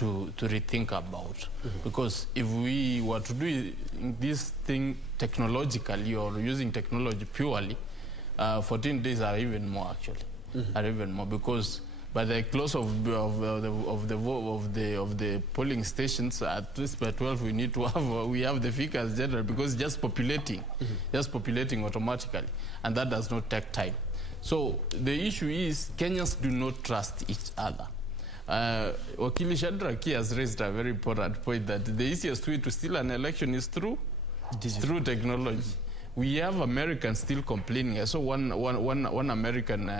to rethink about. Because if we were to do this thing technologically or using technology purely, 14 days are even more actually, are even more, because by the close of the polling stations, at least by 12 we need to have the figures general, because just populating automatically, and that does not take time. So the issue is Kenyans do not trust each other. Wakili Shadraki has raised a very important point that the easiest way to steal an election is through technology. We have Americans still complaining. I saw one American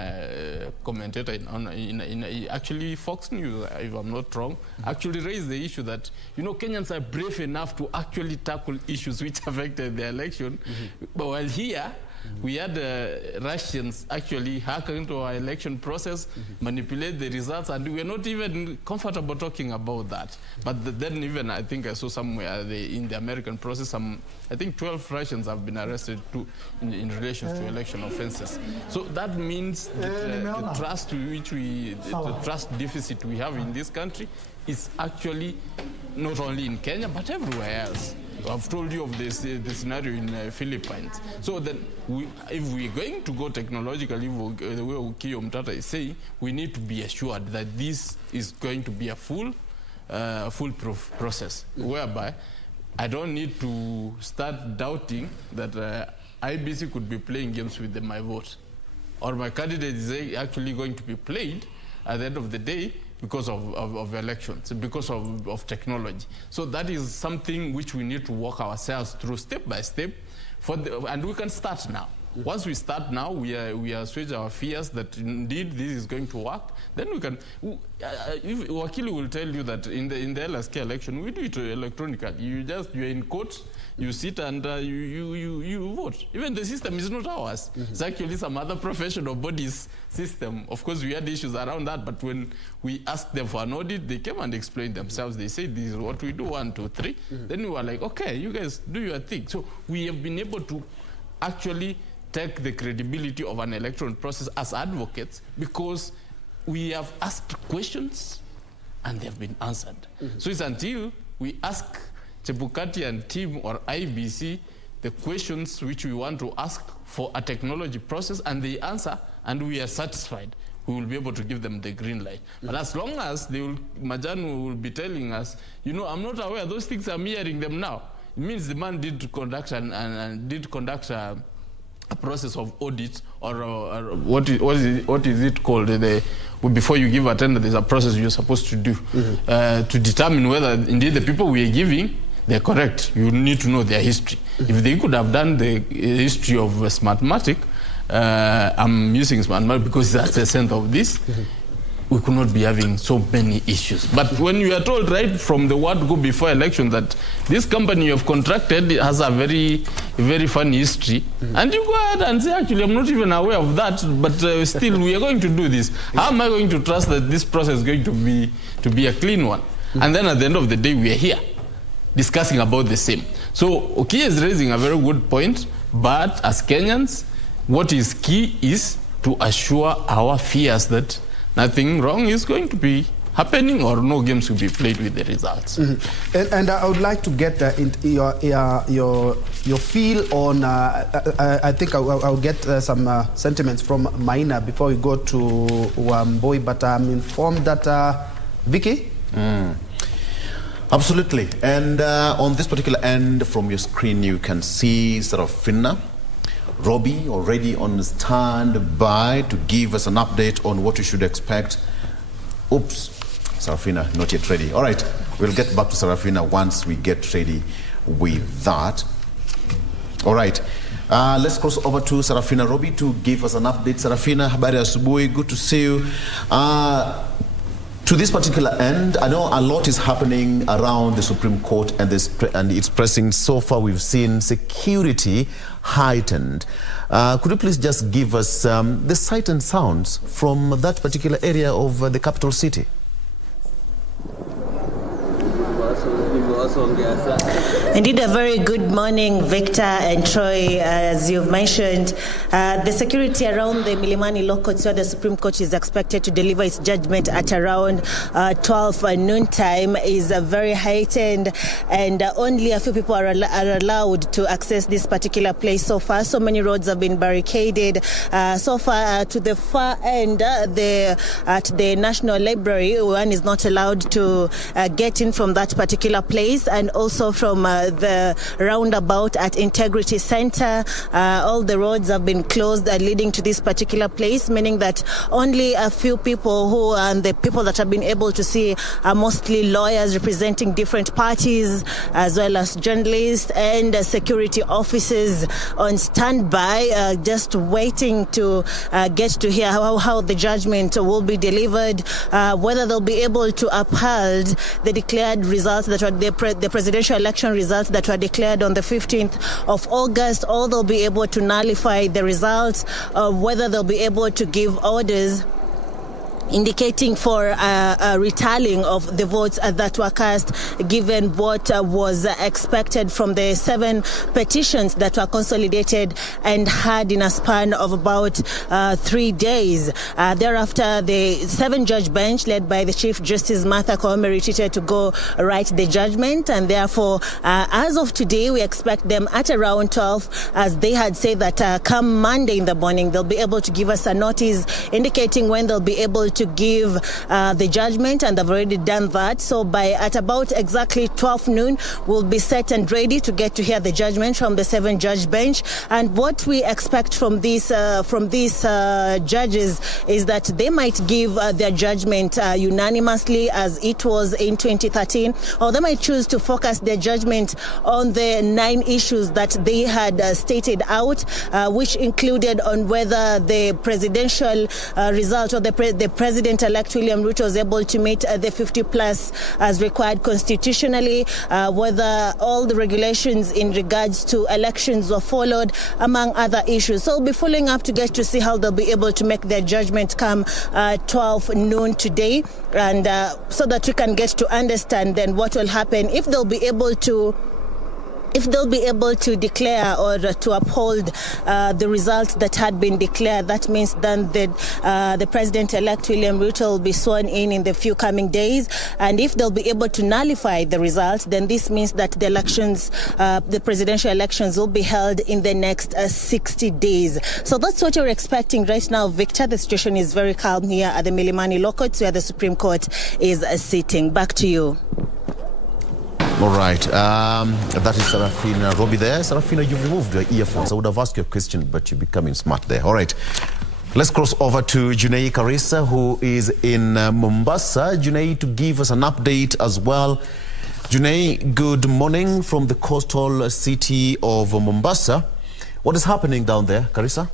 commentator in actually Fox News, if I'm not wrong, actually raised the issue that, you know, Kenyans are brave enough to actually tackle issues which affected the election, but while here, we had Russians actually hack into our election process, manipulate the results, and we're not even comfortable talking about that. But then even, I think I saw somewhere in the American process, I think 12 Russians have been arrested in relation to election offenses. So that means that, the trust the trust deficit we have in this country is actually not only in Kenya, but everywhere else. I've told you of this, the scenario in Philippines. So then, if we're going to go technologically, the way Kiyo Mtata is saying, we need to be assured that this is going to be a foolproof process, whereby I don't need to start doubting that IBC could be playing games with my vote, or my candidate is actually going to be played at the end of the day because of elections, because of technology. So that is something which we need to walk ourselves through step by step, and we can start now. Once we start now, we assuage our fears that indeed this is going to work. Then we can. Wakili will tell you that in the LSK election, we do it electronically. You're in court, you sit and you vote. Even the system is not ours. It's actually some other professional body's system. Of course, we had issues around that, but when we asked them for an audit, they came and explained themselves. They said, this is what we do, 1, 2, 3. Then we were like, okay, you guys do your thing. So we have been able to actually take the credibility of an electoral process as advocates, because we have asked questions and they have been answered. So it's until we ask Chebukati and team or IBC the questions which we want to ask for a technology process, and they answer and we are satisfied, we will be able to give them the green light. But as long as Majanu will be telling us, you know, I'm not aware, those things I'm hearing them now, it means the man did conduct a process of audit, or what is it called? Before you give a tender, there's a process you're supposed to do to determine whether indeed the people we are giving, they're correct. You need to know their history. If they could have done the history of Smartmatic, I'm using Smartmatic because that's the center of this, we could not be having so many issues. But when you are told right from the word go before election that this company you have contracted has a very, very funny history, and you go ahead and say, actually, I'm not even aware of that, but still we are going to do this. How am I going to trust that this process is going to be a clean one? And then at the end of the day, we are here discussing about the same. So Oki is raising a very good point, but as Kenyans, what is key is to assure our fears that nothing wrong is going to be happening, or no games will be played with the results. And I would like to get your feel on, I think I'll get some sentiments from Maina before we go to Wamboi, but I'm informed that, Vicky? Absolutely. And on this particular end from your screen, you can see Sarafina Robbie already on standby to give us an update on what you should expect. Oops, Sarafina not yet ready. All right, we'll get back to Sarafina once we get ready with that. All right, let's cross over to Sarafina Robbie to give us an update. Sarafina, habari asubuhi, good to see you. To this particular end, I know a lot is happening around the Supreme Court and its pressing. So far, we've seen security heightened. Could you please just give us the sight and sounds from that particular area of the capital city? Indeed, a very good morning, Victor and Troy. As you've mentioned, the security around the Milimani Law Court, where the Supreme Court is expected to deliver its judgment at around 12 noon time, is very heightened, and only a few people are allowed to access this particular place so far. So many roads have been barricaded. So far, to the far end, at the National Library, one is not allowed to get in from that particular place, and also from the roundabout at Integrity Center. All the roads have been closed leading to this particular place, meaning that only a few people and the people that have been able to see are mostly lawyers representing different parties, as well as journalists and security officers on standby, just waiting to get to hear how the judgment will be delivered, whether they'll be able to uphold the declared results that were the presidential election results that were declared on the 15th of August, or they'll be able to nullify the results, whether they'll be able to give orders indicating for a retallying of the votes that were cast, given what was expected from the 7 petitions that were consolidated and had in a span of about 3 days. Thereafter, the 7-judge bench led by the Chief Justice Martha Koome retreated to go write the judgment, and therefore, as of today, we expect them at around 12, as they had said that come Monday in the morning, they'll be able to give us a notice indicating when they'll be able to give the judgment, and they've already done that. So at about exactly 12 noon, we'll be set and ready to get to hear the judgment from the 7-judge bench. And what we expect from these judges is that they might give their judgment unanimously, as it was in 2013, or they might choose to focus their judgment on the 9 issues that they had stated out, which included on whether the presidential result or the President-elect William Ruto was able to meet the 50+ as required constitutionally, whether all the regulations in regards to elections were followed, among other issues. So we'll be following up to get to see how they'll be able to make their judgment come 12 noon today, and so that we can get to understand then what will happen if they'll be able to declare or to uphold the results that had been declared. That means then that the President-elect William Ruto will be sworn in the few coming days. And if they'll be able to nullify the results, then this means that the elections, the presidential elections, will be held in the next 60 days. So that's what we're expecting right now, Victor. The situation is very calm here at the Milimani Law Court, where the Supreme Court is sitting. Back to you. All right. That is Sarafina Robbie there. Sarafina, you've removed your earphones. I would have asked you a question, but you're becoming smart there. All right. Let's cross over to Junei Karisa, who is in Mombasa. Junei, to give us an update as well. Junei, good morning from the coastal city of Mombasa. What is happening down there, Karisa?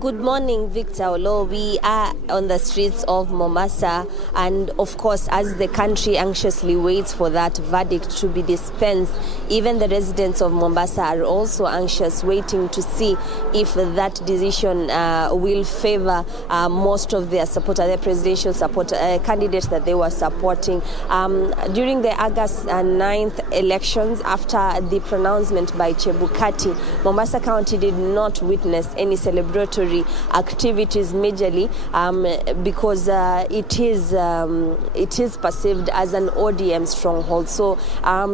Good morning, Victor Olo. We are on the streets of Mombasa, and of course, as the country anxiously waits for that verdict to be dispensed, even the residents of Mombasa are also anxious, waiting to see if that decision will favor most of their supporters, their presidential candidates that they were supporting. During the August 9th elections, after the pronouncement by Chebukati, Mombasa County did not witness any celebratory activities majorly, because it is perceived as an ODM stronghold. So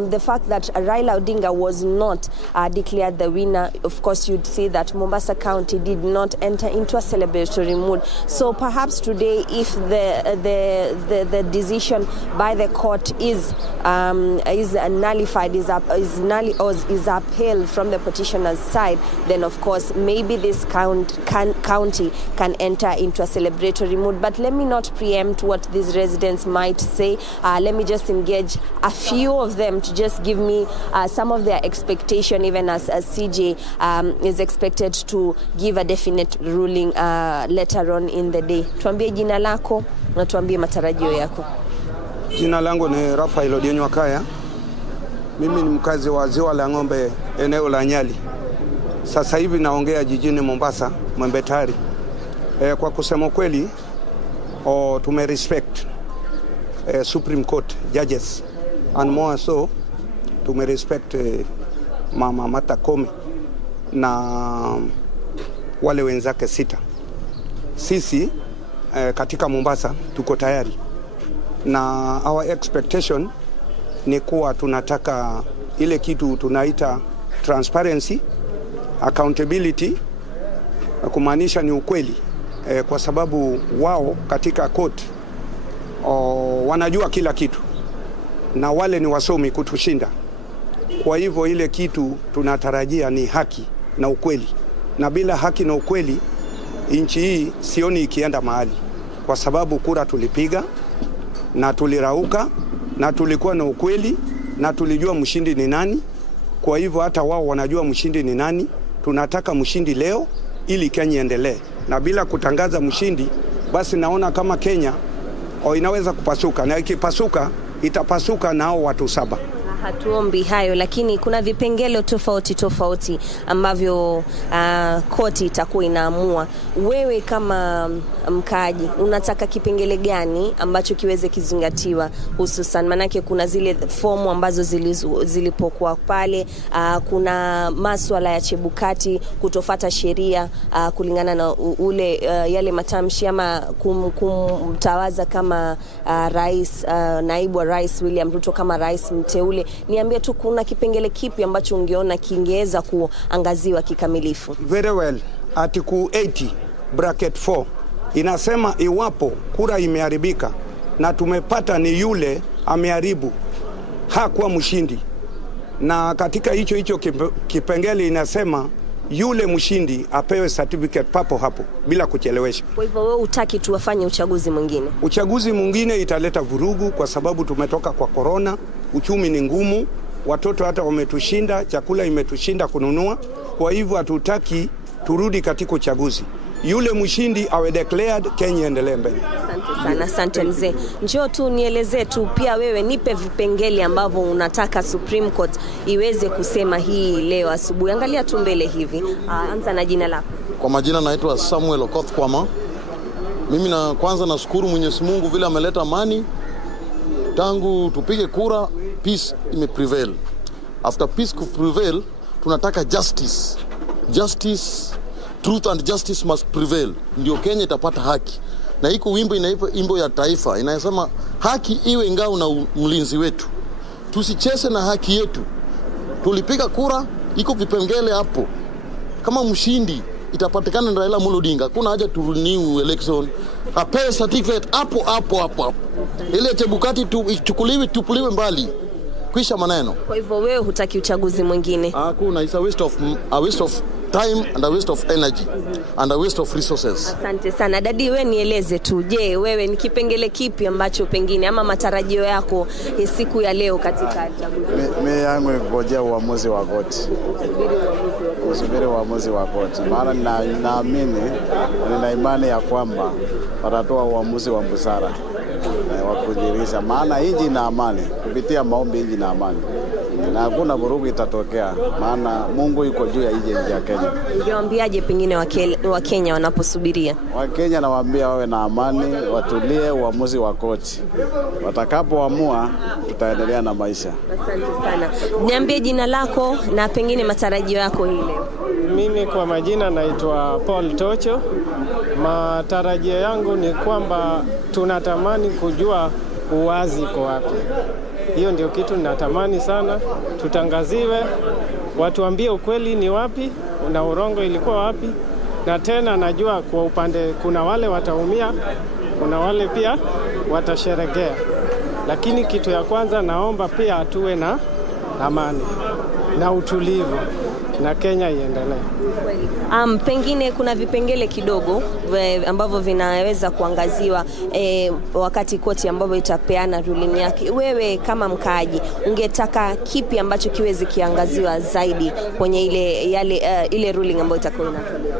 the fact that Raila Odinga was not declared the winner, of course you'd see that Mombasa County did not enter into a celebratory mood. So perhaps today, if the decision by the court is nullified, is upheld from the petitioner's side, then of course maybe this county can enter into a celebratory mood. But let me not preempt what these residents might say. Let me just engage a few of them to just give me some of their expectation, even as CJ is expected to give a definite ruling later on in the day. Tuambie jina lako na tuambie matarajio yako. Jina langu ni Rafael Odienyo Kaya. Mimi ni mkazi wa Ziwa la Ng'ombe, eneo la Nyali. Sasa hivi naongea jijini Mombasa, Mwembetari. Kwa kusema kweli, tumerespect Supreme Court judges, and more so tumerespect Mama Martha Koome na wale wenzake 6. Sisi katika Mombasa tuko tayari, na our expectation ni kuwa tunataka ile kitu tunaita transparency, accountability, kumaanisha ni ukweli, kwa sababu wao katika court wanajua kila kitu na wale ni wasomi kutushinda. Kwa hivyo ile kitu tunatarajia ni haki na ukweli, na bila haki na ukweli nchi hii sioni ikienda mahali, kwa sababu kura tulipiga na tulirauka na tulikuwa na ukweli na tulijua mshindi ni nani. Kwa hivyo hata wao wanajua mshindi ni nani. Tunataka mshindi leo ili Kenya iendelee, na bila kutangaza mshindi basi naona kama Kenya inaweza kupasuka, na ikipasuka itapasuka nao watu 7. Hatuombi hayo, lakini kuna vipengele tofauti ambavyo koti itakuwa inaamua. Wewe kama mkaaji unataka kipengele gani ambacho kiweze kizingatiwa, hususan manake kuna zile fomu ambazo zilipokuwa pale, kuna masuala ya Chebukati kutofata sheria kulingana na yale matamshi ama kumtawaza kama rais, naibu wa rais William Ruto kama rais mteule. Niambie tu, kuna kipengele kipi ambacho ungeona kingeweza kuangaziwa kikamilifu? Very well. Article 80 bracket 4 inasema iwapo kura imeharibika na tumepata ni yule ameharibu, hakuwa mshindi, na katika hicho kipengele inasema yule mshindi apewe certificate papo hapo bila kuchelewesha. Kwa hivyo wewe utaki tuwafanye uchaguzi mwingine? Uchaguzi mwingine italeta vurugu, kwa sababu tumetoka kwa corona, uchumi ni ngumu, watoto hata wametushinda, chakula imetushinda kununua. Kwa hivyo hatutaki turudi katika uchaguzi. Yule mshindi awe declared, Kenya endelee mbele. Asante sana, asante mzee. Njoo tu nielezee tu pia wewe, nipe vipengele ambavyo unataka Supreme Court iweze kusema hii leo asubuhi. Angalia tu mbele hivi. Anza na jina lako. Kwa majina naitwa Samuel Okoth Kwama. Mimi kwanza nashukuru Mwenyezi Mungu vile ameleta amani. Tangu tupige kura, peace imeprevail. After peace prevail, tunataka justice. Truth and justice must prevail. Ndio Kenya itapata haki. Na iko wimbo ya taifa inasema haki iwe ngao na mlinzi wetu. Tusicheze na haki yetu. Tulipiga kura, iko vipengele hapo. Kama mshindi itapatikana na Raila Amolo Odinga, kuna haja tu renew election. Apewe certificate hapo. Ile Chebukati tupuliwe mbali. Kwisha maneno. Kwa hivyo wewe hutaki uchaguzi mwingine? Hakuna, it's a waste of time and a waste of energy and a waste of resources. Asante sana. Dadi, wewe nieleze tu, je, wewe ni kipengele kipi ambacho pengine ama matarajio yako siku ya leo katika uchaguzi? Mimi yangu ni kungojea uamuzi wa koti. Subiri uamuzi wa koti. Maana nina imani ya kwamba watatoa uamuzi wa busara wa kujiridhisha, maana nchi na amani, kupitia maombi nchi na amani, na hakuna vurugu itatokea, maana Mungu yuko juu ya nchi ya Kenya. Ungewaambiaje pengine wa Kenya wanaposubiria? Wa Kenya nawaambia wawe na amani, watulie uamuzi wa koti. Watakapoamua tutaendelea na maisha. Asante sana. Niambie jina lako na pengine matarajio yako hii leo. Mimi kwa majina naitwa Paul Tocho. Matarajio yangu ni kwamba tunatamani kujua uwazi kwa wapi. Hiyo ndio kitu natamani sana, tutangaziwe, watuambie ukweli ni wapi na urongo ilikuwa wapi. Na tena najua kwa upande kuna wale wataumia, kuna wale pia watasherekea. Lakini kitu ya kwanza naomba pia tuwe na amani na utulivu na Kenya iendelee. Pengine kuna vipengele kidogo ambavyo vinaweza kuangaziwa wakati koti ambayo itapeana ruling yake. Wewe kama mkaaji ungetaka kipi ambacho kiweze kiangaziwa zaidi kwenye ile ruling ambayo itakuwa inatolewa?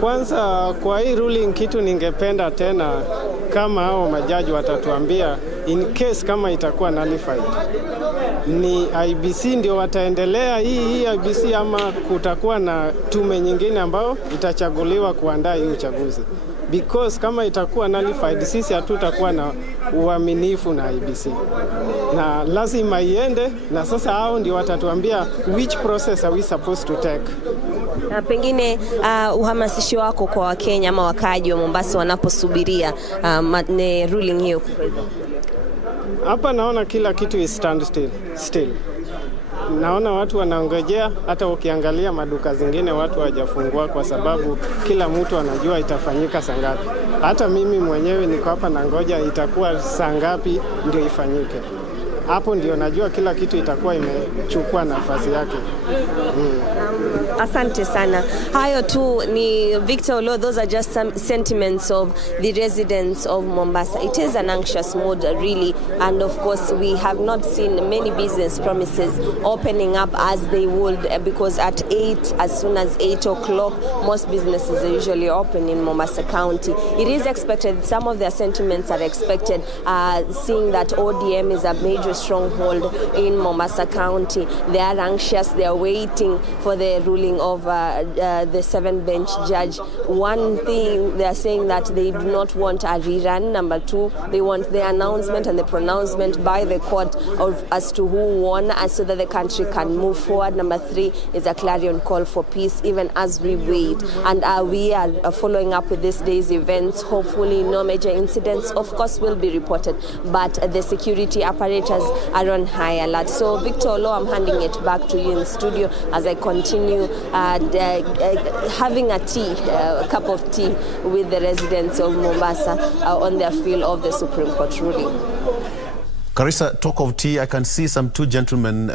Kwanza kwa hii ruling kitu ningependa tena kama hao majaji watatuambia in case kama itakuwa nullified, ni IBC ndio wataendelea hii IBC ama kutakuwa na tume nyingine ambayo itachaguliwa kuandaa hii uchaguzi. because kama itakuwa nullified, sisi hatutakuwa na uaminifu na IEBC, na lazima iende, na sasa hao ndio watatuambia which process are we supposed to take. Na pengine uhamasishi wako kwa Wakenya ama wakaaji wa Mombasa wanaposubiria ruling hiyo. Hapa naona kila kitu is stand still. Naona watu wanaongojea, hata ukiangalia maduka zingine watu hawajafungua kwa sababu kila mtu anajua itafanyika saa ngapi. Hata mimi mwenyewe niko hapa na ngoja itakuwa saa ngapi ndio ifanyike. Hapo ndio najua kila kitu itakuwa imechukua nafasi yake. Asante sana. Hayo tu ni Victor Olo. Those are just some sentiments of the residents of Mombasa. It is an anxious mood, really, and of course we have not seen many business premises opening up as they would, because at 8, as soon as 8 o'clock, most businesses are usually open in Mombasa County. It is expected, some of their sentiments are expected, seeing that ODM is a major stronghold in Mombasa County. They are anxious, they are waiting for the ruling of the 7-bench judge. One thing, they are saying that they do not want a rerun. Number 2, they want the announcement and the pronouncement by the court as to who won, so that the country can move forward. Number 3 is a clarion call for peace, even as we wait. And we are following up with this day's events. Hopefully no major incidents, of course, will be reported, but the security apparatus are on high alert. So Victor Olo, I'm handing it back to you in the studio as I continue having a cup of tea with the residents of Mombasa on their feel of the Supreme Court ruling. Carissa, talk of tea, I can see some 2 gentlemen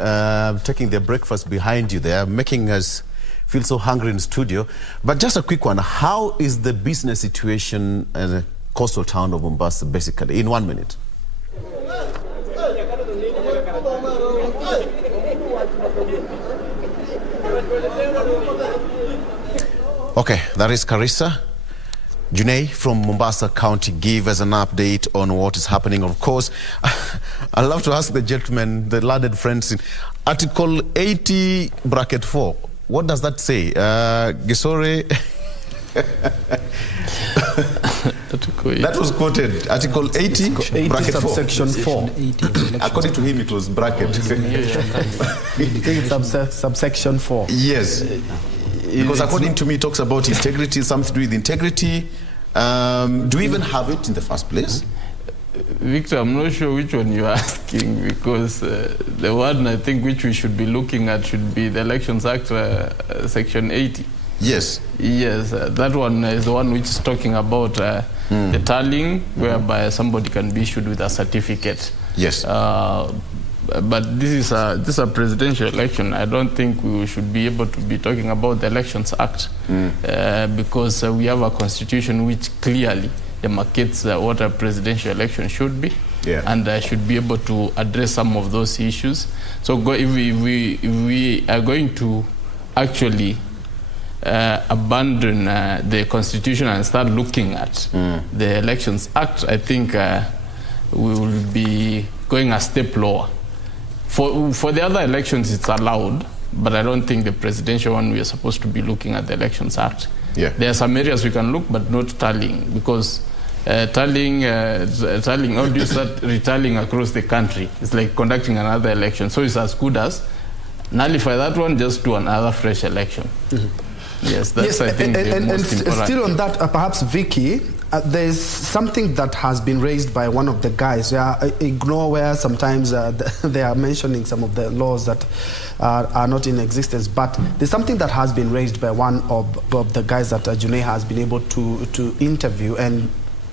taking their breakfast behind you there, making us feel so hungry in the studio. But just a quick one, how is the business situation in the coastal town of Mombasa, basically, in 1 minute? Okay, that is Carissa. Junei from Mombasa County gave us an update on what is happening. Of course, I'd love to ask the gentleman, the learned friends, in Article 80, bracket 4. What does that say? Gisore? That was quoted. Article 80, bracket 4. Subsection 4. According to him, it was bracket. Subsection 4. Yes. Because according to me, it talks about integrity, something to do with integrity. Do we even have it in the first place? Victor, I'm not sure which one you're asking, because the one I think which we should be looking at should be the Elections Act, Section 80. Yes. Yes, that one is the one which is talking about the tallying, whereby somebody can be issued with a certificate. Yes. But this is a presidential election. I don't think we should be able to be talking about the Elections Act because we have a constitution which clearly demarcates what a presidential election should be, and should be able to address some of those issues. So if we are going to actually abandon the constitution and start looking at the Elections Act, I think we will be going a step lower. For the other elections, it's allowed, but I don't think the presidential one we are supposed to be looking at the Elections Act. Yeah. There are some areas we can look, but not tallying, because tallying, how do you start retallying across the country? It's like conducting another election. So it's as good as nullify that one, just do another fresh election. Yes, that's, I think, the most important. Still on that, perhaps, Vicky, there's something that has been raised by one of the guys. Ignore where sometimes they are mentioning some of the laws that are not in existence, but there's something that has been raised by one of the guys that Junei has been able to interview, and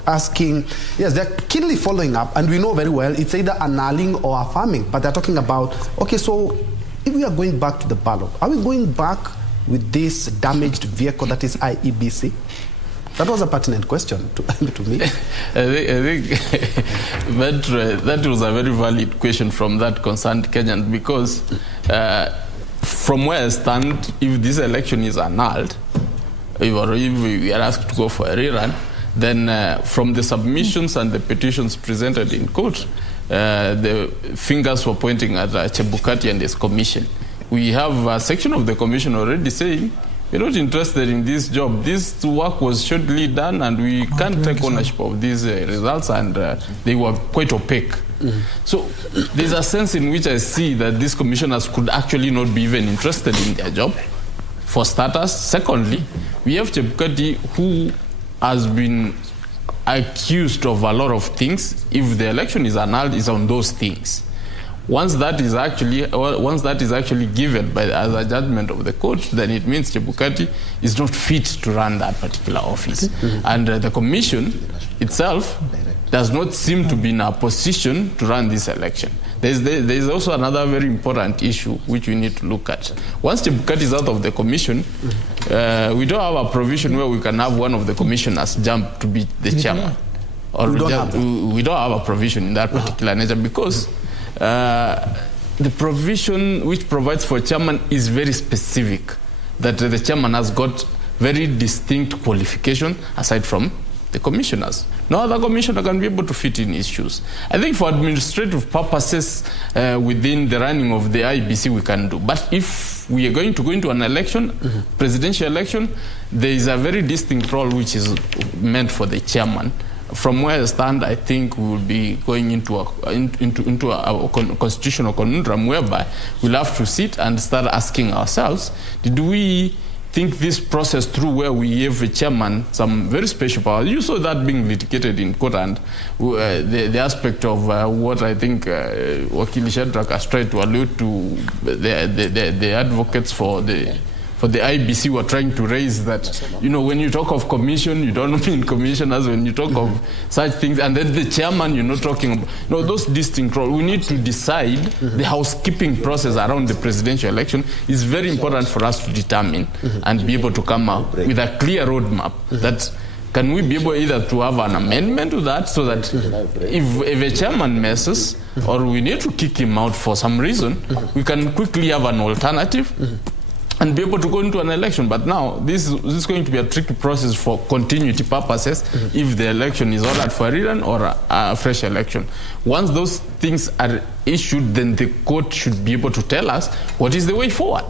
asking, yes, they're keenly following up, and we know very well it's either annulling or affirming, but they're talking about, okay, so if we are going back to the ballot, are we going back with this damaged vehicle that is IEBC? That was a pertinent question to me. I think that was a very valid question from that concerned Kenyan, because from where I stand, if this election is annulled, if we are asked to go for a rerun, then from the submissions and the petitions presented in court, the fingers were pointing at Chebukati and his commission. We have a section of the commission already saying we're not interested in this job. This work was shortly done, and we can't take ownership of these results, and they were quite opaque. So there's a sense in which I see that these commissioners could actually not be even interested in their job, for starters. Secondly, we have Chebukati, who has been accused of a lot of things. If the election is annulled, it's on those things. Once that is actually given as a judgment of the court, then it means Chebukati is not fit to run that particular office. And the commission itself does not seem to be in a position to run this election. There's also another very important issue which we need to look at. Once Chebukati is out of the commission, we don't have a provision where we can have one of the commissioners jump to be the chairman. Or we don't have a provision in that particular nature, because the provision which provides for chairman is very specific, that the chairman has got very distinct qualification aside from the commissioners. No other commissioner can be able to fit in his shoes. I think for administrative purposes within the running of the IBC we can do. But if we are going to go into an election, presidential election, there is a very distinct role which is meant for the chairman. From where I stand, I think we will be going into a constitutional conundrum whereby we'll have to sit and start asking ourselves, did we think this process through, where we have a chairman some very special power? You saw that being litigated in court, and the aspect of what I think Wakili Shadrack has tried to allude to, the advocates for the IBC were trying to raise that, you know, when you talk of commission, you don't mean commissioners. When you talk of such things, and then the chairman, you're not talking about. No, those distinct roles. We need to decide the housekeeping process around the presidential election is very important for us to determine and be able to come up with a clear roadmap that can we be able either to have an amendment to that, so that if a chairman messes or we need to kick him out for some reason, we can quickly have an alternative and be able to go into an election. But now, this is going to be a tricky process for continuity purposes if the election is ordered for a rerun or a fresh election. Once those things are issued, then the court should be able to tell us what is the way forward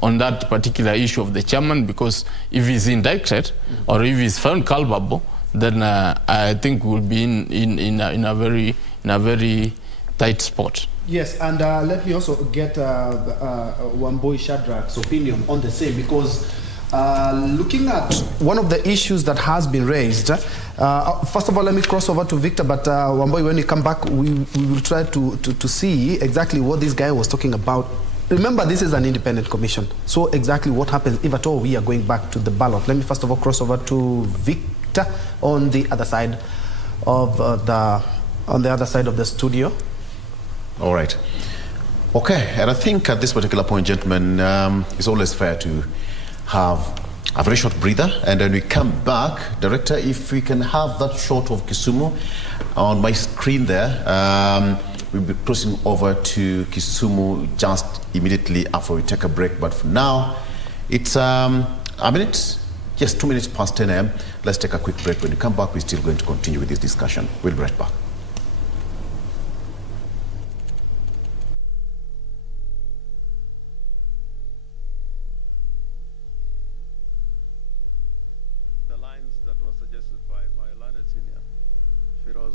on that particular issue of the chairman, because if he's indicted or if he's found culpable, then I think we'll be in a very tight spot. Yes, and let me also get Wambui Shadrack's opinion on the same, because looking at one of the issues that has been raised, first of all, let me cross over to Victor, but Wambui, when you come back, we will try to see exactly what this guy was talking about. Remember, this is an independent commission, so exactly what happens if at all we are going back to the ballot. Let me first of all cross over to Victor on the other side of the studio. All right. Okay, and I think at this particular point, gentlemen, it's always fair to have a very short breather, and then we come back. Director, if we can have that shot of Kisumu on my screen there, we'll be crossing over to Kisumu just immediately after we take a break. But for now, it's a minute, yes, 2 minutes past 10 a.m. Let's take a quick break. When we come back, we're still going to continue with this discussion. We'll be right back.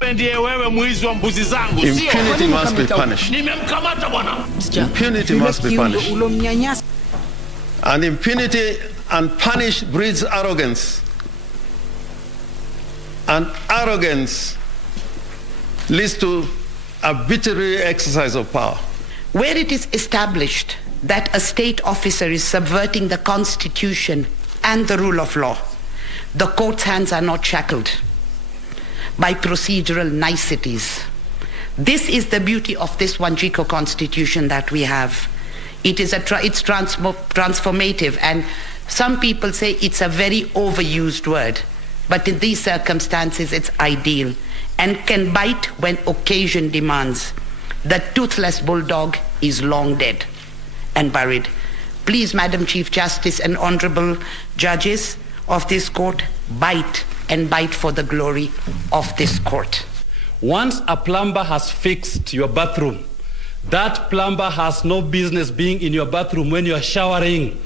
Impunity must be punished. Impunity must be punished. And impunity unpunished breeds arrogance. And arrogance leads to arbitrary exercise of power. Where it is established that a state officer is subverting the Constitution and the rule of law, the court's hands are not shackled by procedural niceties. This is the beauty of this Wanjico Constitution that we have. It's transformative, and some people say it's a very overused word, but in these circumstances it's ideal and can bite when occasion demands. The toothless bulldog is long dead and buried. Please, Madam Chief Justice and honorable judges of this court, bite and bite for the glory of this court. Once a plumber has fixed your bathroom, that plumber has no business being in your bathroom when you're showering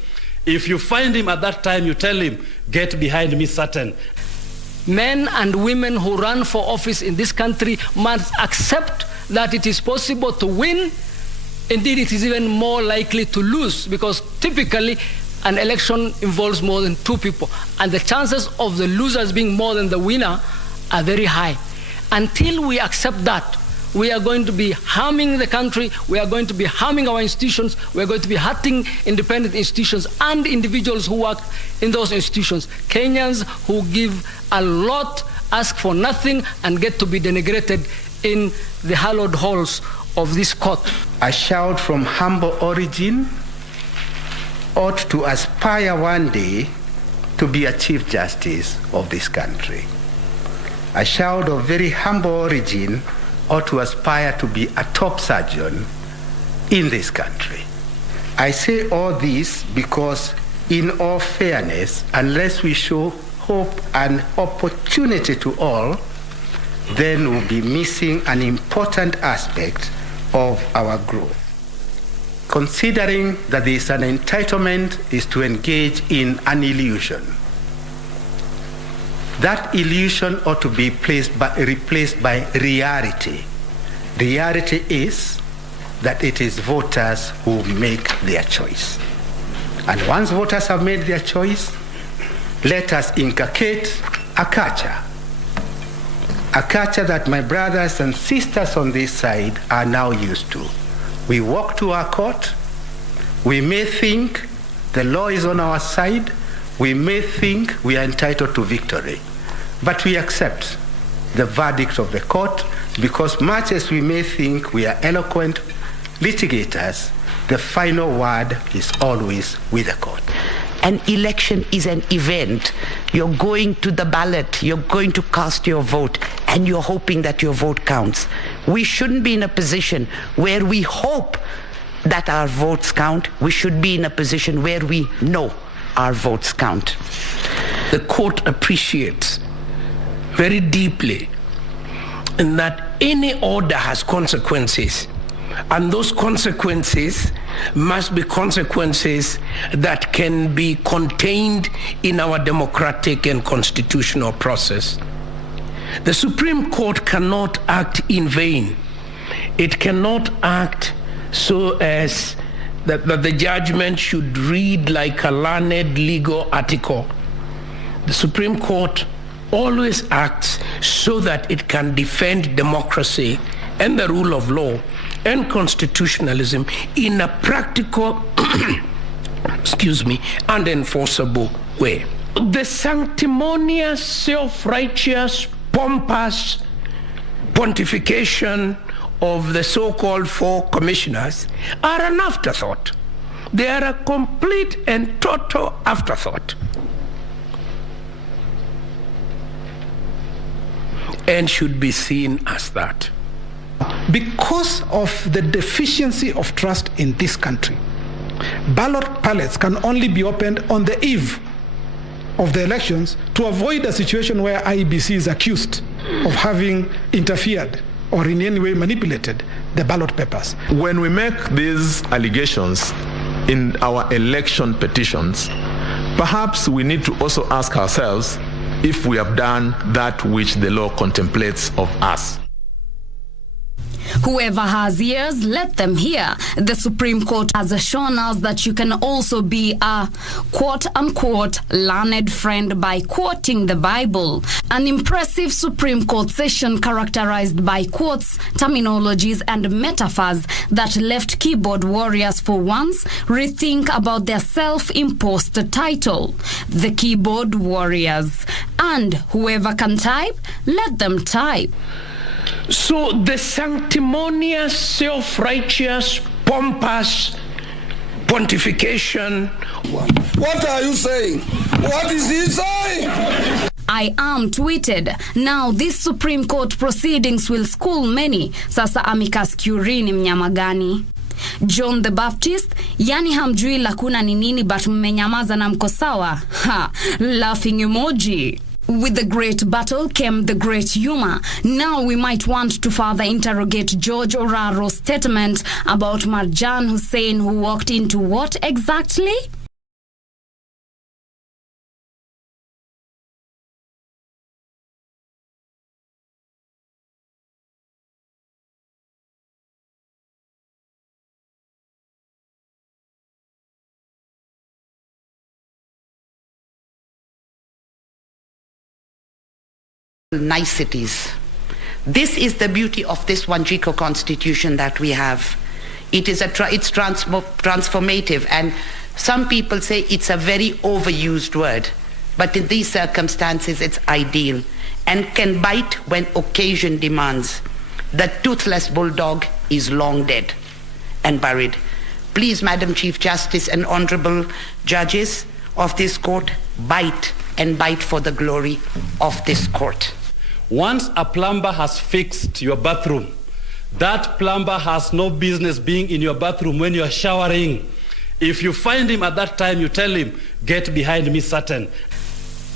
If you find him at that time, you tell him, get behind me, Satan. Men and women who run for office in this country must accept that it is possible to win. Indeed, it is even more likely to lose, because typically an election involves more than two people, and the chances of the losers being more than the winner are very high. Until we accept that, we are going to be harming the country, we are going to be harming our institutions, we are going to be hurting independent institutions and individuals who work in those institutions. Kenyans who give a lot, ask for nothing, and get to be denigrated in the hallowed halls of this court. A child from humble origin ought to aspire one day to be a Chief Justice of this country. A child of very humble origin ought to aspire to be a top surgeon in this country. I say all this because, in all fairness, unless we show hope and opportunity to all, then we'll be missing an important aspect of our growth. Considering that there is an entitlement is to engage in an illusion. That illusion ought to be replaced by reality. Reality is that it is voters who make their choice. And once voters have made their choice, let us inculcate a culture that my brothers and sisters on this side are now used to. We walk to our court, we may think the law is on our side, we may think we are entitled to victory, but we accept the verdict of the court, because much as we may think we are eloquent litigators, the final word is always with the court. An election is an event. You're going to the ballot, you're going to cast your vote, and you're hoping that your vote counts. We shouldn't be in a position where we hope that our votes count. We should be in a position where we know our votes count. The court appreciates very deeply in that any order has consequences, and those consequences must be consequences that can be contained in our democratic and constitutional process. The Supreme Court cannot act in vain. It cannot act so as that the judgment should read like a learned legal article. The Supreme Court always acts so that it can defend democracy and the rule of law and constitutionalism in a practical and enforceable way. The sanctimonious, self-righteous, pompous pontification of the so-called four commissioners are an afterthought. They are a complete and total afterthought, and should be seen as that. Because of the deficiency of trust in this country, ballot ballots can only be opened on the eve of the elections to avoid a situation where IEBC is accused of having interfered or in any way manipulated the ballot papers. When we make these allegations in our election petitions, perhaps we need to also ask ourselves if we have done that which the law contemplates of us. Whoever has ears, let them hear. The Supreme Court has shown us that you can also be a quote-unquote learned friend by quoting the Bible. An impressive Supreme Court session characterized by quotes, terminologies, and metaphors that left keyboard warriors for once rethink about their self-imposed title, the Keyboard Warriors. And whoever can type, let them type. So the sanctimonious, self-righteous, pompous pontification. What are you saying? What is he saying? I am tweeted. Now this Supreme Court proceedings will school many. Sasa amicus curiae ni mnyama gani? John the Baptist, yani hamjui lakuna ni nini but mmenyamaza na mko sawa? Ha, laughing emoji. With the great battle came the great humor. Now we might want to further interrogate George Oraro's statement about Marjan Hussein, who walked into what exactly? niceties. This is the beauty of this Wanjico constitution that we have. It's transformative, and some people say it's a very overused word, but in these circumstances it's ideal and can bite when occasion demands. The toothless bulldog is long dead and buried. Please, Madam Chief Justice and honorable judges of this court, bite and bite for the glory of this court. Once a plumber has fixed your bathroom, that plumber has no business being in your bathroom when you are showering. If you find him at that time, you tell him, get behind me, Satan.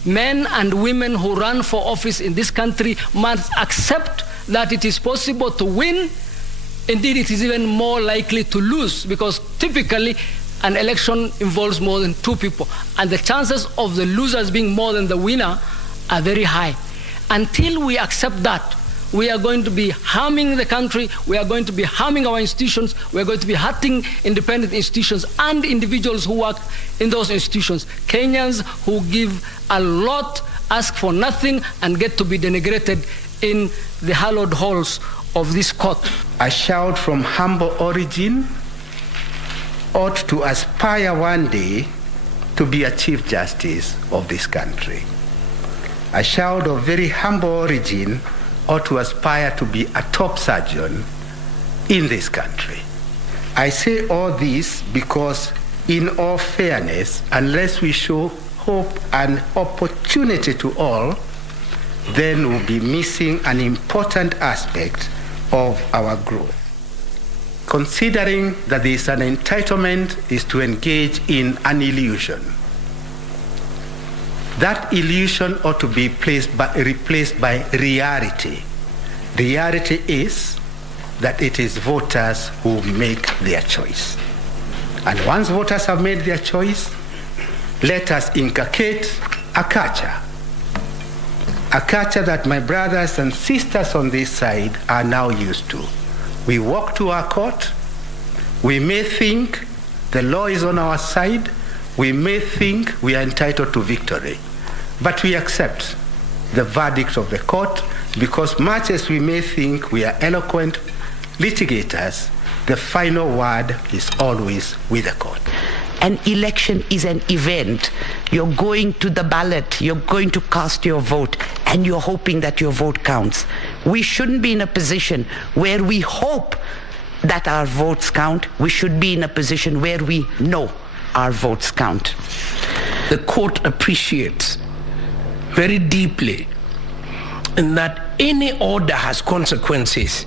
Men and women who run for office in this country must accept that it is possible to win. Indeed, it is even more likely to lose, because typically an election involves more than two people, and the chances of the losers being more than the winner are very high. Until we accept that, we are going to be harming the country, we are going to be harming our institutions, we are going to be hurting independent institutions and individuals who work in those institutions. Kenyans who give a lot, ask for nothing, and get to be denigrated in the hallowed halls of this court. A child from humble origin ought to aspire one day to be a Chief Justice of this country. A child of very humble origin ought to aspire to be a top surgeon in this country. I say all this because, in all fairness, unless we show hope and opportunity to all, then we'll be missing an important aspect of our growth. Considering that there is an entitlement is to engage in an illusion. That illusion ought to be replaced by reality. Reality is that it is voters who make their choice. And once voters have made their choice, let us inculcate a culture that my brothers and sisters on this side are now used to. We walk to our court, we may think the law is on our side, we may think we are entitled to victory, but we accept the verdict of the court, because much as we may think we are eloquent litigators, the final word is always with the court. An election is an event. You're going to the ballot, you're going to cast your vote, and you're hoping that your vote counts. We shouldn't be in a position where we hope that our votes count. We should be in a position where we know our votes count. The court appreciates very deeply in that any order has consequences,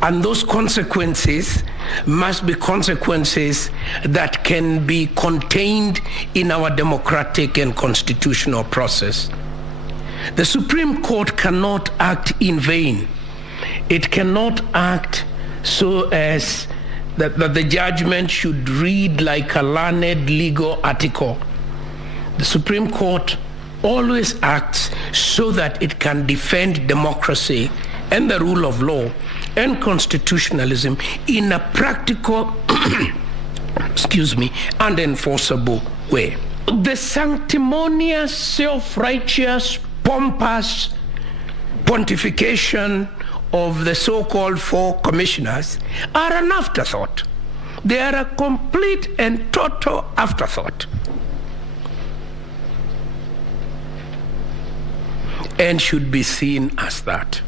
and those consequences must be consequences that can be contained in our democratic and constitutional process. The Supreme Court cannot act in vain. It cannot act so as that the judgment should read like a learned legal article. The Supreme Court always acts so that it can defend democracy and the rule of law and constitutionalism in a practical and enforceable way. The sanctimonious, self-righteous, pompous pontification of the so-called four commissioners are an afterthought. They are a complete and total afterthought, and should be seen as that.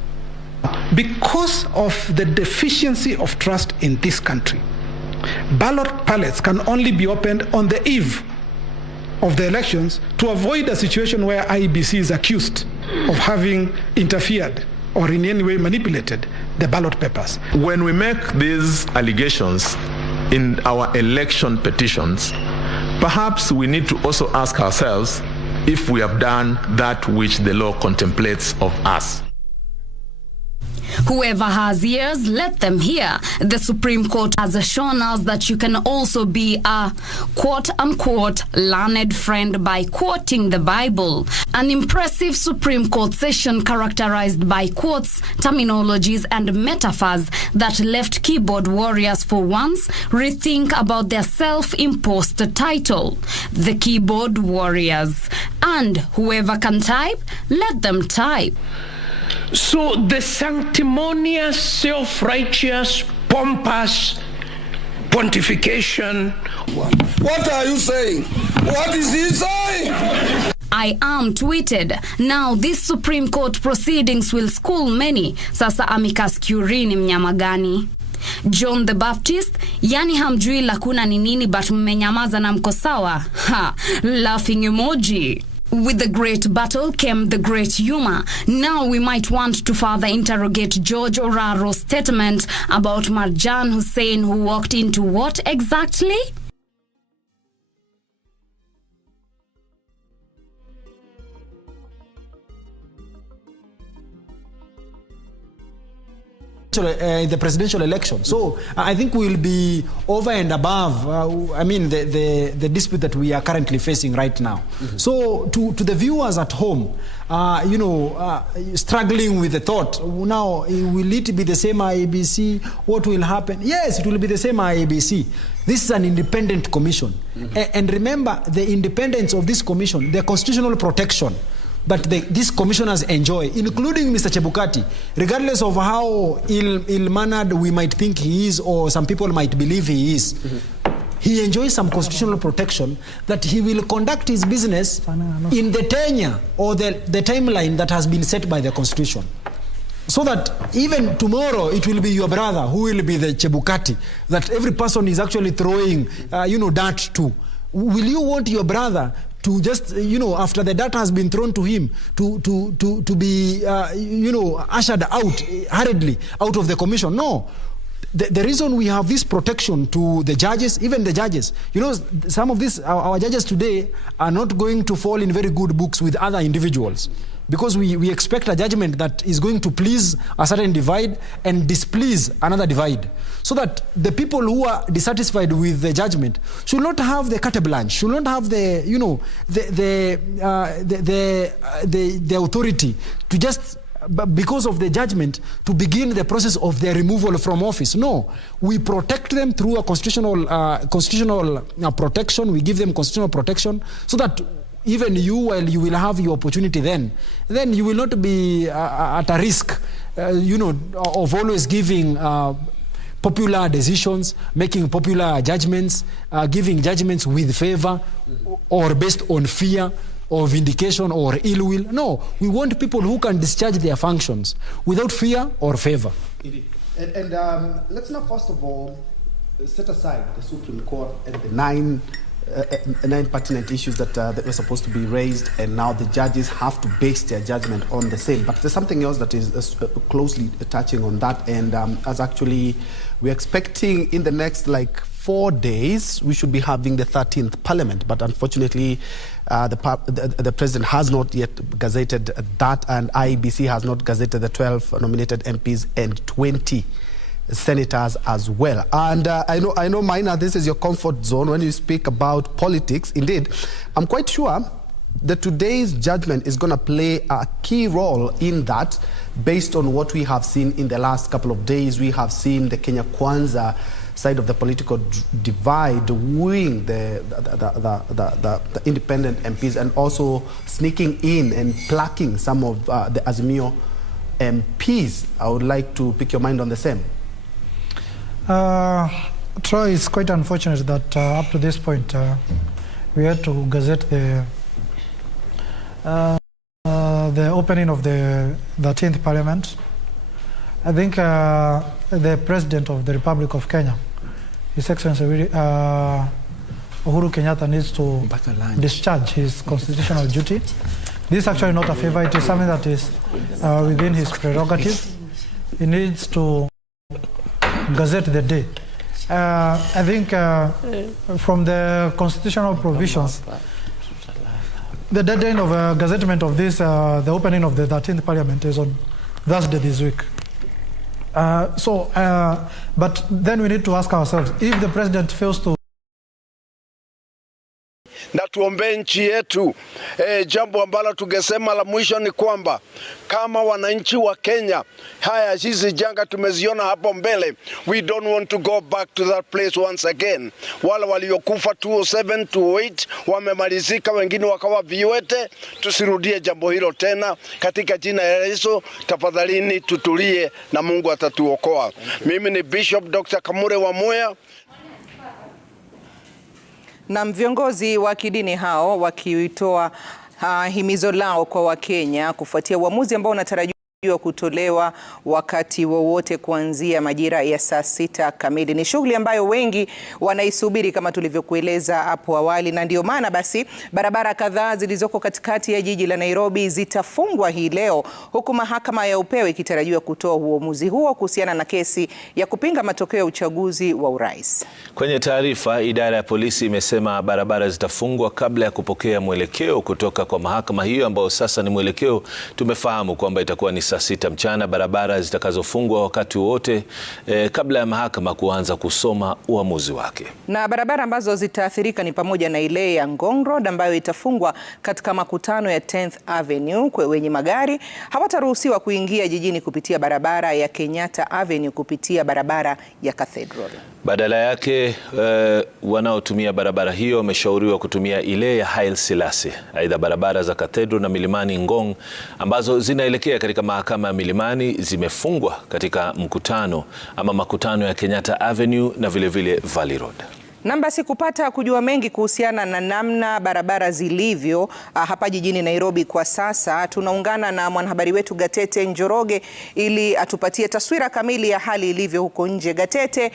Because of the deficiency of trust in this country, ballot pallets can only be opened on the eve of the elections to avoid a situation where IEBC is accused of having interfered or in any way manipulated the ballot papers. When we make these allegations in our election petitions, perhaps we need to also ask ourselves if we have done that which the law contemplates of us. Whoever has ears, let them hear. The Supreme Court has shown us that you can also be a quote-unquote learned friend by quoting the Bible. An impressive Supreme Court session characterized by quotes, terminologies, and metaphors that left keyboard warriors for once rethink about their self-imposed title, the Keyboard Warriors. And whoever can type, let them type. So the sanctimonious, self-righteous, pompous pontification. What are you saying? What is he saying? I am tweeted. Now these Supreme Court proceedings will school many. Sasa amikas curini mnyama gani? John the Baptist, yani hamjui lakuna ni nini but mmenyamaza na mko sawa. Ha, laughing emoji. With the great battle came the great humor. Now we might want to further interrogate George Oraro's statement about Marjan Hussein, who walked into what exactly? In the presidential election. So I think we'll be over and above, the dispute that we are currently facing right now. So to the viewers at home, struggling with the thought, now will it be the same IEBC? What will happen? Yes, it will be the same IEBC. This is an independent commission. And remember the independence of this commission, the constitutional protection that these commissioners enjoy, including Mr. Chebukati, regardless of how ill-mannered we might think he is or some people might believe he is, he enjoys some constitutional protection that he will conduct his business in the tenure or the timeline that has been set by the Constitution. So that even tomorrow it will be your brother who will be the Chebukati that every person is actually throwing dirt to. Will you want your brother to just, after the data has been thrown to him, to be, ushered out hurriedly out of the commission? No. The reason we have this protection to the judges, even the judges, some of these, our judges today are not going to fall in very good books with other individuals. Because we expect a judgment that is going to please a certain divide and displease another divide. So that the people who are dissatisfied with the judgment should not have the carte blanche, should not have the authority to just, because of the judgment, to begin the process of their removal from office. No, we protect them through a constitutional protection. We give them constitutional protection so that even you, while you will have your opportunity then you will not be at a risk, of always giving popular decisions, making popular judgments, giving judgments with favor or based on fear or vindication or ill will. No, we want people who can discharge their functions without fear or favor. Indeed. And let's now first of all set aside the Supreme Court and the nine pertinent issues that were supposed to be raised, and now the judges have to base their judgment on the same. But there's something else that is closely touching on that, and as actually we're expecting in the next 4 days we should be having the 13th Parliament, but unfortunately the President has not yet gazetted that, and IEBC has not gazetted the 12 nominated MPs and 20 senators as well. And I know, Maina, this is your comfort zone when you speak about politics. Indeed, I'm quite sure that today's judgment is going to play a key role in that, based on what we have seen in the last couple of days. We have seen the Kenya Kwanza side of the political divide wooing the independent MPs and also sneaking in and plucking some of the Azimio MPs. I would like to pick your mind on the same. Troy, it's quite unfortunate that up to this point we had to gazette the opening of the 13th Parliament. I think the President of the Republic of Kenya, His Excellency Uhuru Kenyatta, needs to discharge his constitutional duty. This is actually not a favor, it is something that is within his prerogative. He needs to gazette the day. I think from the constitutional provisions, the deadline of gazettement of this, the opening of the 13th Parliament is on Thursday this week. But then we need to ask ourselves, if the President fails to... na tuombee nchi yetu. Jambo ambalo tungesema la mwisho ni kwamba kama wananchi wa Kenya, hizi janga tumeziona hapo mbele, we don't want to go back to that place once again. Wale waliokufa 2007 2008 wamemalizika, wengine wakawa viwete. Tusirudie jambo hilo tena katika jina la Yesu. Tafadhalini tutulie na Mungu atatuokoa. Mimi ni Bishop Dr. Kamure wa Moya. Na viongozi wa kidini hao wakitoa himizo lao kwa Wakenya kufuatia uamuzi ambao unatarajiwa kutolewa wakati wowote kuanzia majira ya saa 6 kamili. Ni shughuli ambayo wengi wanaisubiri kama tulivyokueleza hapo awali, na ndio maana basi barabara kadhaa zilizoko katikati ya jiji la Nairobi zitafungwa hii leo, huku mahakama ya upeo ikitarajiwa kutoa uamuzi huo kuhusiana na kesi ya kupinga matokeo ya uchaguzi wa urais. Kwenye taarifa, idara ya polisi imesema barabara zitafungwa kabla ya kupokea mwelekeo kutoka kwa mahakama hiyo, ambao sasa ni mwelekeo tumefahamu kwamba itakuwa ni saa 6 mchana, barabara zitakazofungwa wakati wote kabla ya mahakama kuanza kusoma uamuzi wake. Na barabara ambazo zitaathirika ni pamoja na ile ya Ngong Road ambayo itafungwa katika makutano ya 10th Avenue. Kwa wenye magari hawataruhusiwa kuingia jijini kupitia barabara ya Kenyatta Avenue kupitia barabara ya Cathedral. Badala yake wanaotumia barabara hiyo wameshauriwa kutumia ile ya Haile Selassie. Aidha, barabara za Cathedral na Milimani Ngong ambazo zinaelekea katika mahakama ya Milimani zimefungwa katika makutano ya Kenyatta Avenue na vile Valley Road. Na basi kupata kujua mengi kuhusiana na namna barabara zilivyo hapa jijini Nairobi kwa sasa, tunaungana na mwanahabari wetu Gatete Njoroge ili atupatie taswira kamili ya hali ilivyo huko nje. Gatete,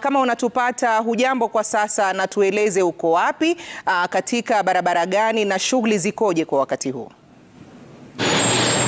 kama unatupata, hujambo kwa sasa, na tueleze uko wapi, katika barabara gani na shughuli zikoje kwa wakati huu?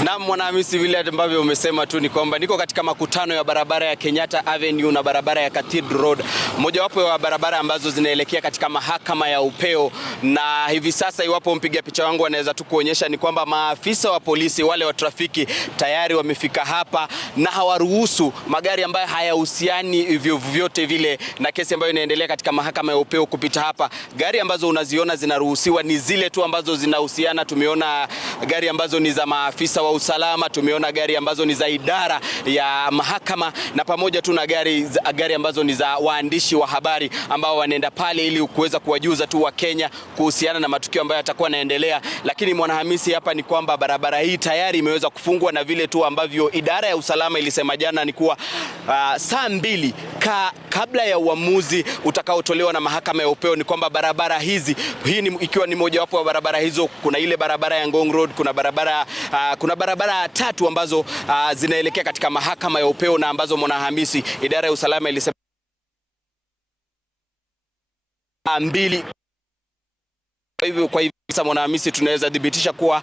Na Mwanahamisi, vile ambavyo umesema tu ni kwamba niko katika makutano ya barabara ya Kenyatta Avenue na barabara ya Cathedral Road, mojawapo ya barabara ambazo zinaelekea katika mahakama ya upeo. Na hivi sasa, iwapo mpiga picha wangu anaweza tu kuonyesha, ni kwamba maafisa wa polisi wale wa trafiki tayari wamefika hapa na hawaruhusu magari ambayo hayahusiani vyovyote vile na kesi ambayo inaendelea katika mahakama ya upeo kupita hapa. Gari ambazo unaziona zinaruhusiwa ni zile tu ambazo zinahusiana. Tumeona gari ambazo ni za maafisa wa usalama, tumeona gari ambazo ni za idara ya mahakama, na pamoja tu na gari ambazo ni za waandishi wa habari ambao wanaenda pale ili kuweza kuwajuza tu wa Kenya kuhusiana na matukio ambayo yatakuwa yanaendelea. Lakini Mwanahamisi, hapa ni kwamba barabara hii tayari imeweza kufungwa, na vile tu ambavyo idara ya usalama ilisema jana ni kuwa saa 2 kabla ya uamuzi utakaotolewa na mahakama ya upeo, ni kwamba barabara hizi, ikiwa ni mojawapo wa barabara hizo, kuna ile barabara ya Ngong Road, kuna barabara 3 ambazo zinaelekea katika mahakama ya upeo, na ambazo Mwanahamisi, idara ya usalama ilisema 2. Kwa hivyo Mwanahamisi, tunaweza dhibitisha kuwa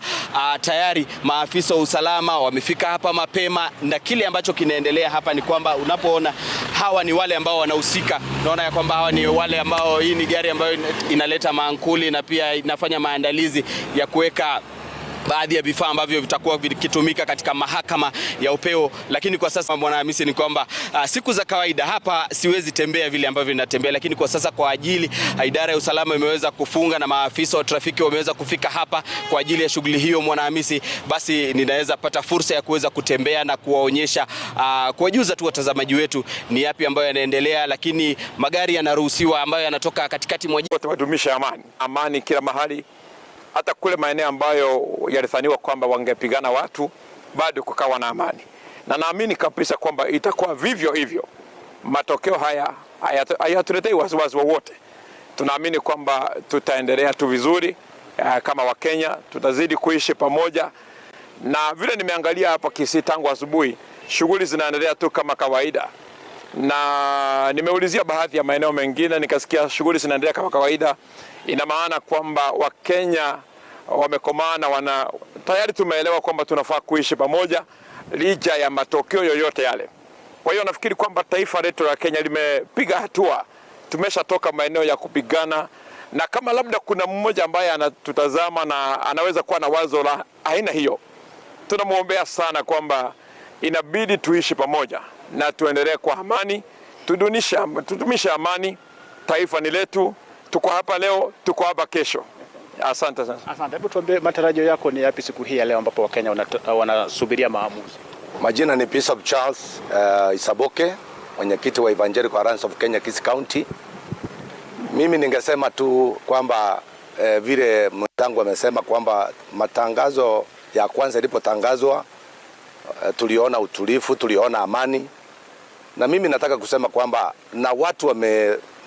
tayari maafisa wa usalama wamefika hapa mapema, na kile ambacho kinaendelea hapa ni kwamba unapoona hawa ni wale ambao wanahusika, unaona ya kwamba hawa ni wale ambao, hii ni gari ambayo inaleta maankuli na pia inafanya maandalizi ya kuweka baadhi ya vifaa ambavyo vitakuwa vikitumika katika mahakama ya upeo. Lakini kwa sasa Mwanahamisi, ni kwamba siku za kawaida hapa siwezi tembea vile ambavyo ninatembea, lakini kwa sasa kwa ajili idara ya usalama imeweza kufunga na maafisa wa trafiki wameweza kufika hapa kwa ajili ya shughuli hiyo, Mwanahamisi, basi ninaweza pata fursa ya kuweza kutembea na kuwaonyesha, kuwajuza tu watazamaji wetu ni yapi ambayo yanaendelea. Lakini magari yanaruhusiwa ambayo yanatoka katikati mwa jiji. Tumedumisha amani kila mahali, hata kule maeneo ambayo yalithaniwa kwamba wangepigana watu, bado kukawa na amani, na naamini kabisa kwamba itakuwa vivyo hivyo. Matokeo haya hayatuletei wasiwasi wowote. Tunaamini kwamba tutaendelea tu vizuri kama Wakenya, tutazidi kuishi pamoja. Na vile nimeangalia hapa Kisii tangu asubuhi, shughuli zinaendelea tu kama kawaida, na nimeulizia baadhi ya maeneo mengine nikasikia shughuli zinaendelea kama kawaida. Ina maana kwamba Wakenya wamekomana, tayari tumeelewa kwamba tunafaa kuishi pamoja licha ya matokeo yoyote yale. Kwa hiyo nafikiri kwamba taifa letu la Kenya limepiga hatua. Tumeshatoka maeneo ya kupigana, na kama labda kuna mmoja ambaye anatutazama na anaweza kuwa na wazo la aina hiyo, tunamwombea sana kwamba inabidi tuishi pamoja na tuendelee kwa amani, tudumishe amani. Taifa ni letu, tuko hapa leo, tuko hapa kesho. Asante sana. Asante. Hebu tuambie matarajio yako ni yapi siku hii ya leo ambapo Wakenya wanasubiria maamuzi? Majina ni Bishop Charles Isaboke, mwenyekiti wa Evangelical Alliance of Kenya Kisii County. Mimi ningesema tu kwamba vile mwenzangu amesema kwamba matangazo ya kwanza ilipotangazwa tuliona utulivu, tuliona amani. Na mimi nataka kusema kwamba na watu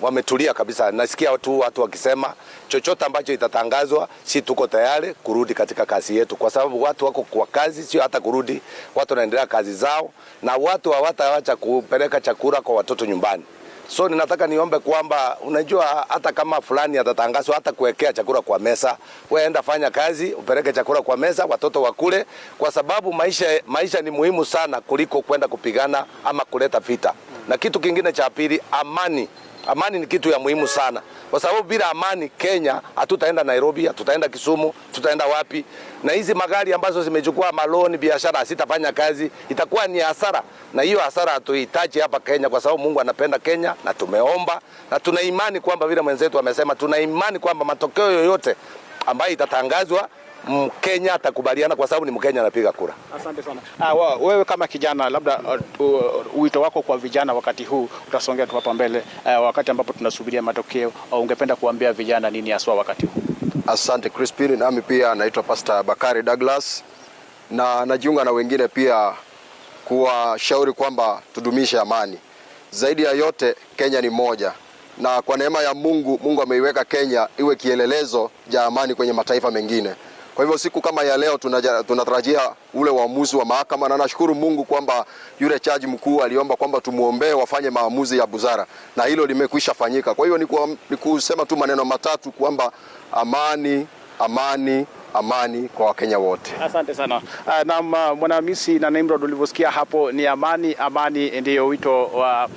wametulia kabisa. Nasikia watu wakisema chochote ambacho itatangazwa, si tuko tayari kurudi katika kazi yetu, kwa sababu watu wako kwa kazi, sio hata kurudi, watu wanaendelea kazi zao, na watu hawataacha kupeleka chakula kwa watoto nyumbani. So ninataka niombe kwamba unajua hata kama fulani atatangazwa, hata kuwekea chakula kwa meza, wewe enda fanya kazi, upeleke chakula kwa meza, watoto wakule, kwa sababu maisha ni muhimu sana kuliko kwenda kupigana ama kuleta vita. Na kitu kingine cha pili, amani. Amani ni kitu ya muhimu sana, kwa sababu bila amani Kenya hatutaenda Nairobi, hatutaenda Kisumu, tutaenda wapi? Na hizi magari ambazo zimechukua maloni, biashara sitafanya kazi, itakuwa ni hasara, na hiyo hasara hatuhitaji hapa Kenya, kwa sababu Mungu anapenda Kenya na tumeomba na tuna imani kwamba vile mwenzetu amesema, tuna imani kwamba matokeo yoyote ambayo itatangazwa Mkenya atakubaliana, kwa sababu ni Mkenya anapiga kura. Asante sana. Wewe kama kijana, labda wito wako kwa vijana wakati huu, utasongea tu hapa mbele, wakati ambapo tunasubiria matokeo, ungependa kuambia vijana nini haswa wakati huu? Asante Crispin, nami pia naitwa Pastor Bakari Douglas, na najiunga na wengine pia kuwashauri kwamba tudumishe amani. Zaidi ya yote, Kenya ni moja, na kwa neema ya Mungu ameiweka Kenya iwe kielelezo cha amani kwenye mataifa mengine. Kwa hivyo siku kama ya leo tunatarajia ule uamuzi wa mahakama, na nashukuru Mungu kwamba yule jaji mkuu aliomba kwamba tumuombee wafanye maamuzi ya busara, na hilo limekwisha fanyika. Kwa hiyo ni kusema tu maneno matatu kwamba amani, amani, amani kwa Wakenya wote. Asante sana. Na Mwanahamisi na Nimrod, ulivyosikia hapo ni amani, amani ndio wito wa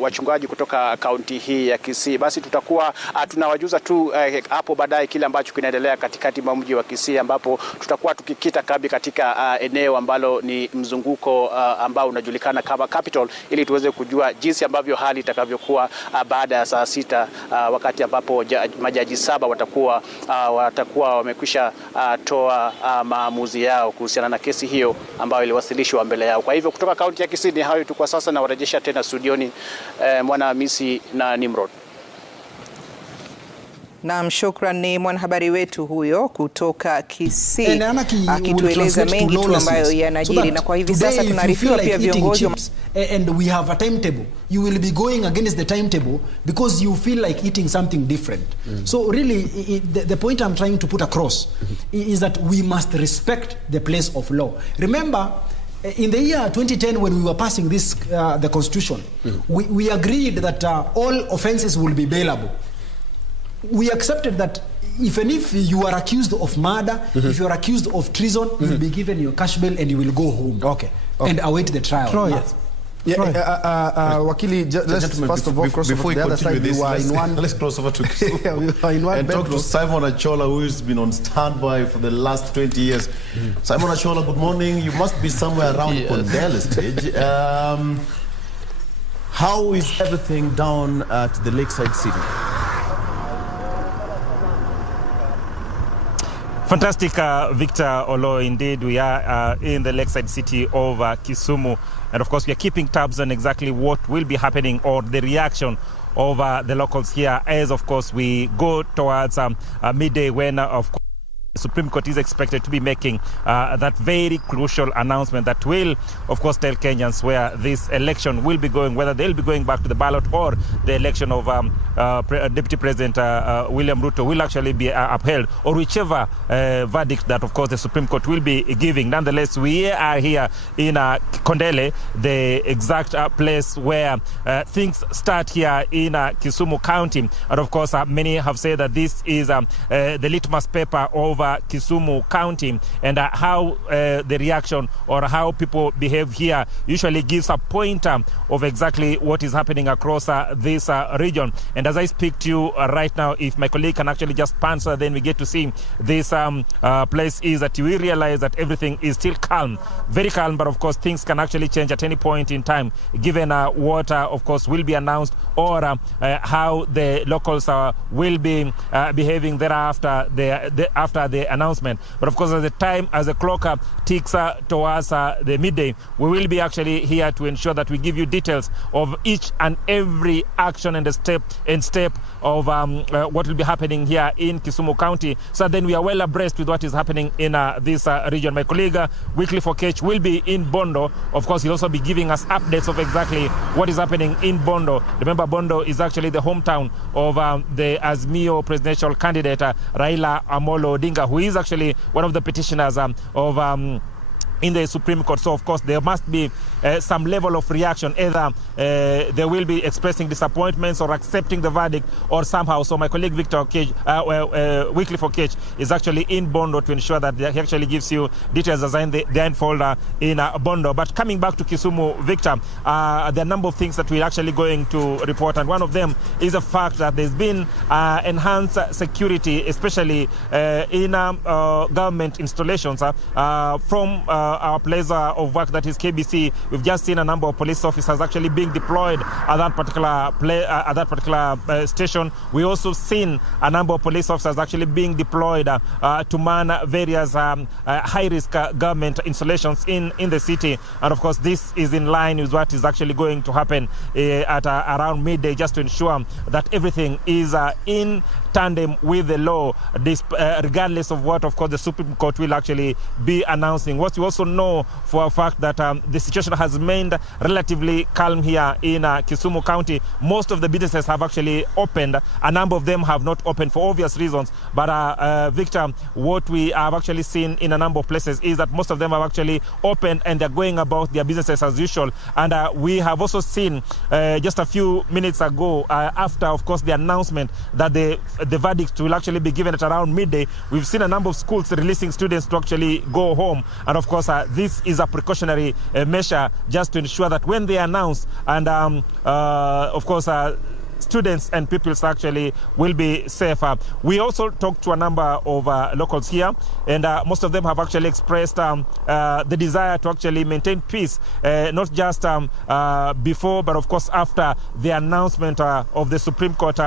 wachungaji kutoka kaunti hii ya Kisii. Basi tutakuwa tunawajuza tu hapo baadaye kile ambacho kinaendelea katikati mwa mji wa Kisii, ambapo tutakuwa tukikita kambi katika eneo ambalo ni mzunguko ambao unajulikana kama Capital, ili tuweze kujua jinsi ambavyo hali itakavyokuwa baada ya saa 6, wakati ambapo majaji 7 watakuwa wamekwisha toa maamuzi yao kuhusiana na kesi hiyo ambayo iliwasilishwa mbele yao. Kwa hivyo kutoka kaunti ya Kisii ni hayo tu kwa sasa, na warejesha tena studioni Mwanahamisi na Nimrod. Naam, shukran. Ni mwanahabari wetu huyo kutoka Kisii akitueleza mengi tu ambayo yanajiri, na kwa hivi sasa tunaarifiwa pia viongozi and we have a timetable, you will be going against the timetable because you feel like eating something different. So really the point I'm trying to put across is that we must respect the place of law. Remember, in the year 2010, when we were passing this the constitution, we agreed that all offenses will be bailable. We accepted that even if you are accused of murder, if you are accused of treason, you will be given your cash bail and you will go home and await the trial. Yes. Wakili, let's first of all cross over to the other side. Let's cross over to Kisumu and talk to Simon Achola, who has been on standby for the last 20 years. Simon Achola, good morning. You must be somewhere around Kondele stage. How is everything down at the Lakeside City? Fantastic, Victor Olo. Indeed, we are in the Lakeside City of Kisumu. And of course, we are keeping tabs on exactly what will be happening, or the reaction of the locals here, as of course we go towards midday, when of course the Supreme Court is expected to be making that very crucial announcement that will, of course, tell Kenyans where this election will be going, whether they'll be going back to the ballot or the election of Deputy President William Ruto will actually be upheld, or whichever verdict that, of course, the Supreme Court will be giving. Nonetheless, we are here in Kondele, the exact place where things start here in Kisumu County. And of course, many have said that this is the litmus paper of Kisumu County, and how the reaction or how people behave here usually gives a pointer of exactly what is happening across this region. And as I speak to you right now, if my colleague can actually just pan so then we get to see this place, is that we realize that everything is still calm, very calm, but of course things can actually change at any point in time, given what of course will be announced, or how the locals will be behaving thereafter after the announcement. But of course, as the clock ticks towards the midday, we will be actually here to ensure that we give you details of each and every action and step of what will be happening here in Kisumu County, so then we are well abreast with what is happening in this region. My colleague Wycliffe Okech will be in Bondo. Of course, he'll also be giving us updates of exactly what is happening in Bondo. Remember, Bondo is actually the hometown of the Azimio presidential candidate Raila Amolo Odinga, who is actually one of the petitioners in the Supreme Court. So of course there must be some level of reaction. Either they will be expressing disappointments or accepting the verdict, or somehow. So my colleague Wycliffe Okech is actually in Bondo to ensure that he actually gives you details as in the unfolder in Bondo. But coming back to Kisumu, Victor, there are a number of things that we're actually going to report, and one of them is the fact that there's been enhanced security, especially in government installations from our place of work, that is KBC. We've just seen a number of police officers actually being deployed at that particular station. We also seen a number of police officers actually being deployed to man various high-risk government installations in the city. And of course, this is in line with what is actually going to happen at around midday, just to ensure that everything is in tandem with the law, regardless of what, of course, the Supreme Court will actually be announcing. What we also know for a fact that the situation has remained relatively calm here in Kisumu County. Most of the businesses have actually opened. A number of them have not opened for obvious reasons. But Victor, what we have actually seen in a number of places is that most of them have actually opened and they're going about their businesses as usual. And we have also seen just a few minutes ago, after, of course, the announcement that the verdict will actually be given at around midday, we've seen a number of schools releasing students to actually go home. And of course, this is a precautionary measure just to ensure that when they announce, and of course, students and pupils actually will be safer. We also talked to a number of locals here, and most of them have actually expressed the desire to actually maintain peace, not just before, but of course after the announcement of the Supreme Court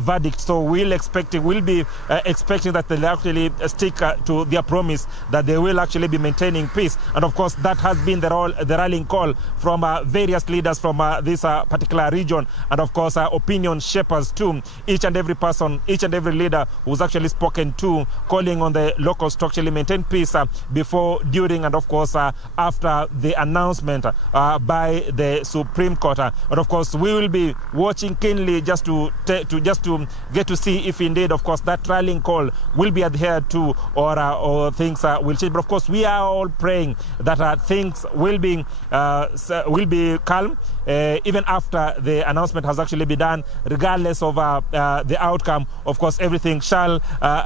verdict. So we'll be expecting that they'll actually stick to their promise that they will actually be maintaining peace. And of course, that has been the rallying call from various leaders from this particular region, and of course opinion shapers too. Each and every person, each and every leader who's actually spoken to, calling on the locals to actually maintain peace before, during, and of course after the announcement by the Supreme Court. And of course, we will be watching keenly just to get to see if indeed, of course, that rallying call will be adhered to, or things will change. But of course, we are all praying that things will be calm even after the announcement has actually been done. Regardless of the outcome, of course, everything shall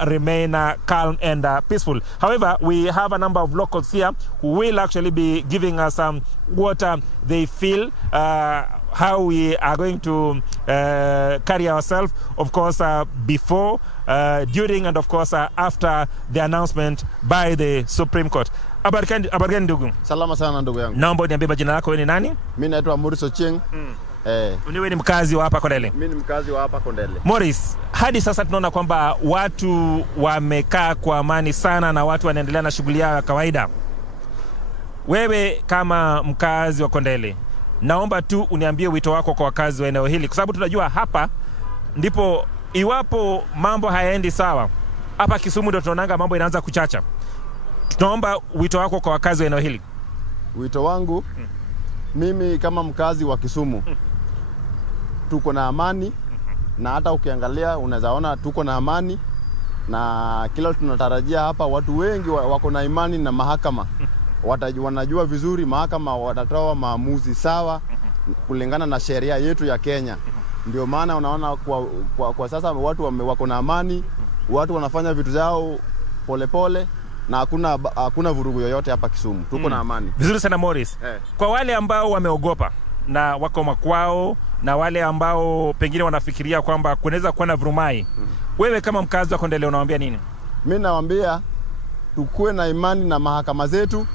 remain calm and peaceful. However, we have a number of locals here who will actually be giving us what they feel, how we are going to carry ourselves, of course, before, during, and of course after the announcement by the Supreme Court. Habari gani ndugu? Salama sana ndugu yangu. Naomba niambie majina yako, wewe ni nani? Mimi naitwa Maurice Ochieng. Wewe ni mkazi wa hapa Kondele? Mimi ni mkazi wa hapa Kondele. Morris, hadi sasa tunaona kwamba watu wamekaa kwa amani sana na watu wanaendelea na shughuli yao ya kawaida. Wewe kama mkazi wa Kondele, naomba tu uniambie wito wako kwa wakazi wa eneo hili, kwa sababu tunajua hapa ndipo iwapo mambo hayaendi sawa. Hapa Kisumu ndio tunaonanga mambo inaanza kuchacha. Tunaomba wito wako kwa wakazi wa eneo hili. Wito wangu, mimi kama mkazi wa Kisumu, tuko na amani, na hata ukiangalia unaweza ona tuko na amani, na kila tunatarajia hapa watu wengi wako na imani na mahakama. Wanajua vizuri mahakama watatoa maamuzi sawa kulingana na sheria yetu ya Kenya. Ndio maana unaona kwa sasa watu wako na amani, watu wanafanya vitu zao polepole na hakuna vurugu yoyote hapa Kisumu. Tuko na amani. Vizuri sana Morris. Kwa wale ambao wameogopa na wako makwao na wale ambao pengine wanafikiria kwamba kunaweza kuwa na vurumai, wewe kama mkazi wa Kondele unawaambia nini? Mimi nawaambia tukue na imani na mahakama zetu,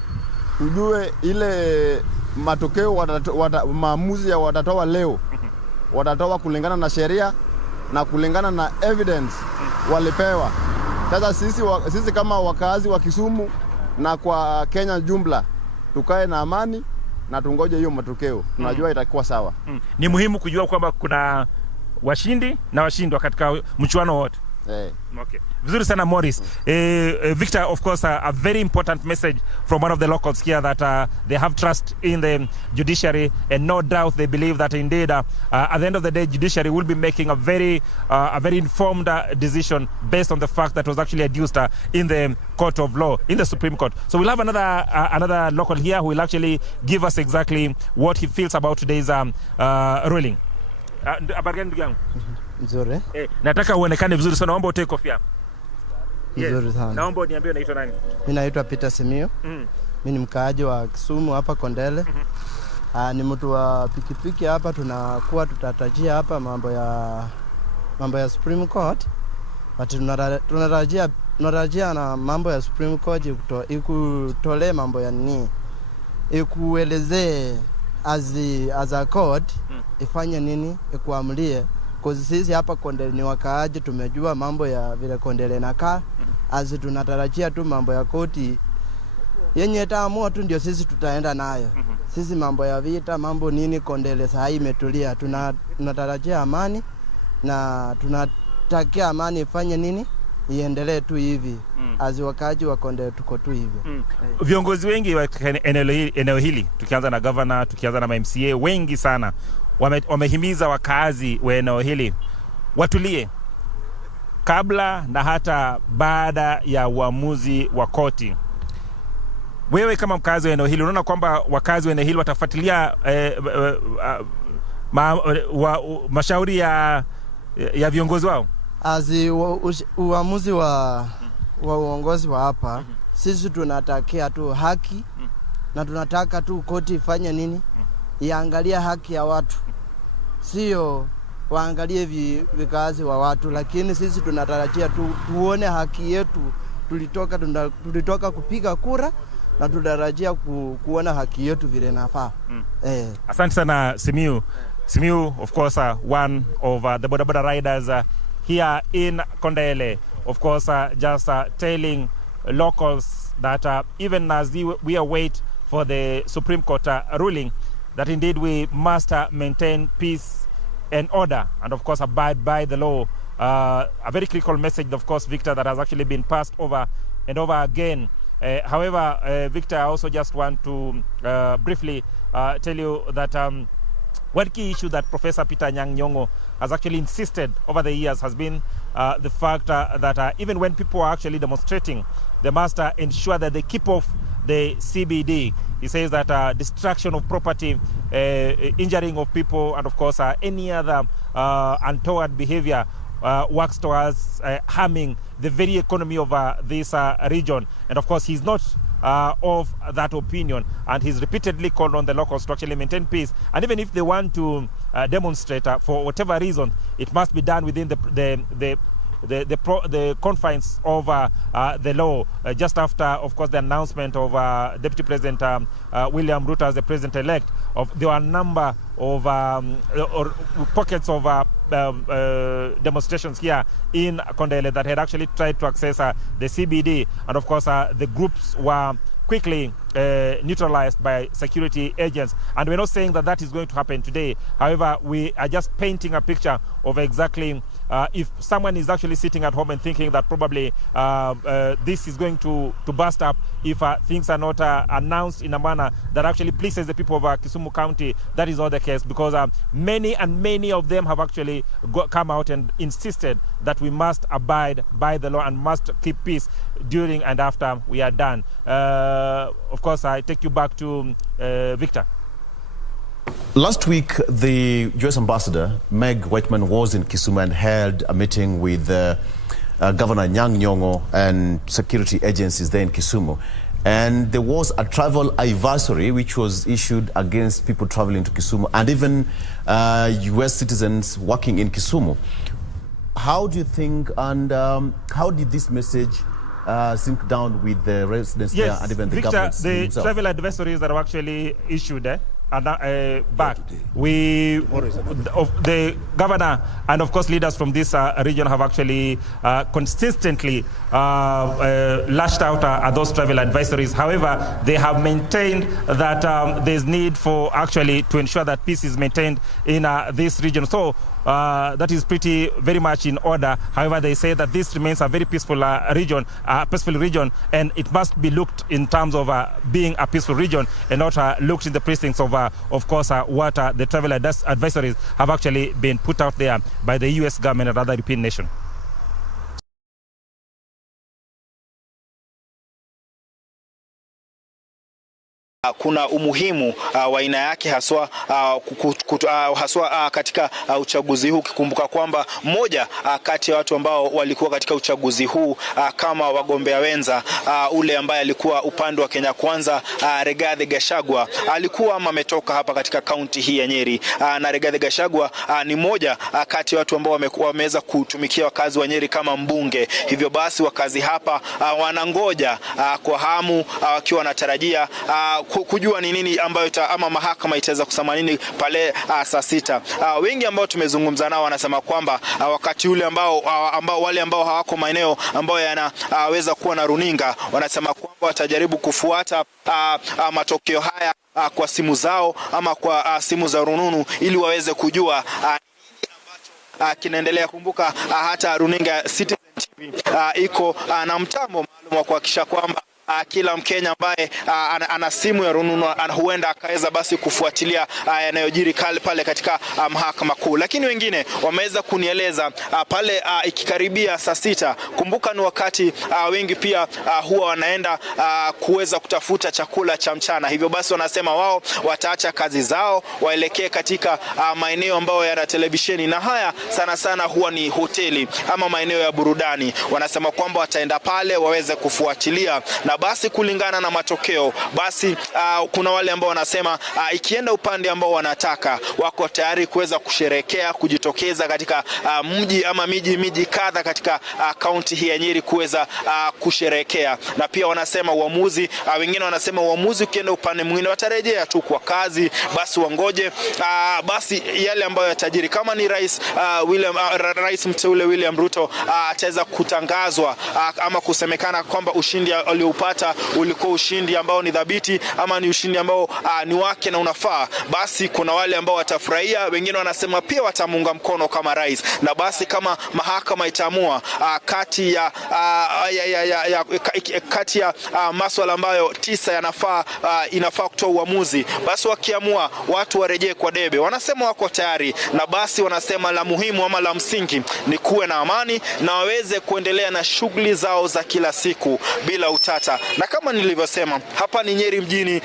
tujue ile matokeo maamuzi ya watatoa leo watatoa kulingana na sheria na kulingana na evidence walipewa. Sasa sisi kama wakazi wa Kisumu na kwa Kenya jumla tukae na amani na tungoje hiyo matokeo. Tunajua itakuwa sawa. Ni muhimu kujua kwamba kuna washindi na washindwa katika mchuano wote. Okay. Vizuri sana Morris. Victor, of course, a very important message from one of the locals here that they have trust in the judiciary, and no doubt they believe that indeed at the end of the day judiciary will be making a very informed decision based on the fact that was actually adduced in the court of law, in the Supreme Court. So we'll have another local here who will actually give us exactly what he feels about today's ruling. Nzuri. Nataka uonekane vizuri sana, naomba utoe kofia. Nzuri sana. Naomba uniambie unaitwa nani? Mimi naitwa Peter Simio. Mimi ni mkaaji wa Kisumu hapa Kondele. Ni mtu wa pikipiki hapa, tutatarajia hapa mambo ya Supreme Court. But tunatarajia na mambo ya Supreme Court ikutolee mambo ya nini? Ikuelezee as a court ifanye nini, ikuamulie. Kwa sisi hapa Kondele ni wakaaji, tumejua mambo ya vile Kondele nakaa. Tunatarajia tu mambo ya koti yenye itaamua tu ndio sisi tutaenda nayo. Sisi mambo ya vita, mambo nini, Kondele saa hii imetulia. Tunatarajia amani na tunatakia amani ifanye nini, iendelee tu hivi. Wakaaji wa Kondele tuko tu hivi. Viongozi wengi wa eneo hili, tukianza na governor, tukianza na MCA, wengi sana wamehimiza wakaazi wa eneo hili watulie kabla na hata baada ya uamuzi wa koti. Wewe kama mkazi wa eneo hili unaona kwamba wakazi wa eneo hili watafuatilia mashauri ya viongozi wao? Uamuzi wa uongozi wa hapa, sisi tunatakia tu haki na tunataka tu koti ifanye nini, iangalia haki ya watu, sio waangalie vikazi wa watu. Lakini sisi tunatarajia tuone haki yetu. Tulitoka kupiga kura na tunatarajia kuona haki yetu vile nafaa. Asante sana Simiu. Simiu, of course, one of the boda riders here in Kondele, of course, just telling locals that even as we await for the Supreme Court ruling, that indeed we must maintain peace and order and of course abide by the law. A very critical message, of course, Victor, that has actually been passed over and over again. However, Victor, I also just want to briefly tell you that one key issue that Professor Peter Anyang' Nyong'o has actually insisted over the years has been the fact that even when people are actually demonstrating, they must ensure that they keep off the CBD. He says that destruction of property, injuring of people, and of course any other untoward behavior works towards harming the very economy of this region. And of course he's not of that opinion, and he's repeatedly called on the locals to actually maintain peace. And even if they want to demonstrate for whatever reason, it must be done within the confines of the law. Just after, of course, the announcement of Deputy President William Ruto as the president-elect, there were a number of pockets of demonstrations here in Kondele that had actually tried to access the CBD, and of course the groups were quickly neutralized by security agents. And we're not saying that that is going to happen today. However, we are just painting a picture of exactly if someone is actually sitting at home and thinking that probably this is going to burst up if things are not announced in a manner that actually pleases the people of Kisumu County. That is not the case, because many of them have actually come out and insisted that we must abide by the law and must keep peace during and after we are done. Of course, I take you back to Victor. Last week, the U.S. Ambassador, Meg Whitman, was in Kisumu and held a meeting with Governor Nyang' Nyong'o and security agencies there in Kisumu. And there was a travel advisory which was issued against people traveling to Kisumu and even US citizens working in Kisumu. How do you think, and how did this message sink down with the residents there and even the government themselves? The travel advisories that were actually issued back, the governor and of course leaders from this region have actually consistently lashed out at those travel advisories. However, they have maintained that there's need for actually to ensure that peace is maintained in this region. So that is very much in order. However, they say that this remains a very peaceful region, and it must be looked in terms of being a peaceful region and not looked in the precincts of course, what the travel advisories have actually been put out there by the US government and other European nations. Kuna umuhimu wa aina yake haswa katika uchaguzi huu, ukikumbuka kwamba mmoja kati ya watu ambao walikuwa katika uchaguzi huu kama wagombea wenza, ule ambaye alikuwa upande wa Kenya Kwanza, Rigathi Gachagua, alikuwa ametoka hapa katika kaunti hii ya Nyeri, na Rigathi Gachagua ni mmoja kati ya watu ambao wameweza kutumikia wakazi wa Nyeri kama mbunge. Hivyo basi wakazi hapa wanangoja kwa hamu, wakiwa wanatarajia kujua ni nini ambayo ama mahakama itaweza kusema nini pale saa 6. Wengi ambao tumezungumza nao wanasema kwamba wakati ule wale ambao hawako maeneo ambayo yanaweza kuwa na runinga, wanasema kwamba watajaribu kufuata matokeo haya kwa simu zao ama kwa simu za rununu ili waweze kujua kinaendelea. Kumbuka hata runinga Citizen TV iko na mtambo maalum wa kuhakikisha kwamba kila Mkenya ambaye ana simu ya rununu huenda akaweza basi kufuatilia yanayojiri pale katika mahakama kuu. Lakini wengine wameweza kunieleza pale ikikaribia saa 6, kumbuka ni wakati wengi pia huwa wanaenda kuweza kutafuta chakula cha mchana. Hivyo basi wanasema wao wataacha kazi zao waelekee katika maeneo ambayo yana televisheni, na haya sana sana huwa ni hoteli ama maeneo ya burudani. Wanasema kwamba wataenda pale waweze kufuatilia, na basi kulingana na matokeo basi kuna wale ambao wanasema ikienda upande ambao wanataka, wako tayari kuweza kusherekea, kujitokeza katika mji ama miji kadha katika kaunti hii ya Nyeri kuweza kusherekea. Na pia wanasema uamuzi, wengine wanasema uamuzi ukienda upande mwingine watarejea tu kwa kazi, basi wangoje basi yale ambayo yatajiri. Kama ni rais mteule William Ruto ataweza kutangazwa ama kusemekana kwamba ushindi aliopata ulikuwa ushindi ambao ni dhabiti ama ni ushindi ambao ni wake na unafaa, basi kuna wale ambao watafurahia. Wengine wanasema pia watamunga mkono kama rais, na basi kama mahakama itaamua kati ya masuala ambayo 9 inafaa kutoa uamuzi, basi wakiamua watu warejee kwa debe. Wanasema wako tayari, na basi wanasema la muhimu ama la msingi ni kuwe na amani na waweze kuendelea na shughuli zao za kila siku bila utata. Na kama nilivyosema, hapa ni Nyeri mjini,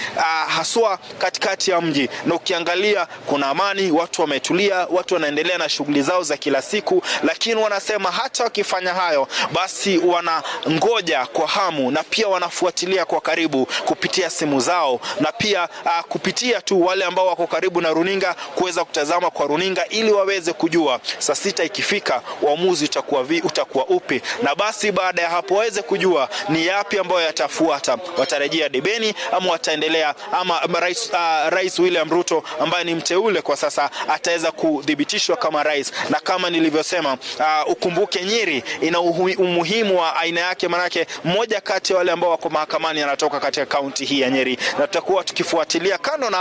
haswa katikati ya mji, na ukiangalia kuna amani, watu wametulia, watu wanaendelea na shughuli zao za kila siku. Lakini wanasema hata wakifanya hayo, basi wanangoja kwa hamu na pia wanafuatilia kwa karibu kupitia simu zao, na pia kupitia tu wale ambao wako karibu na runinga kuweza kutazama kwa runinga, ili waweze kujua saa 6 ikifika uamuzi utakuwa upi, na basi baada ya hapo waweze kujua ni yapi ambayo yatafuata. Watarejea debeni ama wataendelea, ama rais William Ruto ambaye ni mteule kwa sasa ataweza kudhibitishwa kama rais. Na kama nilivyosema, ukumbuke Nyeri ina umuhimu wa aina yake, manake mmoja kati ya wale ambao wako mahakamani anatoka katika kaunti hii ya Nyeri, na tutakuwa tukifuatilia kando na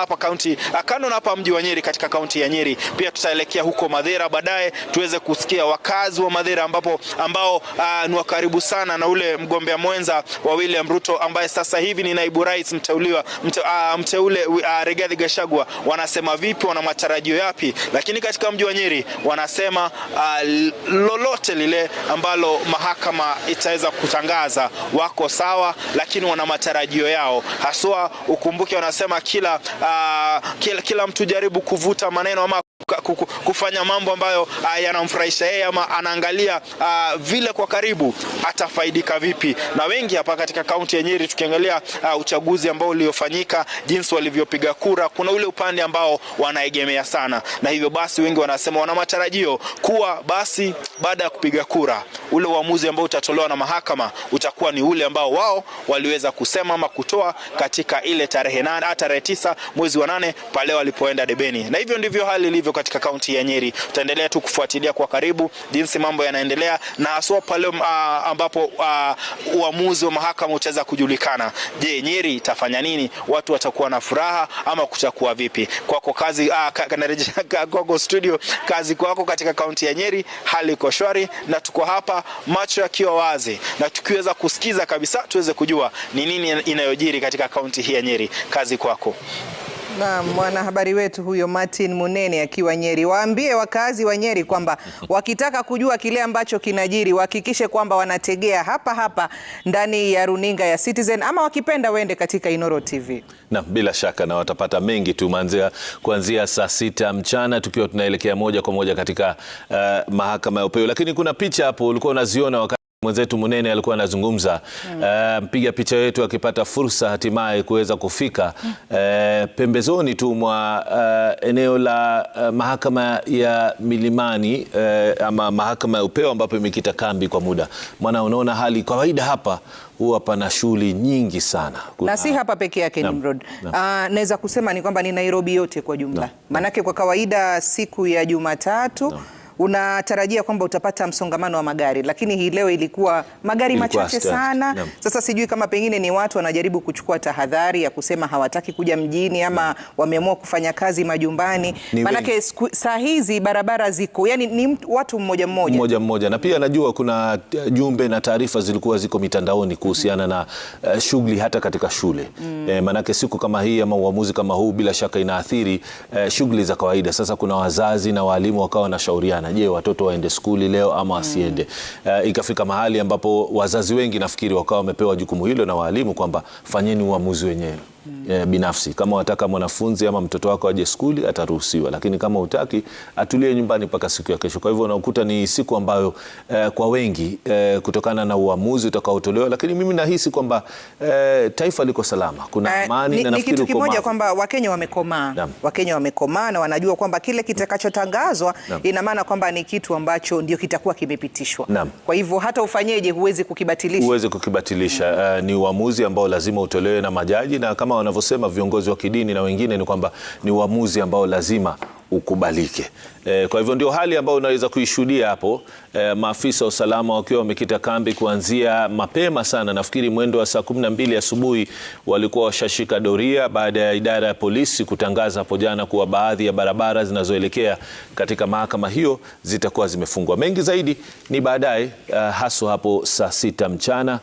hapa mji wa Nyeri, katika kaunti ya Nyeri pia tutaelekea huko Madhera baadaye tuweze kusikia wakazi wa Madhera ambao ni wakaribu sana na ule mgombea mwenza wa William Ruto ambaye sasa hivi ni naibu rais mteule Rigathi Gachagua, wanasema vipi, wana matarajio yapi. Lakini katika mji wa Nyeri wanasema lolote lile ambalo mahakama itaweza kutangaza wako sawa, lakini wana matarajio yao haswa. Ukumbuke wanasema kila mtu jaribu kuvuta maneno ama kufanya mambo ambayo yanamfurahisha yeye ama anaangalia vile kwa karibu atafaidika vipi. Na wengi hapa katika kaunti ya Nyeri tukiangalia uchaguzi ambao uliofanyika, jinsi walivyopiga kura, kuna ule upande ambao wanaegemea sana, na hivyo basi wengi wanasema wana matarajio kuwa basi baada ya kupiga kura ule uamuzi ambao utatolewa na mahakama utakuwa ni ule ambao wao waliweza kusema ama kutoa katika ile tarehe 9 mwezi wa 8 pale walipoenda debeni. Na hivyo ndivyo hali ilivyo katika kaunti ya Nyeri. Tutaendelea tu kufuatilia kwa karibu jinsi mambo yanaendelea, na haswa pale ambapo uamuzi wa mahakama utaweza kujulikana. Je, Nyeri itafanya nini? Watu watakuwa na furaha ama kutakuwa vipi? Kwako kazi kwako studio, kazi kwako katika kaunti ya Nyeri, hali iko shwari na tuko hapa macho yakiwa wazi na tukiweza kusikiza kabisa tuweze kujua ni nini inayojiri katika kaunti hii ya Nyeri. Kazi kwako. Na mwanahabari wetu huyo Martin Munene akiwa Nyeri. Waambie wakazi wa Nyeri kwamba wakitaka kujua kile ambacho kinajiri wahakikishe kwamba wanategea hapa ndani ya runinga ya Citizen, ama wakipenda wende katika Inoro TV. Na bila shaka na watapata mengi tu kuanzia saa 6 mchana tukiwa tunaelekea moja kwa moja katika mahakama ya upeo. Lakini kuna picha hapo ulikuwa unaziona wakati mwenzetu Munene alikuwa anazungumza, mpiga picha wetu akipata fursa hatimaye kuweza kufika pembezoni tu mwa eneo la mahakama ya Milimani ama mahakama ya upeo ambapo imekita kambi kwa muda. Maana unaona hali kawaida hapa huwa pana shughuli nyingi sana. Na si hapa peke yake Nimrod. Naweza kusema ni kwamba ni Nairobi yote kwa jumla. Manake kwa kawaida siku ya Jumatatu unatarajia kwamba utapata msongamano wa magari, lakini hii leo ilikuwa magari machache sana. Sasa sijui kama pengine ni watu wanajaribu kuchukua tahadhari ya kusema hawataki kuja mjini ama wameamua kufanya kazi majumbani. Manake saa hizi barabara ziko, yani ni watu mmoja. Na pia najua kuna jumbe na taarifa zilikuwa ziko mitandaoni kuhusiana na shughuli hata katika shule. Manake siku kama hii ama uamuzi kama huu bila shaka inaathiri shughuli za kawaida. Sasa kuna wazazi na walimu wakawa na shauriana, je, watoto waende skuli leo ama wasiende? Ikafika mahali ambapo wazazi wengi nafikiri wakawa wamepewa jukumu hilo na walimu kwamba fanyeni uamuzi wenyewe binafsi. Kama wataka mwanafunzi ama mtoto wako aje skuli ataruhusiwa, lakini kama hutaki atulie nyumbani mpaka siku ya kesho. Kwa hivyo unakuta ni siku ambayo kwa wengi kutokana na uamuzi utakaotolewa, lakini mimi nahisi kwamba taifa liko salama, kuna amani na nafikiri kitu kimoja kwamba Wakenya wamekomaa. Wakenya wamekomaa na wanajua kwamba kile kitakachotangazwa ina maana kwamba ni kitu ambacho ndio kitakuwa kimepitishwa. Kwa hivyo hata ufanyeje huwezi kukibatilisha. Ni uamuzi ambao lazima utolewe na majaji, na kama wanavyosema viongozi wa kidini na wengine ni kwamba ni uamuzi ambao lazima ukubalike. Kwa hivyo ndio hali ambayo unaweza kuishuhudia hapo, maafisa wa usalama wakiwa wamekita kambi kuanzia mapema sana. Nafikiri mwendo wa saa 12 asubuhi walikuwa washashika doria baada ya idara ya polisi kutangaza hapo jana kuwa baadhi ya barabara zinazoelekea katika mahakama hiyo zitakuwa zimefungwa. Mengi zaidi ni baadaye, haswa hapo saa 6 mchana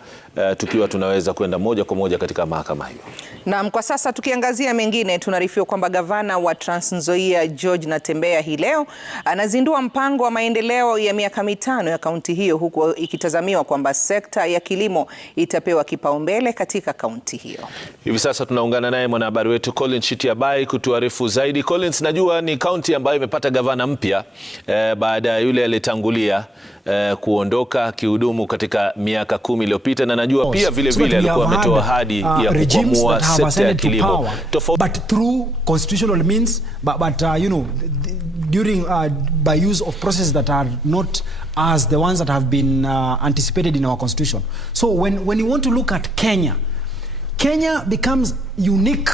tukiwa tunaweza kwenda moja kwa moja katika mahakama hiyo. Naam, kwa sasa tukiangazia mengine, tunaarifiwa kwamba gavana wa Trans Nzoia George Natembeya hii leo anazindua mpango wa maendeleo ya miaka 5 ya kaunti hiyo, huku ikitazamiwa kwamba sekta ya kilimo itapewa kipaumbele katika kaunti hiyo. Hivi sasa tunaungana naye mwanahabari wetu Collins Shitiabai kutuarifu zaidi. Collins, najua ni kaunti ambayo imepata gavana mpya baada ya yule aliyetangulia kuondoka kihudumu katika miaka 10 iliyopita, na najua pia vile alikuwa ametoa ahadi ya kuamua sekta ya kilimo but through constitutional means, but you know, during by use of processes that are not as the ones that have been anticipated in our constitution. So when you want to look at Kenya becomes unique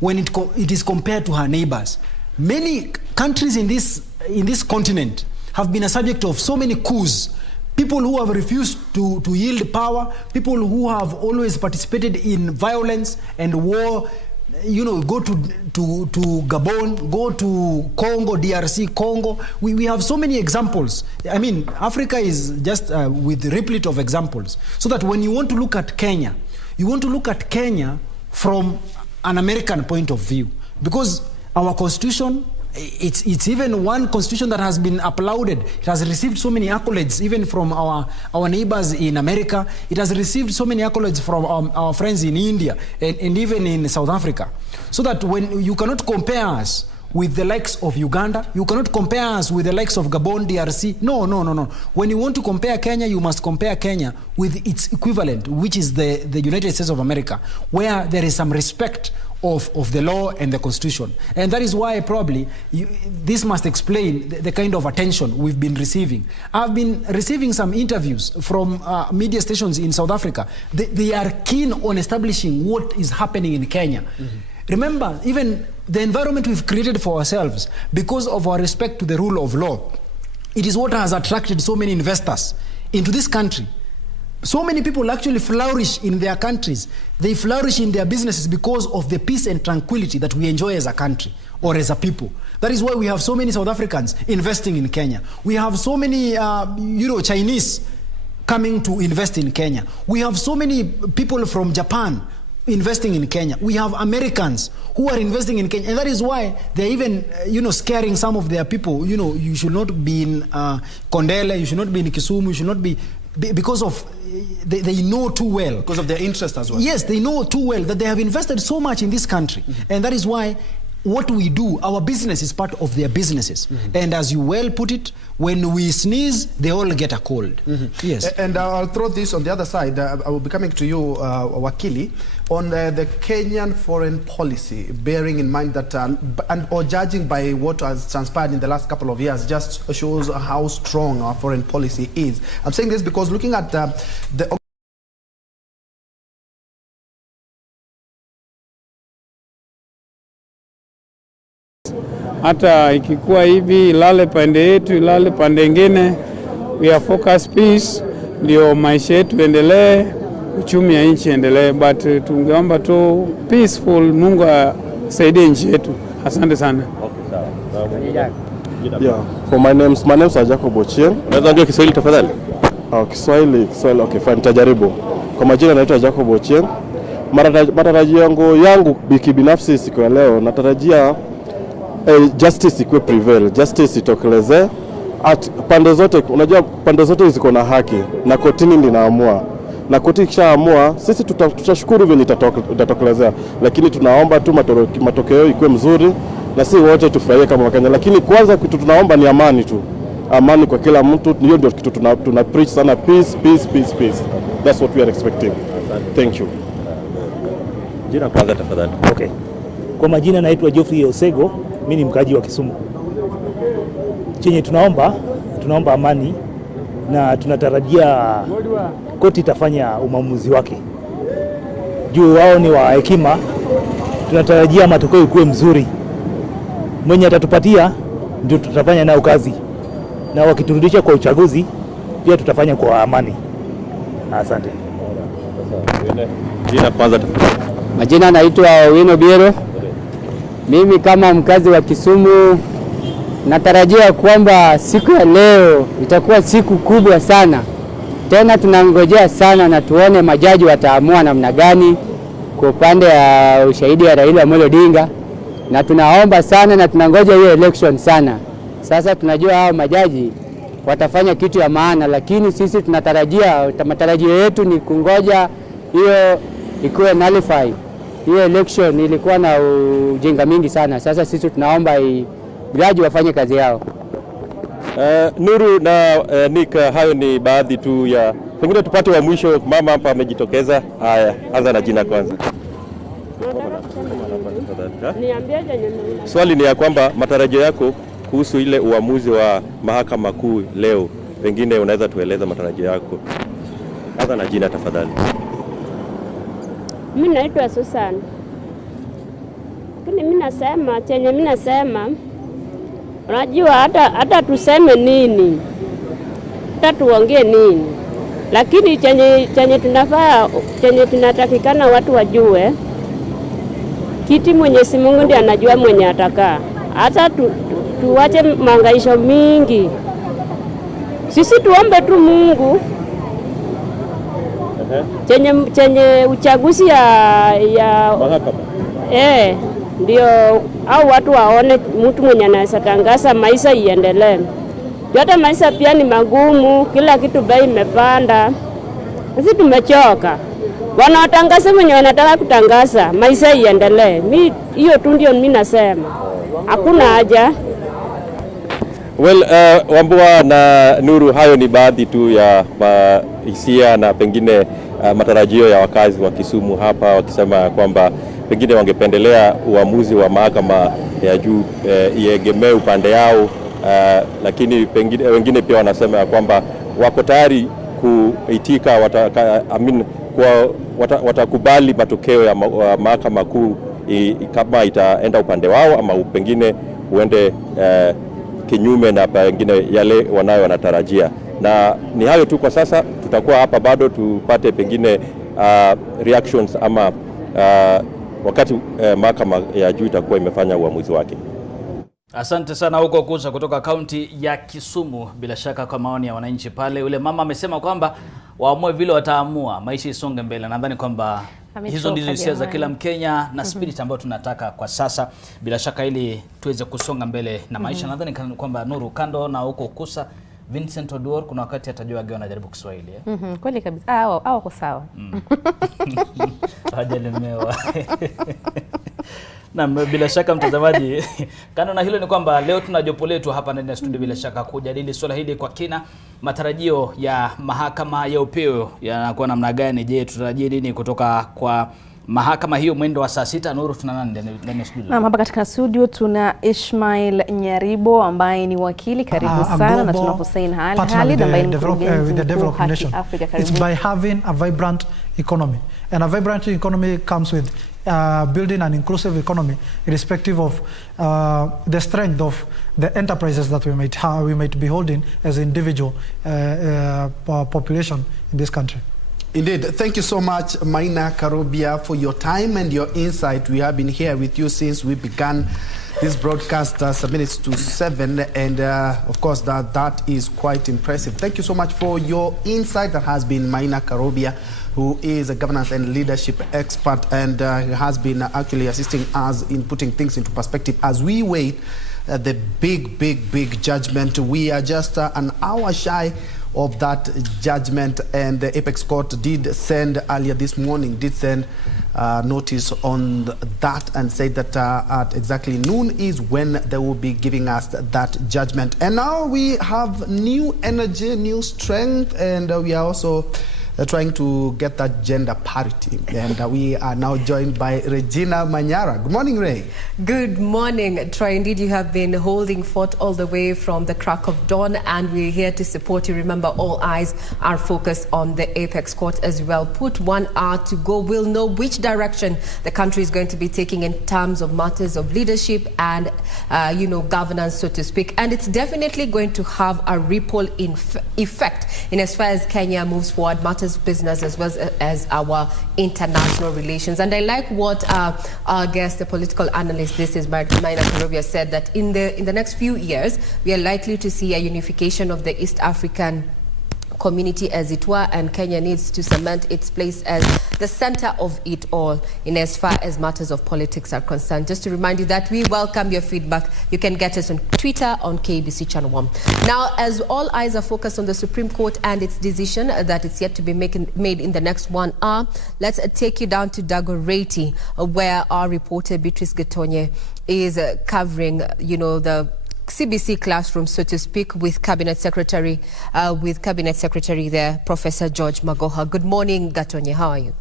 when it is compared to her neighbors. Many countries in this continent have been a subject of so many coups. People who have refused to yield power, people who have always participated in violence and war. You know, go to Gabon, go to Congo, DRC, Congo. We have so many examples. I mean, Africa is just with replete of examples. So that when you want to look at Kenya, you want to look at Kenya from an American point of view, because our constitution, it's even one constitution that has been applauded. It has received so many accolades even from our neighbors in America. It has received so many accolades from our friends in India and even in South Africa. So that when you cannot compare us with the likes of Uganda. You cannot compare us with the likes of Gabon, DRC. No. When you want to compare Kenya, you must compare Kenya with its equivalent, which is the United States of America, where there is some respect of the law and the constitution. And that is why probably this must explain the kind of attention we've been receiving. I've been receiving some interviews from media stations in South Africa. They are keen on establishing what is happening in Kenya. Remember, even the environment we've created for ourselves, because of our respect to the rule of law, it is what has attracted so many investors into this country. So many people actually flourish in their countries. They flourish in their businesses because of the peace and tranquility that we enjoy as a country or as a people. That is why we have so many South Africans investing in Kenya. We have so many, Chinese coming to invest in Kenya. We have so many people from Japan investing in Kenya. We have Americans who are investing in Kenya. And that is why they're even, scaring some of their people. You should not be in Kondele, you should not be in Kisumu, you should not be, because of, they know too well. Because of their interest as well. Yes, they know too well that they have invested so much in this country. And that is why what we do, our business is part of their businesses. And as you well put it, when we sneeze, they all get a cold. Yes. And I'll throw this on the other side. I will be coming to you, Wakili, on the Kenyan foreign policy, bearing in mind that, or judging by what has transpired in the last couple of years, just shows how strong our foreign policy is. I'm saying this because looking at the hata ikikuwa hivi ilale pande yetu, ilale pande ingine, we are focus peace, ndio maisha yetu endelee, uchumi ya nchi endelee, but tungeomba tu peaceful, Mungu asaidie nchi yetu. Asante sana. Yeah, for my name is Jacob Ochieng. Unaweza ndio Kiswahili tafadhali? Kiswahili, okay, fine, tajaribu. Kwa majina naitwa Jacob Ochieng. Matarajio yangu binafsi siku ya leo, natarajia justice ikuwe prevail, justice itokeleze at pande zote. Unajua pande zote ziko na haki na kotini linaamua, na koti ikishaamua sisi tutashukuru vile itatokelezea, lakini tunaomba tu matokeo ikuwe mzuri na si wote tufurahie kama Wakenya. Lakini kwanza kitu tunaomba ni amani tu, amani kwa kila mtu. Hiyo ndio kitu tuna preach sana, peace. That's what we are expecting. Thank you. Jina kwanza tafadhali. Okay. Kwa majina naitwa Geoffrey Osego, mimi ni mkaji wa Kisumu. Chenye tunaomba amani, na tunatarajia koti itafanya uamuzi wake. Juu wao ni wa hekima, tunatarajia matokeo ikuwe mzuri. Mwenye atatupatia ndio tutafanya nao kazi. Na wakiturudisha kwa uchaguzi pia tutafanya kwa amani. Asante. Jina kwanza tafadhali. Majina naitwa Wino Biero. Mimi kama mkazi wa Kisumu natarajia kwamba siku ya leo itakuwa siku kubwa sana. Tena tunangojea sana na tuone majaji wataamua namna gani kwa upande ya ushahidi ya Raila Amolo Odinga, na tunaomba sana na tunangoja hiyo election sana. Sasa tunajua hao majaji watafanya kitu ya maana, lakini sisi tunatarajia, matarajio yetu ni kungoja hiyo ikuwe nullify. Hiyo election ilikuwa na ujinga mingi sana. Sasa sisi tunaomba jaji wafanye kazi yao. Nuru na Nika, hayo ni baadhi tu ya, pengine tupate wa mwisho. Mama hapa amejitokeza. Haya, anza na jina kwanza. Swali ni ya kwamba matarajio yako kuhusu ile uamuzi wa mahakama kuu leo, pengine unaweza tueleza matarajio yako. Anza na jina tafadhali. Mimi naitwa Susan. Lakini mimi nasema unajua hata tuseme nini, hata tuongee nini, lakini chenye tunafaa, chenye tunatakikana watu wajue, kiti Mwenyezi Mungu ndiye anajua mwenye atakaa. Hata tuwache mangaisho mingi, sisi tuombe tu Mungu chenye uchaguzi ya mahakama. Ndio au watu waone mtu mwenye anaweza tangaza maisha iendelee. Hata maisha pia ni magumu, kila kitu bei imepanda. Sisi tumechoka. Wanatangaza mwenye wanataka kutangaza maisha iendelee. Hiyo tu ndio mimi nasema. hakuna haja. Well, Wambua na Nuru, hayo ni baadhi tu ya hisia na pengine matarajio ya wakazi wa Kisumu hapa, wakisema kwamba pengine wangependelea uamuzi wa mahakama ya juu iegemee upande yao, lakini pengine wengine pia wanasema kwamba wako tayari kuitika, watakubali matokeo ya mahakama kuu kama itaenda upande wao ama pengine uende kinyume na pengine yale wanatarajia. Na ni hayo tu kwa sasa. Tutakuwa hapa bado tupate pengine reactions ama wakati mahakama ya juu itakuwa imefanya uamuzi wake. Asante sana huko Kusa kutoka kaunti ya Kisumu. Bila shaka kwa maoni ya wananchi pale, yule mama amesema kwamba waamue vile wataamua, maisha isonge mbele. Nadhani kwamba hizo ndizo hisia za kila Mkenya na spirit ambayo tunataka kwa sasa, bila shaka, ili tuweze kusonga mbele na maisha. Nadhani kwamba Nuru, kando na huko Kusa, Vincent Oduor kuna wakati atajua ageo anajaribu Kiswahili. Kweli kabisa. Hao kwa sawa. Hajalemewa. Na bila shaka mtazamaji, kando na hilo ni kwamba leo tuna jopo letu hapa ndani ya studio, bila shaka kujadili swala hili kwa kina. Matarajio ya mahakama ya upeo yanakuwa namna gani? Je, tutarajie nini kutoka kwa mahakama hiyo mwendo wa saa 6? Nuru, tuna nani ndani ya studio? Hapa katika studio tuna Ishmael Nyaribo ambaye ni wakili. Karibu sana. Na tuna Hussein Halid ambaye ni mkurugenzi wa Haki Afrika. Karibu. It's by having a vibrant economy, and a vibrant economy comes with building an inclusive economy, irrespective of the strength of the enterprises that we might be holding as individual population in this country. Indeed. Thank you so much, Maina Karobia, for your time and your insight. We have been here with you since we began this broadcast 7 minutes to 7, and of course that is quite impressive. Thank you so much for your insight. That has been Maina Karobia, who is a governance and leadership expert, and has been actually assisting us in putting things into perspective as we wait the big judgment. We are just an hour shy of that judgment, and the Apex Court did send earlier this morning, notice on that, and said that at exactly noon is when they will be giving us that judgment. And now we have new energy, new strength, and we are also trying to get that gender parity. And we are now joined by Regina Manyara. Good morning, Ray. Good morning, Troy. Indeed, you have been holding fort all the way from the crack of dawn, and we're here to support you. Remember, all eyes are focused on the Apex Court as well. Put 1 hour to go. We'll know which direction the country is going to be taking in terms of matters of leadership and, governance, so to speak. And it's definitely going to have a ripple effect in as far as Kenya moves forward, matters business as well as our international relations. And I like what our guest, the political analyst, Maina Karobia, said, that in the next few years we are likely to see a unification of the East African community, as it were, and Kenya needs to cement its place as the center of it all in as far as matters of politics are concerned. Just to remind you that we welcome your feedback. You can get us on Twitter on KBC Channel 1. Now, as all eyes are focused on the Supreme Court and its decision that it's yet to be made in the next 1 hour, let's take you down to Dagoretti, where our reporter Beatrice Getonye is covering, the CBC classroom, so to speak, with Cabinet Secretary there, Professor George Magoha. Good morning, Gatonye. How are you?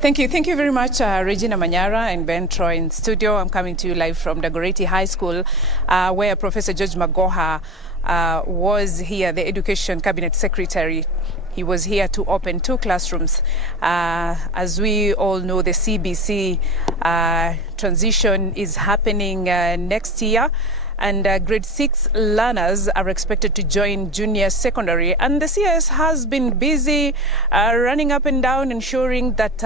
Thank you very much, Regina Manyara and Ben Troy in studio. I'm coming to you live from Dagoretti High School, where Professor George Magoha was here, the Education Cabinet Secretary. He was here to open 2 classrooms. As we all know, the CBC transition is happening next year, and grade 6 learners are expected to join junior secondary. And the CS has been busy running up and down, ensuring that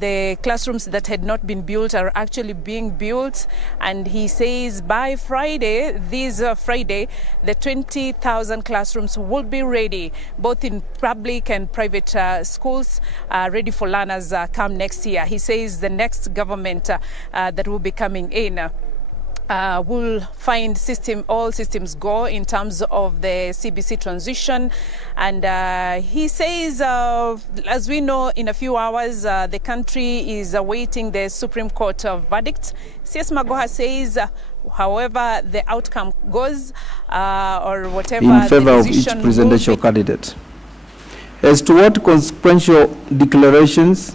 the classrooms that had not been built are actually being built. And he says by Friday, the 20,000 classrooms will be ready, both in public and private schools, ready for learners come next year. He says the next government that will be coming in will find all systems go in terms of the CBC transition. And he says, as we know, in a few hours, the country is awaiting the Supreme Court verdict. CS Magoha says, however the outcome goes, or whatever in favor the of each decision presidential candidate. As to what consequential declarations,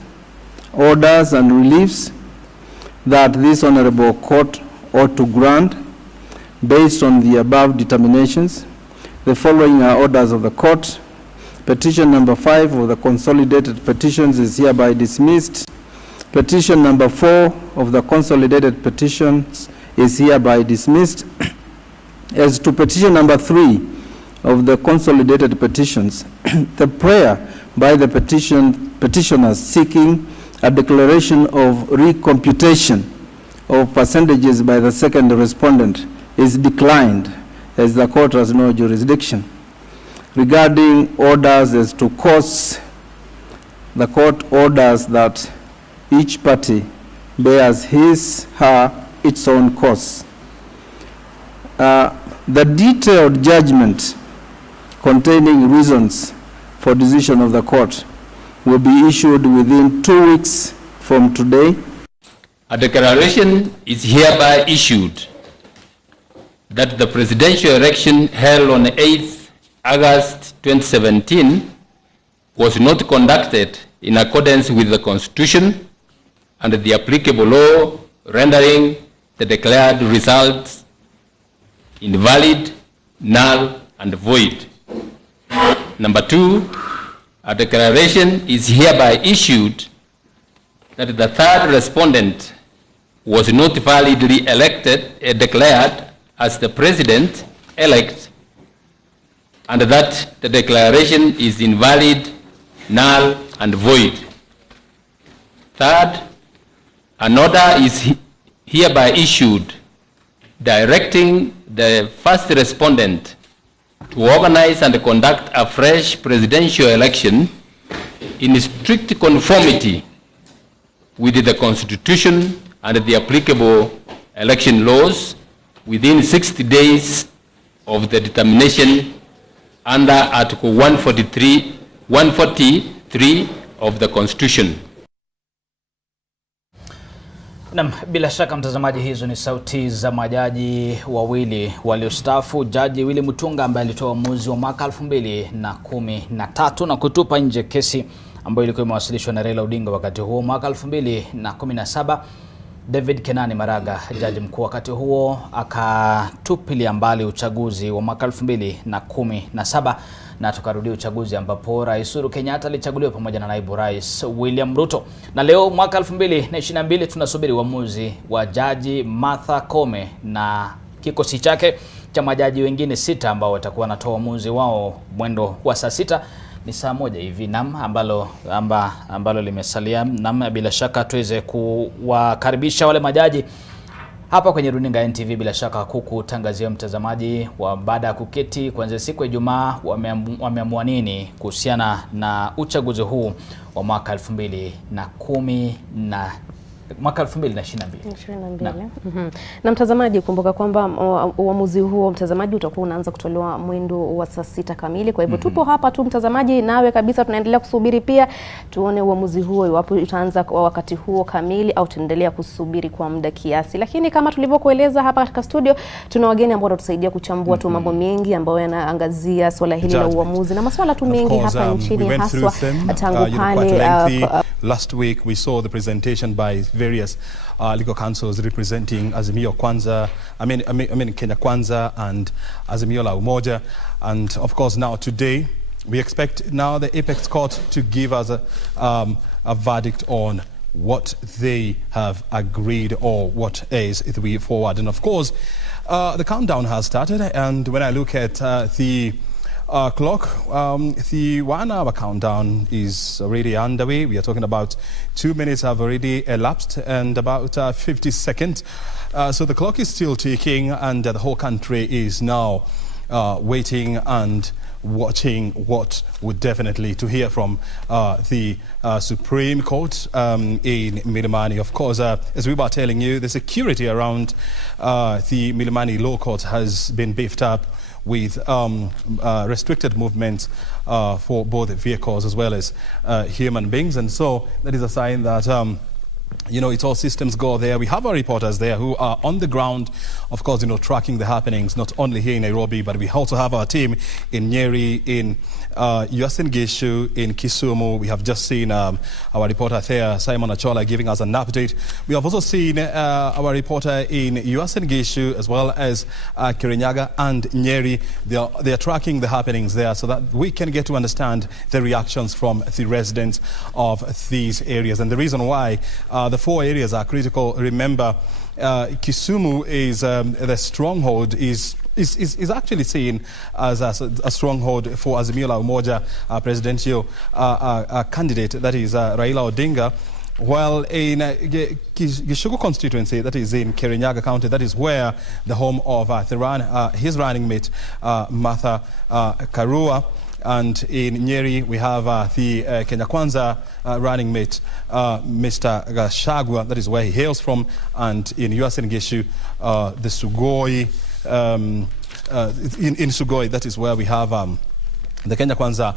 orders and reliefs that this honorable court ought to grant based on the above determinations, the following are orders of the court. Petition number 5 of the consolidated petitions is hereby dismissed. Petition number 4 of the consolidated petitions is hereby dismissed. As to petition number 3 of the consolidated petitions, the prayer by the petitioners seeking a declaration of recomputation of percentages by the second respondent is declined, as the court has no jurisdiction. Regarding orders as to costs, the court orders that each party bears its own costs. The detailed judgment containing reasons for decision of the court will be issued within 2 weeks from today. A declaration is hereby issued that the presidential election held on 8th August 2017 was not conducted in accordance with the Constitution and the applicable law, rendering the declared results invalid, null, and void. Number 2, a declaration is hereby issued that the third respondent was not validly declared as the president-elect, and that the declaration is invalid, null, and void. Third, an order is hereby issued directing the first respondent to organize and conduct a fresh presidential election in strict conformity with the Constitution and the applicable election laws within 60 days of the determination under Article 143 of the Constitution. Naam, bila shaka mtazamaji, hizo ni sauti za majaji wawili waliostaafu. Jaji Willy Mutunga ambaye alitoa uamuzi wa mwaka 2013 na kutupa nje kesi ambayo ilikuwa imewasilishwa na Raila Odinga wakati huo. Mwaka 2017 David Kenani Maraga, jaji mkuu wakati huo, akatupilia mbali uchaguzi wa mwaka 2017 na tukarudia uchaguzi ambapo Rais Uhuru Kenyatta alichaguliwa pamoja na naibu rais William Ruto. Na leo mwaka 2022 tunasubiri uamuzi wa jaji Martha Koome na kikosi chake cha majaji wengine 6 ambao watakuwa wanatoa uamuzi wao mwendo wa saa 6. Ni saa 1 hivi ambalo limesalia. Bila shaka tuweze kuwakaribisha wale majaji hapa kwenye runinga NTV. Bila shaka kukutangazia mtazamaji wa baada ya kuketi kuanzia siku ya Ijumaa wameamua nini kuhusiana na uchaguzi huu wa mwaka 2022. Na mtazamaji, kumbuka kwamba uamuzi huo mtazamaji utakuwa unaanza kutolewa mwendo wa saa 6 kamili. Kwa hivyo tupo hapa tu mtazamaji, nawe kabisa tunaendelea kusubiri pia tuone uamuzi huo iwapo utaanza kwa wakati huo kamili au tuendelea kusubiri kwa muda kiasi. Lakini kama tulivyokueleza hapa katika studio, tuna wageni ambao watatusaidia kuchambua tu mambo mengi ambayo yanaangazia swala hili la uamuzi na masuala tu mengi hapa nchini, haswa tangu pale last week we saw the presentation by various legal councils representing Azimio Kwanza, I mean Kenya Kwanza and Azimio la Umoja, and of course now today we expect now the Apex Court to give us a verdict on what they have agreed or what is the way forward. And of course the countdown has started, and when I look at the clock, the 1 hour countdown is already underway. We are talking about 2 minutes have already elapsed and about 50 seconds. So the clock is still ticking, and the whole country is now waiting and watching what would definitely to hear from the Supreme Court in Milimani. Of course, as we were telling you, the security around the Milimani Law Court has been beefed up with restricted movements for both vehicles as well as human beings. And so that is a sign that you know, it's all systems go there. We have our reporters there who are on the ground, of course, you know, tracking the happenings, not only here in Nairobi, but we also have our team in Nyeri, in Uasin Gishu, in Kisumu. We have just seen our reporter there, Simon Achola, giving us an update. We have also seen our reporter in Uasin Gishu, as well as Kirinyaga and Nyeri. They are tracking the happenings there so that we can get to understand the reactions from the residents of these areas. And the reason why the 4 areas are critical. Remember, Kisumu is the stronghold is actually seen as a stronghold for Azimio la Umoja presidential candidate, that is Raila Odinga. While in Gishugu constituency, that is in Kirinyaga County, that is where the home of his running mate, Martha Karua. And in Nyeri, we have the Kenya Kwanza running mate, Mr. Gachagua, that is where he hails from. And in Uasin Gishu, the Sugoi, in Sugoi, that is where we have the Kenya Kwanza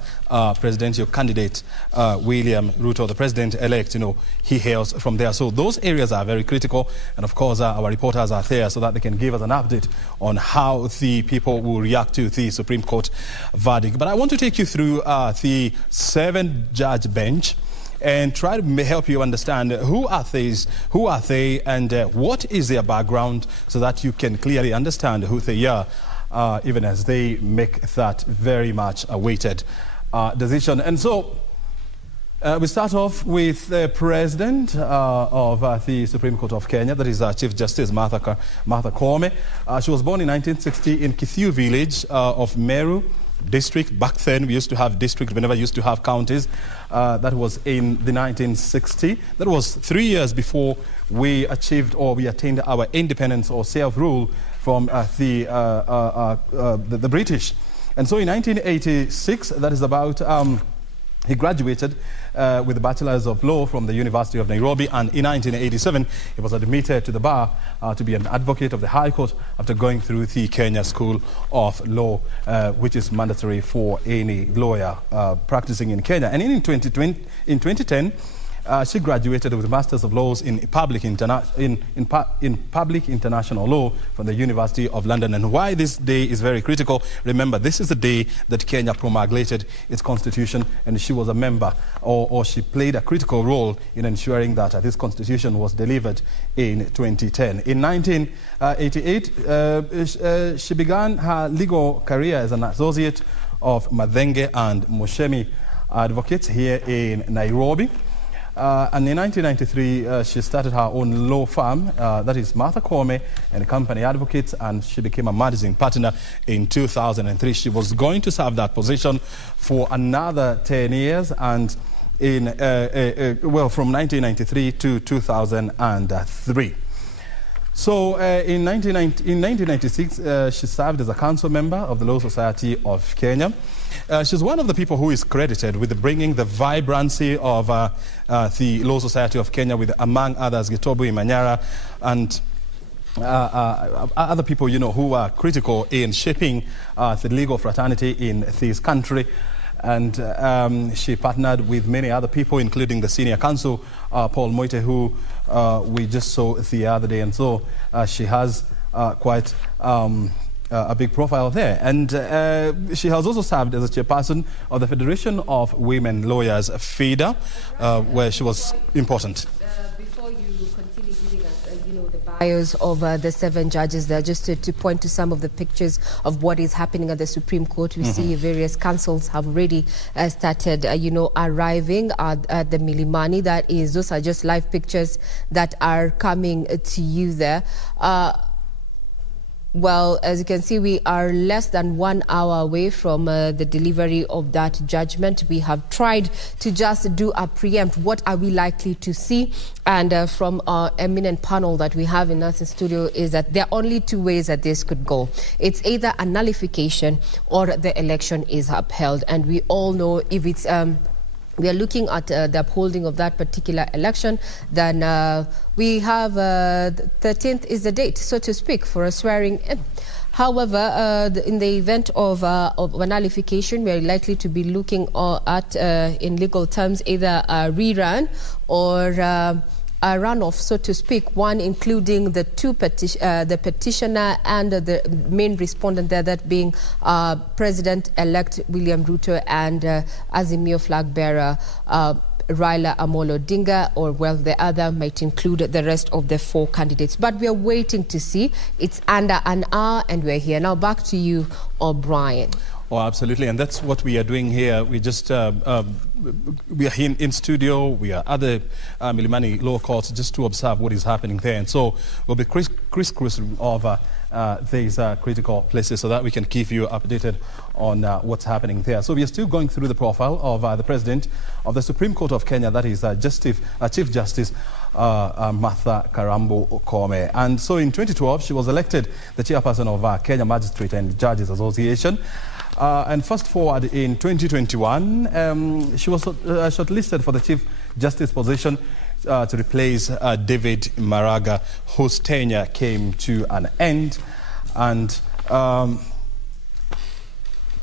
presidential candidate, William Ruto, the president-elect, you know, he hails from there. So those areas are very critical. And of course, our reporters are there so that they can give us an update on how the people will react to the Supreme Court verdict. But I want to take you through the 7-judge bench and try to help you understand who are they, and what is their background, so that you can clearly understand who they are. Even as they make that very much awaited decision. And so we start off with the president of the Supreme Court of Kenya, that is Chief Justice Martha Koome. She was born in 1960 in Kithiu village of Meru district. Back then we used to have districts, we never used to have counties. That was in the 1960. That was 3 years before we achieved or we attained our independence or self-rule from the British. And so in 1986, that is about, he graduated with a Bachelor's of Law from the University of Nairobi, and in 1987 he was admitted to the bar to be an advocate of the High Court after going through the Kenya School of Law, which is mandatory for any lawyer practicing in Kenya. And in 2010, she graduated with a Master's of Laws in Public International Law from the University of London. And why this day is very critical, remember, this is the day that Kenya promulgated its constitution, and she was a member, or she played a critical role in ensuring that this constitution was delivered in 2010. In 1988, she began her legal career as an associate of Madenge and Mushemi advocates here in Nairobi. And in 1993, she started her own law firm, that is Martha Koome and Company Advocates, and she became a managing partner in 2003. She was going to serve that position for another 10 years, and in, from 1993 to 2003. So in 1996, she served as a council member of the Law Society of Kenya. She's one of the people who is credited with bringing the vibrancy of the Law Society of Kenya, with, among others, Gitobu Imanyara and other people, you know, who are critical in shaping the legal fraternity in this country. And she partnered with many other people, including the senior counsel, Paul Moite, who we just saw the other day. And so she has quite a big profile there. And she has also served as a chairperson of the Federation of Women Lawyers, FIDA, where she was important. Before you continue giving us, the bios of the 7 judges there, just to point to some of the pictures of what is happening at the Supreme Court. We see various councils have already started, arriving at the Milimani. Those are just live pictures that are coming to you there. Well, as you can see, we are less than 1 hour away from the delivery of that judgment. We have tried to just do a preempt. What are we likely to see? And from our eminent panel that we have in us in studio is that there are only two ways that this could go. It's either a nullification or the election is upheld. And we all know if it's... we are looking at the upholding of that particular election, then we have 13th is the date, so to speak, for a swearing in. However, in the event of a nullification, we are likely to be looking at, in legal terms, either a rerun or a runoff, so to speak, one including the the petitioner and the main respondent there, that being President-elect William Ruto and Azimio flag bearer Raila Amolo Odinga, or well, the other might include the rest of the 4 candidates. But we are waiting to see. It's under an hour and we're here. Now back to you, O'Brien. Oh, absolutely, and that's what we are doing here. We just we are in studio. We are at the Milimani Law Courts just to observe what is happening there, and so we'll be crisscrossing over these critical places so that we can keep you updated on what's happening there. So we are still going through the profile of the President of the Supreme Court of Kenya, that is Chief Justice Martha Karambu Koome. And so in 2012, she was elected the chairperson of Kenya Magistrate and Judges Association. And fast forward in 2021, she was shortlisted for the Chief Justice position to replace David Maraga, whose tenure came to an end. And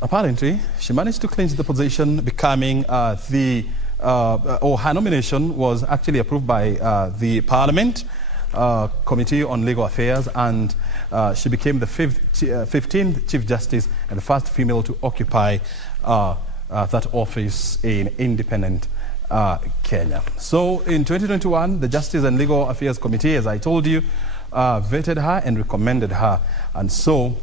apparently, she managed to clinch the position, becoming her nomination was actually approved by the Parliament Committee on Legal Affairs, and she became the 15th Chief Justice and the first female to occupy that office in independent Kenya. So in 2021, the Justice and Legal Affairs Committee, as I told you, vetted her and recommended her. And so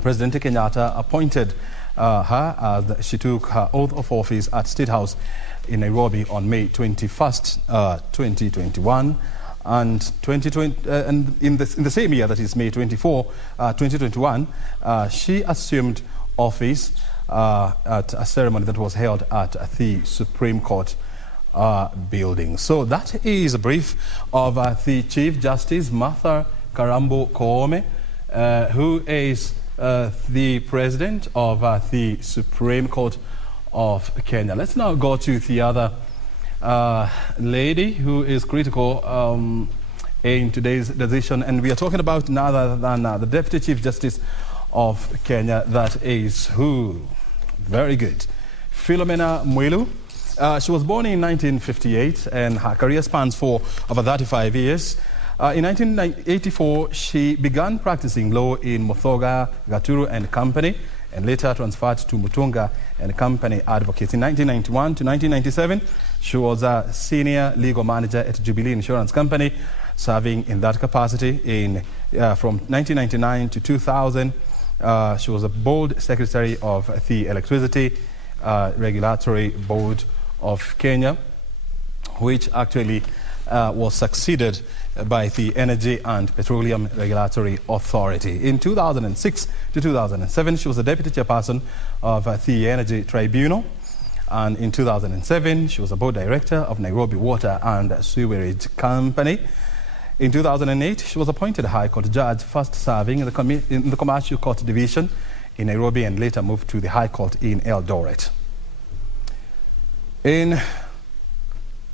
President Kenyatta appointed her as she took her oath of office at State House in Nairobi on May 21st, 2021. And in the same year, that is May 24, 2021, she assumed office at a ceremony that was held at the Supreme Court building. So that is a brief of the Chief Justice Martha Karambu Koome, who is the President of the Supreme Court of Kenya. Let's now go to the other lady who is critical in today's decision, and we are talking about none other than the Deputy Chief Justice of Kenya. That is who? Very good. Philomena Mwilu. She was born in 1958 and her career spans for over 35 years. In 1984, she began practicing law in Muthoga, Gaturu and Company, and later transferred to Mutunga and Company Advocates. In 1991 to 1997, she was a senior legal manager at Jubilee Insurance Company, serving in that capacity from 1999 to 2000. She was a board secretary of the Electricity Regulatory Board of Kenya, which actually was succeeded by the Energy and Petroleum Regulatory Authority. In 2006 to 2007, she was the deputy chairperson of the Energy Tribunal. And in 2007, she was a board director of Nairobi Water and Sewerage Company. In 2008, she was appointed High Court judge, first serving in the Commercial Court Division in Nairobi and later moved to the High Court in Eldoret. In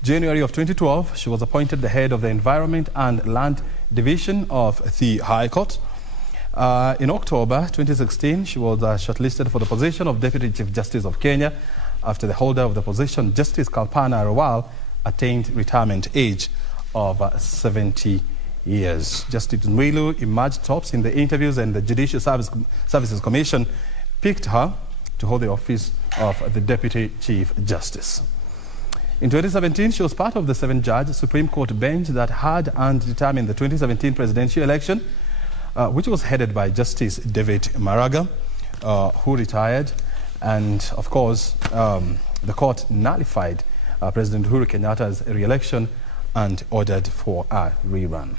January of 2012, she was appointed the head of the Environment and Land Division of the High Court. In October 2016, she was shortlisted for the position of Deputy Chief Justice of Kenya after the holder of the position, Justice Kalpana Rawal, attained retirement age of 70 years. Justice Mwilu emerged tops in the interviews, and the Judicial Services Commission picked her to hold the office of the Deputy Chief Justice. In 2017, she was part of the 7-judge Supreme Court bench that had and determined the 2017 presidential election, which was headed by Justice David Maraga, who retired. And of course, the court nullified President Uhuru Kenyatta's re-election and ordered for a rerun.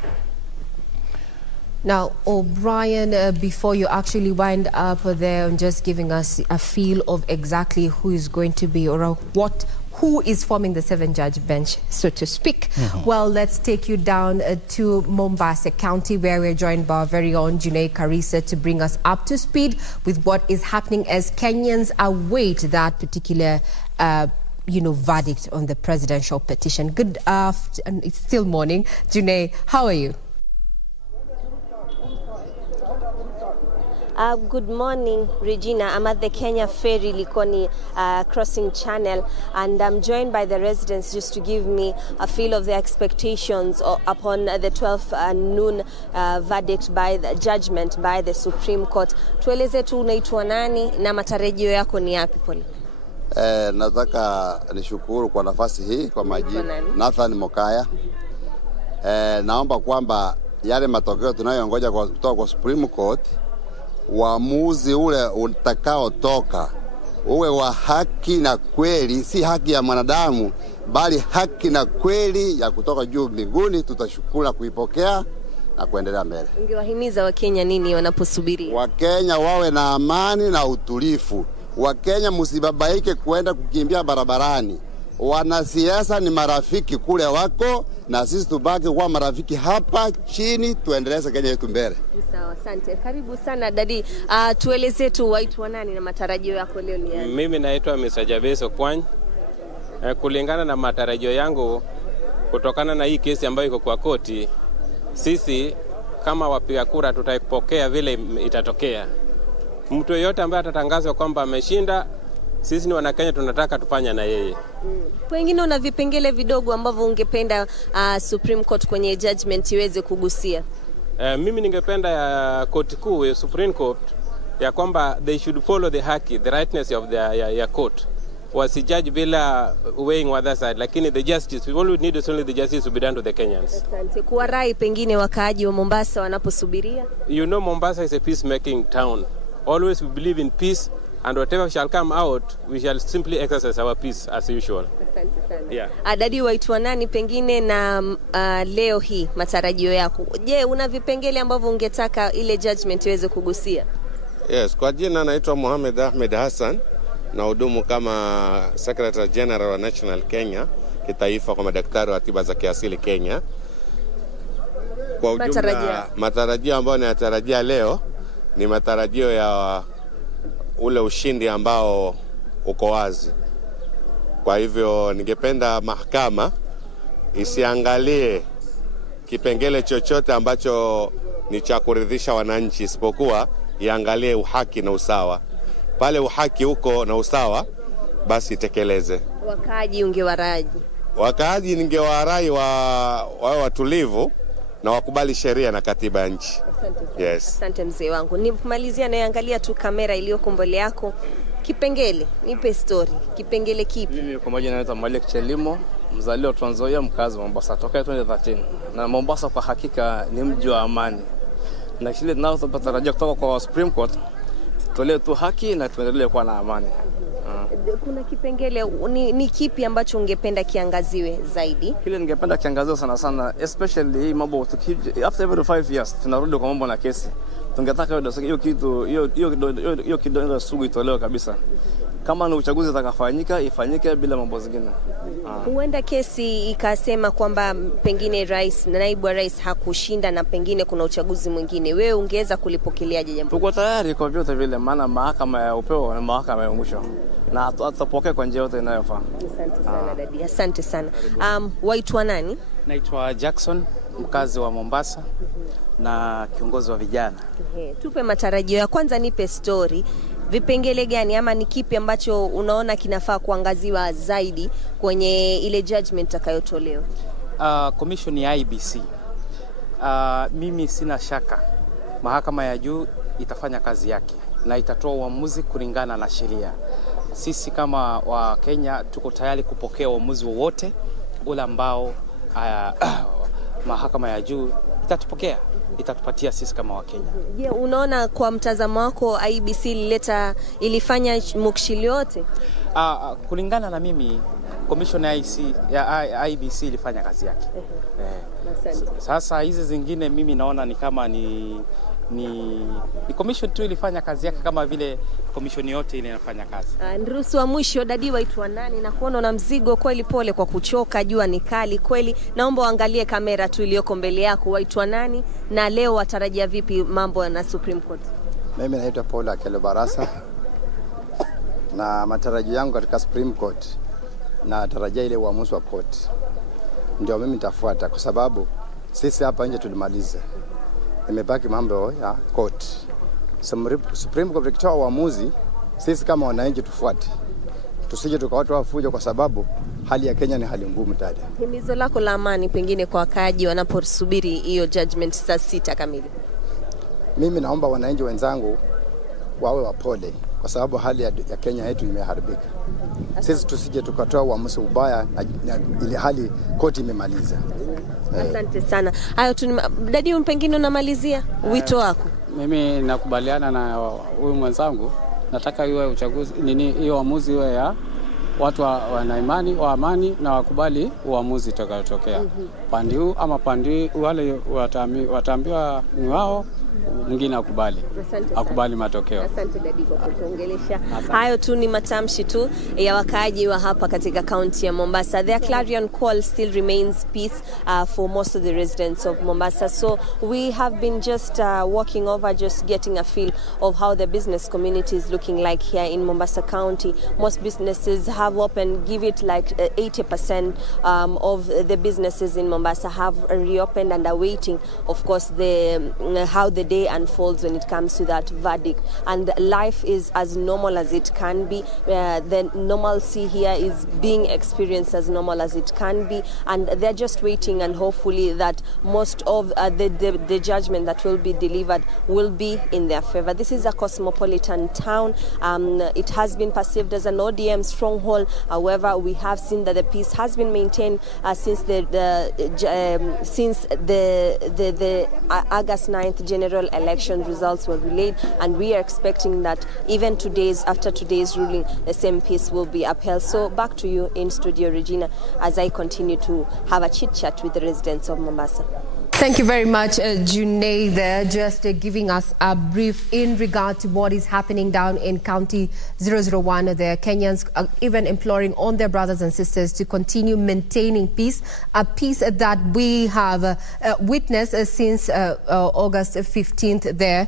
Now, O'Brien, before you actually wind up there, just giving us a feel of exactly who is going to be or who is forming the 7-judge bench, so to speak. Well, let's take you down to Mombasa County, where we're joined by our very own Junaid Karisa to bring us up to speed with what is happening as Kenyans await that particular verdict on the presidential petition. Good afternoon. It's still morning. Junaid, how are you? Good morning, Regina. I'm at the Kenya Ferry Likoni crossing channel, and I'm joined by the residents just to give me a feel of their expectations upon the 12 noon verdict by the judgment by the Supreme Court. Tueleze tu unaitwa nani na matarajio yako ni yapi pole? Nataka nishukuru kwa nafasi hii kwa majina. Nathan Mokaya. Naomba kwamba yale matokeo tunayongoja kutoka kwa Supreme Court, uamuzi ule utakao toka uwe wa haki na kweli, si haki ya mwanadamu bali haki na kweli ya kutoka juu mbinguni. Tutashukuru na kuipokea na kuendelea mbele. Ungewahimiza Wakenya nini wanaposubiri? Wakenya wawe na amani na utulivu. Wakenya msibabaike kwenda kukimbia barabarani. Wanasiasa ni marafiki kule wako, na sisi tubaki kuwa marafiki hapa chini, tuendeleze Kenya yetu mbele. Sawa, asante. Karibu sana dadi. Tueleze tu waitwa nani na matarajio yako leo ni yapi? Mimi naitwa Mr. Jabeso Kwany. Kulingana na matarajio yangu kutokana na hii kesi ambayo iko kwa koti, sisi kama wapiga kura tutaipokea vile itatokea. Mtu yeyote ambaye atatangazwa kwamba ameshinda, sisi ni Wanakenya tunataka tufanya na yeye. Pengine una vipengele vidogo ambavyo ungependa Supreme Court kwenye judgment iweze kugusia? Mimi ningependa ya koti kuu ya Supreme Court ya kwamba they should follow the haki, the rightness of the ya court. Wasijudge bila weighing other side, lakini the justice, all we need is only the justice to be done to the Kenyans. Asante. Kwa rai pengine wakaaji wa Mombasa wanaposubiria? You know, Mombasa is a peacemaking town. Always we believe in peace, and whatever shall come out, we shall simply exercise our peace as usual. Asante sana. Yeah. Dadi, waitwa nani pengine na leo hii matarajio yako? Je, una vipengele ambavyo ungetaka ile judgment iweze kugusia? Yes, kwa jina naitwa Mohamed Ahmed Hassan, na hudumu kama Secretary General wa National Kenya kitaifa kwa madaktari wa tiba za kiasili Kenya. Kwa ujumla matarajio ambayo nayatarajia leo ni matarajio ya ule ushindi ambao uko wazi. Kwa hivyo ningependa mahakama isiangalie kipengele chochote ambacho ni cha kuridhisha wananchi, isipokuwa iangalie uhaki na usawa. Pale uhaki uko na usawa, basi itekeleze. Wakaaji ungewaraji? Wakaaji ningewarai wawe watulivu na wakubali sheria na katiba ya nchi. Asante sana. Yes. Asante mzee wangu. Nimalizia naangalia tu kamera iliyoko mbele yako. Kipengele, nipe story. Kipengele kipi? Mimi kwa majina naitwa Malik Chelimo, mzaliwa Trans Nzoia, mkazi wa Mombasa toka 2013. Na Mombasa kwa hakika ni mji wa amani. Na kile tunachotarajia kutoka kwa Supreme Court, tolee tu haki na tuendelee kuwa na amani. Kuna kipengele ni kipi ambacho ungependa kiangaziwe zaidi? Kile ningependa kiangaziwe sana sana, especially hii mambo after every 5 years tunarudi kwa mambo na kesi. Tungetaka hiyo kitu hiyo kidogo sugu itolewe kabisa. Kama ni uchaguzi utakafanyika ifanyike bila mambo zingine. Huenda kesi ikasema kwamba pengine rais na naibu wa rais hakushinda na pengine kuna uchaguzi mwingine. Wewe ungeweza kulipokeleaje jambo? Tuko tayari kwa vyote vile, maana mahakama ya upeo na mahakama ya mwisho, na tutapokea kwa njia yote inayofaa. Asante sana dadi. Asante sana. Waitwa nani? Naitwa Jackson, mkazi wa Mombasa na kiongozi wa vijana. Tupe matarajio ya kwanza, nipe story. Vipengele gani ama ni kipi ambacho unaona kinafaa kuangaziwa zaidi kwenye ile judgment itakayotolewa? Commission ya IBC. Mimi sina shaka mahakama ya juu itafanya kazi yake na itatoa uamuzi kulingana na sheria. Sisi kama wa Kenya tuko tayari kupokea uamuzi wowote ule ambao mahakama ya juu itatupatia sisi kama wa Kenya. Je, unaona kwa mtazamo wako IBC ilifanya mukshili yote? Kulingana na mimi commission ya IBC ilifanya kazi yake. Sasa hizi zingine mimi naona ni kama ni commission tu ilifanya kazi yake kama vile commission yote ile inafanya kazi. Ndurusu wa mwisho, dadi waitwa nani? Na kuona na mzigo kweli, pole kwa kuchoka, jua ni kali kweli. Naomba uangalie kamera tu iliyoko mbele yako. Waitwa nani na leo watarajia vipi mambo na Supreme Court? Mimi naitwa Paul Akelo Barasa. Na matarajio yangu katika Supreme Court na tarajia ile uamuzi wa court ndio mimi nitafuata, kwa sababu sisi hapa nje tulimaliza. Imebaki mambo ya court. Supreme Court ikitoa uamuzi, sisi kama wananchi tufuate. Tusije tukawatu wafujo, kwa sababu hali ya Kenya ni hali ngumu dada. Himizo lako la amani pengine kwa wakaaji wanaposubiri hiyo judgment saa 6 kamili? Mimi naomba wananchi wenzangu wawe wapole, kwa sababu hali ya Kenya yetu imeharibika. Sisi tusije tukatoa uamuzi ubaya na ile hali koti imemaliza. Asante sana. Hayo tu dadi, pengine unamalizia wito wako? Mimi nakubaliana na huyu mwenzangu. Nataka iwe uchaguzi hiyo uamuzi iwe ya watu wana imani wa amani na wakubali uamuzi utakayotokea. Pande huu ama pande wale wataambiwa ni wao, mwingine akubali matokeo. Asante dadi kwa kutuongelesha. Hayo tu ni matamshi tu ya wakaaji wa hapa katika county ya Mombasa. Their clarion call still remains peace for most of the residents of Mombasa. So we have been just walking over, just getting a feel of how the business community is looking like here in Mombasa County. Most businesses have opened, give it like 80% of the businesses in Mombasa have reopened and are waiting, of course, how the day unfolds when it comes to that verdict. And life is as normal as it can be. The normalcy here is being experienced as normal as it can be, and they're just waiting, and hopefully that most of the judgment that will be delivered will be in their favor. This is a cosmopolitan town. It has been perceived as an ODM stronghold. However, we have seen that the peace has been maintained since the August 9th general election results were relayed, and we are expecting that even after today's ruling, the same peace will be upheld. So back to you in studio, Regina, as I continue to have a chit chat with the residents of Mombasa. Thank you very much, Junaid, there, just giving us a brief in regard to what is happening down in County 001. The Kenyans are even imploring on their brothers and sisters to continue maintaining peace, a peace that we have witnessed since August 15th there,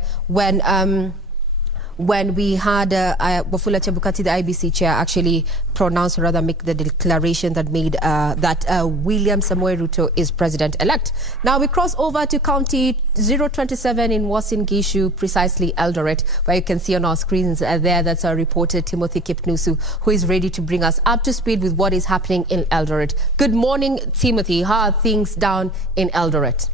when we had Wafula Chebukati, the IBC chair, actually pronounce, or rather make the declaration that made that William Samoei Ruto is president-elect. Now we cross over to County 027 in Uasin Gishu, precisely Eldoret, where you can see on our screens there, that's our reporter Timothy Kipnusu, who is ready to bring us up to speed with what is happening in Eldoret. Good morning, Timothy. How are things down in Eldoret?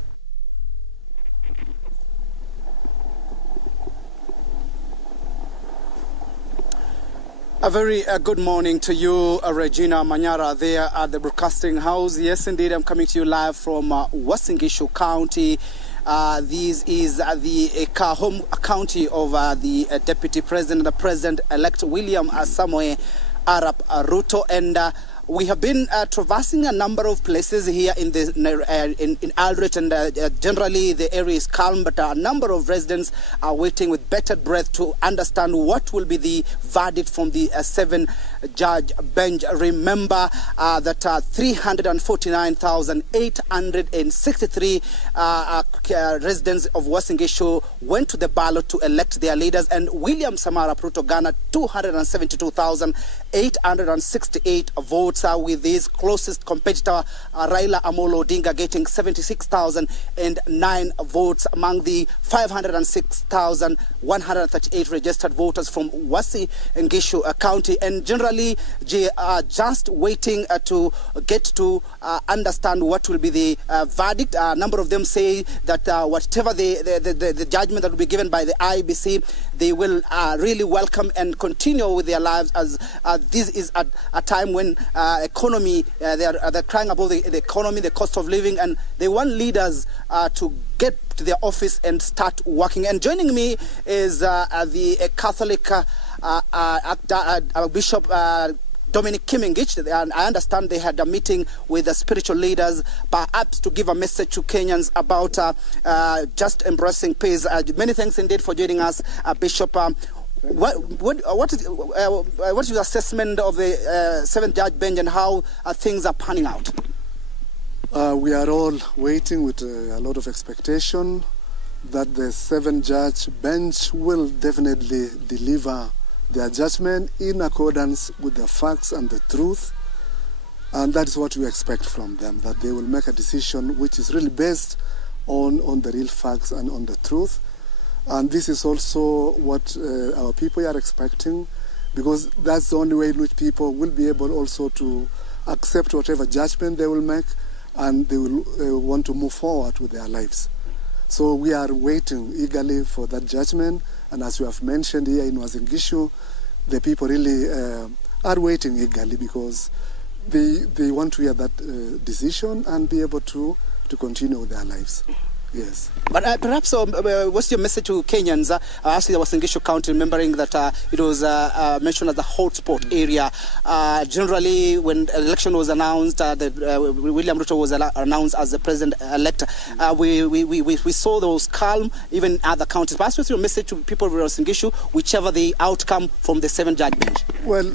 A very good morning to you, Regina Manyara, there at the broadcasting house. Yes, indeed, I'm coming to you live from Uasin Gishu County. This is the home county of the Deputy President, the President-elect William Samoei Arap Ruto, and we have been traversing a number of places here in Eldoret, and generally the area is calm, but a number of residents are waiting with bated breath to understand what will be the verdict from the 7-judge bench. Remember that 349,863 residents of Uasin Gishu went to the ballot to elect their leaders, and William Samoei Arap Ruto garnered 272,868 votes, with his closest competitor Raila Amolo Odinga getting 76,009 votes among the 506,138 registered voters from Uasin Gishu County. And generally, just waiting to get to understand what will be the verdict. A number of them say that whatever the judgment that will be given by the IBC, they will really welcome and continue with their lives, as this is a time when economy, they're crying about the economy, the cost of living, and they want leaders to get to their office and start working. And joining me is the Catholic Bishop Dominic Kimengich. And I understand they had a meeting with the spiritual leaders, perhaps to give a message to Kenyans about just embracing peace. Many thanks indeed for joining us, Bishop. What is your assessment of the seventh judge bench and how things are panning out? We are all waiting with a lot of expectation that the seven judge bench will definitely deliver their judgment in accordance with the facts and the truth. And that is what we expect from them, that they will make a decision which is really based on the real facts and on the truth. And this is also what our people are expecting, because that's the only way in which people will be able also to accept whatever judgment they will make, and they will want to move forward with their lives. So we are waiting eagerly for that judgment. And as you have mentioned here in Wasingishu, the people really are waiting eagerly because they want to hear that decision and be able to continue with their lives. Yes. But perhaps what's your message to Kenyans? Actually, the Wasingishu County, remembering that it was mentioned as a hotspot area. Generally, when election was announced, William Ruto was announced as the president-elect, we saw those calm, even in other counties. Perhaps what's your message to people of Wasingishu, whichever the outcome from the seven-judge bench? Well,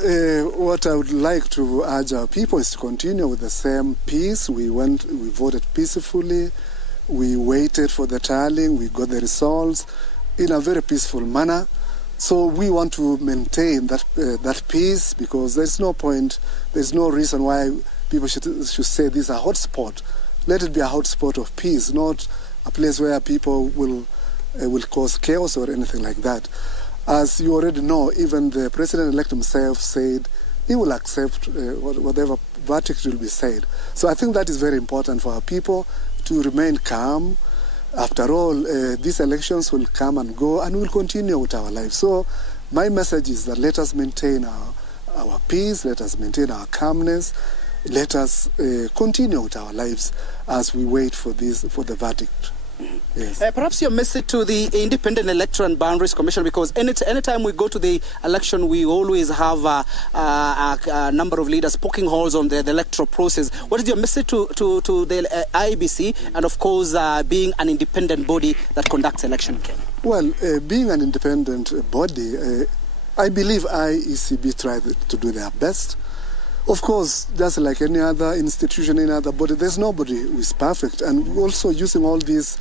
what I would like to urge our people is to continue with the same peace. We voted peacefully. We waited for the tallying, we got the results in a very peaceful manner. So we want to maintain that peace, because there's no point, there's no reason why people should say this is a hot spot. Let it be a hot spot of peace, not a place where people will cause chaos or anything like that. As you already know, even the president-elect himself said he will accept whatever verdict will be said. So I think that is very important for our people, to remain calm. After all, these elections will come and go, and we'll continue with our lives. So my message is that let us maintain our peace, let us maintain our calmness, let us continue with our lives as we wait for the verdict. Yes. Perhaps your message to the Independent Electoral and Boundaries Commission, because anytime we go to the election, we always have a number of leaders poking holes on the electoral process. What is your message to the IEBC, and of course being an independent body that conducts election in Kenya? Well, being an independent body, I believe IECB tried to do their best. Of course, just like any other institution, any other body, there's nobody who is perfect. And also using all these,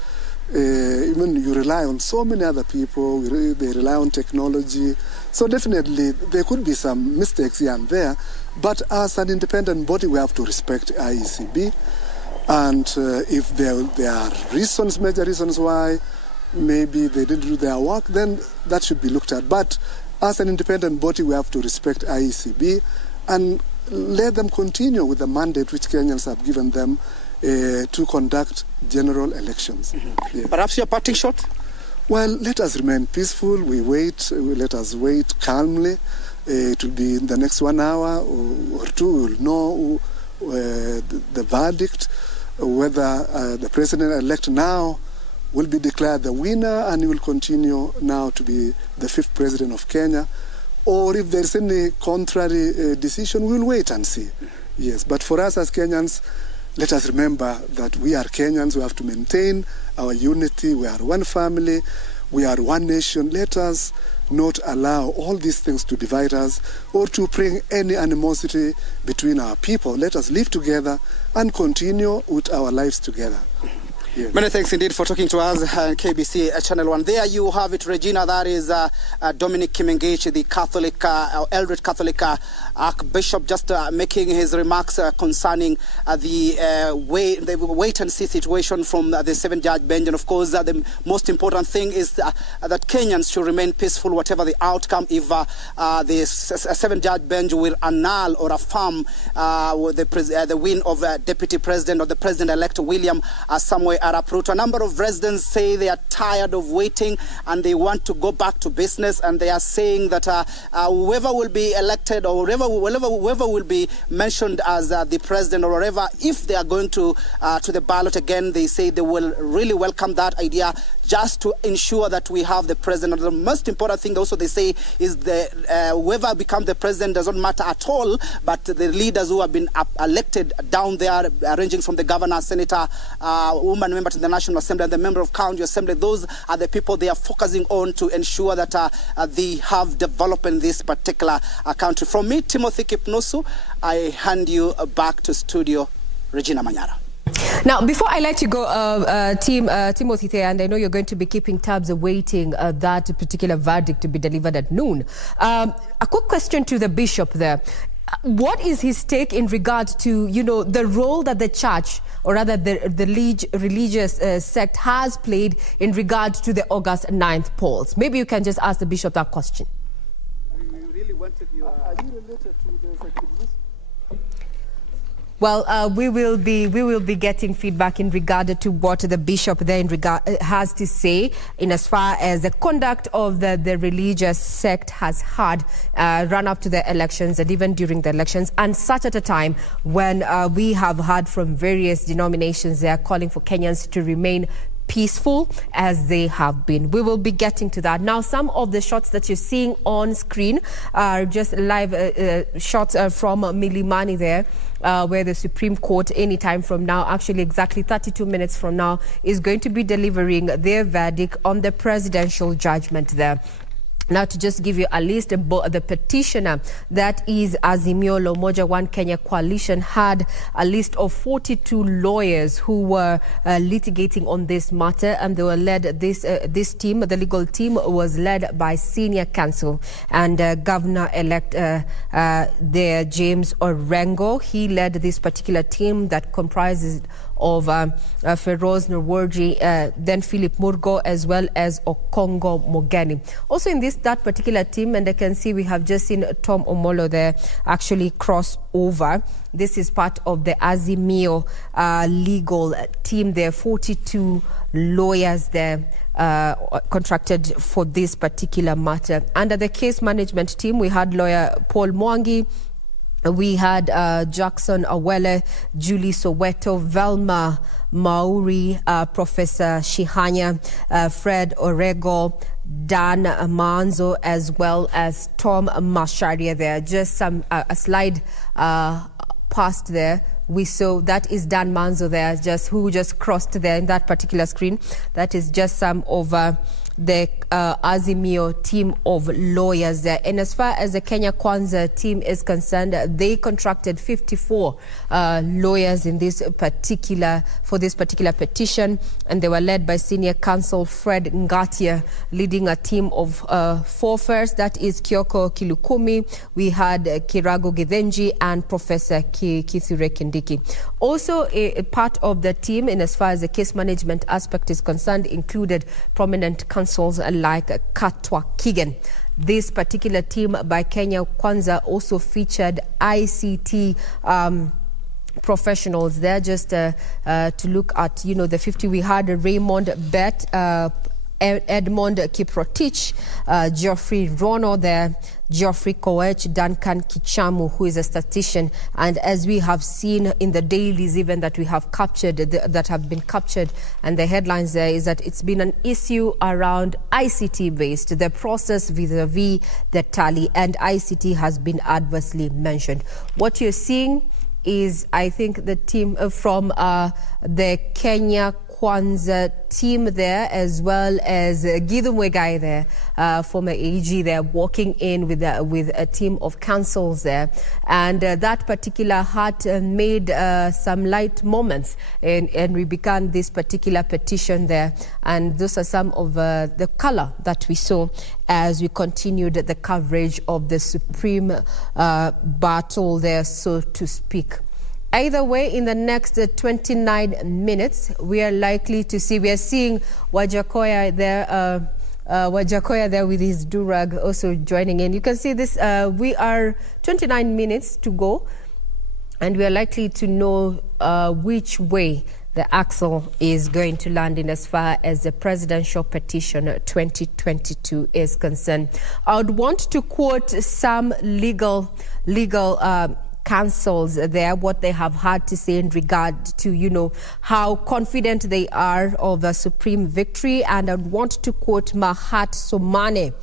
even you rely on so many other people, they rely on technology. So definitely there could be some mistakes here and there. But as an independent body, we have to respect IECB. And if there are reasons, major reasons why maybe they didn't do their work, then that should be looked at. But as an independent body, we have to respect IECB and let them continue with the mandate which Kenyans have given them to conduct general elections. Mm-hmm. Yes. Perhaps your parting shot? Well, let us remain peaceful. Let us wait calmly. It will be in the next 1 hour or two. We will know the verdict, whether the president-elect now will be declared the winner and he will continue now to be the 5th president of Kenya. Or if there's any contrary decision, we'll wait and see. Yes, but for us as Kenyans, let us remember that we are Kenyans. We have to maintain our unity. We are one family. We are one nation. Let us not allow all these things to divide us or to bring any animosity between our people. Let us live together and continue with our lives together. Yes. Many thanks indeed for talking to us, KBC Channel 1. There you have it, Regina. That is Dominic Kimengich, the Catholic, Eldred Catholic Archbishop, just making his remarks concerning the wait-and-see situation from the seven-judge bench. And of course, the most important thing is that Kenyans should remain peaceful, whatever the outcome. If the seven-judge bench will annul or affirm the win of Deputy President or the President-elect William Samuel are uprooted. A number of residents say they are tired of waiting and they want to go back to business, and they are saying that whoever will be elected or whoever will be mentioned as the president or whatever, if they are going to the ballot again, they say they will really welcome that idea, just to ensure that we have the president. And the most important thing also they say is whoever becomes the president doesn't matter at all, but the leaders who have been elected down there, ranging from the governor, senator, woman member to the National Assembly, and the member of county assembly, those are the people they are focusing on to ensure that they have development in this particular country. From me, Timothy Kipnusu, I hand you back to studio, Regina Manyara. Now, before I let you go, Timothy there, and I know you're going to be keeping tabs awaiting that particular verdict to be delivered at noon. A quick question to the bishop there. What is his take in regard to, the role that the church, or rather the religious sect has played in regard to the August 9th polls? Maybe you can just ask the bishop that question. We really wanted you... Are you related to the secularists? Well, we will be getting feedback in regard to what the bishop there has to say in as far as the conduct of the religious sect has had run up to the elections and even during the elections, and such at a time when we have heard from various denominations they are calling for Kenyans to remain peaceful as they have been. We will be getting to that. Now, some of the shots that you're seeing on screen are just live shots from Milimani there, where the Supreme Court anytime from now, actually exactly 32 minutes from now, is going to be delivering their verdict on the presidential judgment there. Now, to just give you a list, the petitioner, that is Azimio la Umoja One Kenya Coalition, had a list of 42 lawyers who were litigating on this matter, and they were led, this team, the legal team, was led by senior counsel and Governor-elect there, James Orengo. He led this particular team that comprises of Feroz Nurwarji, then Philip Murgo, as well as Okongo Mogeni. Also in that particular team, and I can see we have just seen Tom Omolo there actually cross over. This is part of the Azimio legal team there, 42 lawyers there contracted for this particular matter. Under the case management team, we had lawyer Paul Mwangi, we had Jackson Awele, Julie Soweto, Velma Mauri, Professor Shihanya, Fred Orego, Dan Manzo, as well as Tom Masharia there. Just some a slide past there. We saw that is Dan Manzo there, who just crossed there in that particular screen. That is just some of the Azimio team of lawyers there. And as far as the Kenya Kwanza team is concerned, they contracted 54 lawyers in this particular petition, and they were led by senior counsel Fred Ngatia, leading a team of 4 first. That is Kioko Kilukumi, we had Kirago Githenji, and Professor Kithure Kindiki. Also, a part of the team, in as far as the case management aspect is concerned, included prominent counsels like Katwa Kigen. This particular team by Kenya Kwanza also featured ICT professionals there, just to look at, the 50. We had Raymond Bet, Edmond Kiprotich, Geoffrey Rono there, Geoffrey Koech, Duncan Kichamu, who is a statistician. And as we have seen in the dailies even that we have captured, that have been captured, and the headlines there is that it's been an issue around ICT-based, the process vis-a-vis the tally, and ICT has been adversely mentioned. What you're seeing is, I think, the team from the Kenya Kwanza team there, as well as Gideon Wegai there, former AG there, walking in with a team of counsels there. And that particular had made some light moments, and we began this particular petition there. And those are some of the color that we saw as we continued the coverage of the Supreme battle there, so to speak. Either way, in the next 29 minutes, we are likely to see, we are seeing Wajakoya there with his durag also joining in. You can see this, we are 29 minutes to go, and we are likely to know which way the axle is going to land in as far as the presidential petition 2022 is concerned. I would want to quote some legal counsels there, what they have had to say in regard to, how confident they are of a supreme victory. And I want to quote Mahat Somane.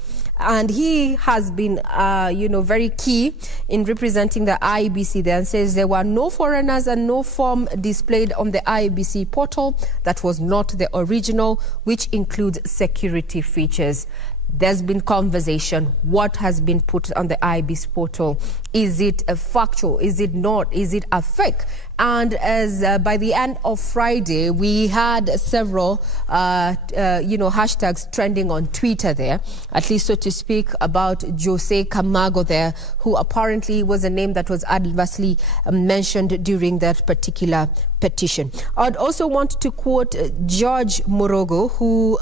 And he has been, very key in representing the IEBC there, and says there were no foreigners and no form displayed on the IEBC portal that was not the original, which includes security features. There's been conversation. What has been put on the IEBC portal? Is it a factual? Is it not? Is it a fake? And as by the end of Friday, we had several, hashtags trending on Twitter there, at least so to speak, about Jose Camargo there, who apparently was a name that was adversely mentioned during that particular petition. I'd also want to quote George Morogo, who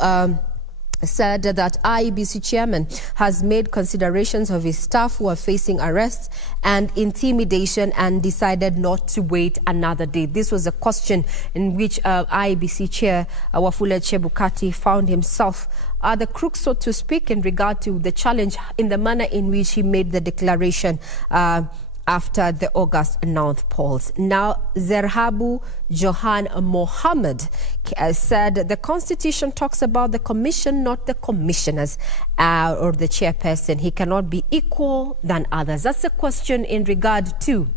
said that IEBC chairman has made considerations of his staff who are facing arrests and intimidation and decided not to wait another day. This was a question in which IEBC chair Wafula Chebukati found himself the crook, so to speak, in regard to the challenge in the manner in which he made the declaration after the August 9th polls. Now, Zerhabu Johan Mohammed said the Constitution talks about the commission, not the commissioners or the chairperson. He cannot be equal than others. That's a question in regard to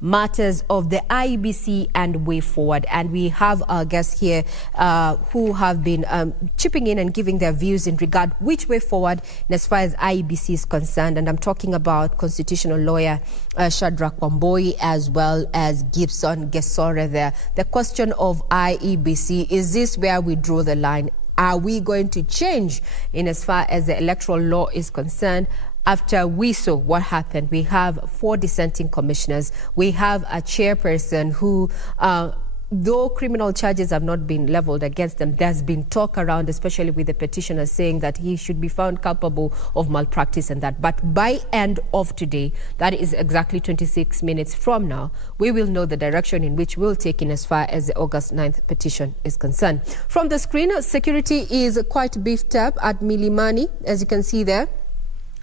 matters of the IEBC and way forward. And we have our guests here who have been chipping in and giving their views in regard which way forward as far as IEBC is concerned. And I'm talking about constitutional lawyer Shadrach Wamboi as well as Gibson Gesore there. The question of IEBC, is this where we draw the line? Are we going to change in as far as the electoral law is concerned? After we saw what happened, we have 4 dissenting commissioners. We have a chairperson who, though criminal charges have not been leveled against them, there's been talk around, especially with the petitioner, saying that he should be found culpable of malpractice and that. But by end of today, that is exactly 26 minutes from now, we will know the direction in which we'll take in as far as the August 9th petition is concerned. From the screen, security is quite beefed up at Milimani, as you can see there.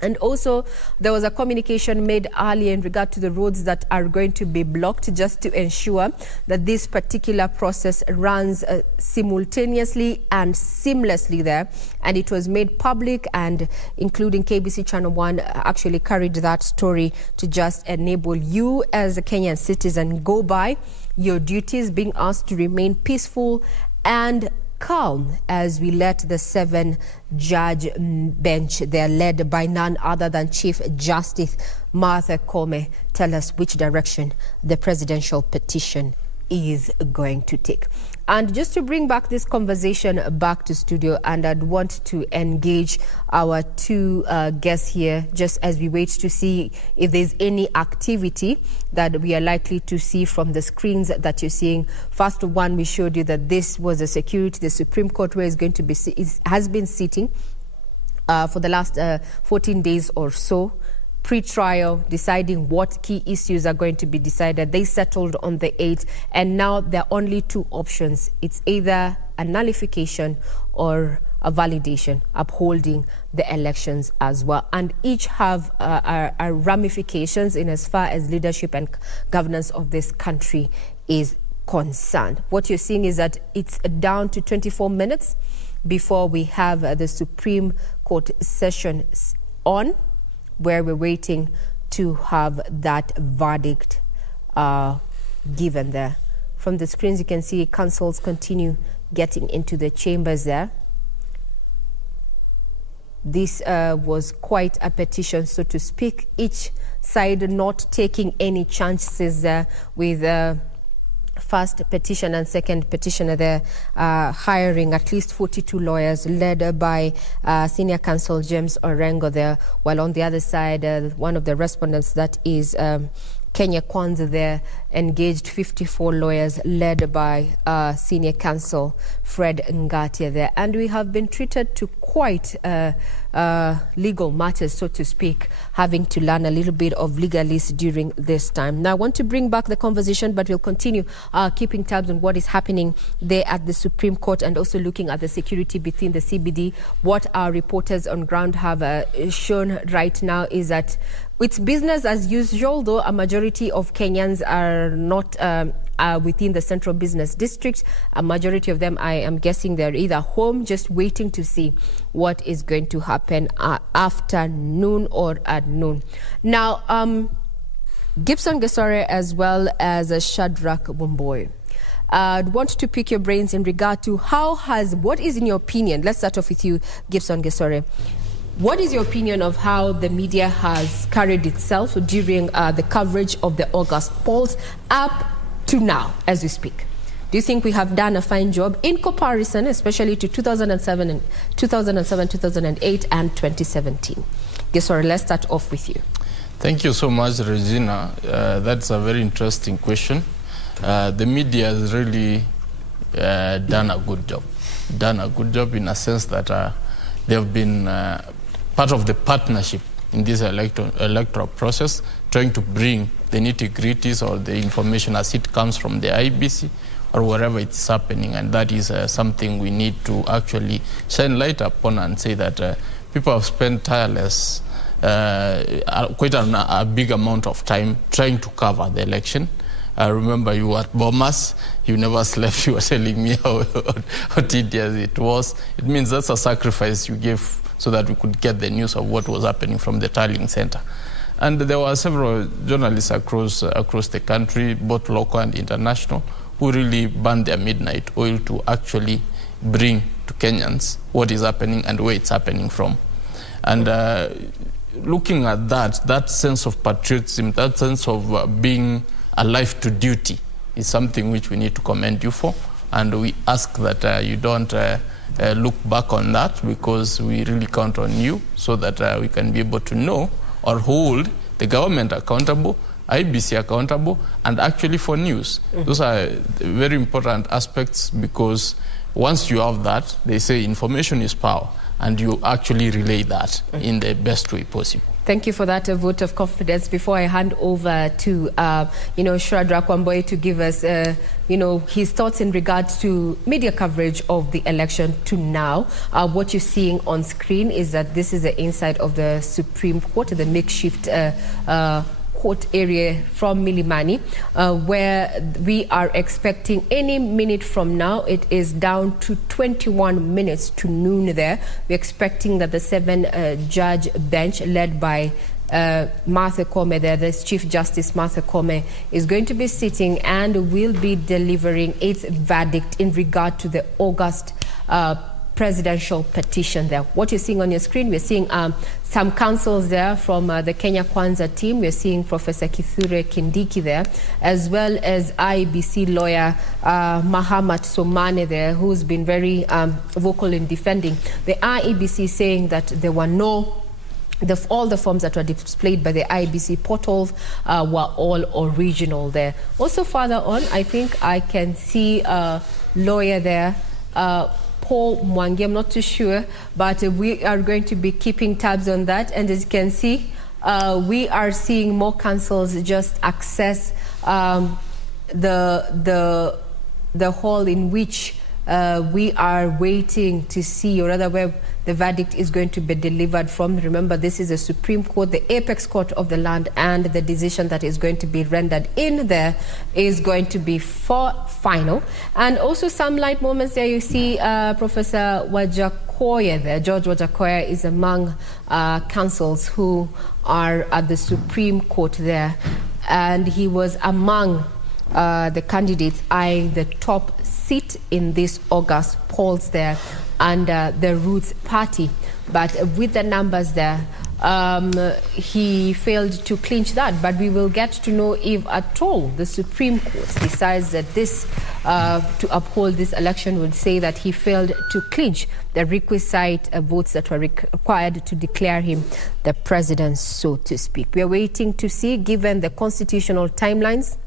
And also, there was a communication made earlier in regard to the roads that are going to be blocked just to ensure that this particular process runs simultaneously and seamlessly there. And it was made public, and including KBC Channel 1 actually carried that story to just enable you as a Kenyan citizen go by your duties, being asked to remain peaceful and calm as we let the 7-judge bench there, led by none other than Chief Justice Martha Koome, tell us which direction the presidential petition is going to take. And just to bring back this conversation back to studio, and I'd want to engage our 2 guests here just as we wait to see if there's any activity that we are likely to see from the screens that you're seeing. First one, we showed you that this was a security, the Supreme Court, where is going to be has been sitting for the last 14 days or so. Pre-trial, deciding what key issues are going to be decided. They settled on the 8th, and now there are only 2 options. It's either a nullification or a validation, upholding the elections as well. And each have ramifications in as far as leadership and governance of this country is concerned. What you're seeing is that it's down to 24 minutes before we have the Supreme Court session on, where we're waiting to have that verdict given there. From the screens, you can see councils continue getting into the chambers there. This was quite a petition, so to speak, each side not taking any chances there with first petition and second petitioner there, hiring at least 42 lawyers led by senior counsel James Orengo there, while on the other side, one of the respondents, that is Kenya Kwanza there engaged 54 lawyers led by senior counsel Fred Ngatia there. And we have been treated to quite legal matters, so to speak, having to learn a little bit of legalese during this time. Now, I want to bring back the conversation, but we'll continue keeping tabs on what is happening there at the Supreme Court and also looking at the security between the CBD. What our reporters on ground have shown right now is that it's business as usual, though a majority of Kenyans are not within the central business district. A majority of them, I am guessing, they're either home just waiting to see what is going to happen after noon or at noon. Now, Gibson Gesore as well as Shadrach Wamboi. I'd want to pick your brains in regard to what is in your opinion, let's start off with you, Gibson Gesore. What is your opinion of how the media has carried itself during the coverage of the August polls up to now, as we speak? Do you think we have done a fine job in comparison, especially to 2007, 2008, and 2017? Gesore, let's start off with you. Thank you so much, Regina. That's a very interesting question. The media has really done a good job. Done a good job in a sense that they have been part of the partnership in this electoral process, trying to bring the nitty-gritties or the information as it comes from the IBC or wherever it's happening. And that is something we need to actually shine light upon and say that people have spent tireless, quite a big amount of time trying to cover the election. I remember you were at Bomas, you never slept, you were telling me how tedious it was. It means that's a sacrifice you gave so that we could get the news of what was happening from the tallying center. And there were several journalists across the country, both local and international, who really burned their midnight oil to actually bring to Kenyans what is happening and where it's happening from. And looking at that sense of patriotism, that sense of being alive to duty is something which we need to commend you for. And we ask that you don't look back on that, because we really count on you so that we can be able to know or hold the government accountable, IBC accountable, and actually for news. Those are very important aspects, because once you have that, they say information is power, and you actually relay that in the best way possible. Thank you for that vote of confidence. Before I hand over to, Shadrach Wamboi to give us, his thoughts in regards to media coverage of the election to now. What you're seeing on screen is that this is the inside of the Supreme Court, the makeshift court area from Milimani, where we are expecting any minute from now. It is down to 21 minutes to noon there. We're expecting that the 7-judge bench led by Martha Koome there, the Chief Justice Martha Koome, is going to be sitting and will be delivering its verdict in regard to the August presidential petition there. What you're seeing on your screen, we're seeing some counsels there from the Kenya Kwanza team. We're seeing Professor Kithure Kindiki there, as well as IBC lawyer Mahamat Somane there, who's been very vocal in defending the IEBC, saying that there were all the forms that were displayed by the IBC portals were all original there. Also further on, I think I can see a lawyer there, Paul Mwangi, I'm not too sure, but we are going to be keeping tabs on that. And as you can see, we are seeing more councils just access the hall in which we are waiting to see, or rather where the verdict is going to be delivered from. Remember, this is the Supreme Court, the apex court of the land, and the decision that is going to be rendered in there is going to be final. And also some light moments there. You see Professor Wajakoya there. George Wajakoya is among counsels who are at the Supreme Court there, and he was among the candidates eyeing the top seat in this August polls there under the Roots Party. But with the numbers there, he failed to clinch that. But we will get to know if at all the Supreme Court decides that this, to uphold this election, would say that he failed to clinch the requisite votes that were required to declare him the president, so to speak. We are waiting to see, given the constitutional timelines,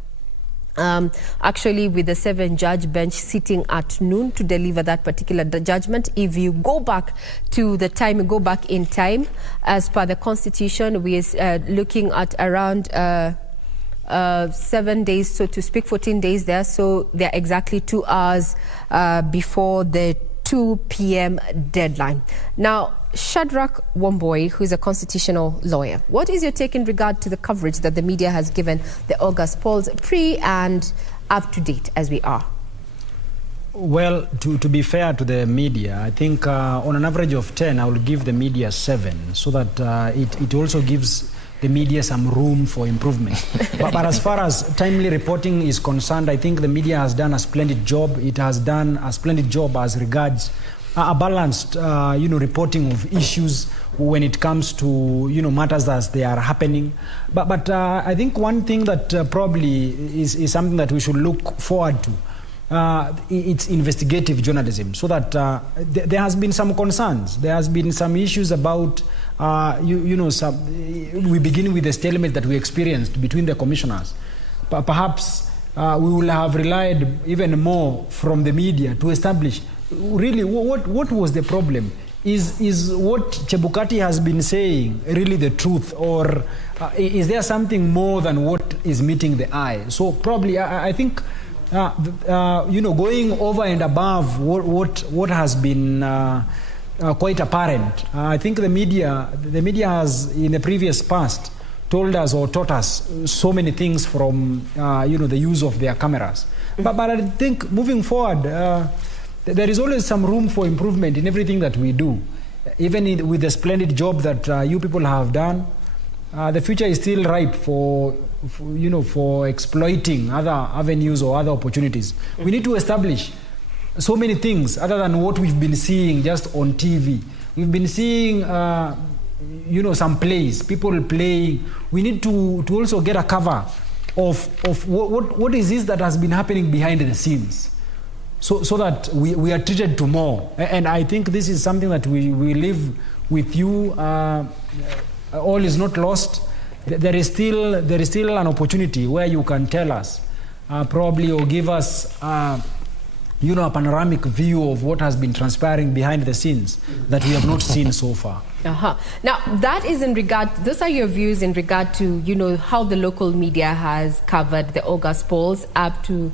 actually with the 7-judge bench sitting at noon to deliver that particular judgment. If you go back to the time, go back in time, as per the constitution, we are looking at around 7 days, so to speak, 14 days there. So they're exactly 2 hours before the 2 p.m. deadline. Now, Shadrach Wamboi, who is a constitutional lawyer, what is your take in regard to the coverage that the media has given the August polls, pre and up to date as we are? Well, to be fair to the media, I think on an average of 10, I will give the media 7, so that it also gives the media some room for improvement. but as far as timely reporting is concerned, I think the media has done a splendid job. It has done a splendid job as regards a balanced, reporting of issues when it comes to, matters as they are happening. But I think one thing that probably is something that we should look forward to, it's investigative journalism, so that there has been some concerns. There has been some issues about, we begin with the stalemate that we experienced between the commissioners. Perhaps we will have relied even more from the media to establish really what was the problem. Is what Chebukati has been saying really the truth, or is there something more than what is meeting the eye? So probably I think going over and above what has been quite apparent. I think the media has in the previous past told us or taught us so many things from the use of their cameras. But I think moving forward, there is always some room for improvement in everything that we do. Even with the splendid job that you people have done, the future is still ripe for exploiting other avenues or other opportunities. We need to establish so many things other than what we've been seeing just on TV. We've been seeing, some plays, people playing. We need to also get a cover of what is this that has been happening behind the scenes, so that we are treated to more. And I think this is something that we live with you. All is not lost. There is still an opportunity where you can tell us probably, or give us a panoramic view of what has been transpiring behind the scenes that we have not seen so far. Now, that is in regard, those are your views in regard to, how the local media has covered the August polls up to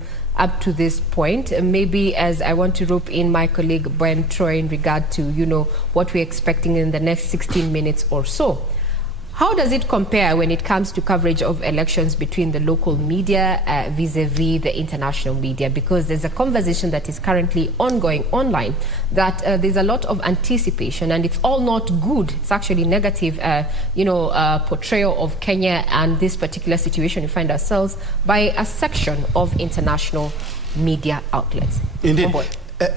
this point. Maybe as I want to rope in my colleague Ben Troy in regard to, what we're expecting in the next 16 minutes or so. How does it compare when it comes to coverage of elections between the local media vis-a-vis the international media? Because there's a conversation that is currently ongoing online that there's a lot of anticipation, and it's all not good. It's actually negative, portrayal of Kenya and this particular situation we find ourselves by a section of international media outlets. Indeed.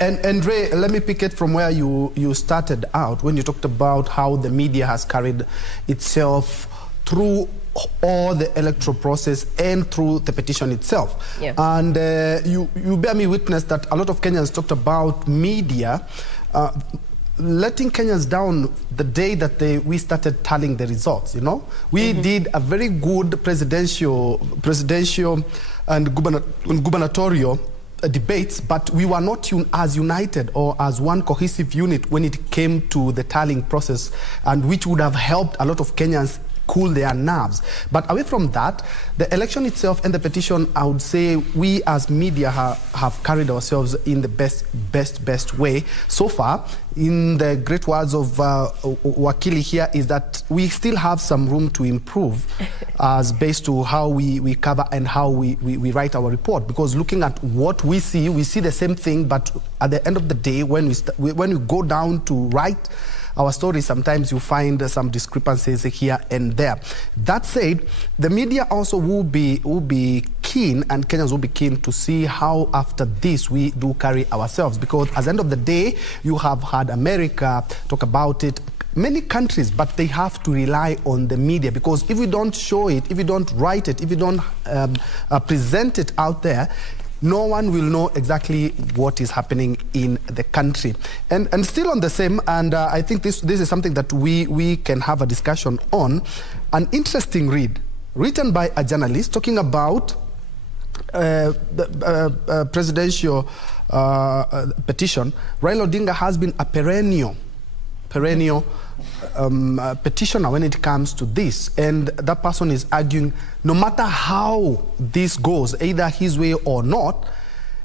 And Ray, let me pick it from where you started out when you talked about how the media has carried itself through all the electoral process and through the petition itself. Yeah. And you bear me witness that a lot of Kenyans talked about media letting Kenyans down the day that we started tallying the results. We did a very good presidential and gubernatorial debates, but we were not as united or as one cohesive unit when it came to the tallying process, and which would have helped a lot of Kenyans cool their nerves. But away from that, the election itself and the petition, I would say we as media have carried ourselves in the best way so far. In the great words of Wakili here, is that we still have some room to improve as based to how we cover and how we write our report. Because looking at what we see the same thing, but at the end of the day, when we go down to write our story, sometimes you find some discrepancies here and there. That said, the media also will be keen, and Kenyans will be keen to see how after this we do carry ourselves. Because at the end of the day, you have had America talk about it, many countries, but they have to rely on the media, because if you don't show it, if you don't write it, if you don't present it out there, no one will know exactly what is happening in the country. And still on the same, and I think this is something that we can have a discussion on, an interesting read written by a journalist talking about the presidential petition. Raila Odinga has been a perennial petitioner when it comes to this, and that person is arguing no matter how this goes, either his way or not,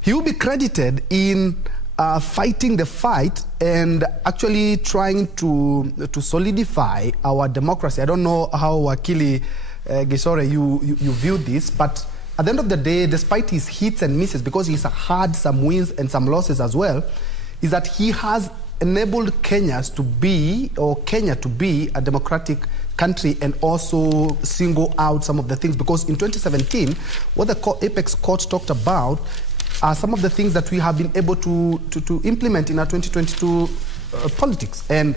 he will be credited in fighting the fight and actually trying to solidify our democracy. I don't know how Wakili Gisore you view this, but at the end of the day, despite his hits and misses, because he's had some wins and some losses as well, is that he has enabled Kenya to be a democratic country, and also single out some of the things. Because in 2017, what the Apex Court talked about are some of the things that we have been able to implement in our 2022 politics. And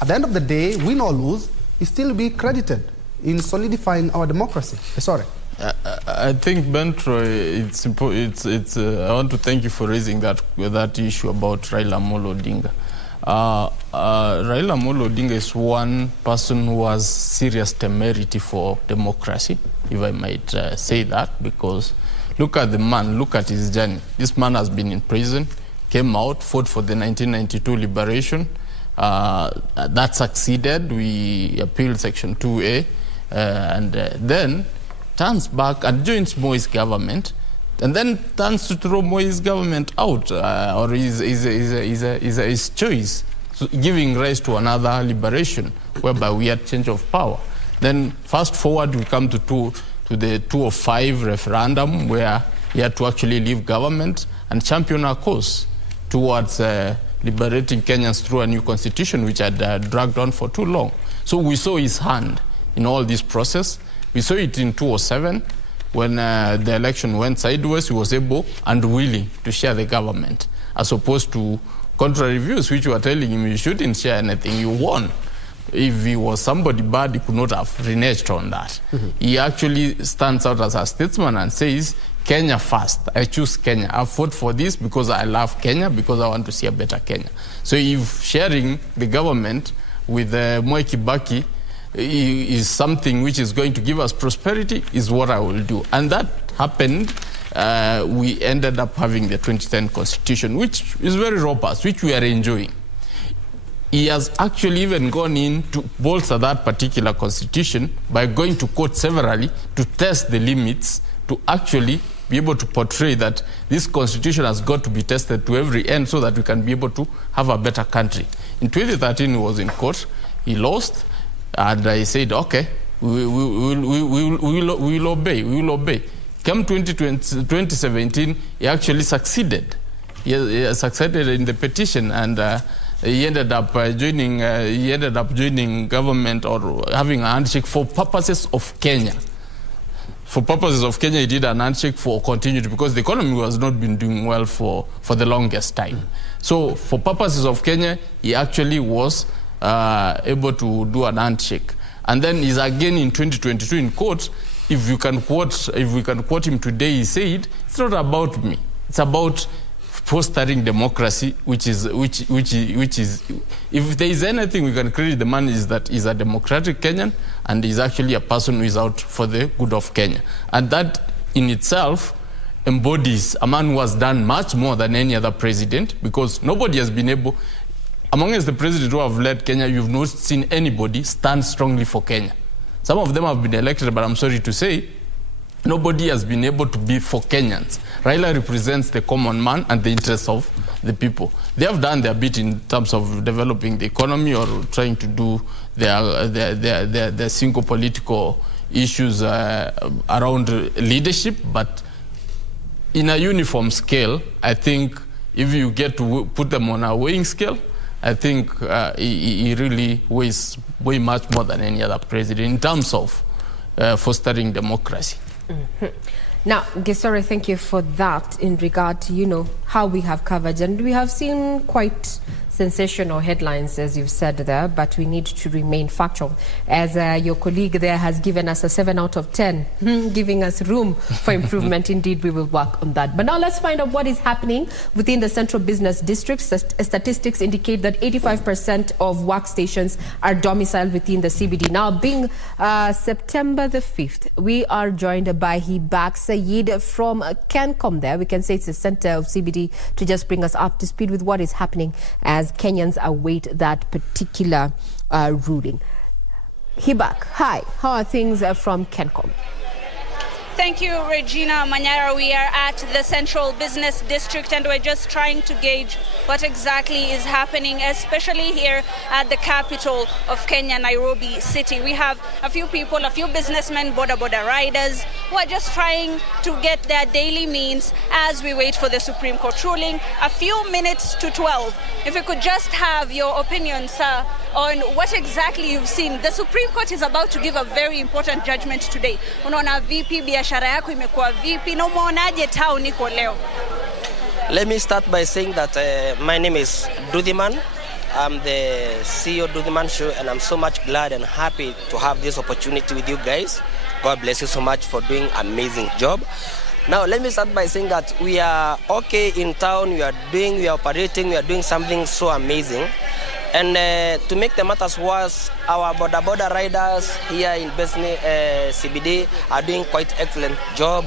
at the end of the day, win or lose, he still be credited in solidifying our democracy. Sorry. I think, Bentro, I want to thank you for raising that issue about Raila Amolo Odinga. Raila Amolo Odinga is one person who has serious temerity for democracy, if I might say that, because look at the man, look at his journey. This man has been in prison, came out, fought for the 1992 liberation. That succeeded. We appealed Section 2A, and then turns back and joins Moi's government, and then turns to throw Moi's government out, or his choice, so giving rise to another liberation, whereby we had change of power. Then fast forward, we come to the 2005 referendum, where he had to actually leave government and champion our cause towards liberating Kenyans through a new constitution, which had dragged on for too long. So we saw his hand in all this process. We saw it in 2007 when the election went sideways. He was able and willing to share the government, as opposed to contrary views, which were telling him you shouldn't share anything, you won. If he was somebody bad, he could not have reneged on that. He actually stands out as a statesman and says, Kenya first. I choose Kenya. I fought for this because I love Kenya, because I want to see a better Kenya. So if sharing the government with Moi Kibaki is something which is going to give us prosperity, is what I will do. And that happened. We ended up having the 2010 constitution, which is very robust, which we are enjoying. He has actually even gone in to bolster that particular constitution by going to court severally to test the limits, to actually be able to portray that this constitution has got to be tested to every end, so that we can be able to have a better country. In 2013, he was in court. He lost. And I said, okay, we will obey, we will obey. Come 2017, he actually succeeded. He succeeded in the petition, and he ended up joining government, or having a handshake for purposes of Kenya. For purposes of Kenya, he did an handshake for continuity, because the economy has not been doing well for the longest time. So for purposes of Kenya, he actually was able to do an handshake. And then he's again in 2022 in court. If we can quote him today, he said, it's not about me. It's about fostering democracy, which is if there is anything we can credit the man, is that he's a democratic Kenyan, and he's actually a person who is out for the good of Kenya. And that in itself embodies a man who has done much more than any other president, because nobody has been able. Amongst the presidents who have led Kenya, you've not seen anybody stand strongly for Kenya. Some of them have been elected, but I'm sorry to say, nobody has been able to be for Kenyans. Raila represents the common man and the interests of the people. They have done their bit in terms of developing the economy, or trying to do their single political issues around leadership, but in a uniform scale, I think if you get to put them on a weighing scale, I think he really weighs way much more than any other president in terms of fostering democracy. Now, Gisore, thank you for that in regard to, how we have covered. And we have seen quite sensational headlines, as you've said there, but we need to remain factual. As your colleague there has given us a 7 out of 10, giving us room for improvement. Indeed, we will work on that. But now let's find out what is happening within the Central Business District. Statistics indicate that 85% of workstations are domiciled within the CBD. Now, being September the 5th, we are joined by Hibak Sayed from Kencom there. We can say it's the center of CBD, to just bring us up to speed with what is happening as Kenyans await that particular ruling. Hibak, hi. How are things from Kencom? Thank you, Regina Manyara. We are at the Central Business District and we're just trying to gauge what exactly is happening, especially here at the capital of Kenya, Nairobi City. We have a few people, a few businessmen, boda riders, who are just trying to get their daily means as we wait for the Supreme Court ruling. A few minutes to 12. If we could just have your opinion, sir, on what exactly you've seen. The Supreme Court is about to give a very important judgment today. Unaona vipi, biashara yako imekuwa vipi, na umeonaje town iko leo? Let me start by saying that my name is Dudhiman. I'm the CEO Dudhiman Show, and I'm so much glad and happy to have this opportunity with you guys. God bless you so much for doing an amazing job. Now, let me start by saying that we are okay in town, we are operating, we are doing something so amazing. And to make the matters worse, our border riders here in Besni CBD are doing quite excellent job.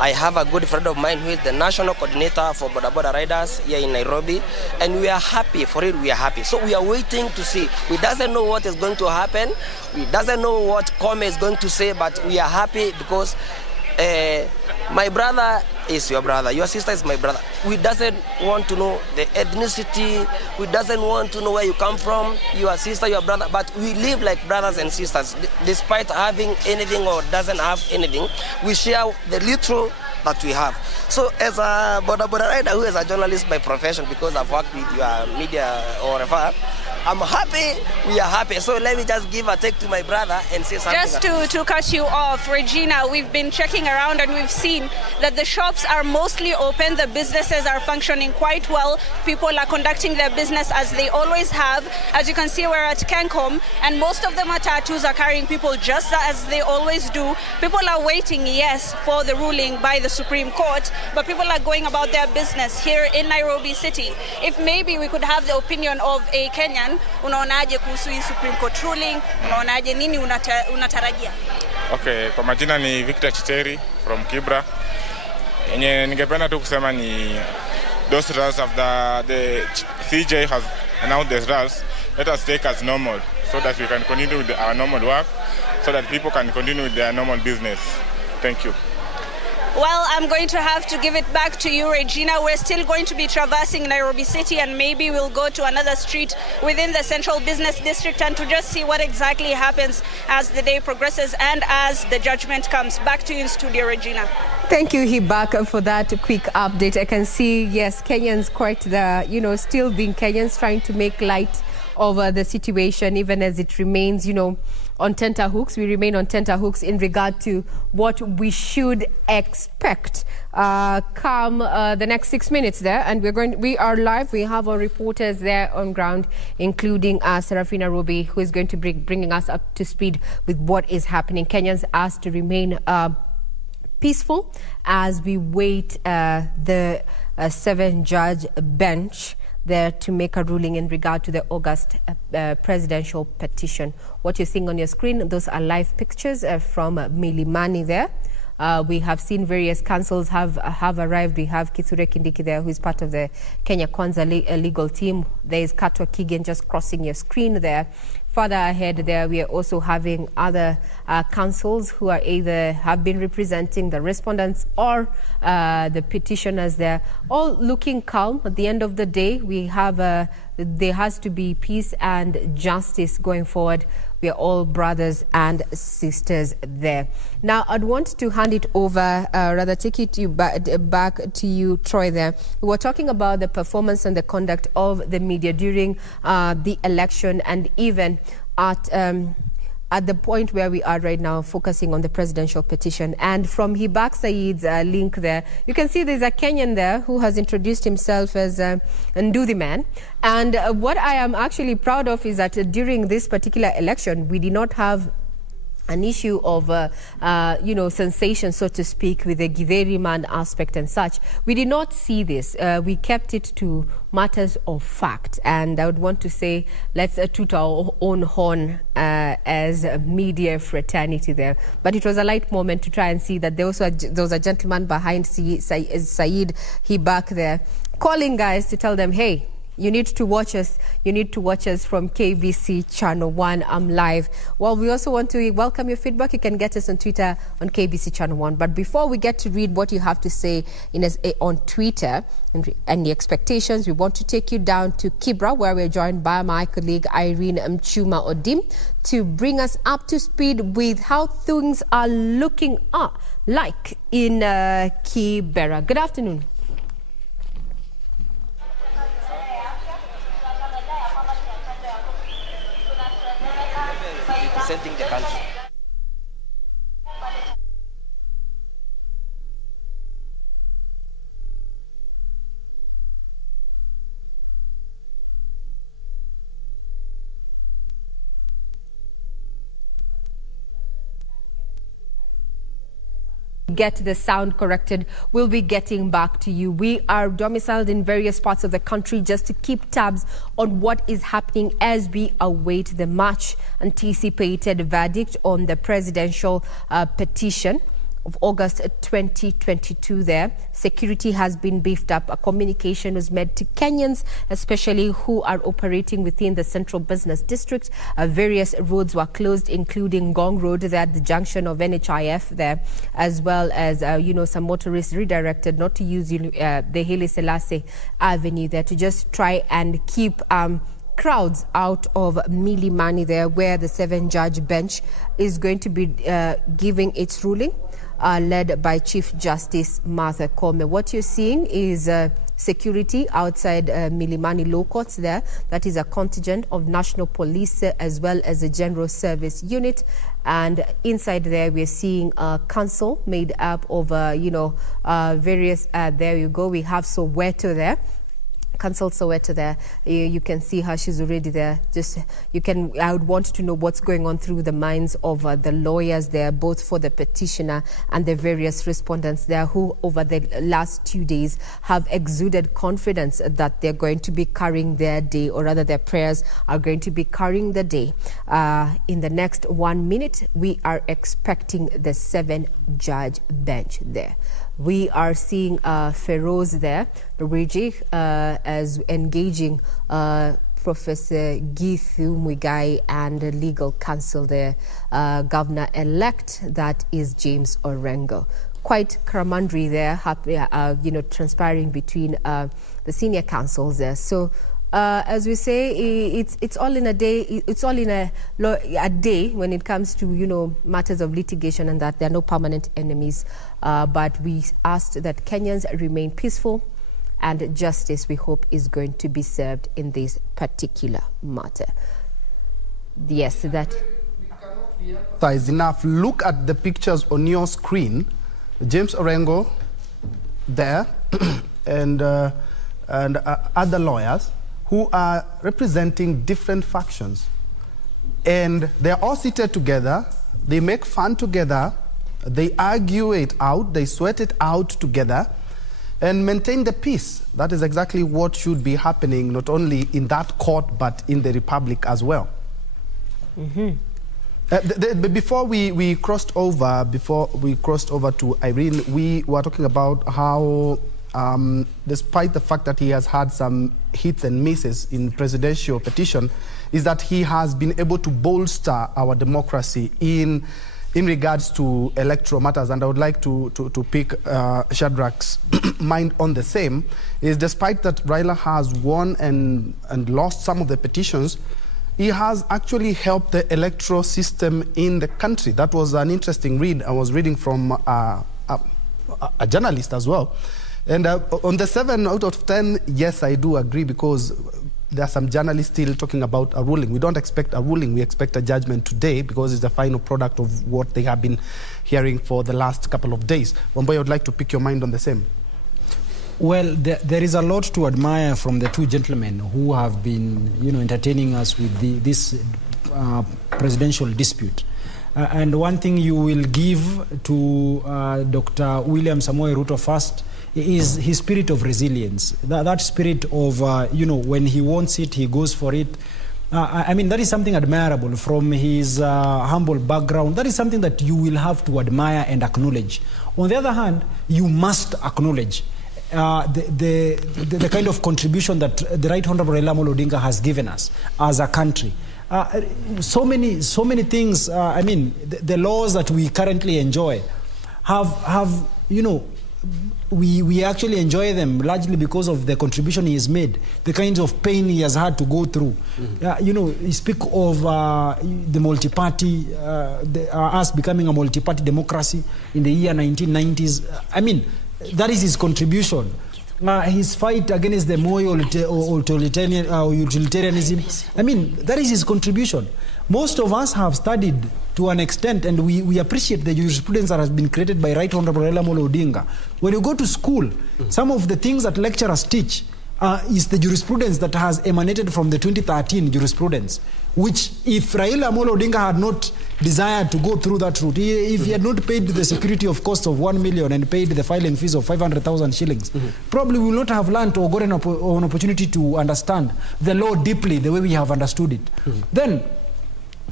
I have a good friend of mine who is the national coordinator for border riders here in Nairobi, and we are happy, for it we are happy. So we are waiting to see. We doesn't know what is going to happen, we doesn't know what Kome is going to say, but we are happy because my brother is your brother, your sister is my brother. We doesn't want to know the ethnicity, we doesn't want to know where you come from, your sister, your brother, but we live like brothers and sisters. Despite having anything or doesn't have anything, we share the little that we have. So as a border rider who is a journalist by profession, because I've worked with your media or whatever, I'm happy, we are happy. So let me just give a take to my brother and say something. Just to cut you off, Regina, we've been checking around and we've seen that the shops are mostly open, the businesses are functioning quite well, people are conducting their business as they always have. As you can see, we're at Kencom, and most of the matatus are carrying people just as they always do. People are waiting, yes, for the ruling by the Supreme Court, but people are going about their business here in Nairobi City. If maybe we could have the opinion of a Kenyan, unaonaje kuhusu hii Supreme Court ruling? Unaonaje, nini unatarajia? Okay, kwa majina ni Victor Chiteri from Kibra. Yenye ningependa tu kusema ni those results of the CJ has announced the results. Let us take as normal so that we can continue with our normal work, so that people can continue with their normal business. Thank you. Well, I'm going to have to give it back to you, Regina. We're still going to be traversing Nairobi City, and maybe we'll go to another street within the Central Business District and to just see what exactly happens as the day progresses and as the judgment comes. Back to you in studio, Regina. Thank you, Hibak, for that quick update. I can see, yes, Kenyans quite the, still being Kenyans, trying to make light of the situation, even as it remains, on tenterhooks. We remain on tenterhooks in regard to what we should expect come the next 6 minutes there. And we are live. We have our reporters there on ground, including Serafina Ruby, who is going to bringing us up to speed with what is happening. Kenyans asked to remain peaceful as we wait the 7-judge bench there to make a ruling in regard to the August presidential petition. What you're seeing on your screen, those are live pictures from Milimani there. We have seen various councils have arrived. We have Kithure Kindiki there, who is part of the Kenya Kwanza legal team. There is Katwa Kigen just crossing your screen there. Further ahead there, we are also having other councils who are either have been representing the respondents or the petitioners there, all looking calm. At the end of the day, we have there has to be peace and justice going forward. We are all brothers and sisters there. Now, I'd want to hand it over, take it back to you, Troy, there. We were talking about the performance and the conduct of the media during the election, and even at at the point where we are right now, focusing on the presidential petition. And from Hibak Said's link there, you can see there's a Kenyan there who has introduced himself as Nduthi Man. And what I am actually proud of is that during this particular election, we did not have an issue of, sensation, so to speak, with the Githeri man aspect and such. We did not see this. We kept it to matters of fact. And I would want to say, let's toot our own horn as a media fraternity there. But it was a light moment to try and see that there was a gentleman behind Said Hibak there, calling guys to tell them, hey, you need to watch us. You need to watch us from KBC Channel 1. I'm live. Well, we also want to welcome your feedback. You can get us on Twitter on KBC Channel 1. But before we get to read what you have to say on Twitter and the expectations, we want to take you down to Kibra, where we're joined by my colleague Irene Mchuma Odim to bring us up to speed with how things are looking like in Kibera. Good afternoon. Representing the country. Get the sound corrected. We'll be getting back to you. We are domiciled in various parts of the country just to keep tabs on what is happening as we await the much anticipated verdict on the presidential petition of August 2022 there. Security has been beefed up. A communication was made to Kenyans, especially who are operating within the central business district. Various roads were closed, including Gong Road there at the junction of NHIF there, as well as, some motorists redirected not to use the Haile Selassie Avenue there to just try and keep crowds out of Milimani there, where the 7-judge bench is going to be giving its ruling. Led by Chief Justice Martha Koome. What you're seeing is security outside Milimani Law Courts there. That is a contingent of National Police as well as a General Service Unit. And inside there, we're seeing a council made up of, various, there you go, we have Soweto there. Council Soweto there. You can see her, she's already there. I would want to know what's going on through the minds of the lawyers there, both for the petitioner and the various respondents there, who over the last 2 days have exuded confidence that they're going to be carrying their day, or rather their prayers are going to be carrying the day. In the next 1 minute, we are expecting the 7-judge bench there. We are seeing Feroz there, Luigi, as engaging Professor Githu Muigai and the legal counsel there, Governor-elect, that is James Orengo. Quite camaraderie there, transpiring between the senior counsels there. So, as we say, it's all in a day. It's all in a day when it comes to matters of litigation, and that there are no permanent enemies. But we asked that Kenyans remain peaceful, and justice, we hope, is going to be served in this particular matter. Yes, that. Size enough. Look at the pictures on your screen. James Orengo there, and other lawyers who are representing different factions. And they're all seated together, they make fun together, they argue it out, they sweat it out together, and maintain the peace. That is exactly what should be happening, not only in that court, but in the Republic as well. Mm-hmm. Before we crossed over to Irene, we were talking about how despite the fact that he has had some hits and misses in presidential petition, is that he has been able to bolster our democracy in regards to electoral matters. And I would like to pick Shadrach's mind on the same, is despite that Raila has won and lost some of the petitions, he has actually helped the electoral system in the country. That was an interesting read. I was reading from a journalist as well. And on the 7 out of 10, yes, I do agree, because there are some journalists still talking about a ruling. We don't expect a ruling. We expect a judgment today because it's the final product of what they have been hearing for the last couple of days. Wamboya, I would like to pick your mind on the same. Well, there is a lot to admire from the two gentlemen who have been, entertaining us with this presidential dispute. And one thing you will give to Dr. William Samoei Ruto first is his spirit of resilience. That spirit of, when he wants it, he goes for it. That is something admirable from his humble background. That is something that you will have to admire and acknowledge. On the other hand, you must acknowledge the kind of contribution that the Right Honorable Raila Amolo Odinga has given us as a country. So many things. The laws that we currently enjoy have we actually enjoy them largely because of the contribution he has made, the kinds of pain he has had to go through. You speak of the multi-party, us becoming a multi-party democracy in the year 1990s. That is his contribution. His fight against the Moi utilitarianism, that is his contribution. Most of us have studied to an extent, and we appreciate the jurisprudence that has been created by Right Honorable Raila Amolo Odinga. When you go to school, some of the things that lecturers teach is the jurisprudence that has emanated from the 2013 jurisprudence, which if Raila Amolo Odinga had not desired to go through that route, if he had not paid the security of cost of 1 million and paid the filing fees of 500,000 shillings, probably we will not have learned or gotten an opportunity to understand the law deeply the way we have understood it. Then,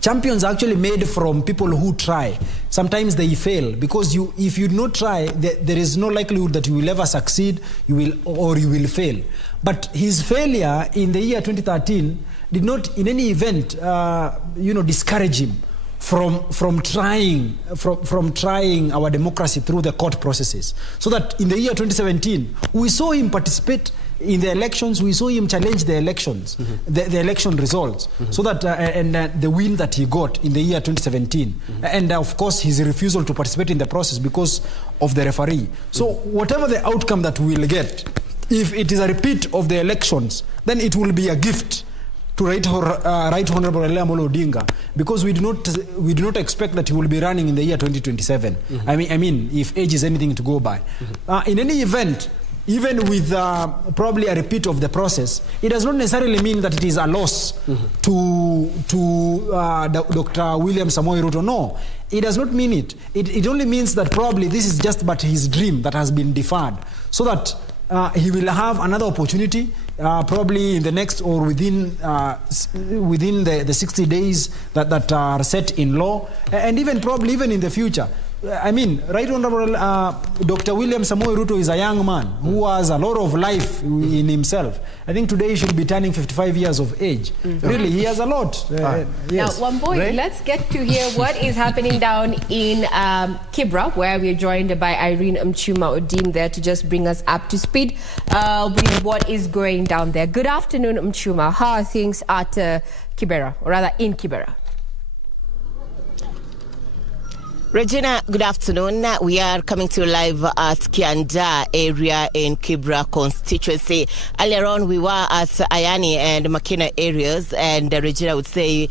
champions are actually made from people who try. Sometimes they fail because if you do not try, there is no likelihood that you will ever succeed, you will fail. But his failure in the year 2013 did not in any event discourage him from trying our democracy through the court processes. So that in the year 2017, we saw him participate in the elections, we saw him challenge the elections, the election results, so that the win that he got in the year 2017, and of course his refusal to participate in the process because of the referee. So whatever the outcome that we will get, if it is a repeat of the elections, then it will be a gift to Right Honorable Raila Amolo Odinga, because we do not expect that he will be running in the year 2027. If age is anything to go by. In any event, even with probably a repeat of the process, it does not necessarily mean that it is a loss to Dr. William Samoei Ruto. No, it does not mean it. It only means that probably this is just but his dream that has been deferred, so that he will have another opportunity, probably in the next or within the 60 days that are set in law, and even probably even in the future. Right Honorable Dr. William Samoei Ruto is a young man who has a lot of life in himself. I think today he should be turning 55 years of age. Really, he has a lot. Yes. Now, Wamboy, let's get to hear what is happening down in Kibra, where we're joined by Irene Mchuma Odim there to just bring us up to speed with what is going down there. Good afternoon, Mchuma. How are things at Kibera, or rather in Kibera? Regina, good afternoon. We are coming to you live at Kianda area in Kibra constituency. Earlier on, we were at Ayani and Makina areas, and Regina would say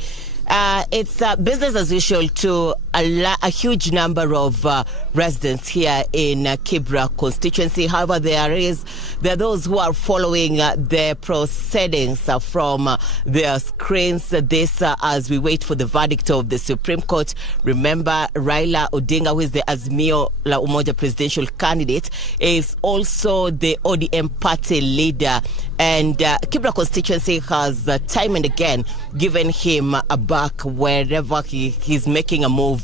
it's business as usual to a huge number of residents here in Kibra constituency. However, there are those who are following the proceedings from their screens. This as we wait for the verdict of the Supreme Court. Remember, Raila Odinga, who is the Azimio la Umoja presidential candidate, is also the ODM party leader. And Kibra constituency has time and again given him a back wherever he's making a move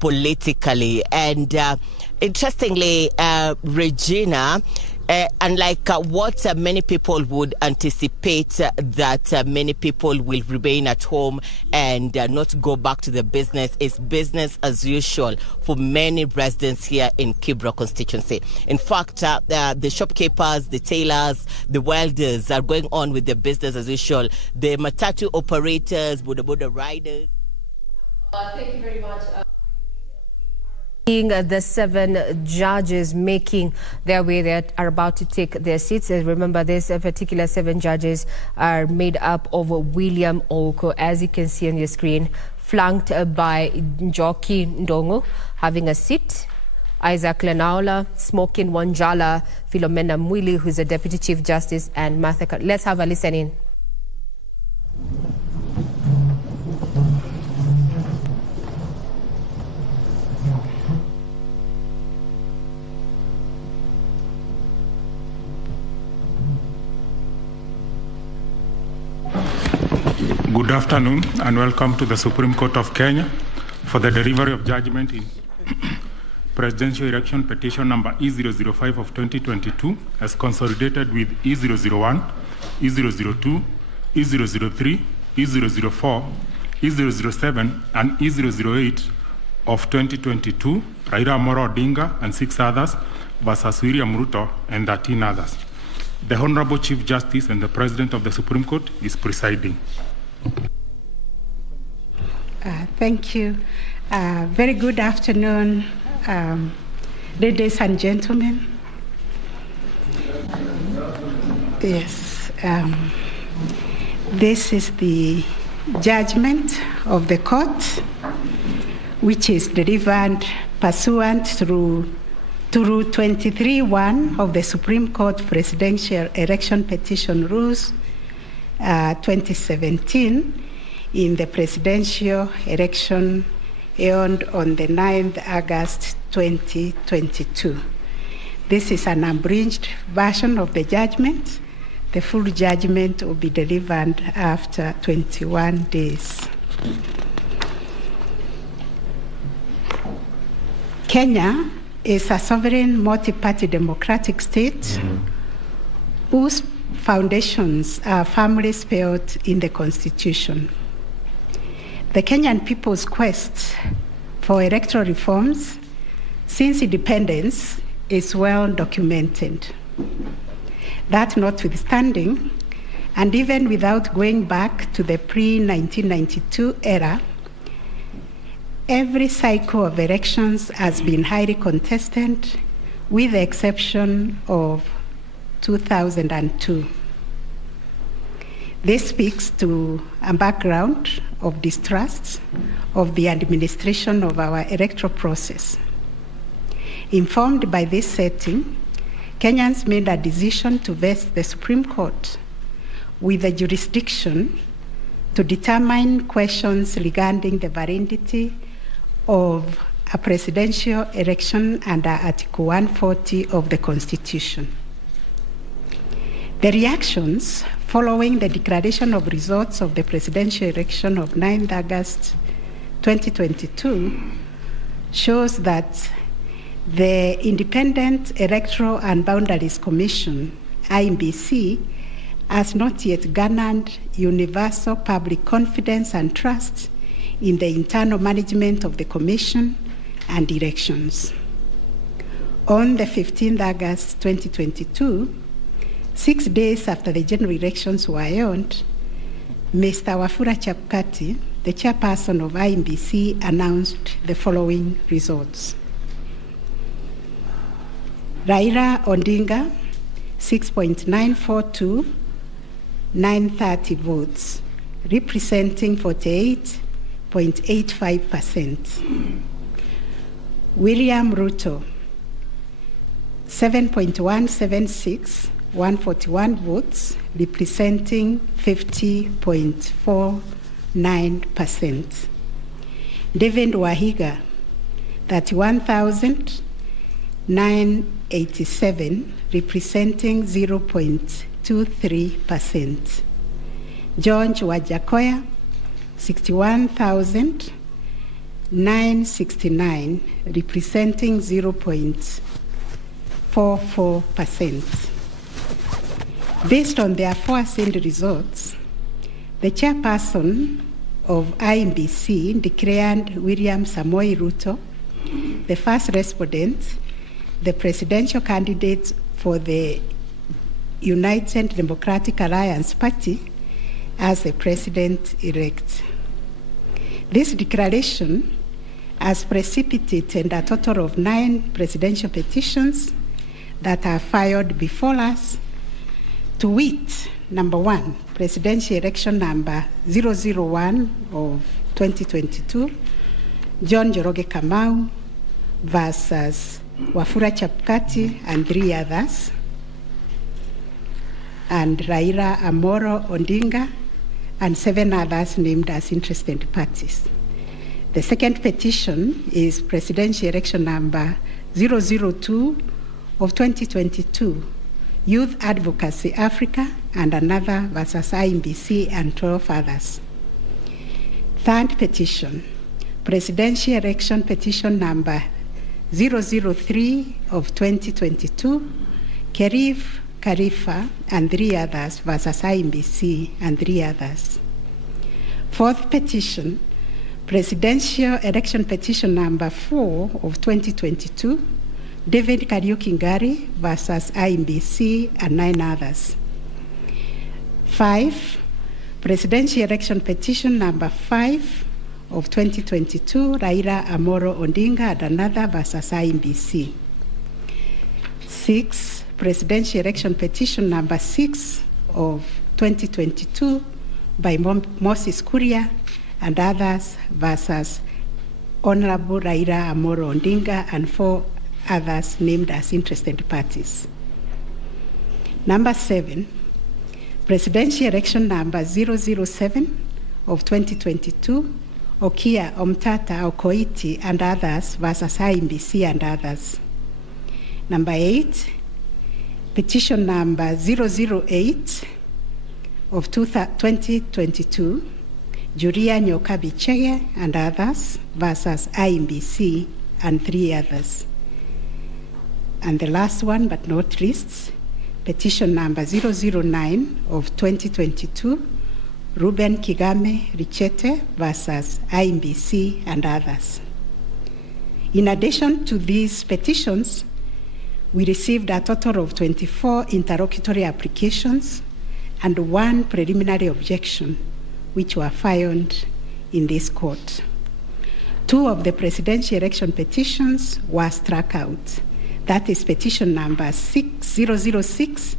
politically. And interestingly, Regina, unlike what many people would anticipate, that many people will remain at home and not go back to the business, is business as usual for many residents here in Kibra constituency. In fact, the shopkeepers, the tailors, the welders are going on with their business as usual. The matatu operators, boda riders. Thank you very much. The 7 judges making their way, they are about to take their seats. Remember, these particular 7 judges are made up of William Oko, as you can see on your screen, flanked by Njoki Ndongo having a seat, Isaac Lenaola, Smokin Wanjala, Philomena Mwili, who's a Deputy Chief Justice, and Martha. Let's have a listen in. Good afternoon and welcome to the Supreme Court of Kenya for the delivery of judgment in presidential election petition number E005 of 2022 as consolidated with E001, E002, E003, E004, E007 and E008 of 2022, Raila Amolo Odinga and 6 others versus William Ruto and 13 others. The Honorable Chief Justice and the President of the Supreme Court is presiding. Thank you. Very good afternoon, ladies and gentlemen. Yes, this is the judgment of the court, which is delivered pursuant through 23(1) of the Supreme Court Presidential Election Petition Rules 2017 in the presidential election held on the 9th August 2022. This is an abridged version of the judgment. The full judgment will be delivered after 21 days. Kenya is a sovereign multi-party democratic state whose foundations are firmly spelled in the Constitution. The Kenyan people's quest for electoral reforms since independence is well documented. That notwithstanding, and even without going back to the pre-1992 era, every cycle of elections has been highly contested, with the exception of 2002. This speaks to a background of distrust of the administration of our electoral process. Informed by this setting, Kenyans made a decision to vest the Supreme Court with the jurisdiction to determine questions regarding the validity of a presidential election under Article 140 of the Constitution. The reactions following the declaration of results of the presidential election of 9th August 2022 shows that the Independent Electoral and Boundaries Commission, IEBC, has not yet garnered universal public confidence and trust in the internal management of the Commission and elections. On the 15th August 2022, 6 days after the general elections were held, Mr. Wafula Chebukati, the chairperson of IEBC, announced the following results. Raila Odinga, 6.942,930 votes, representing 48.85%. William Ruto, 7.176,141 votes, representing 50.49%. David Wahiga, 31,987, representing 0.23%. George Wajakoya, 61,969, representing 0.44%. Based on the aforesaid results, the chairperson of IEBC declared William Samoei Ruto the first respondent, the presidential candidate for the United Democratic Alliance Party, as the president-elect. This declaration has precipitated a total of 9 presidential petitions that are filed before us, to wit, number 1, presidential election number 001 of 2022, John Njoroge Kamau versus Wafula Chebukati and 3 others, and Raila Amolo Odinga and 7 others named as interested parties. The second petition is presidential election number 002 of 2022, Youth Advocacy Africa and another versus IMBC and 12 others. Third petition, presidential election petition number 003 of 2022, Kerif Khalifa and 3 others versus IMBC and 3 others. Fourth petition, presidential election petition number 4 of 2022, David Kariuki Ngari versus IMBC and 9 others. 5, presidential election petition number 5 of 2022, Raila Amolo Odinga and another versus IMBC. 6, presidential election petition number 6 of 2022 by Moses Kuria and others versus Honorable Raila Amolo Odinga and 4 others named as interested parties. Number 7, presidential election number 007 of 2022, Okia Omtata Okoiti and others versus IMBC and others. Number 8, petition number 008 of 2022, Julia Nyoka Bichege and others versus IMBC and 3 others. And the last one but not least, petition number 009 of 2022, Ruben Kigame Richete versus IMBC and others. In addition to these petitions, we received a total of 24 interlocutory applications and 1 preliminary objection, which were filed in this court. 2 of the presidential election petitions were struck out. That is petition number 006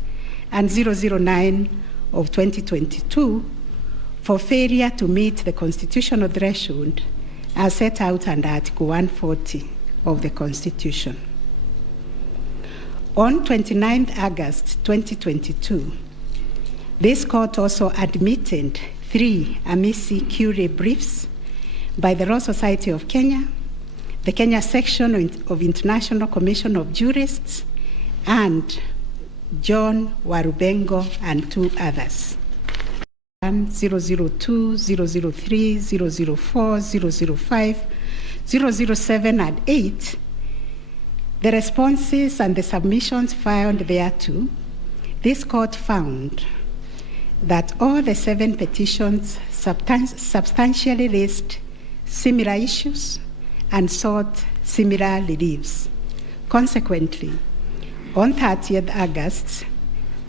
and 009 of 2022 for failure to meet the constitutional threshold as set out under Article 140 of the Constitution. On 29th August 2022, this court also admitted 3 amici curiae briefs by the Law Society of Kenya, the Kenya section of International Commission of Jurists, and John Warubengo and 2 others. 002, 003, 004, 005, 007, and 8, the responses and the submissions filed thereto, this court found that all the 7 petitions substantially raised similar issues and sought similar reliefs. Consequently, on 30th August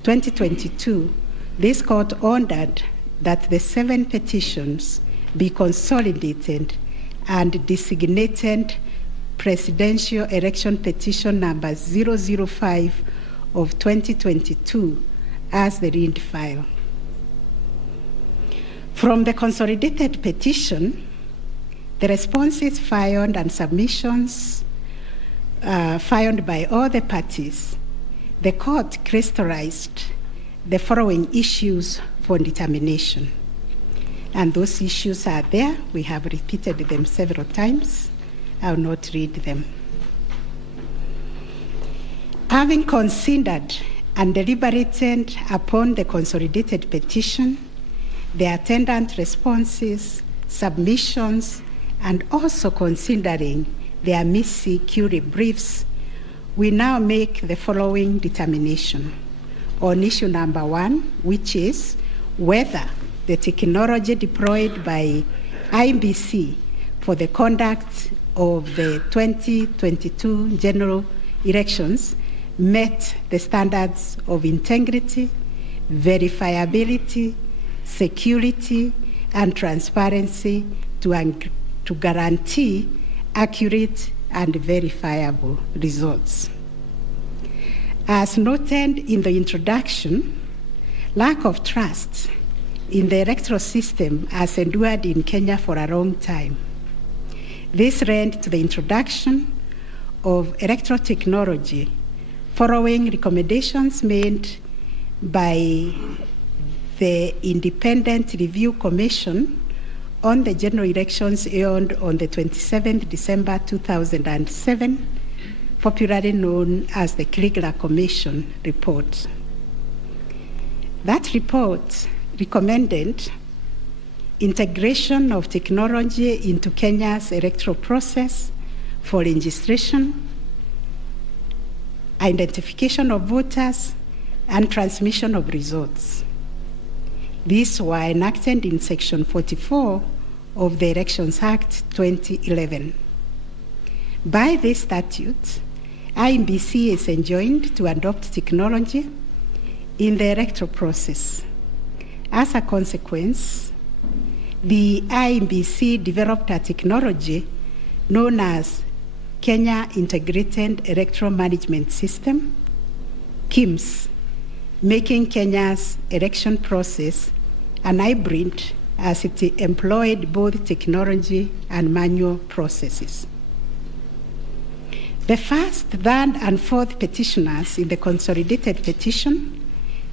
2022, this court ordered that the 7 petitions be consolidated and designated presidential election petition number 005 of 2022 as the read file. From the consolidated petition, the responses filed and submissions filed by all the parties, the court crystallized the following issues for determination. And those issues are there. We have repeated them several times. I will not read them. Having considered and deliberated upon the consolidated petition, the attendant responses, submissions, and also considering the amici curiae briefs, we now make the following determination on issue number 1, which is whether the technology deployed by IMBC for the conduct of the 2022 general elections met the standards of integrity, verifiability, security, and transparency to guarantee accurate and verifiable results. As noted in the introduction, lack of trust in the electoral system has endured in Kenya for a long time. This led to the introduction of electoral technology following recommendations made by the Independent Review Commission on the general elections held on the 27th December 2007, popularly known as the Kriegler Commission report. That report recommended integration of technology into Kenya's electoral process for registration, identification of voters, and transmission of results. These were enacted in Section 44 of the Elections Act 2011. By this statute, IEBC is enjoined to adopt technology in the electoral process. As a consequence, the IEBC developed a technology known as Kenya Integrated Electoral Management System, KIMS, making Kenya's election process an hybrid as it employed both technology and manual processes. The first, third, and fourth petitioners in the consolidated petition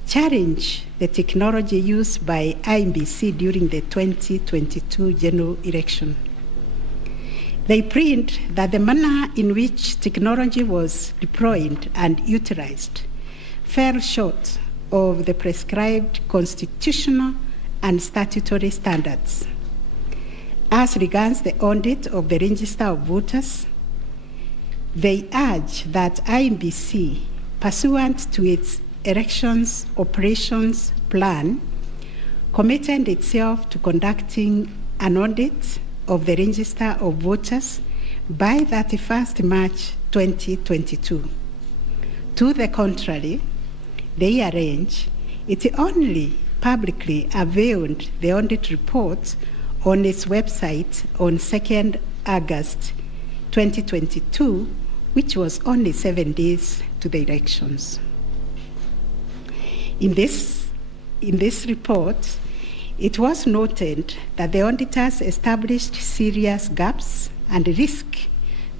challenge the technology used by IEBC during the 2022 general election. They plead that the manner in which technology was deployed and utilized fell short of the prescribed constitutional and statutory standards. As regards the audit of the register of voters, they urge that IEBC, pursuant to its elections operations plan, committed itself to conducting an audit of the register of voters by 31st March 2022. To the contrary, they arrange it only publicly availed the audit report on its website on 2nd August 2022, which was only 7 days to the elections. In this report, it was noted that the auditors established serious gaps and risk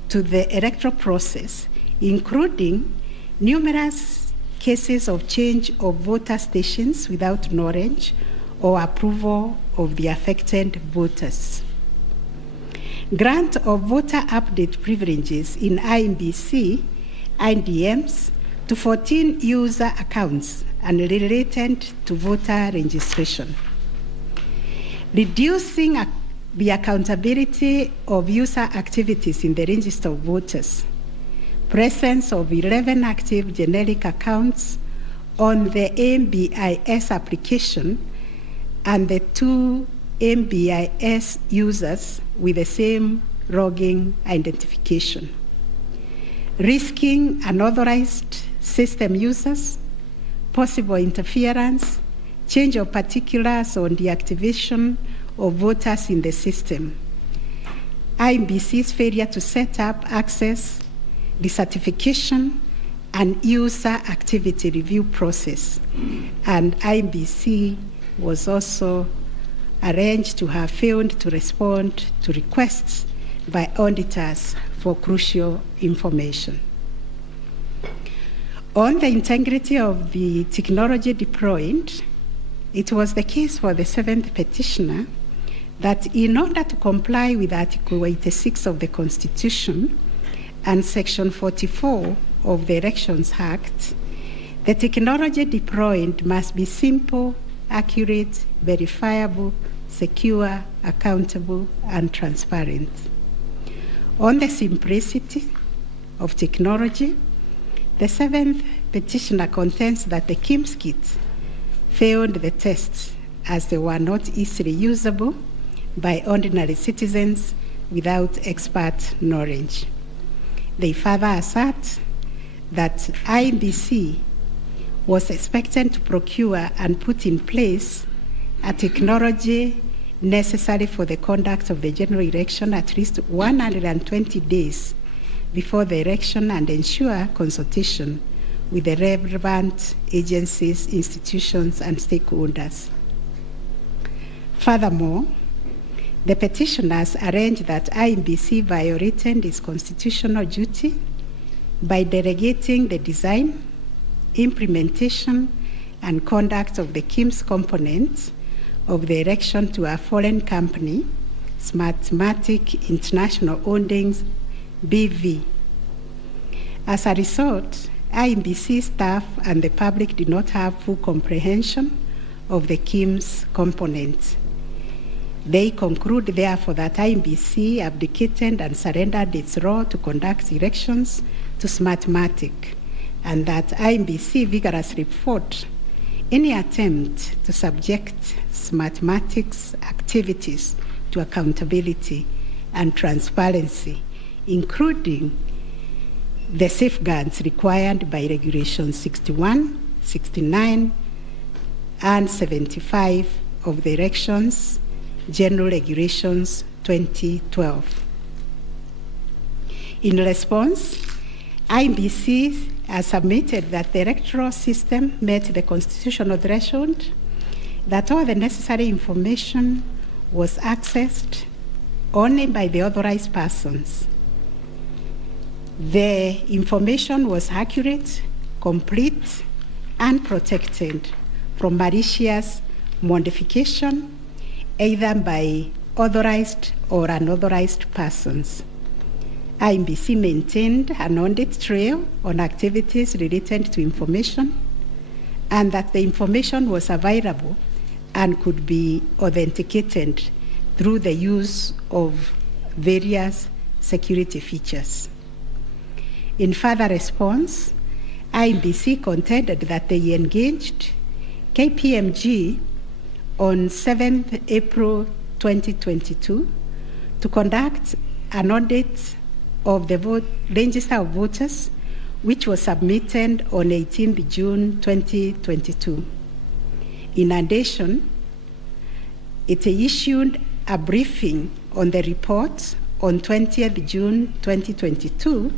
to the electoral process, including numerous cases of change of voter stations without knowledge or approval of the affected voters. Grant of voter update privileges in IEBC, IDMs, to 14 user accounts and related to voter registration. Reducing the accountability of user activities in the register of voters. Presence of 11 active generic accounts on the MBIS application and the 2 MBIS users with the same logging identification. Risking unauthorized system users, possible interference, change of particulars on the activation of voters in the system. IEBC's failure to set up access, decertification, and user activity review process. And IEBC was also arranged to have failed to respond to requests by auditors for crucial information. On the integrity of the technology deployed, it was the case for the seventh petitioner that in order to comply with Article 86 of the Constitution and Section 44 of the Elections Act, the technology deployed must be simple, accurate, verifiable, secure, accountable, and transparent. On the simplicity of technology, the seventh petitioner contends that the KIMS kit failed the tests as they were not easily usable by ordinary citizens without expert knowledge. They further assert that IEBC was expected to procure and put in place a technology necessary for the conduct of the general election at least 120 days before the election and ensure consultation with the relevant agencies, institutions, and stakeholders. Furthermore, the petitioners allege that IEBC violated its constitutional duty by delegating the design, implementation, and conduct of the KIMS components of the election to a foreign company, Smartmatic International Holdings, BV. As a result, IEBC staff and the public did not have full comprehension of the KIMS components. They conclude, therefore, that IEBC abdicated and surrendered its role to conduct elections to Smartmatic, and that IEBC vigorously fought any attempt to subject Smartmatic's activities to accountability and transparency, including the safeguards required by Regulations 61, 69, and 75 of the Elections General Regulations 2012. In response, IEBC has submitted that the electoral system met the constitutional threshold, that all the necessary information was accessed only by the authorized persons. The information was accurate, complete, and protected from malicious modification, either by authorized or unauthorized persons. IEBC maintained an audit trail on activities related to information, and that the information was available and could be authenticated through the use of various security features. In further response, IEBC contended that they engaged KPMG on 7th April 2022 to conduct an audit of the register of voters, which was submitted on 18th June 2022. In addition, it issued a briefing on the report on 20th June 2022,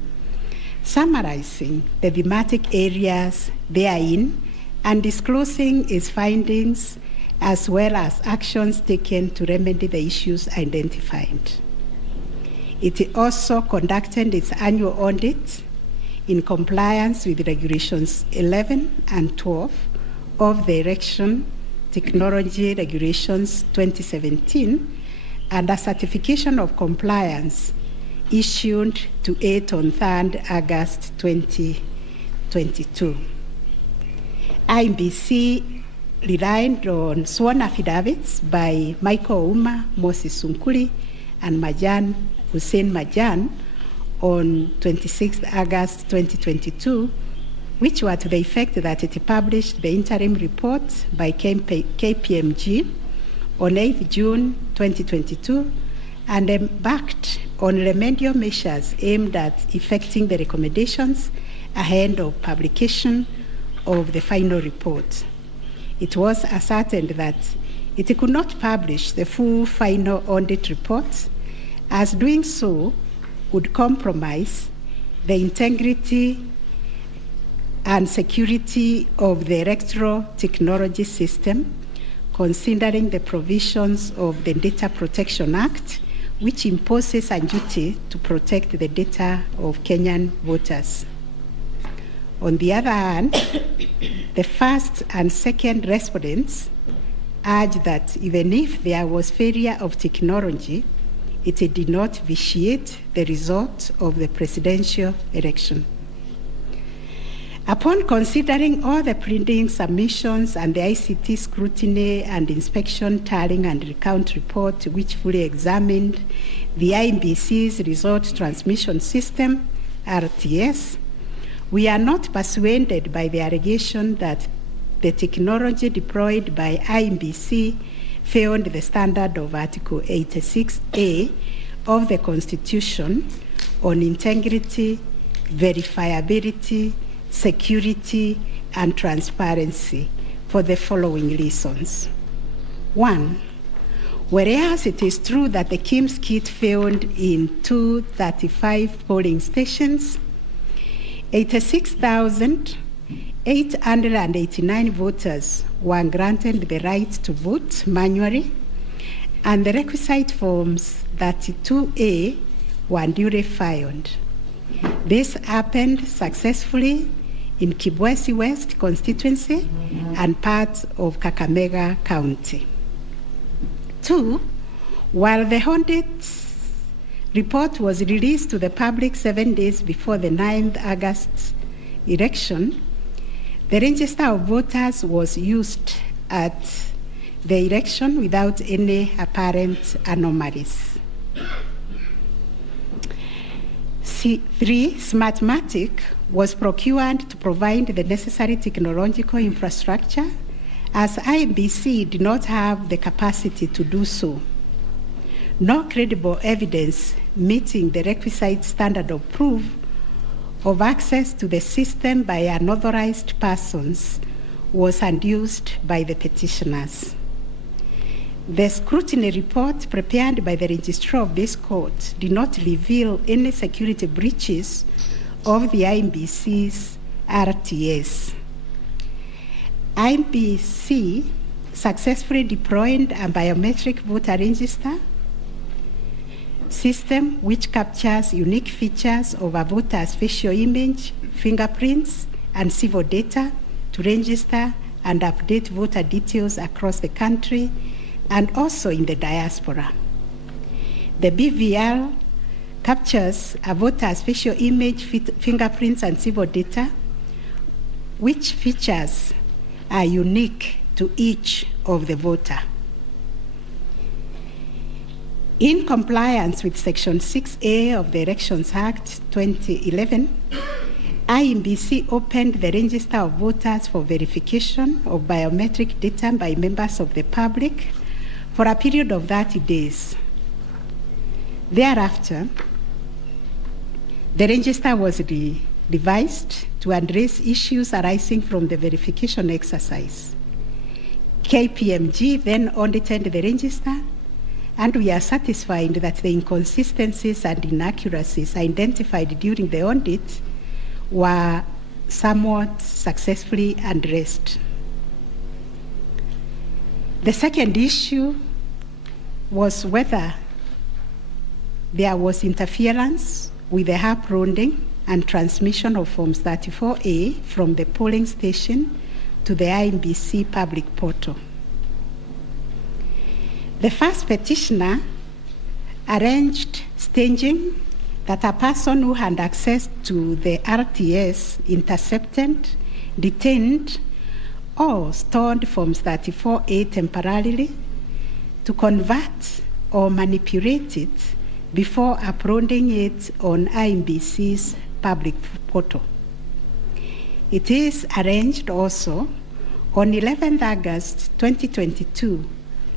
summarizing the thematic areas therein and disclosing its findings as well as actions taken to remedy the issues identified. It also conducted its annual audit in compliance with Regulations 11 and 12 of the Election Technology Regulations 2017 and a certification of compliance issued to it on 3rd August 2022. IEBC relied on sworn affidavits by Michael Ouma, Moses Sunkuli, and Hussein Majan on 26th August 2022, which were to the effect that it published the interim report by KPMG on 8th June 2022 and embarked on remedial measures aimed at effecting the recommendations ahead of publication of the final report. It was ascertained that it could not publish the full final audit report, as doing so would compromise the integrity and security of the electoral technology system, considering the provisions of the Data Protection Act, which imposes a duty to protect the data of Kenyan voters. On the other hand, the first and second respondents urged that even if there was failure of technology, it did not vitiate the result of the presidential election. Upon considering all the pleading submissions and the ICT scrutiny and inspection tallying and recount report, which fully examined the IEBC's result transmission system, RTS, we are not persuaded by the allegation that the technology deployed by IEBC failed the standard of Article 86A of the Constitution on integrity, verifiability, security, and transparency for the following reasons. One, Whereas it is true that the KIMS kit failed in 235 polling stations, 86,889 voters were granted the right to vote manually, and the requisite forms 32A were duly filed. This happened successfully in Kibwezi West constituency and parts of Kakamega County. 2, while the audit report was released to the public 7 days before the 9th August election, the register of voters was used at the election without any apparent anomalies. 3, Smartmatic was procured to provide the necessary technological infrastructure, as IEBC did not have the capacity to do so. No credible evidence meeting the requisite standard of proof of access to the system by unauthorized persons was adduced by the petitioners. The scrutiny report prepared by the registrar of this court did not reveal any security breaches of the IEBC's RTS. IEBC successfully deployed a biometric voter register system which captures unique features of a voter's facial image, fingerprints, and civil data to register and update voter details across the country and also in the diaspora. The BVR captures a voter's facial image, fingerprints, and civil data, which features are unique to each of the voter. In compliance with Section 6A of the Elections Act 2011, IEBC opened the register of voters for verification of biometric data by members of the public for a period of 30 days. Thereafter, the register was revised to address issues arising from the verification exercise. KPMG then audited the register, and we are satisfied that the inconsistencies and inaccuracies identified during the audit were somewhat successfully addressed. The second issue was whether there was interference with the uploading and transmission of Forms 34A from the polling station to the IEBC public portal. The first petitioner arranged staging that a person who had access to the RTS intercepted, detained, or stored Forms 34A temporarily to convert or manipulate it before uploading it on IEBC's public portal. It is arranged also on 11th August 2022,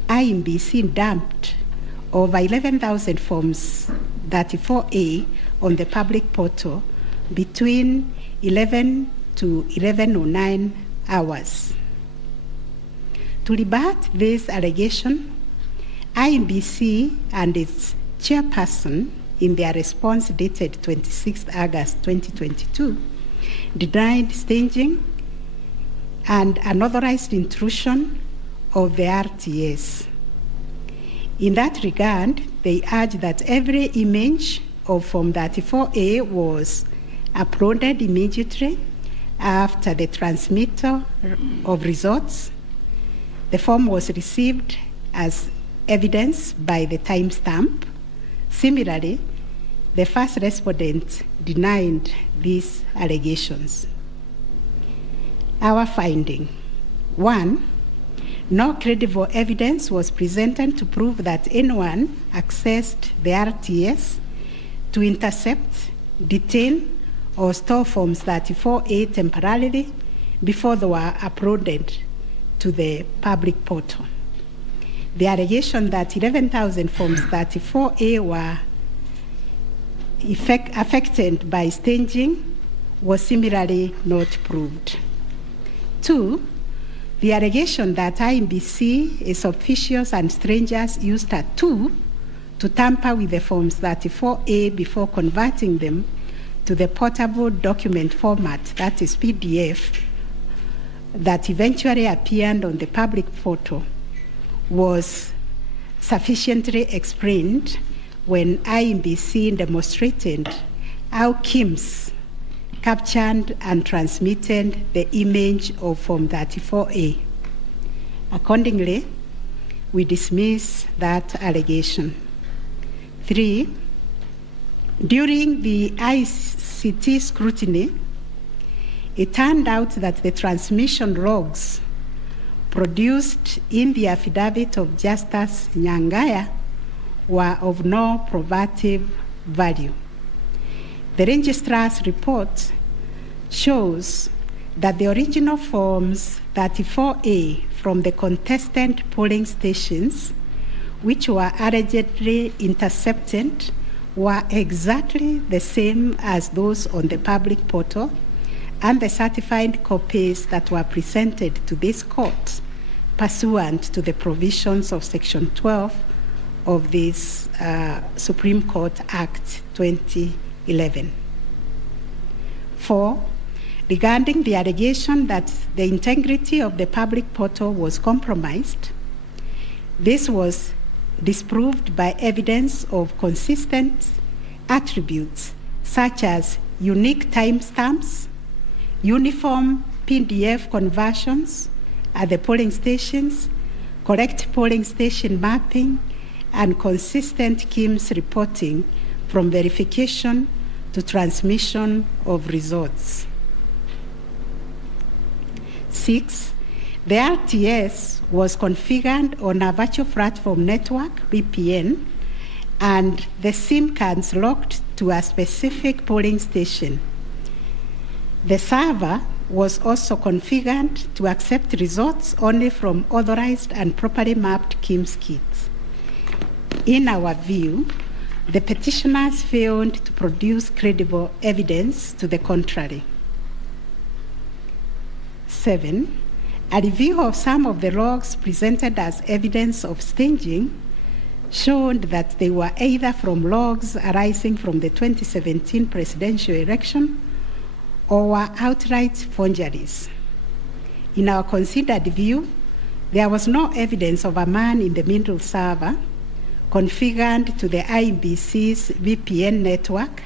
IEBC dumped over 11,000 Forms 34A on the public portal between 11 to 11:09 hours. To rebut this allegation, IEBC and its chairperson, in their response dated 26th August 2022, denied staging and unauthorized intrusion of the RTS. In that regard, they urged that every image of Form 34A was uploaded immediately after the transmittal of results. The form was received as evidence by the timestamp. Similarly, the first respondent denied these allegations. Our finding: 1, no credible evidence was presented to prove that anyone accessed the RTS to intercept, detain, or store Forms 34A temporarily before they were uploaded to the public portal. The allegation that 11,000 Forms 34A were affected by staging was similarly not proved. 2, The allegation that IMBC, its officials and strangers used a tool to tamper with the Forms 34A before converting them to the portable document format, that is PDF, that eventually appeared on the public portal, was sufficiently explained when IMBC demonstrated how KIMS captured and transmitted the image of Form 34A. Accordingly, we dismiss that allegation. 3, during the ICT scrutiny, it turned out that the transmission logs produced in the affidavit of Justice Nyangaya were of no probative value. The registrar's report shows that the original Forms 34A from the contestant polling stations, which were allegedly intercepted, were exactly the same as those on the public portal, and the certified copies that were presented to this court pursuant to the provisions of Section 12 of this Supreme Court Act 2011. 4, regarding the allegation that the integrity of the public portal was compromised, this was disproved by evidence of consistent attributes such as unique timestamps, uniform PDF conversions at the polling stations, correct polling station mapping, and consistent KIMS reporting from verification to transmission of results. 6, the RTS was configured on a virtual platform network, VPN, and the SIM cards locked to a specific polling station. The server was also configured to accept results only from authorized and properly mapped KIMS kits. In our view, the petitioners failed to produce credible evidence to the contrary. 7, a review of some of the logs presented as evidence of staging showed that they were either from logs arising from the 2017 presidential election or were outright forgeries. In our considered view, there was no evidence of a man-in-the-middle server configured to the IBC's VPN network,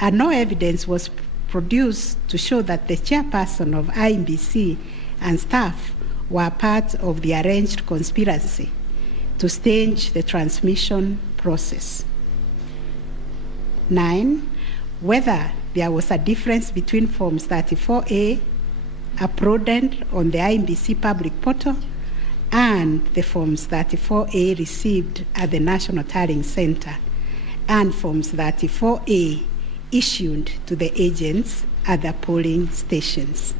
and no evidence was produced to show that the chairperson of IBC and staff were part of the arranged conspiracy to stage the transmission process. 9, whether there was a difference between Forms 34A uploaded on the IBC public portal and the Forms 34A received at the National Tallying Center and Forms 34A issued to the agents at the polling stations.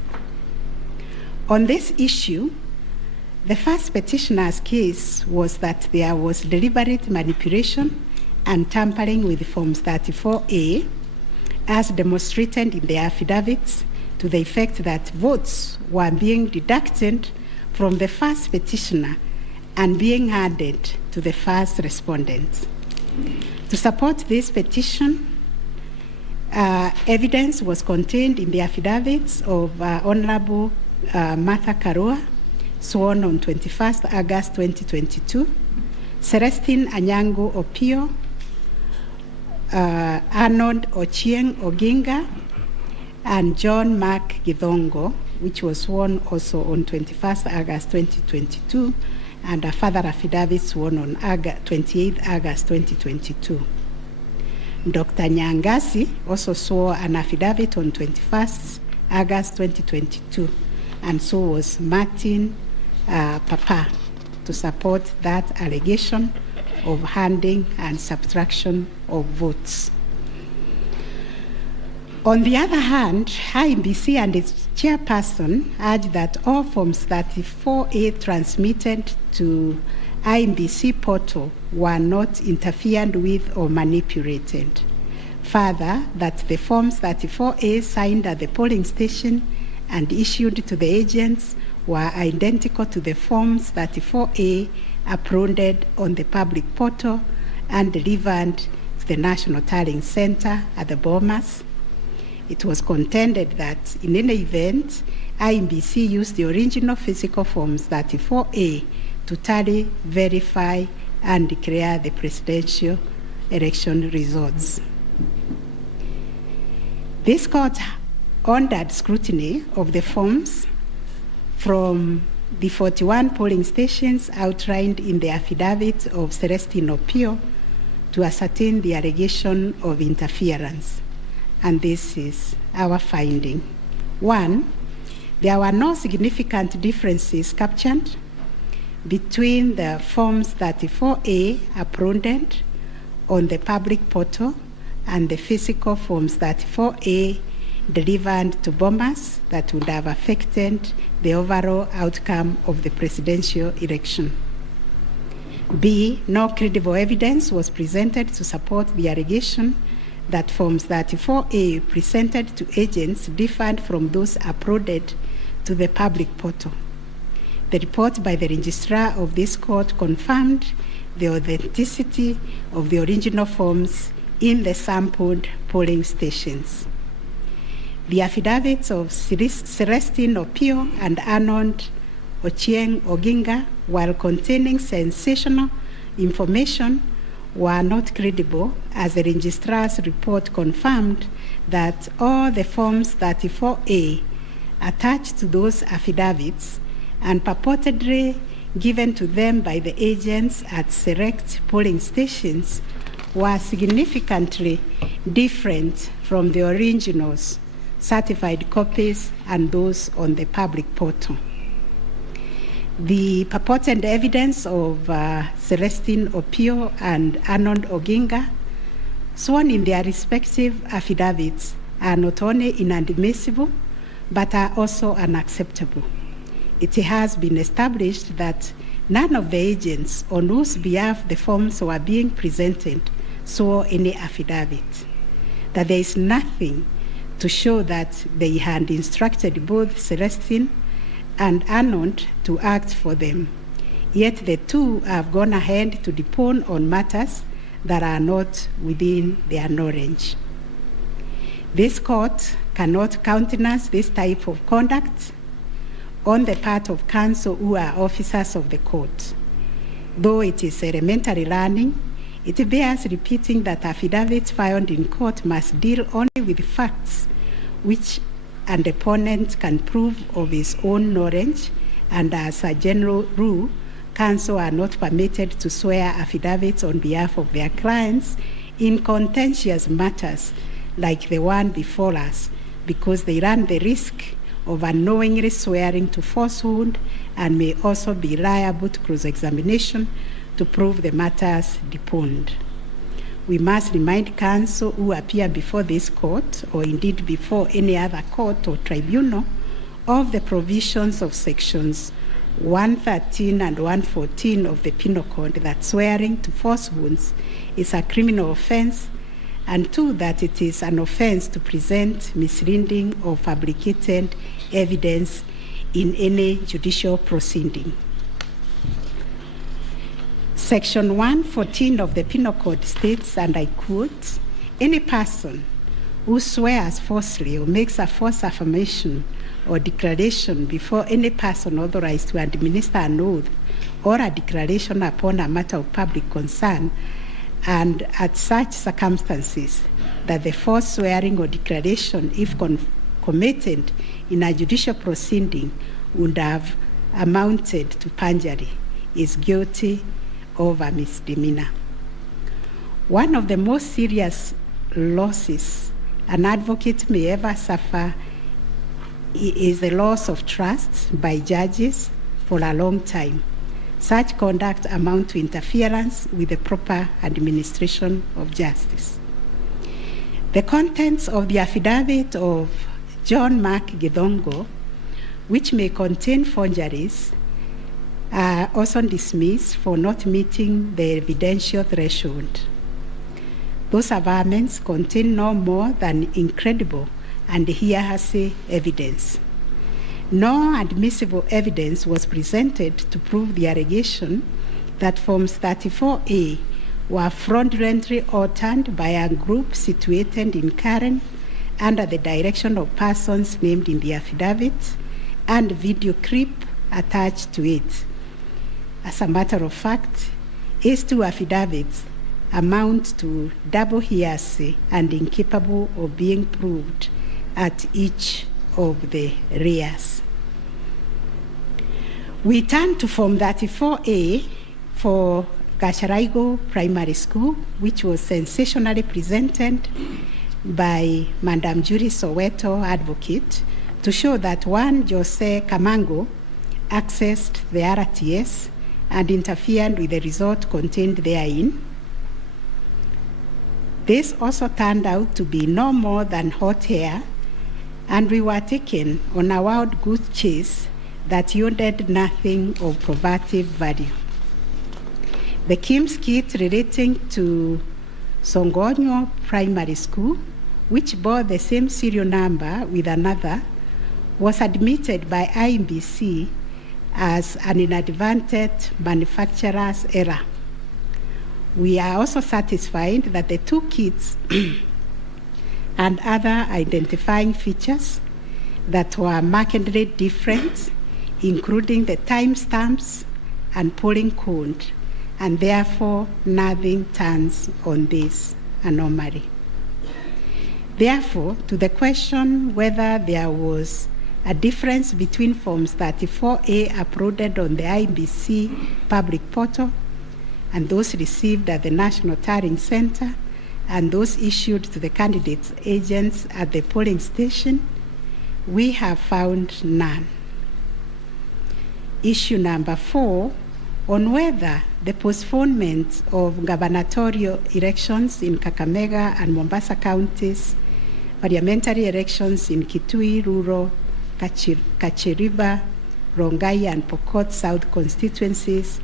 On this issue, the first petitioner's case was that there was deliberate manipulation and tampering with Forms 34A, as demonstrated in the affidavits, to the effect that votes were being deducted from the first petitioner and being added to the first respondent. To support this petition, evidence was contained in the affidavits of Honorable Martha Karua, sworn on 21st August 2022, Celestine Anyango Opio, Arnold Ochieng Oginga, and John Mark Githongo, which was sworn also on 21st August 2022, and a further affidavit sworn on 28th August 2022. Dr. Nyangasi also swore an affidavit on 21st August 2022, and so was Martin Papa, to support that allegation of handing and subtraction of votes. On the other hand, IBC and its chairperson urged that all Forms 34A transmitted to IBC portal were not interfered with or manipulated. Further, that the Forms 34A signed at the polling station and issued to the agents were identical to the forms 34A uploaded on the public portal and delivered to the National Tallying Center at the Bomas. It was contended that in any event, IEBC used the original physical forms 34A to tally, verify, and declare the presidential election results. This court ordered scrutiny of the forms from the 41 polling stations outlined in the affidavit of Celestine Opio to ascertain the allegation of interference. And this is our finding. 1, there were no significant differences captured between the forms 34A uploaded on the public portal and the physical forms 34A delivered to Bomas that would have affected the overall outcome of the presidential election. B, no credible evidence was presented to support the allegation that forms 34A presented to agents differed from those uploaded to the public portal. The report by the registrar of this court confirmed the authenticity of the original forms in the sampled polling stations. The affidavits of Celestine Opio and Arnold Ochieng Oginga, while containing sensational information, were not credible, as the registrar's report confirmed that all the forms 34A attached to those affidavits and purportedly given to them by the agents at select polling stations were significantly different from the originals, certified copies, and those on the public portal. The purported evidence of Celestine Opio and Arnold Oginga, sworn in their respective affidavits, are not only inadmissible, but are also unacceptable. It has been established that none of the agents on whose behalf the forms were being presented swore any affidavit, that there is nothing to show that they had instructed both Celestine and Arnold to act for them. Yet the two have gone ahead to depone on matters that are not within their knowledge. This court cannot countenance this type of conduct on the part of counsel who are officers of the court. Though it is elementary learning, it bears repeating that affidavits filed in court must deal only with facts which an opponent can prove of his own knowledge, and as a general rule, counsel are not permitted to swear affidavits on behalf of their clients in contentious matters like the one before us, because they run the risk of unknowingly swearing to falsehood and may also be liable to cross-examination to prove the matters deponed. We must remind counsel who appear before this court, or indeed before any other court or tribunal, of the provisions of sections 113 and 114 of the Penal Code that swearing to falsehoods is a criminal offense, and 2, that it is an offense to present misleading or fabricated evidence in any judicial proceeding. Section 114 of the Penal Code states, and I quote, "Any person who swears falsely or makes a false affirmation or declaration before any person authorized to administer an oath or a declaration upon a matter of public concern, and at such circumstances that the false swearing or declaration, if committed in a judicial proceeding, would have amounted to perjury, is guilty of a misdemeanor." One of the most serious losses an advocate may ever suffer is the loss of trust by judges for a long time. Such conduct amounts to interference with the proper administration of justice. The contents of the affidavit of John Mark Githongo, which may contain forgeries, are also dismissed for not meeting the evidential threshold. Those averments contain no more than incredible and hearsay evidence. No admissible evidence was presented to prove the allegation that Forms 34A were fraudulently altered by a group situated in Karen under the direction of persons named in the affidavit and video clip attached to it. As a matter of fact, these two affidavits amount to double hearsay and incapable of being proved at each of the rears. We turn to Form 34A for Gasharaigo Primary School, which was sensationally presented by Madam Judy Soweto, advocate, to show that one Jose Kamango accessed the RTS and interfered with the result contained therein. This also turned out to be no more than hot air, and we were taken on a wild goose chase that yielded nothing of probative value. The Kim's kit relating to Songonyo Primary School, which bore the same serial number with another, was admitted by IMBC as an inadvertent manufacturer's error. We are also satisfied that the two kits and other identifying features that were markedly different, including the timestamps and polling code, and therefore nothing turns on this anomaly. Therefore, to the question whether there was a difference between Forms 34A uploaded on the IBC public portal and those received at the National Tallying Center and those issued to the candidates' agents at the polling station, we have found none. Issue number 4, on whether the postponement of gubernatorial elections in Kakamega and Mombasa counties, parliamentary elections in Kitui, Rural, Kachiriba, Rongai, and Pokot South constituencies,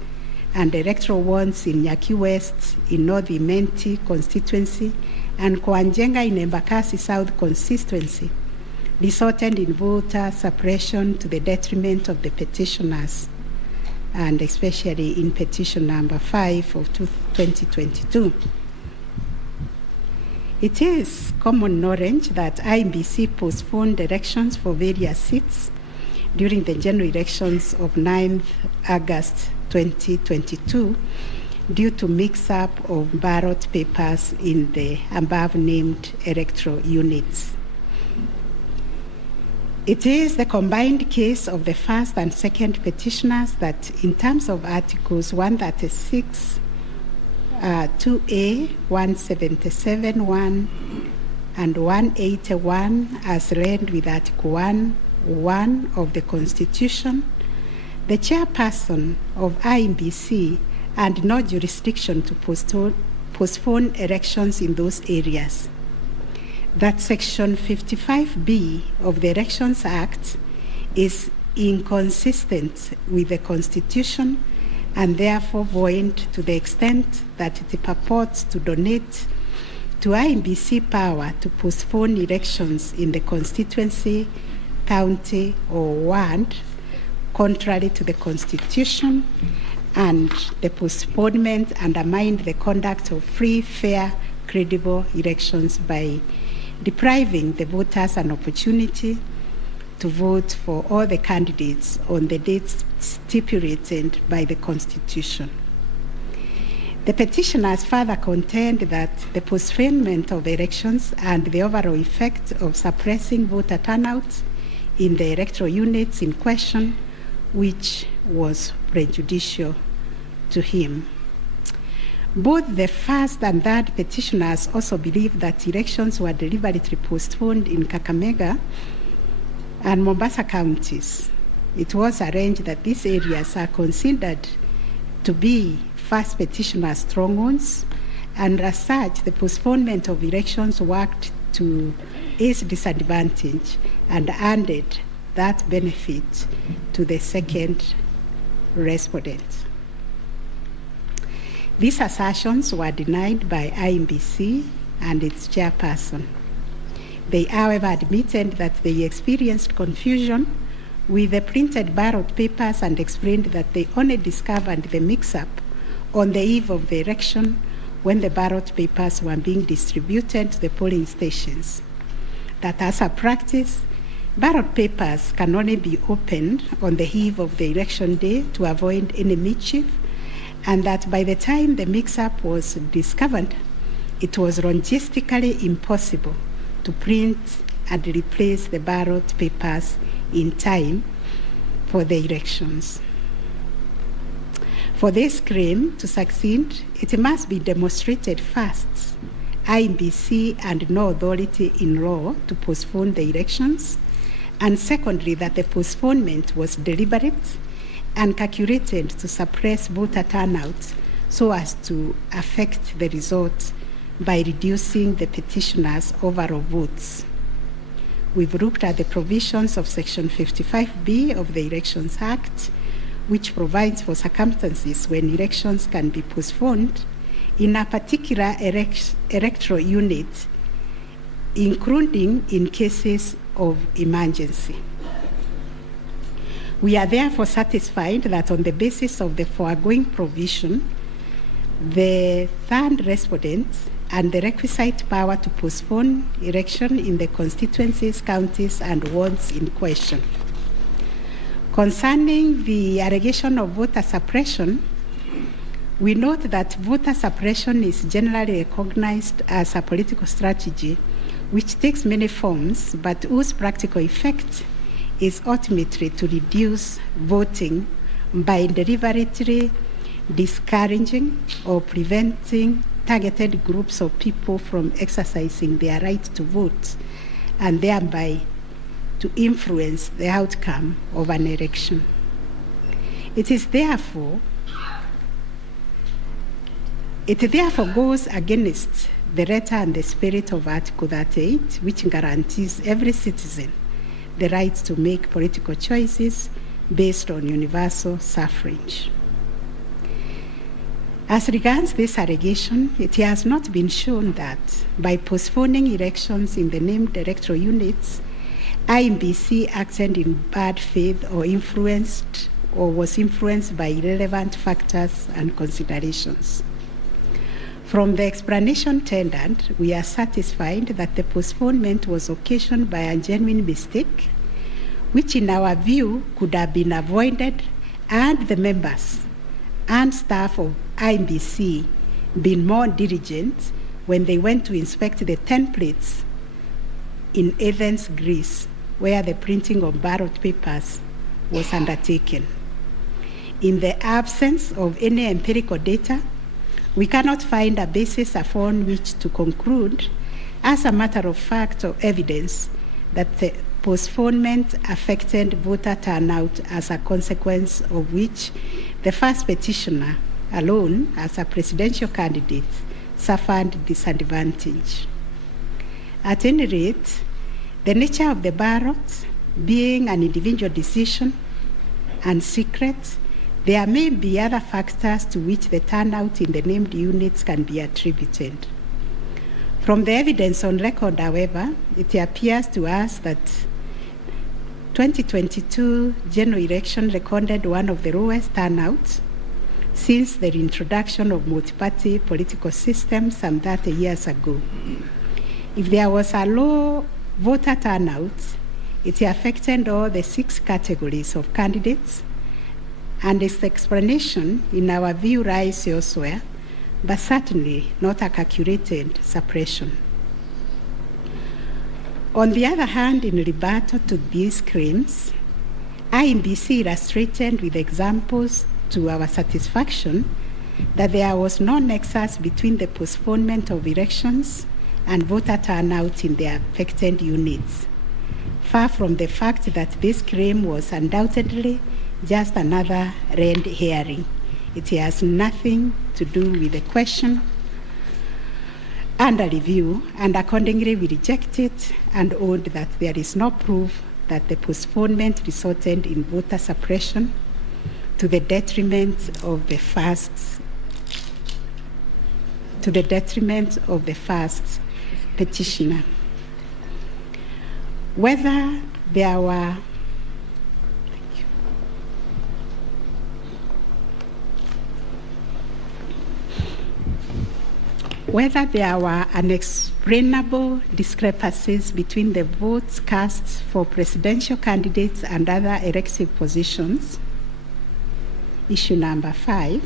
and electoral ones in Nyaki West, in North Imenti constituency, and Koanjenga in Embakasi South constituency, resulted in voter suppression to the detriment of the petitioners, and especially in petition number 5 of 2022. It is common knowledge that IMBC postponed elections for various seats during the general elections of 9th August 2022 due to mix-up of ballot papers in the above-named electoral units. It is the combined case of the first and second petitioners that, in terms of Articles 136, 2A, 177(1), and 181, as read with Article 1 of the Constitution, the chairperson of IMBC had no jurisdiction to postpone elections in those areas. That Section 55B of the Elections Act is inconsistent with the Constitution and therefore void to the extent that it purports to donate to IMBC power to postpone elections in the constituency, county, or ward, contrary to the Constitution, and the postponement undermined the conduct of free, fair, credible elections by depriving the voters an opportunity to vote for all the candidates on the dates stipulated by the Constitution. The petitioners further contend that the postponement of elections and the overall effect of suppressing voter turnout in the electoral units in question, which was prejudicial to him. Both the first and third petitioners also believe that elections were deliberately postponed in Kakamega and Mombasa counties. It was arranged that these areas are considered to be first petitioner strongholds, and as such, the postponement of elections worked to his disadvantage and handed that benefit to the second respondent. These assertions were denied by IMBC and its chairperson. They, however, admitted that they experienced confusion with the printed ballot papers and explained that they only discovered the mix-up on the eve of the election when the ballot papers were being distributed to the polling stations. That as a practice, ballot papers can only be opened on the eve of the election day to avoid any mischief, and that by the time the mix-up was discovered, it was logistically impossible to print and replace the ballot papers in time for the elections. For this claim to succeed, it must be demonstrated first, IEBC and no authority in law to postpone the elections, and secondly, that the postponement was deliberate and calculated to suppress voter turnout so as to affect the result by reducing the petitioners' overall votes. We've looked at the provisions of Section 55B of the Elections Act, which provides for circumstances when elections can be postponed in a particular electoral unit, including in cases of emergency. We are therefore satisfied that on the basis of the foregoing provision, the third respondent and the requisite power to postpone election in the constituencies, counties, and wards in question. Concerning the allegation of voter suppression, we note that voter suppression is generally recognized as a political strategy which takes many forms, but whose practical effect is ultimately to reduce voting by deliberately discouraging or preventing targeted groups of people from exercising their right to vote and thereby to influence the outcome of an election. It therefore goes against the letter and the spirit of Article 38, which guarantees every citizen the right to make political choices based on universal suffrage. As regards this allegation, it has not been shown that by postponing elections in the named electoral units, IEBC acted in bad faith or was influenced by irrelevant factors and considerations. From the explanation tendered, we are satisfied that the postponement was occasioned by a genuine mistake, which in our view could have been avoided and the members and staff of IEBC been more diligent when they went to inspect the templates in Athens, Greece, where the printing of ballot papers was undertaken. In the absence of any empirical data, we cannot find a basis upon which to conclude, as a matter of fact or evidence, that the postponement affected voter turnout, as a consequence of which the first petitioner alone, as a presidential candidate, suffered disadvantage. At any rate, the nature of the ballot being an individual decision and secret, there may be other factors to which the turnout in the named units can be attributed. From the evidence on record, however, it appears to us that 2022 general election recorded one of the lowest turnouts since the introduction of multi-party political system some 30 years ago. If there was a low voter turnout, it affected all the 6 categories of candidates, and its explanation, in our view, lies elsewhere, but certainly not a calculated suppression. On the other hand, in rebuttal to these claims, IEBC illustrated with examples to our satisfaction that there was no nexus between the postponement of elections and voter turnout in the affected units, far from the fact that this claim was undoubtedly just another red herring. It has nothing to do with the question under review, and accordingly we reject it and own that there is no proof that the postponement resulted in voter suppression to the detriment of the first petitioner. Whether there were whether there were unexplainable discrepancies between the votes cast for presidential candidates and other elective positions. Issue number 5.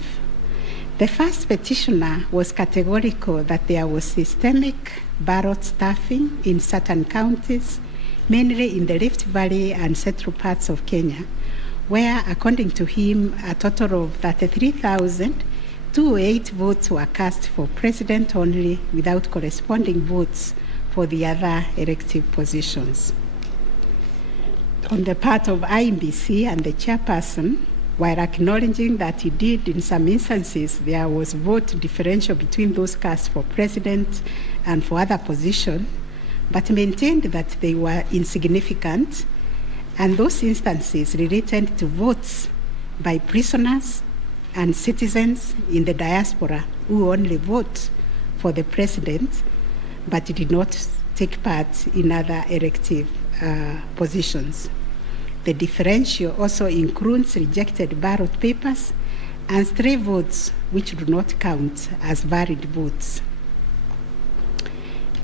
The first petitioner was categorical that there was systemic ballot stuffing in certain counties, mainly in the Rift Valley and central parts of Kenya, where, according to him, a total of 33,208 votes were cast for president only, without corresponding votes for the other elective positions. On the part of IEBC and the chairperson, while acknowledging that indeed in some instances there was vote differential between those cast for president and for other positions, but maintained that they were insignificant, and those instances related to votes by prisoners and citizens in the diaspora who only vote for the president but did not take part in other elective positions. The differential also includes rejected ballot papers and stray votes which do not count as valid votes.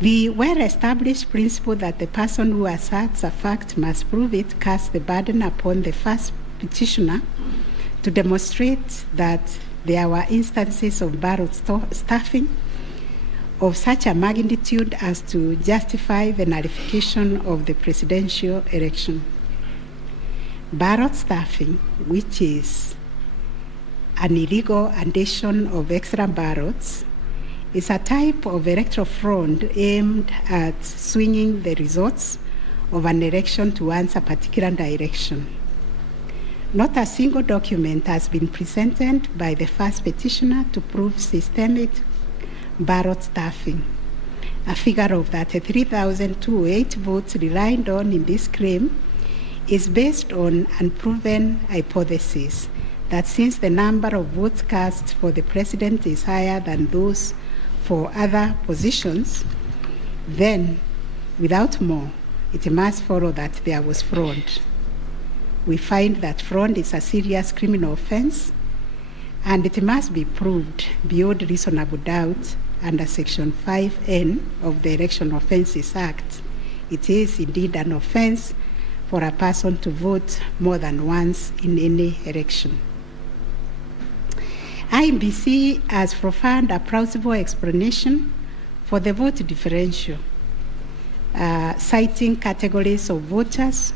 The well-established principle that the person who asserts a fact must prove it casts the burden upon the first petitioner to demonstrate that there were instances of ballot stuffing of such a magnitude as to justify the nullification of the presidential election. Ballot stuffing, which is an illegal addition of extra ballots, is a type of electoral fraud aimed at swinging the results of an election towards a particular direction. Not a single document has been presented by the first petitioner to prove systemic ballot stuffing. A figure of 33,208 votes relied on in this claim is based on unproven hypothesis that since the number of votes cast for the president is higher than those for other positions, then, without more, it must follow that there was fraud. We find that fraud is a serious criminal offense, and it must be proved beyond reasonable doubt under Section 5N of the Election Offences Act. It is indeed an offense for a person to vote more than once in any election. IEBC has provided a plausible explanation for the vote differential, citing categories of voters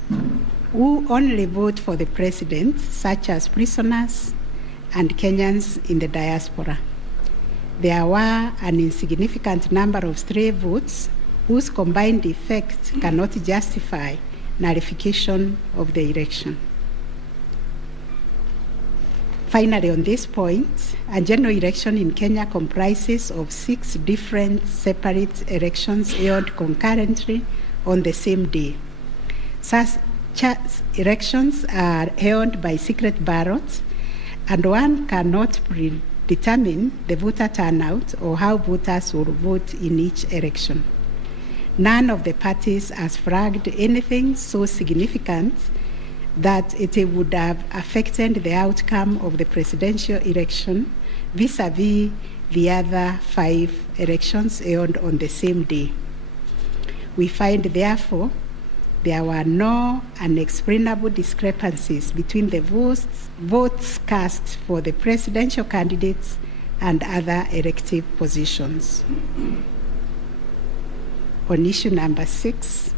who only vote for the president, such as prisoners and Kenyans in the diaspora. There were an insignificant number of stray votes whose combined effect cannot justify nullification of the election. Finally, on this point, a general election in Kenya comprises of 6 different separate elections held concurrently on the same day. Such elections are held by secret ballots, and one cannot predetermine the voter turnout or how voters will vote in each election. None of the parties has flagged anything so significant that it would have affected the outcome of the presidential election vis-a-vis the other 5 elections held on the same day. We find, therefore, there were no unexplainable discrepancies between the votes cast for the presidential candidates and other elective positions. On issue number 6,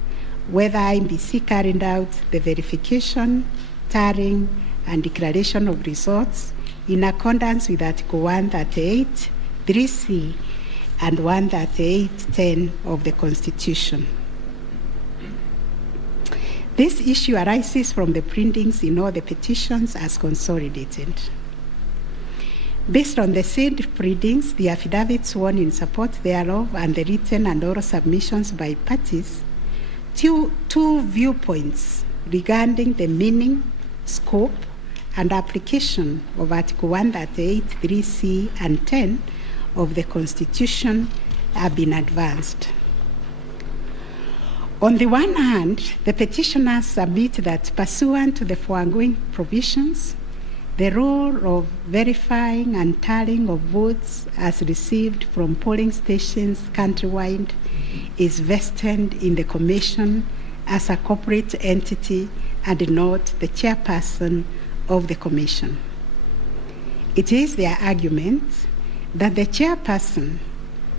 whether IEBC carried out the verification, tallying, and declaration of results in accordance with Article 138, 3C, and 138.10 of the Constitution. This issue arises from the printings in all the petitions as consolidated. Based on the said printings, the affidavits sworn in support thereof, and the written and oral submissions by parties, two viewpoints regarding the meaning, scope, and application of Article 138, 3C, and 10 of the Constitution have been advanced. On the one hand, the petitioners submit that pursuant to the foregoing provisions, The role of verifying and tallying of votes as received from polling stations countrywide is vested in the Commission as a corporate entity and not the chairperson of the Commission. It is their argument that the chairperson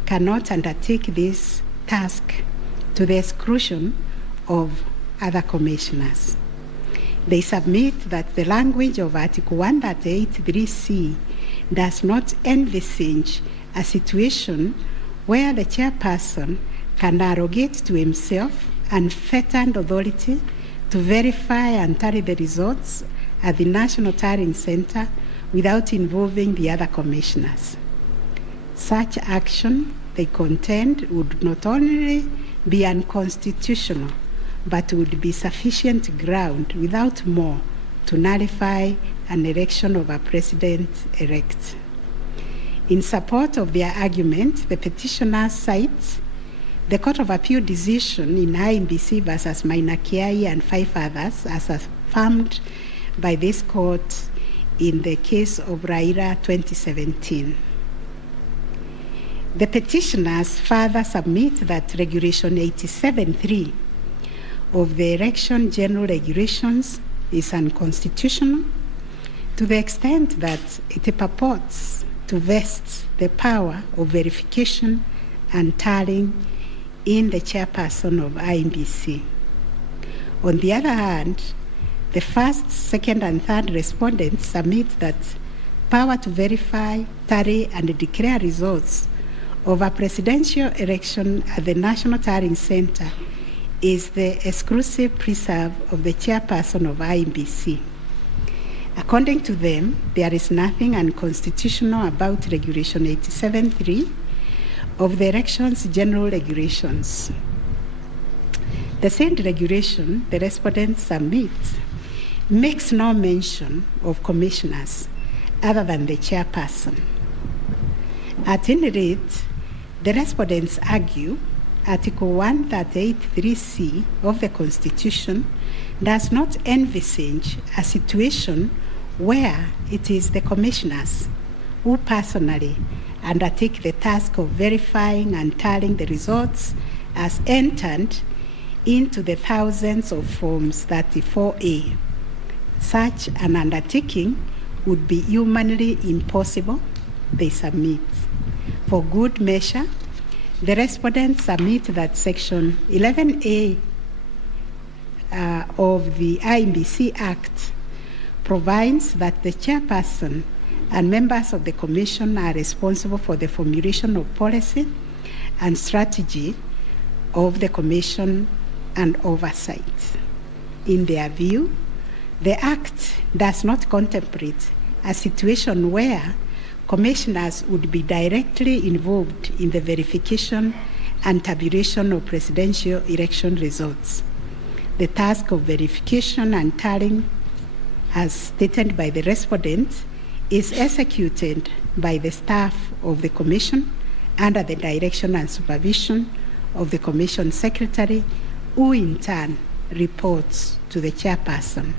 cannot undertake this task to the exclusion of other commissioners. They submit that the language of Article 138(3)(c) does not envisage a situation where the chairperson can arrogate to himself unfettered authority to verify and tally the results at the National Tallying Center without involving the other commissioners. Such action, they contend, would not only be unconstitutional, but would be sufficient ground without more to nullify an election of a president-elect. In support of their argument, the petitioners cite the Court of Appeal decision in IMBC versus Maina-Kiai and 5 others as affirmed by this court in the case of Raila 2017. The petitioners further submit that Regulation 87(3) of the Election General Regulations is unconstitutional to the extent that it purports to vest the power of verification and tallying in the chairperson of IMBC. On the other hand, the first, second, and third respondents submit that power to verify, tally, and declare results of a presidential election at the National Tallying Center is the exclusive preserve of the chairperson of IMBC. According to them, there is nothing unconstitutional about Regulation 87(3) of the Elections General Regulations. The said regulation, the respondents submit, makes no mention of commissioners other than the chairperson. At any rate, the respondents argue Article 138(3)(c) of the Constitution does not envisage a situation where it is the commissioners who personally undertake the task of verifying and tallying the results as entered into the thousands of Forms 34A. Such an undertaking would be humanly impossible, they submit. For good measure, the respondents submit that Section 11A of the IMBC Act provides that the chairperson and members of the Commission are responsible for the formulation of policy and strategy of the Commission and oversight. In their view, the Act does not contemplate a situation where commissioners would be directly involved in the verification and tabulation of presidential election results. The task of verification and tallying, as stated by the respondent, is executed by the staff of the Commission under the direction and supervision of the Commission Secretary, who in turn reports to the chairperson.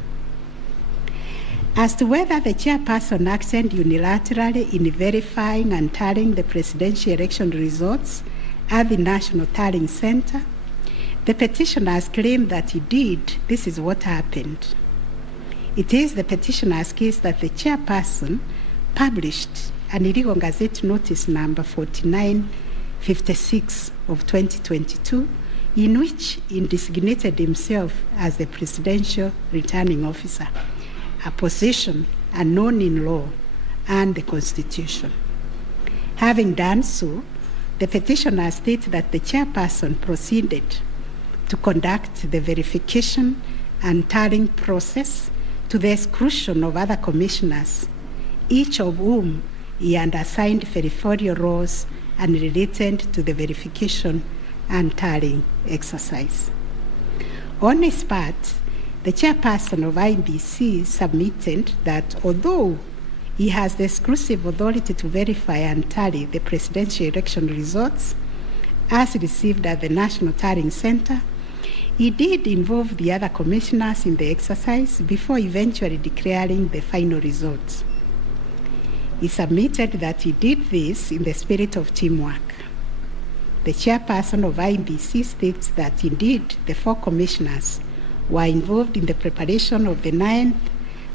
As to whether the chairperson acted unilaterally in verifying and tallying the presidential election results at the National Tallying Center, the petitioners claim that he did. This is what happened. It is the petitioner's case that the chairperson published an illegal Gazette Notice number 4956 of 2022, in which he designated himself as the presidential returning officer, a position unknown in law and the Constitution. Having done so, the petitioner states that the chairperson proceeded to conduct the verification and tallying process to the exclusion of other commissioners, each of whom he had assigned verifiable roles and related to the verification and tallying exercise. On his part, the chairperson of IBC submitted that although he has the exclusive authority to verify and tally the presidential election results as received at the National Tallying Center, He did involve the other commissioners in the exercise before eventually declaring the final results. He submitted that he did this in the spirit of teamwork. The chairperson of IEBC states that indeed the 4 commissioners were involved in the preparation of the 9th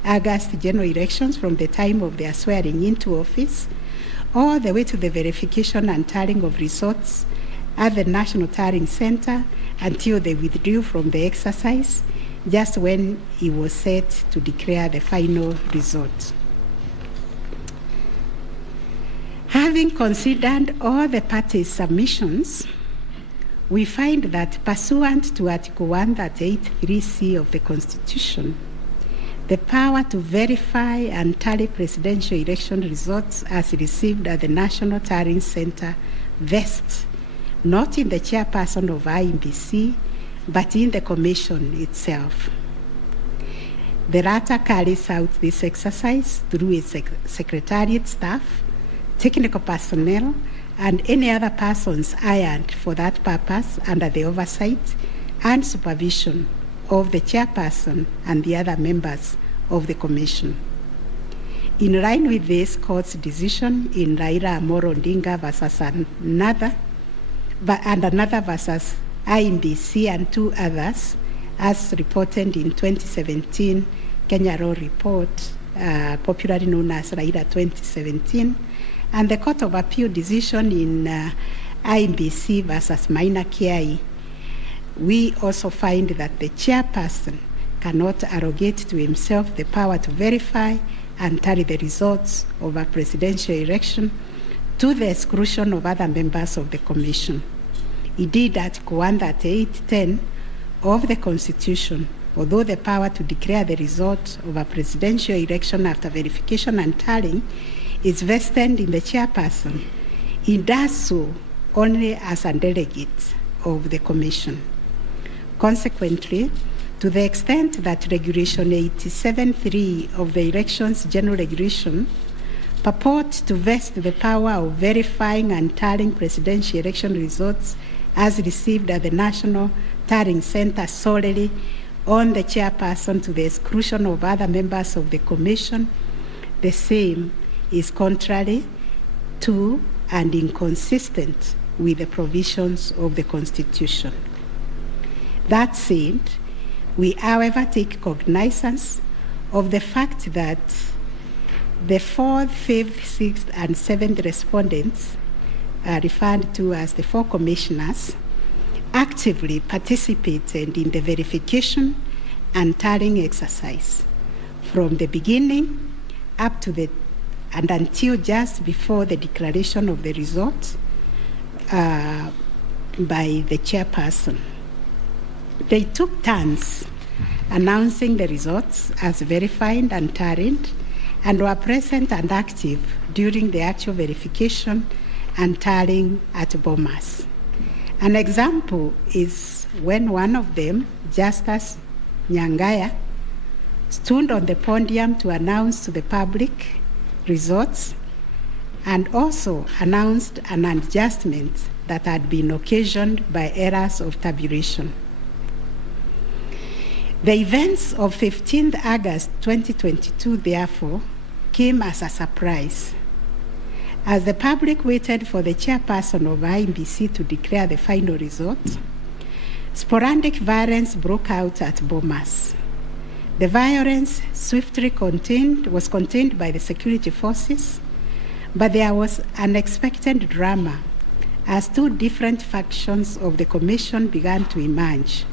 August general elections from the time of their swearing into office all the way to the verification and tallying of results at the National Tallying Center until they withdrew from the exercise just when he was set to declare the final result. Having considered all the parties' submissions, we find that pursuant to Article 138(3)(c) of the Constitution, the power to verify and tally presidential election results as received at the National Tallying Center vests not in the chairperson of IEBC, but in the Commission itself. The latter carries out this exercise through its secretariat staff, technical personnel, and any other persons hired for that purpose under the oversight and supervision of the chairperson and the other members of the Commission. In line with this court's decision in Raila Amolo Odinga versus another versus IEBC and 2 others, as reported in 2017 Kenya Law Report, popularly known as Raila 2017, and the Court of Appeal decision in IEBC versus Maina Kiai, we also find that the chairperson cannot arrogate to himself the power to verify and tally the results of a presidential election to the exclusion of other members of the Commission. Indeed, Article 138(10) of the Constitution, although the power to declare the result of a presidential election after verification and tallying is vested in the chairperson, he does so only as a delegate of the Commission. Consequently, to the extent that Regulation 87(3) of the Elections General Regulation purports to vest the power of verifying and tallying presidential election results as received at the National Tallying Center solely on the chairperson to the exclusion of other members of the Commission, the same is contrary to and inconsistent with the provisions of the Constitution. That said, we, however, take cognizance of the fact that the 4th, 5th, 6th, and 7th respondents, referred to as the 4 commissioners, actively participated in the verification and tallying exercise from the beginning up to and until just before the declaration of the result by the chairperson. They took turns announcing the results as verified and tallied, and were present and active during the actual verification and tallying at Bomas. An example is when one of them, Justice Nyangaya, stood on the podium to announce to the public results and also announced an adjustment that had been occasioned by errors of tabulation. The events of 15th August 2022, therefore, came as a surprise. As the public waited for the chairperson of IEBC to declare the final result, sporadic violence broke out at Bomas. The violence swiftly was contained by the security forces, but there was unexpected drama as 2 different factions of the Commission began to emerge.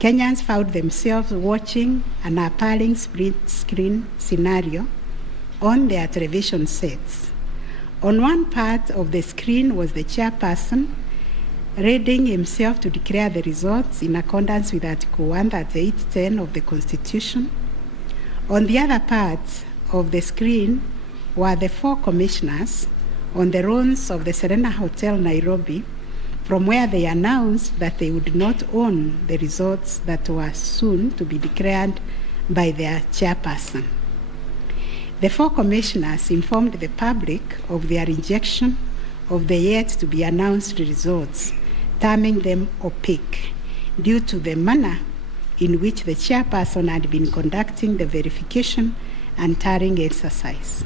Kenyans found themselves watching an appalling split-screen scenario on their television sets. On one part of the screen was the chairperson readying himself to declare the results in accordance with Article 138(10) of the Constitution. On the other part of the screen were the 4 commissioners on the runs of the Serena Hotel, Nairobi, from where they announced that they would not own the results that were soon to be declared by their chairperson. The 4 commissioners informed the public of their rejection of the yet-to-be-announced results, terming them opaque, due to the manner in which the chairperson had been conducting the verification and tallying exercise.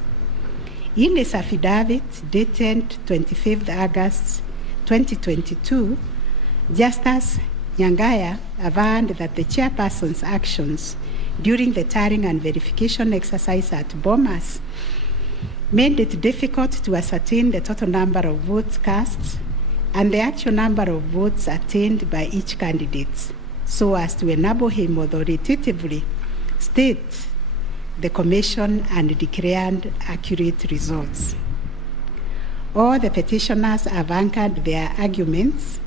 In his affidavit dated 25th August 2022, Justice Nyangaya affirmed that the chairperson's actions during the tallying and verification exercise at Bomas made it difficult to ascertain the total number of votes cast and the actual number of votes attained by each candidate, so as to enable him authoritatively state the commission and declared accurate results. All the petitioners have anchored their arguments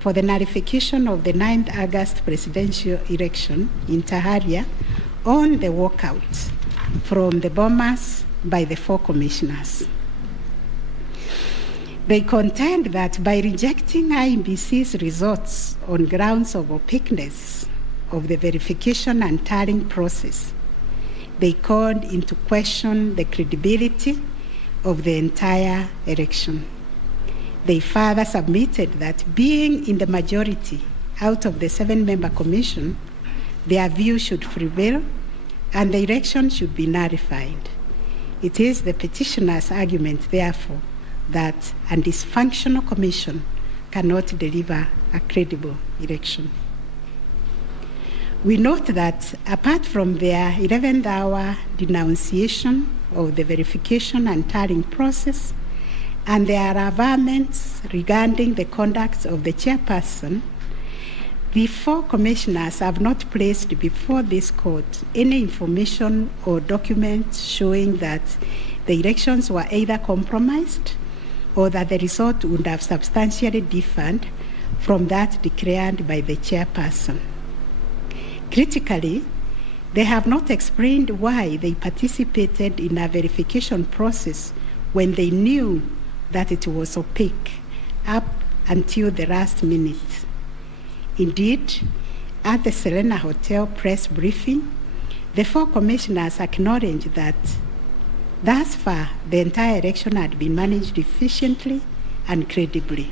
for the nullification of the 9th August presidential election in Taharia on the walkout from the Bomas by the 4 commissioners. They contend that by rejecting IEBC's results on grounds of opaqueness of the verification and tallying process, they called into question the credibility of the entire election. They further submitted that being in the majority out of the 7-member commission, their view should prevail and the election should be nullified. It is the petitioner's argument, therefore, that a dysfunctional commission cannot deliver a credible election. We note that apart from their 11th hour denunciation of the verification and tallying process and their averments regarding the conduct of the chairperson, the 4 commissioners have not placed before this court any information or documents showing that the elections were either compromised or that the result would have substantially differed from that declared by the chairperson. Critically, they have not explained why they participated in a verification process when they knew that it was opaque up until the last minute. Indeed, at the Serena Hotel press briefing, the 4 commissioners acknowledged that thus far the entire election had been managed efficiently and credibly.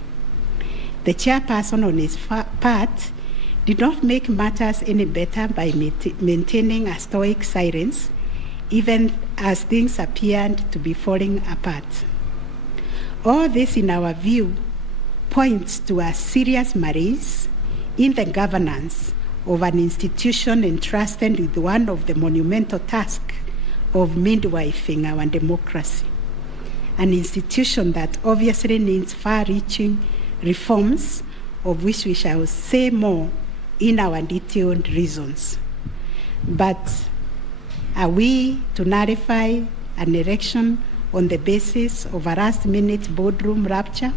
The chairperson on his part did not make matters any better by maintaining a stoic silence, even as things appeared to be falling apart. All this, in our view, points to a serious malaise in the governance of an institution entrusted with one of the monumental tasks of midwifing our democracy, an institution that obviously needs far-reaching reforms, of which we shall say more in our detailed reasons. But are we to nullify an election on the basis of a last-minute boardroom rapture,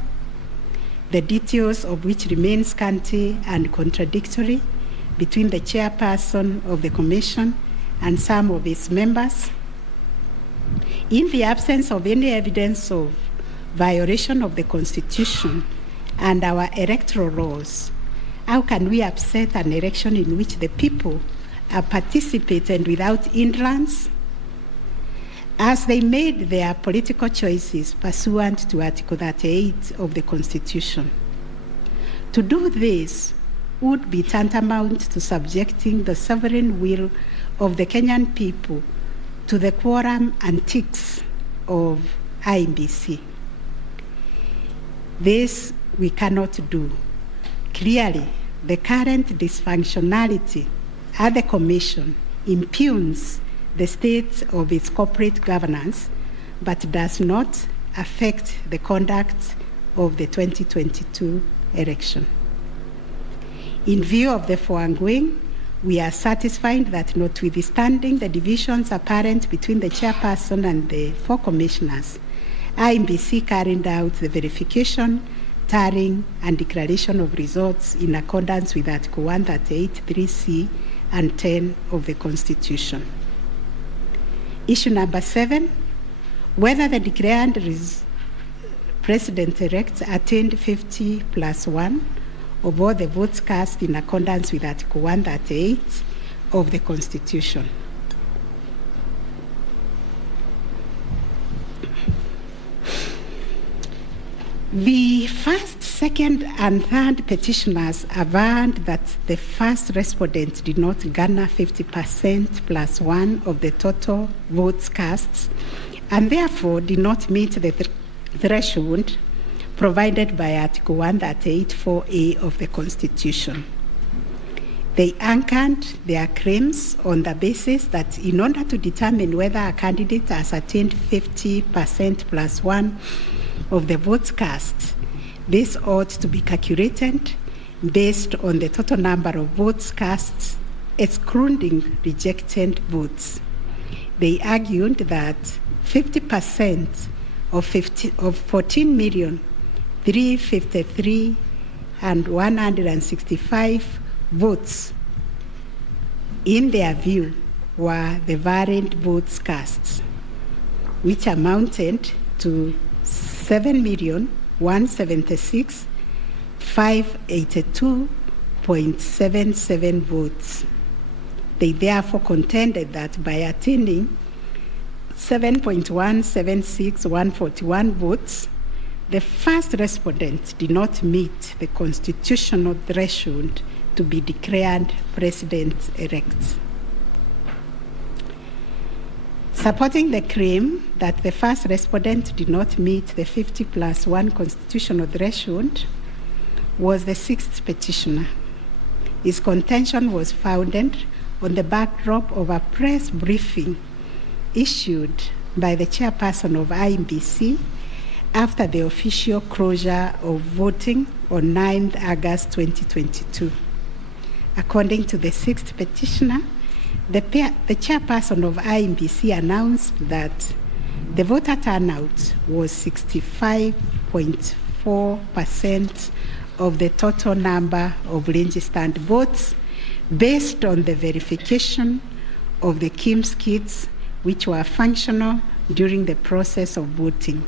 the details of which remain scanty and contradictory between the chairperson of the commission and some of its members? In the absence of any evidence of violation of the Constitution and our electoral laws, how can we upset an election in which the people are participating without hindrance, as they made their political choices pursuant to Article 38 of the Constitution? To do this would be tantamount to subjecting the sovereign will of the Kenyan people to the quorum antics of IEBC. This we cannot do. Clearly, the current dysfunctionality at the Commission impugns the state of its corporate governance, but does not affect the conduct of the 2022 election. In view of the foregoing, we are satisfied that notwithstanding the divisions apparent between the chairperson and the 4 commissioners, IEBC carried out the verification, tallying, and declaration of results in accordance with Article 138(3)(c) and 10 of the Constitution. Issue number 7, whether the declared President-elect attained 50+1 of all the votes cast in accordance with Article 138 of the Constitution. The first second and third petitioners affirmed that the first respondent did not garner 50% plus one of the total votes cast, and therefore did not meet the threshold provided by Article 138(4)(a) of the Constitution. They anchored their claims on the basis that in order to determine whether a candidate has attained 50% plus one of the votes cast, this ought to be calculated based on the total number of votes cast, excluding rejected votes. They argued that 50% of 14,353,165 votes, in their view, were the valid votes cast, which amounted to 7,176,582.77 votes. They therefore contended that by attaining 7.176,141 votes, the first respondent did not meet the constitutional threshold to be declared president-elect. Supporting the claim that the first respondent did not meet the 50 plus 1 constitutional threshold was the sixth petitioner. His contention was founded on the backdrop of a press briefing issued by the chairperson of IEBC after the official closure of voting on 9th August 2022. According to the sixth petitioner, the chairperson of IEBC announced that the voter turnout was 65.4% of the total number of registered votes based on the verification of the KIMS kits which were functional during the process of voting.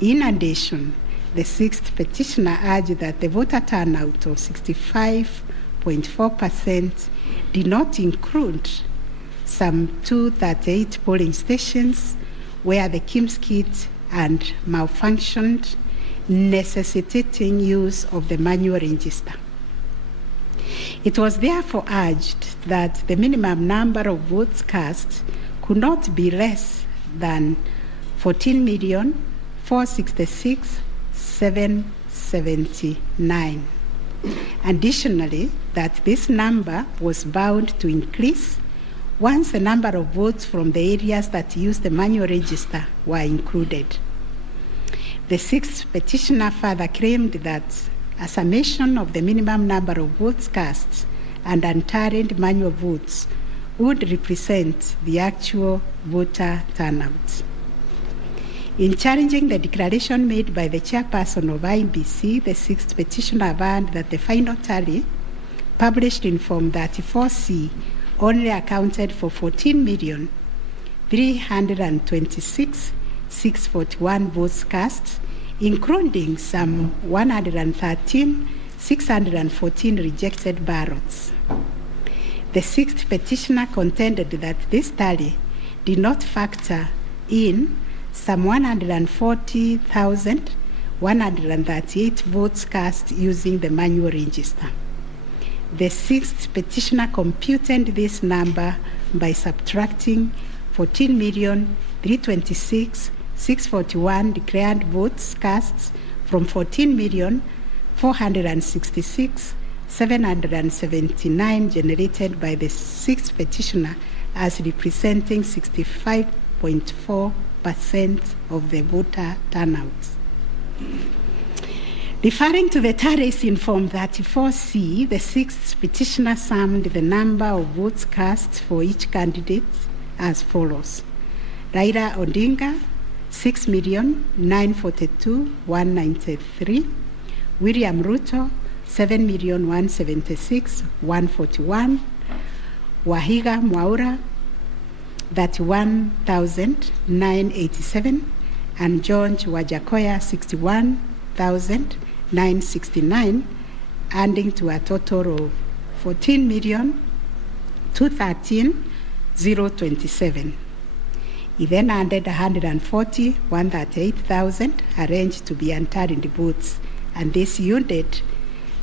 In addition, the sixth petitioner urged that the voter turnout of 65.4% did not include some 238 polling stations where the KIMS kit had malfunctioned, necessitating use of the manual register. It was therefore urged that the minimum number of votes cast could not be less than 14,466,779. Additionally, that this number was bound to increase once the number of votes from the areas that used the manual register were included. The sixth petitioner further claimed that a summation of the minimum number of votes cast and unturned manual votes would represent the actual voter turnout. In challenging the declaration made by the chairperson of IEBC, the sixth petitioner affirmed that the final tally, published in Form 34C, only accounted for 14,326,641 votes cast, including some 113,614 rejected ballots. The sixth petitioner contended that this tally did not factor in some 140,138 votes cast using the manual register. The sixth petitioner computed this number by subtracting 14,326,641 declared votes cast from 14,466,779 generated by the sixth petitioner as representing 65.4% of the voter turnout. Referring to the tallies in Form 34C, the sixth petitioner summed the number of votes cast for each candidate as follows: Raila Odinga, 6,942,193; William Ruto, 7,176,141; Wahiga Mwaura, 31,987; and George Wajakoya, 61,969, adding to a total of 14,213,027. He then added 138,000 arranged to be unturned votes and this yielded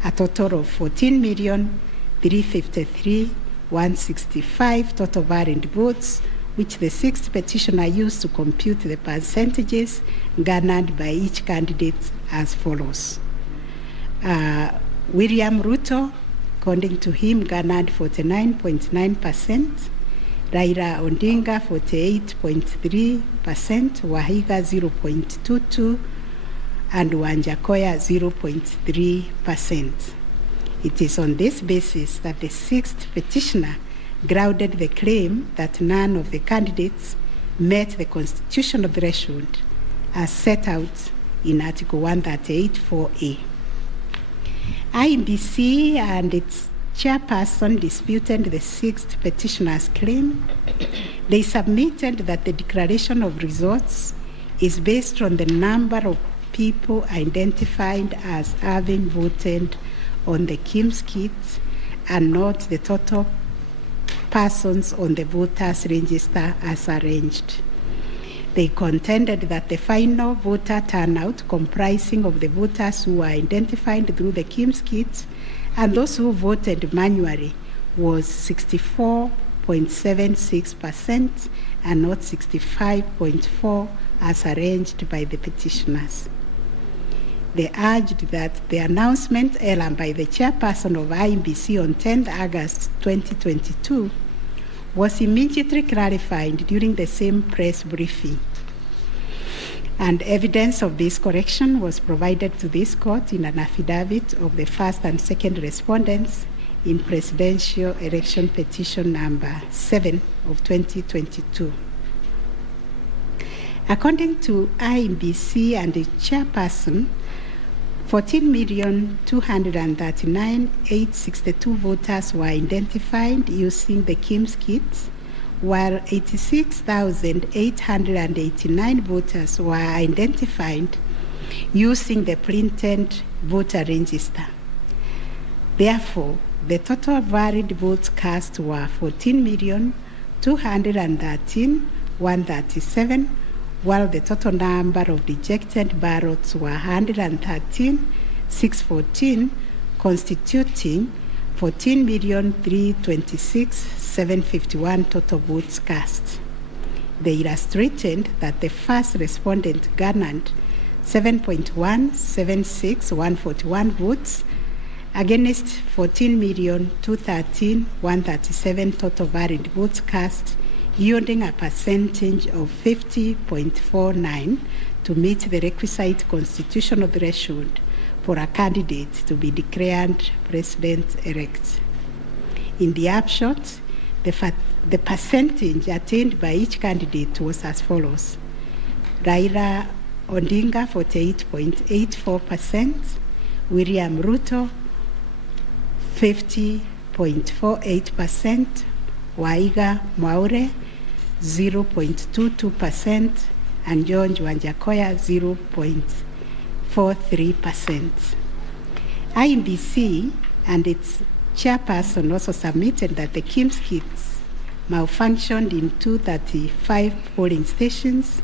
a total of 14,353,165 total valid votes, which the sixth petitioner used to compute the percentages garnered by each candidate as follows. William Ruto, according to him, garnered 49.9%, Raila Odinga 48.3%, Wahiga 0.22%, and Wanjakoya 0.3%. It is on this basis that the sixth petitioner grounded the claim that none of the candidates met the constitutional threshold as set out in Article 138(4)(a). IEBC and its chairperson disputed the sixth petitioner's claim. They submitted that the declaration of results is based on the number of people identified as having voted on the KIMS kit and not the total persons on the voters' register as arranged. They contended that the final voter turnout, comprising of the voters who were identified through the KIMS kit and those who voted manually, was 64.76% and not 65.4% as arranged by the petitioners. They urged that the announcement error by the chairperson of IEBC on 10th August 2022 was immediately clarified during the same press briefing. And evidence of this correction was provided to this court in an affidavit of the first and second respondents in Presidential Election Petition number 7 of 2022. According to IEBC and the chairperson, 14,239,862 voters were identified using the KIMS kit, while 86,889 voters were identified using the printed voter register. Therefore, the total valid votes cast were 14,213,137, while the total number of rejected ballots were 113,614, constituting 14,326,751 total votes cast. They illustrated that the first respondent garnered 7.176,141 votes against 14,213,137 total valid votes cast, yielding a percentage of 50.49 to meet the requisite constitutional threshold for a candidate to be declared president-elect. In the upshot, the percentage attained by each candidate was as follows: Raila Odinga 48.84%, William Ruto 50.48%, Waiga Mwaure 0.22%, and George Wanjakoya 0.43%. IEBC and its chairperson also submitted that the KIMS kits malfunctioned in 235 polling stations,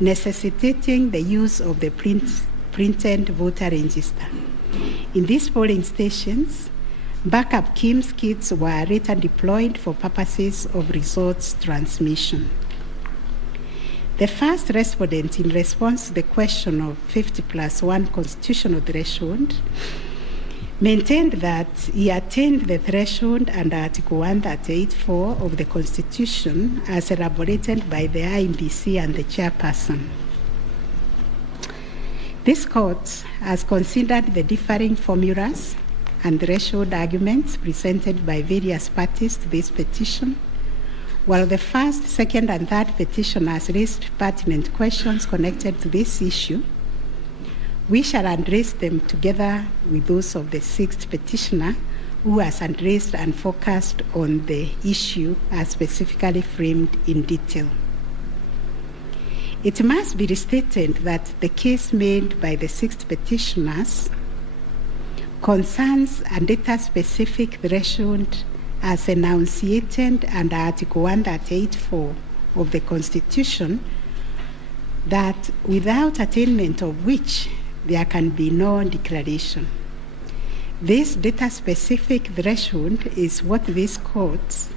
necessitating the use of the printed voter register. In these polling stations, backup KIMS kits were later deployed for purposes of results transmission. The first respondent, in response to the question of 50+1 constitutional threshold, maintained that he attained the threshold under Article 138(4) of the Constitution as elaborated by the IEBC and the chairperson. This court has considered the differing formulas and threshold arguments presented by various parties to this petition. While the first, second, and third petitioners raised pertinent questions connected to this issue, we shall address them together with those of the sixth petitioner, who has addressed and focused on the issue as specifically framed in detail. It must be restated that the case made by the sixth petitioners concerns a data-specific threshold as enunciated under Article 138(4) of the Constitution, that without attainment of which there can be no declaration. This data-specific threshold is what this court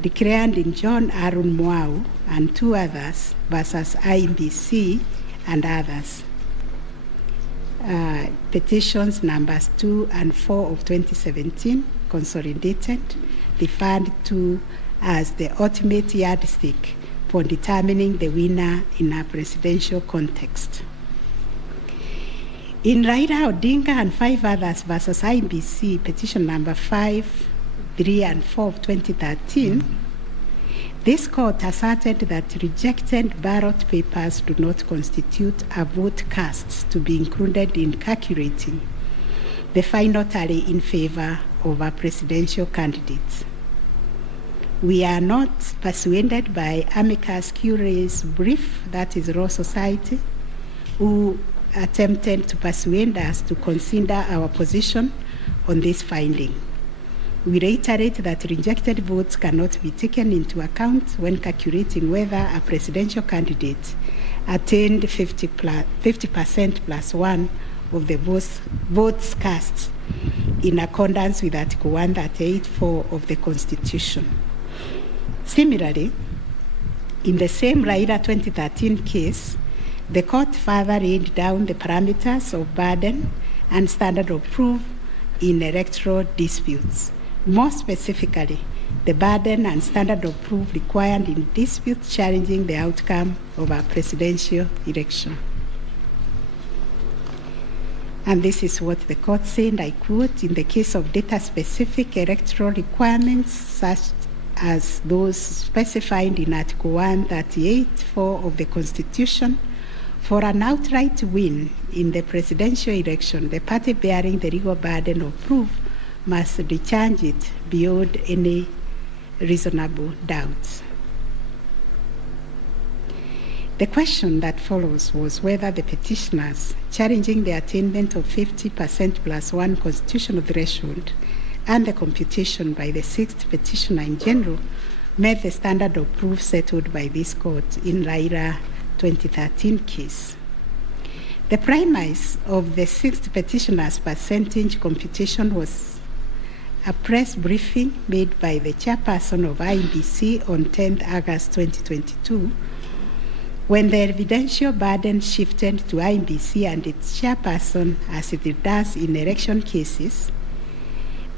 declared in John Arun Mwau and 2 others versus IBC and others. Petitions numbers 2 and 4 of 2017, consolidated, referred to as the ultimate yardstick for determining the winner in a presidential context. In Raila Odinga and 5 others versus IBC, petition number 5, 3, and 4 of 2013, this court asserted that rejected ballot papers do not constitute a vote cast to be included in calculating the final tally in favor of a presidential candidate. We are not persuaded by amicus curiae's brief, that is Law Society, who attempted to persuade us to consider our position on this finding. We reiterate that rejected votes cannot be taken into account when calculating whether a presidential candidate attained 50% plus 1 of the votes cast in accordance with Article 138(4) of the Constitution. Similarly, in the same Raila 2013 case, the court further laid down the parameters of burden and standard of proof in electoral disputes. More specifically, the burden and standard of proof required in disputes challenging the outcome of a presidential election. And this is what the court said, I quote, in the case of data-specific electoral requirements such as those specified in Article 138(4) of the Constitution, for an outright win in the presidential election, the party bearing the legal burden of proof must discharge it beyond any reasonable doubt. The question that follows was whether the petitioners challenging the attainment of 50% plus 1 constitutional threshold and the computation by the 6th petitioner in general met the standard of proof settled by this court in Raila 2013 case. The premise of the 6th petitioner's percentage computation was a press briefing made by the chairperson of IBC on 10th August 2022, when the evidential burden shifted to IBC and its chairperson, as it does in election cases.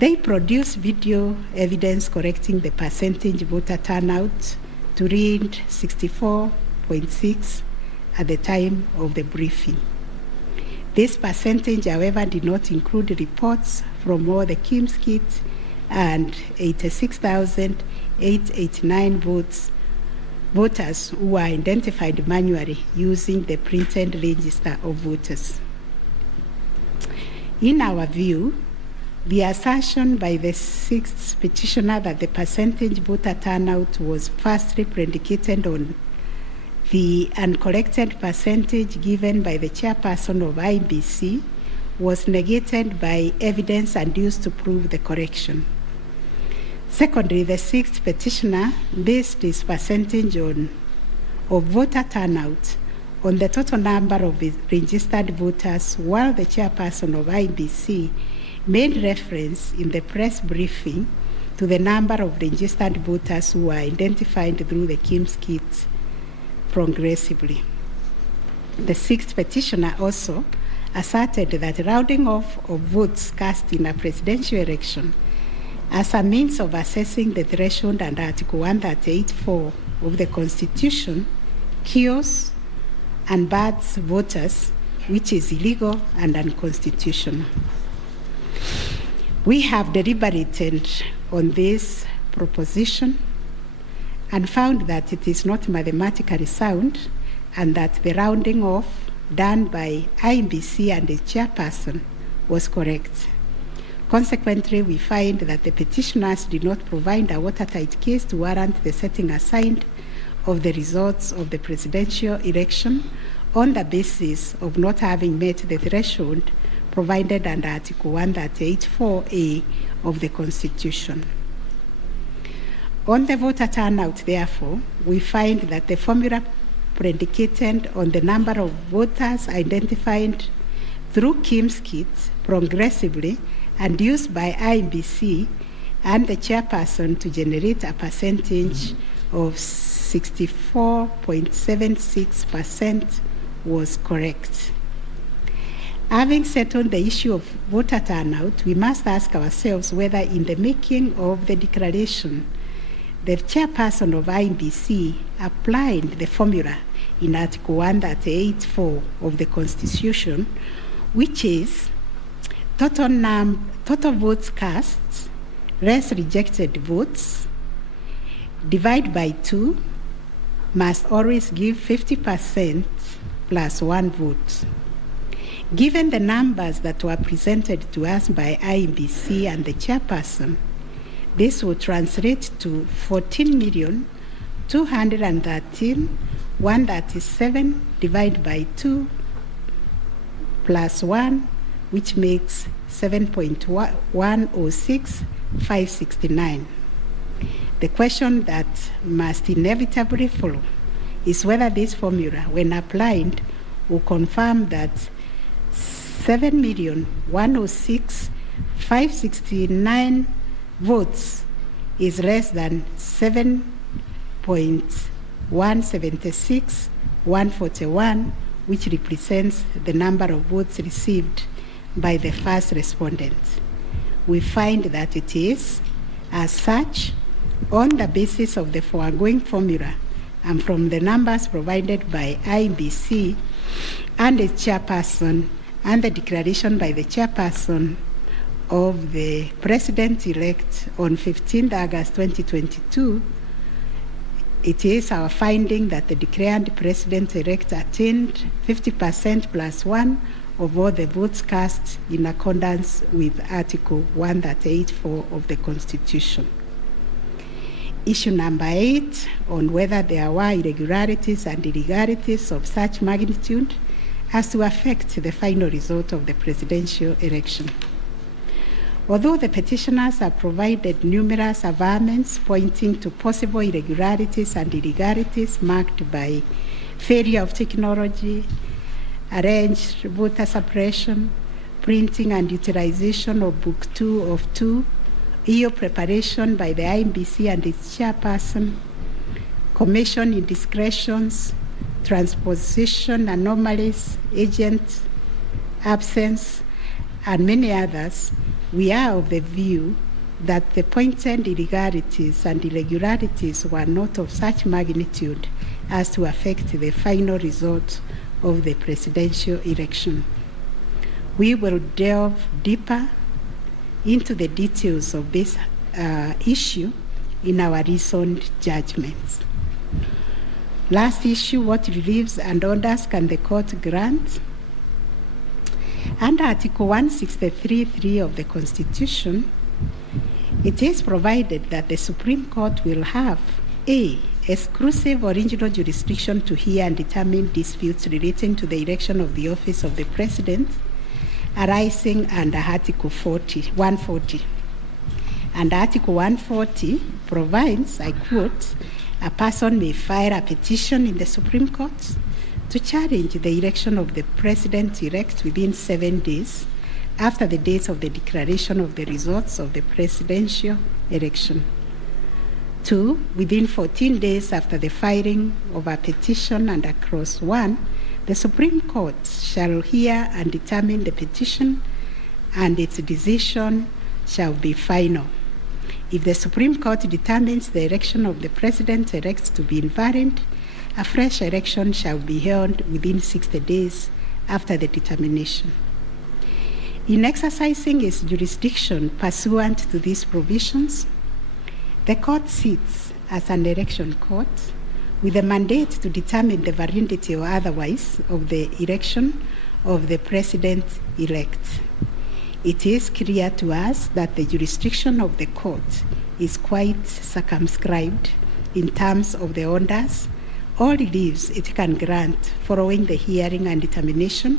They produced video evidence correcting the percentage voter turnout to read 64.6 at the time of the briefing. This percentage, however, did not include reports from all the Kim's kits and 86,889 voters who were identified manually using the printed register of voters. In our view, the assertion by the 6th petitioner that the percentage voter turnout was firstly predicated on the uncorrected percentage given by the chairperson of IBC was negated by evidence adduced to prove the correction. Secondly, the 6th petitioner based his percentage of voter turnout on the total number of registered voters, while the chairperson of IBC made reference in the press briefing to the number of registered voters who were identified through the Kim's kits progressively. The 6th petitioner also asserted that rounding off of votes cast in a presidential election as a means of assessing the threshold under Article 138(4) of the Constitution kills and bars voters, which is illegal and unconstitutional. We have deliberated on this proposition and found that it is not mathematically sound and that the rounding off done by IBC and the chairperson was correct. Consequently, we find that the petitioners did not provide a watertight case to warrant the setting aside of the results of the presidential election on the basis of not having met the threshold provided under Article 138(4)(a) of the Constitution. On the voter turnout, therefore, we find that the formula predicated on the number of voters identified through KIMS kits progressively and used by IBC and the chairperson to generate a percentage of 64.76% was correct. Having settled the issue of voter turnout, we must ask ourselves whether in the making of the declaration, the chairperson of IBC applied the formula in Article 138(4) of the Constitution, which is total votes cast less rejected votes divide by 2 must always give 50% plus 1 vote. Given the numbers that were presented to us by IBC and the chairperson, this would translate to 14,213,137 divided by 2 plus 1, which makes 7.106569. The question that must inevitably follow is whether this formula, when applied, will confirm that 7,106,569 votes is less than 7.176,141, which represents the number of votes received by the first respondent. We find that it is, as such, on the basis of the foregoing formula and from the numbers provided by IBC and the chairperson and the declaration by the chairperson of the president-elect on 15th August 2022, it is our finding that the declared president-elect attained 50% plus 1 of all the votes cast in accordance with Article 138(4) of the Constitution. Issue number 8, on whether there were irregularities and illegalities of such magnitude as to affect the final result of the presidential election. Although the petitioners have provided numerous averments pointing to possible irregularities and illegalities marked by failure of technology, arranged voter suppression, printing and utilization of Book 2 of 2, EU preparation by the IBC and its chairperson, commission indiscretions, transposition anomalies, agent absence, and many others, we are of the view that the pointed illegalities and irregularities were not of such magnitude as to affect the final result of the presidential election. We will delve deeper into the details of this issue in our recent judgments. Last issue, what reliefs and orders can the court grant? Under Article 163(3) of the Constitution, it is provided that the Supreme Court will have A, exclusive original jurisdiction to hear and determine disputes relating to the election of the office of the President arising under Article 140. And Article 140 provides, I quote, a person may file a petition in the Supreme Court to challenge the election of the President-elect within 7 days after the date of the declaration of the results of the presidential election. 2, within 14 days after the filing of a petition under Clause 1, the Supreme Court shall hear and determine the petition, and its decision shall be final. If the Supreme Court determines the election of the President-elect to be invalid, a fresh election shall be held within 60 days after the determination. In exercising its jurisdiction pursuant to these provisions, the court sits as an election court with a mandate to determine the validity or otherwise of the election of the President-elect. It is clear to us that the jurisdiction of the court is quite circumscribed in terms of the orders or reliefs it can grant following the hearing and determination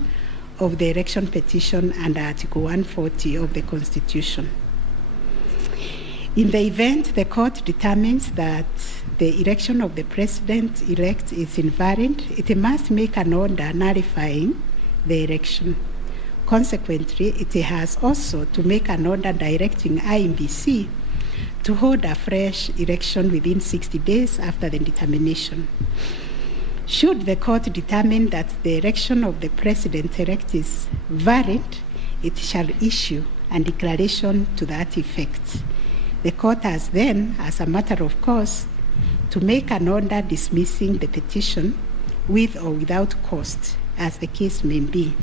of the election petition under Article 140 of the Constitution. In the event the court determines that the election of the President-elect is invalid, it must make an order nullifying the election. Consequently, it has also to make an order directing IEBC to hold a fresh election within 60 days after the determination. Should the court determine that the election of the president-elect is valid, it shall issue a declaration to that effect. The court has then, as a matter of course, to make an order dismissing the petition with or without cost, as the case may be.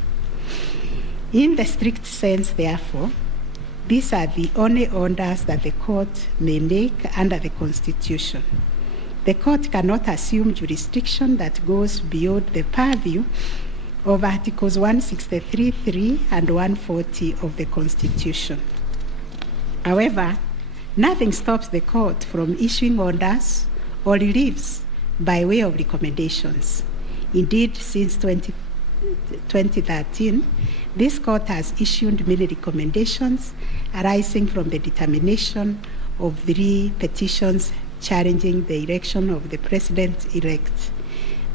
In the strict sense, therefore, these are the only orders that the court may make under the Constitution. The court cannot assume jurisdiction that goes beyond the purview of Articles 163(3) and 140 of the Constitution. However, nothing stops the court from issuing orders or reliefs by way of recommendations. Indeed, since 2013, this court has issued many recommendations arising from the determination of 3 petitions challenging the election of the president-elect.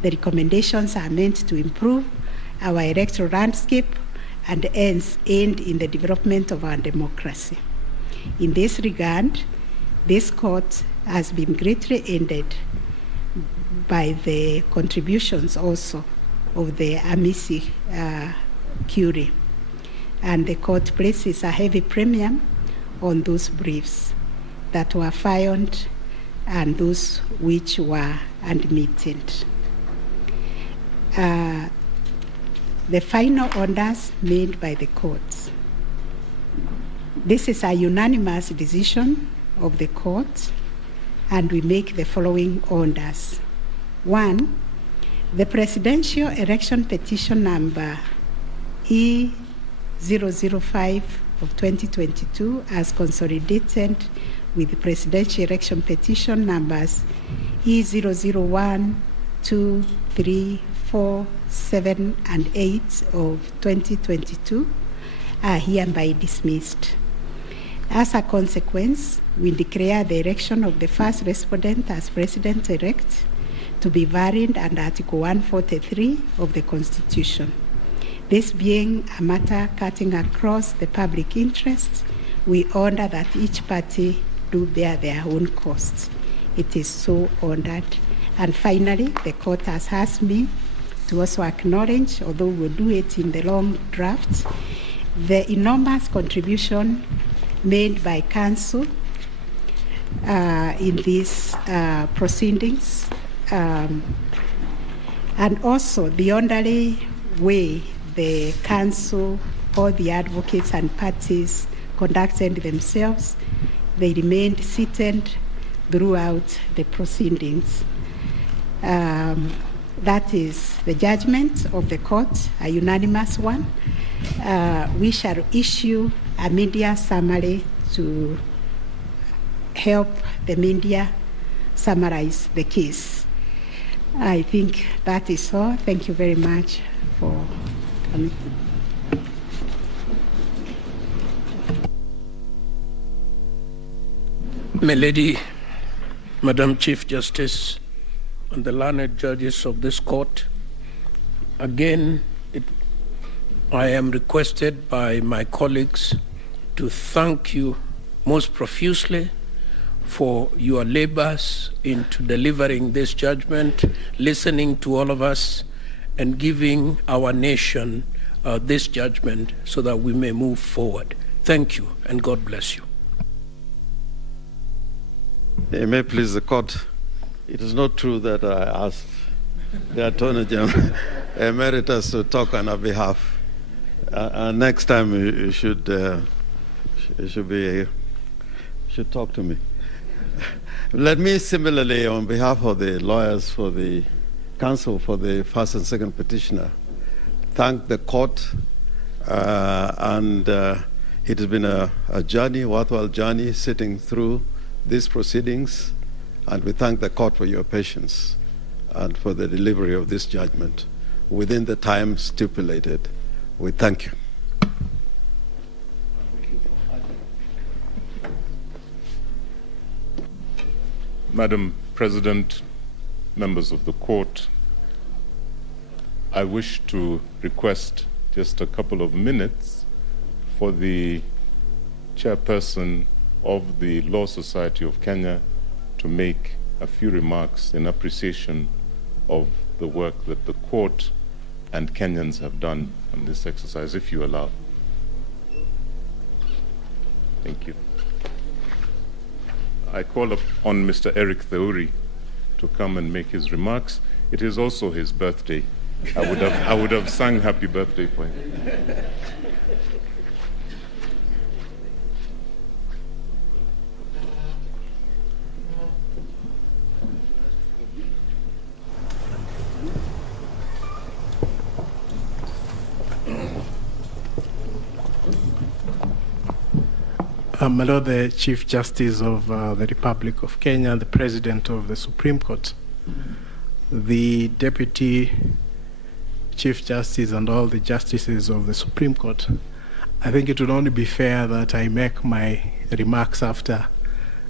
The recommendations are meant to improve our electoral landscape and hence aid in the development of our democracy. In this regard, this court has been greatly aided by the contributions also of the amici curiae, and the court places a heavy premium on those briefs that were filed and those which were admitted. The final orders made by the courts. This is a unanimous decision of the court, and we make the following orders. 1, the presidential election petition number E005 of 2022 as consolidated with the presidential election petition numbers E001, 2, 3, 4, 7, and 8 of 2022 are hereby dismissed. As a consequence, we declare the election of the first respondent as president-elect to be valid under Article 143 of the Constitution. This being a matter cutting across the public interest, we order that each party do bear their own costs. It is so ordered. And finally, the court has asked me to also acknowledge, although we'll do it in the long draft, the enormous contribution made by counsel in these proceedings, and also the orderly way the counsel, all the advocates and parties conducted themselves. They remained seated throughout the proceedings. That is the judgment of the court, a unanimous one. We shall issue a media summary to help the media summarize the case. I think that is all. Thank you very much for coming. My Lady, Madam Chief Justice, and the learned judges of this court, again, I am requested by my colleagues to thank you most profusely for your labors into delivering this judgment, listening to all of us, and giving our nation this judgment so that we may move forward. Thank you, and God bless you. It may please the court. It is not true that I asked the Attorney General Emeritus to talk on our behalf. Next time you should talk to me. Let me similarly, on behalf of the lawyers for the counsel for the first and second petitioner, thank the court, and it has been a journey, worthwhile journey, sitting through these proceedings, and we thank the court for your patience and for the delivery of this judgment within the time stipulated. We thank you. Madam President, members of the court, I wish to request just a couple of minutes for the chairperson of the Law Society of Kenya to make a few remarks in appreciation of the work that the court and Kenyans have done on this exercise, if you allow. Thank you. I call upon Mr. Eric Theuri to come and make his remarks. It is also his birthday. I would have sung happy birthday for him. My Lord, the Chief Justice of the Republic of Kenya, the President of the Supreme Court, the Deputy Chief Justice and all the Justices of the Supreme Court, I think it would only be fair that I make my remarks after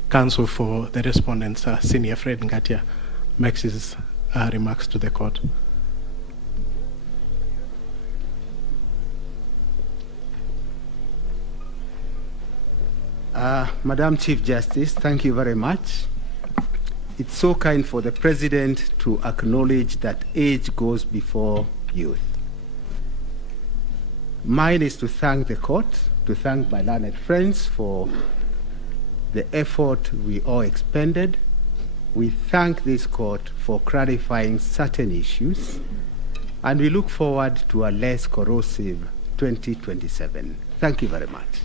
Counsel for the Respondents, Senior Fred Ngatia, makes his remarks to the Court. Madam Chief Justice, thank you very much. It's so kind for the President to acknowledge that age goes before youth. Mine is to thank the court, to thank my learned friends for the effort we all expended. We thank this court for clarifying certain issues, and we look forward to a less corrosive 2027. Thank you very much.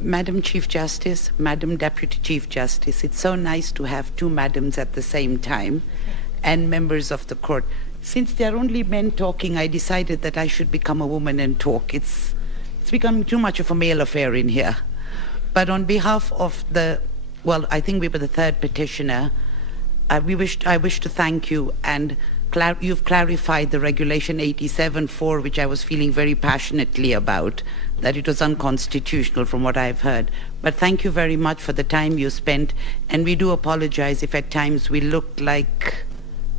Madam Chief Justice, Madam Deputy Chief Justice, it's so nice to have two madams at the same time, and members of the court. Since there are only men talking, I decided that I should become a woman and talk. It's becoming too much of a male affair in here. But on behalf of I think we were the third petitioner, I wish to thank you, and you've clarified the Regulation 87.4, which I was feeling very passionately about, that it was unconstitutional from what I've heard. But thank you very much for the time you spent, and we do apologize if at times we looked like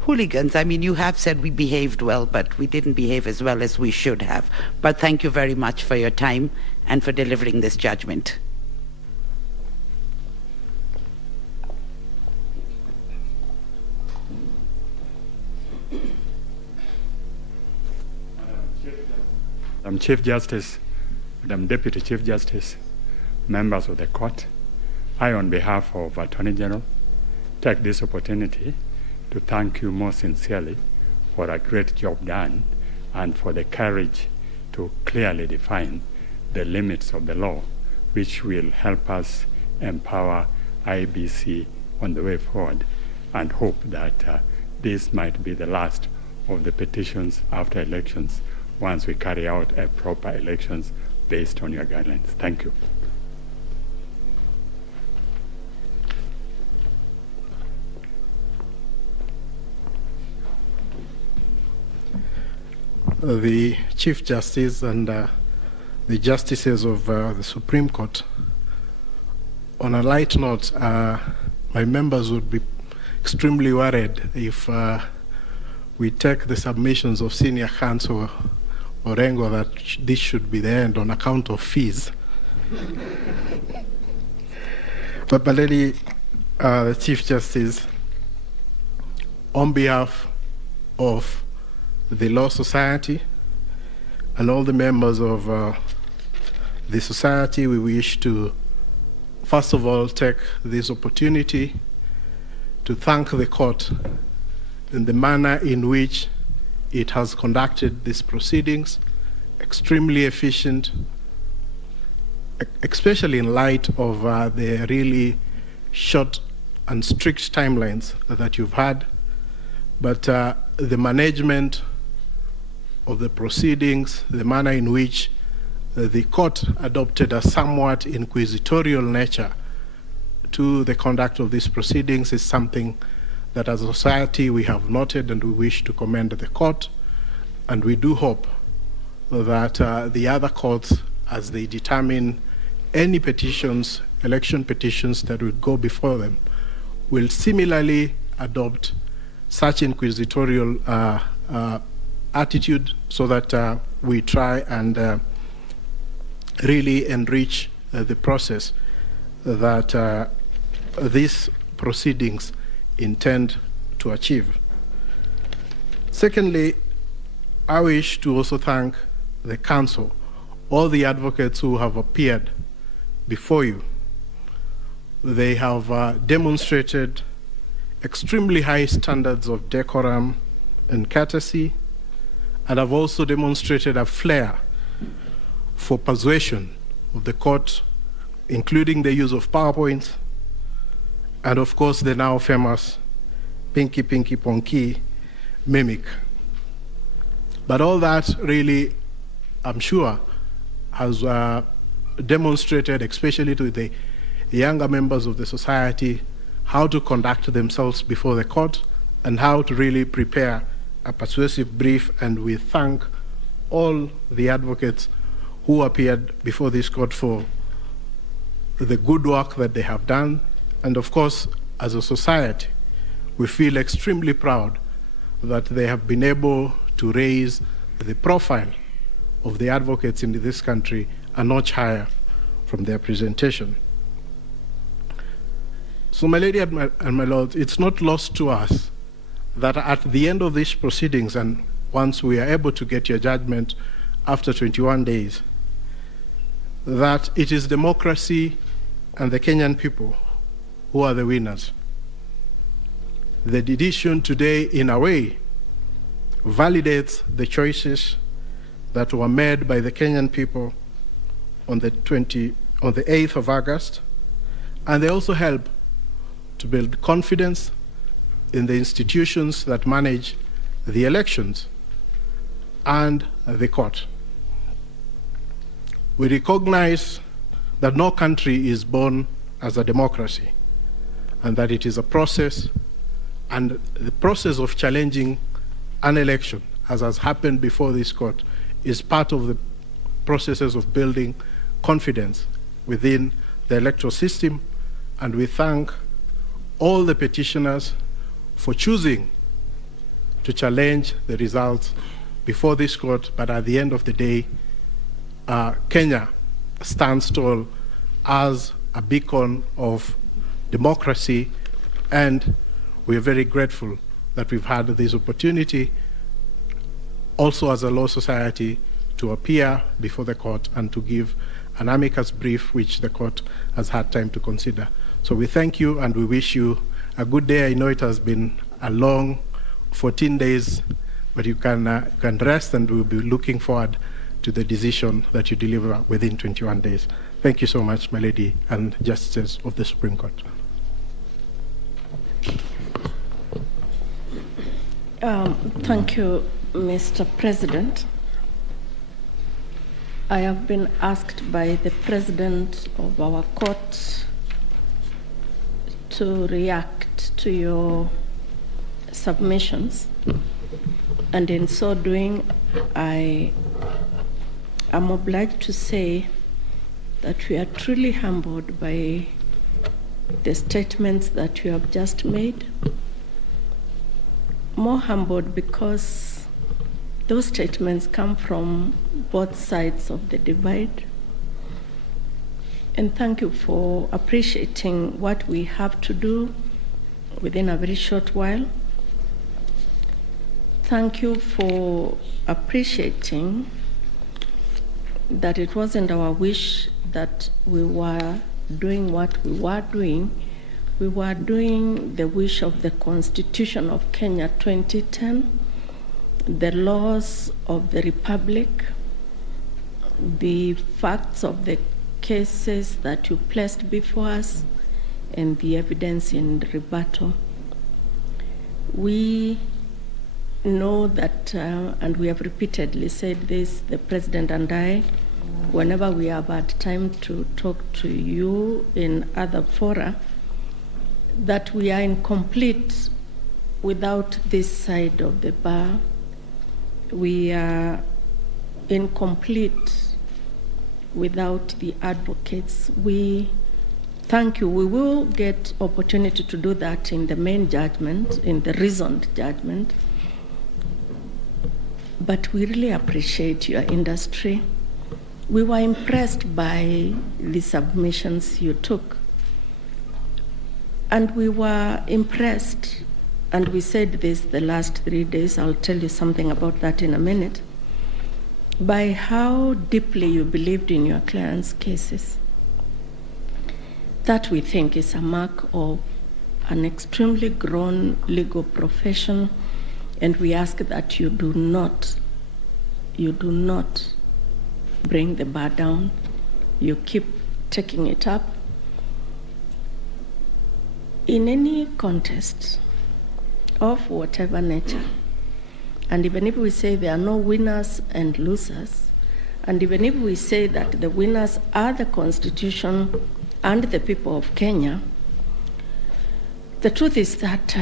hooligans. I mean, you have said we behaved well, but we didn't behave as well as we should have. But thank you very much for your time and for delivering this judgment. Madam Chief Justice, Madam Deputy Chief Justice, members of the court, I, on behalf of Attorney General, take this opportunity to thank you most sincerely for a great job done and for the courage to clearly define the limits of the law, which will help us empower IBC on the way forward, and hope that this might be the last of the petitions after elections once we carry out a proper elections based on your guidelines. Thank you. The Chief Justice and the Justices of the Supreme Court, on a light note, my members would be extremely worried if we take the submissions of Senior Counsel Orengo that this should be the end on account of fees. But Baleli, the Chief Justice, on behalf of the Law Society and all the members of the society, we wish to, first of all, take this opportunity to thank the court in the manner in which it has conducted these proceedings, extremely efficient, especially in light of the really short and strict timelines that you've had. But the management of the proceedings, the manner in which the court adopted a somewhat inquisitorial nature to the conduct of these proceedings is something that as a society we have noted, and we wish to commend the court, and we do hope that the other courts, as they determine any petitions election petitions that will go before them will similarly adopt such inquisitorial attitude so that we try and really enrich the process that these proceedings intend to achieve. Secondly, I wish to also thank the Council, all the advocates who have appeared before you. They have demonstrated extremely high standards of decorum and courtesy, and have also demonstrated a flair for persuasion of the court, including the use of PowerPoints, and of course the now famous Pinky Pinky Ponky mimic. But all that really, I'm sure, has demonstrated, especially to the younger members of the society, how to conduct themselves before the court and how to really prepare a persuasive brief. And we thank all the advocates who appeared before this court for the good work that they have done. And of course, as a society, we feel extremely proud that they have been able to raise the profile of the advocates in this country a notch higher from their presentation. So, my lady and my lord, it's not lost to us that at the end of these proceedings, and once we are able to get your judgment after 21 days, that it is democracy and the Kenyan people who are the winners. The decision today, in a way, validates the choices that were made by the Kenyan people on the 8th of August, and they also help to build confidence in the institutions that manage the elections and the court. We recognize that no country is born as a democracy, and that it is a process, and the process of challenging an election, as has happened before this court, is part of the processes of building confidence within the electoral system. And we thank all the petitioners for choosing to challenge the results before this court. But at the end of the day, Kenya stands tall as a beacon of democracy, and we are very grateful that we've had this opportunity also as a law society to appear before the court and to give an amicus brief which the court has had time to consider. So we thank you and we wish you a good day. I know it has been a long 14 days, but you can rest, and we'll be looking forward to the decision that you deliver within 21 days. Thank you so much, my lady and justices of the Supreme Court. Thank you, Mr. President. I have been asked by the President of our court to react to your submissions, and in so doing, I am obliged to say that we are truly humbled by the statements that you have just made. More humbled because those statements come from both sides of the divide. And thank you for appreciating what we have to do within a very short while. Thank you for appreciating that it wasn't our wish that we were doing what we were doing. We were doing the wish of the Constitution of Kenya 2010, the laws of the Republic, the facts of the cases that you placed before us, and the evidence in rebuttal. We know that, and we have repeatedly said this, the President and I, whenever we have had time to talk to you in other fora, that we are incomplete without this side of the bar. We are incomplete without the advocates. We Thank you. We will get opportunity to do that in the main judgment, in the reasoned judgment. But we really appreciate your industry. We were impressed by the submissions you took. And we were impressed, and we said this the last 3 days, I'll tell you something about that in a minute, by how deeply you believed in your clients' cases. That we think is a mark of an extremely grown legal profession, and we ask that you do not bring the bar down. You keep taking it up. In any contest of whatever nature, and even if we say there are no winners and losers, and even if we say that the winners are the Constitution and the people of Kenya, the truth is that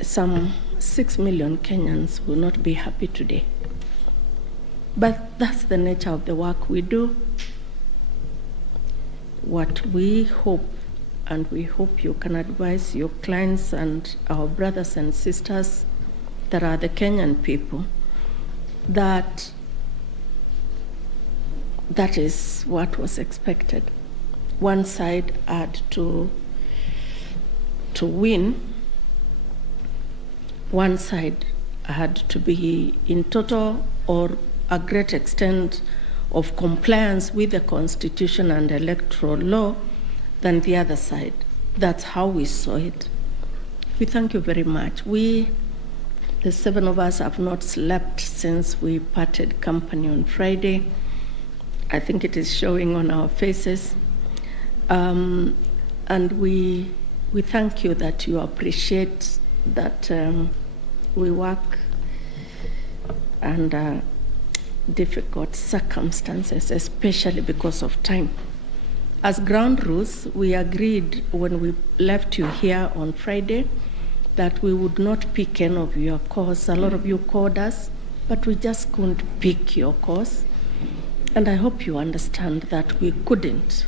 some 6 million Kenyans will not be happy today. But that's the nature of the work we do. What we hope, and we hope you can advise your clients and our brothers and sisters that are the Kenyan people, that is what was expected. One side had to win. One side had to be in total or a great extent of compliance with the Constitution and electoral law than the other side. That's how we saw it. We thank you very much. We, the 7 of us, have not slept since we parted company on Friday. I think it is showing on our faces. And we thank you that you appreciate that we work under difficult circumstances, especially because of time. As ground rules, we agreed when we left you here on Friday that we would not pick any of your calls. A lot of you called us, but we just couldn't pick your calls. And I hope you understand that we couldn't.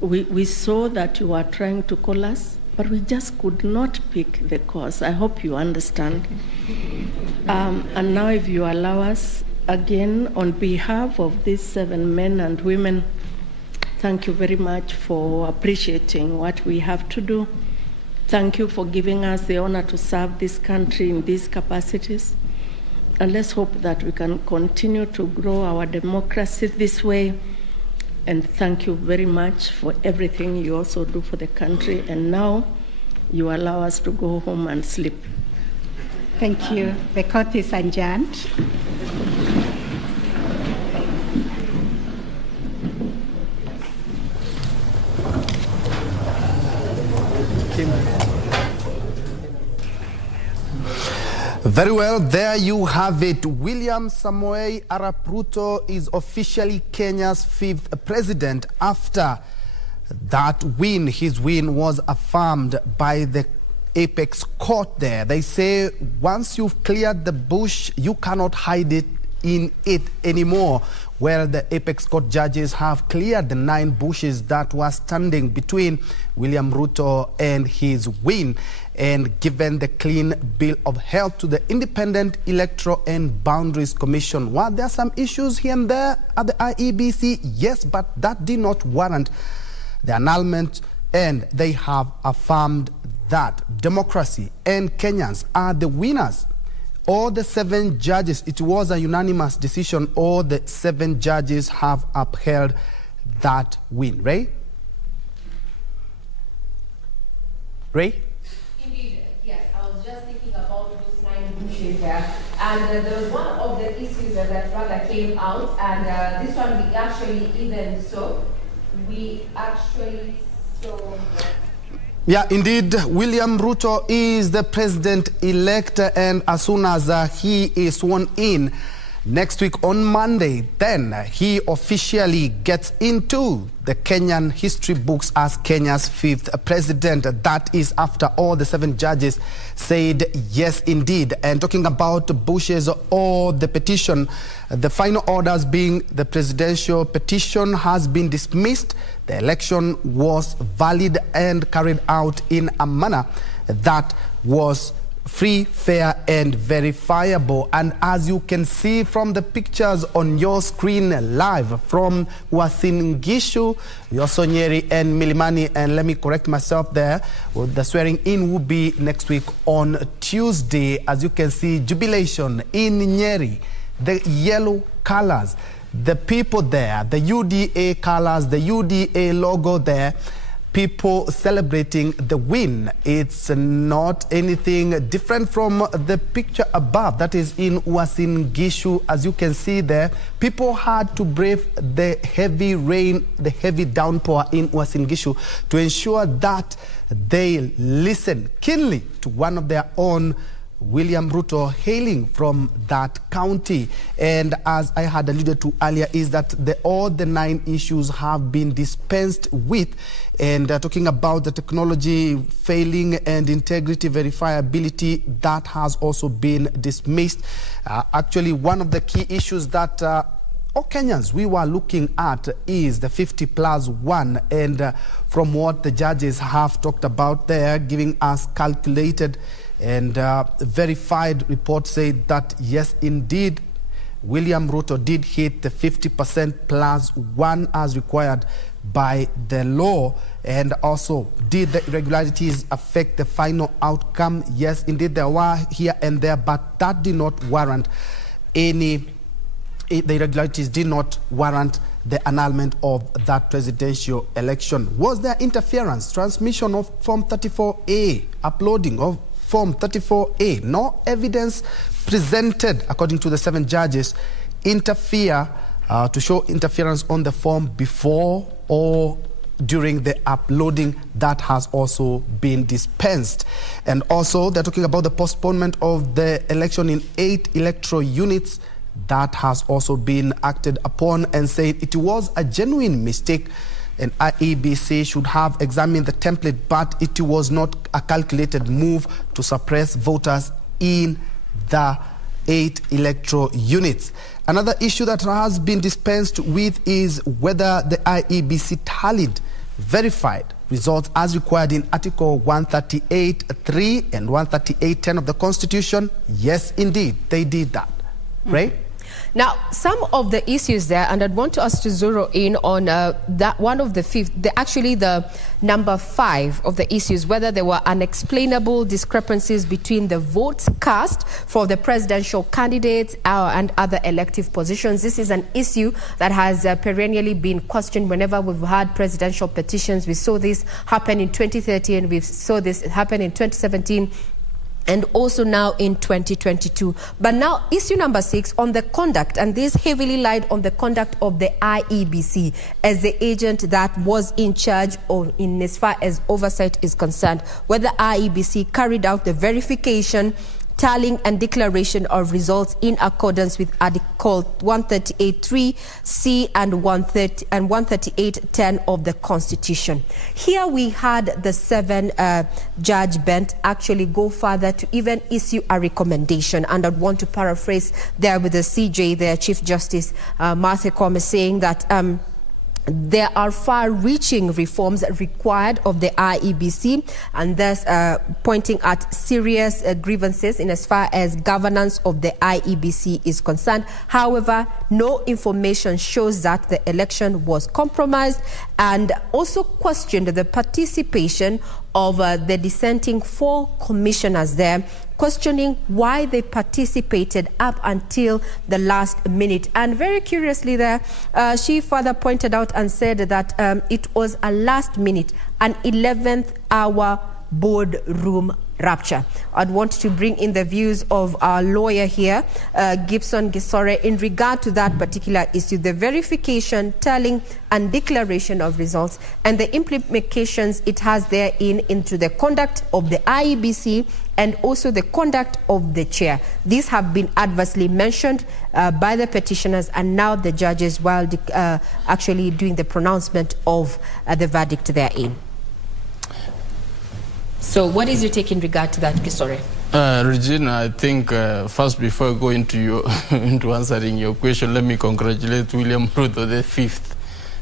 We saw that you were trying to call us, but we just could not pick the calls. I hope you understand. And now if you allow us, again, on behalf of these 7 men and women, thank you very much for appreciating what we have to do. Thank you for giving us the honor to serve this country in these capacities. And let's hope that we can continue to grow our democracy this way. And thank you very much for everything you also do for the country. And now you allow us to go home and sleep. Thank you. The court is adjourned. Very well, there you have it. William Samoei Arap Ruto is officially Kenya's 5th president after that win. His win was affirmed by the Apex Court there. They say once you've cleared the bush, you cannot hide it in it anymore. Well, the Apex Court judges have cleared the 9 bushes that were standing between William Ruto and his win, and given the clean bill of health to the Independent Electoral and Boundaries Commission. While there are some issues here and there at the IEBC, yes, but that did not warrant the annulment, and they have affirmed that democracy and Kenyans are the winners. All the 7 judges, it was a unanimous decision, all the 7 judges have upheld that win. Ray? Indeed, yes. I was just thinking about those 9 bushes there. And there was one of the issues that rather came out, and this one we actually even saw. Yeah, indeed, William Ruto is the president-elect, and as soon as he is sworn in, Next week on Monday, then he officially gets into the Kenyan history books as Kenya's 5th president. That is after all the 7 judges said yes indeed. And talking about Bush's or the petition, the final orders being the presidential petition has been dismissed. The election was valid and carried out in a manner that was free, fair, and verifiable. And as you can see from the pictures on your screen live from Uasin Gishu, Yosonyeri, and Milimani, and let me correct myself there, the swearing in will be next week on Tuesday. As you can see, jubilation in Nyeri, the yellow colors, the people there, the UDA colors, the UDA logo there, people celebrating the win. It's not anything different from the picture above that is in Uasin Gishu. As you can see there, people had to brave the heavy rain, the heavy downpour in Uasin Gishu to ensure that they listen keenly to one of their own, William Ruto, hailing from that county. And as I had alluded to earlier, is that all the 9 issues have been dispensed with. And talking about the technology failing and integrity verifiability, that has also been dismissed. Actually, one of the key issues that all Kenyans we were looking at is the 50+1. And from what the judges have talked about there, giving us calculated and verified reports say that yes, indeed, William Ruto did hit the 50%+1 as required by the law. And also, did the irregularities affect the final outcome? Yes, indeed, there were here and there, but that did not warrant any, the irregularities did not warrant the annulment of that presidential election. Was there interference, transmission of Form 34A, uploading of Form 34A? No evidence presented, according to the 7 judges, to show interference on the form before or during the uploading. That has also been dispensed. And also, they're talking about the postponement of the election in 8 electoral units. That has also been acted upon and said it was a genuine mistake. And IEBC should have examined the template, but it was not a calculated move to suppress voters in the 8 electoral units. Another issue that has been dispensed with is whether the IEBC tallied verified results as required in Article 138(3) and 138(10) of the Constitution. Yes, indeed, they did that. Right? Now, some of the issues there, and I'd want us to zero in on that one of the 5th, actually the number 5 of the issues, whether there were unexplainable discrepancies between the votes cast for the presidential candidates and other elective positions. This is an issue that has perennially been questioned whenever we've had presidential petitions. We saw this happen in 2013, we saw this happen in 2017, and also now in 2022. But now, issue number 6 on the conduct, and this heavily lied on the conduct of the IEBC as the agent that was in charge, or in as far as oversight is concerned, whether IEBC carried out the verification, tallying and declaration of results in accordance with Article 138(3)(c) and 138(10) of the Constitution. Here we had the 7-judge bench actually go further to even issue a recommendation, and I'd want to paraphrase there with the CJ, their Chief Justice Martha Koome, saying that there are far-reaching reforms required of the IEBC, and thus pointing at serious grievances in as far as governance of the IEBC is concerned. However, no information shows that the election was compromised, and also questioned the participation of the dissenting 4 commissioners there, questioning why they participated up until the last minute. And very curiously there, she further pointed out and said that it was a last minute, an 11th hour boardroom rapture. I'd want to bring in the views of our lawyer here, Gibson Gisore, in regard to that particular issue, the verification, tallying and declaration of results and the implications it has therein into the conduct of the IEBC and also the conduct of the chair. These have been adversely mentioned by the petitioners and now the judges while actually doing the pronouncement of the verdict therein. So what is your take in regard to that, Gisore? Regina, I think first before I go into into answering your question, let me congratulate William Ruto the Fifth,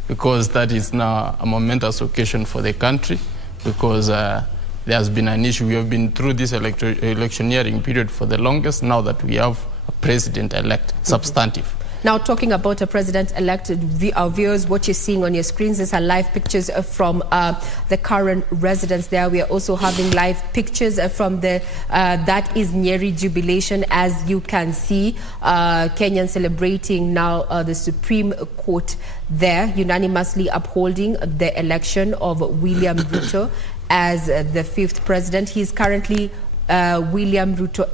because that is now a momentous occasion for the country, because there has been an issue. We have been through this electioneering period for the longest, now that we have a president-elect, substantive. Now, talking about a president-elect, our viewers, what you're seeing on your screens is live pictures from the current residence there. We are also having live pictures from the, that is Nyeri jubilation, as you can see. Kenyans celebrating now the Supreme Court there, unanimously upholding the election of William Ruto as the 5th president. He's currently William Ruto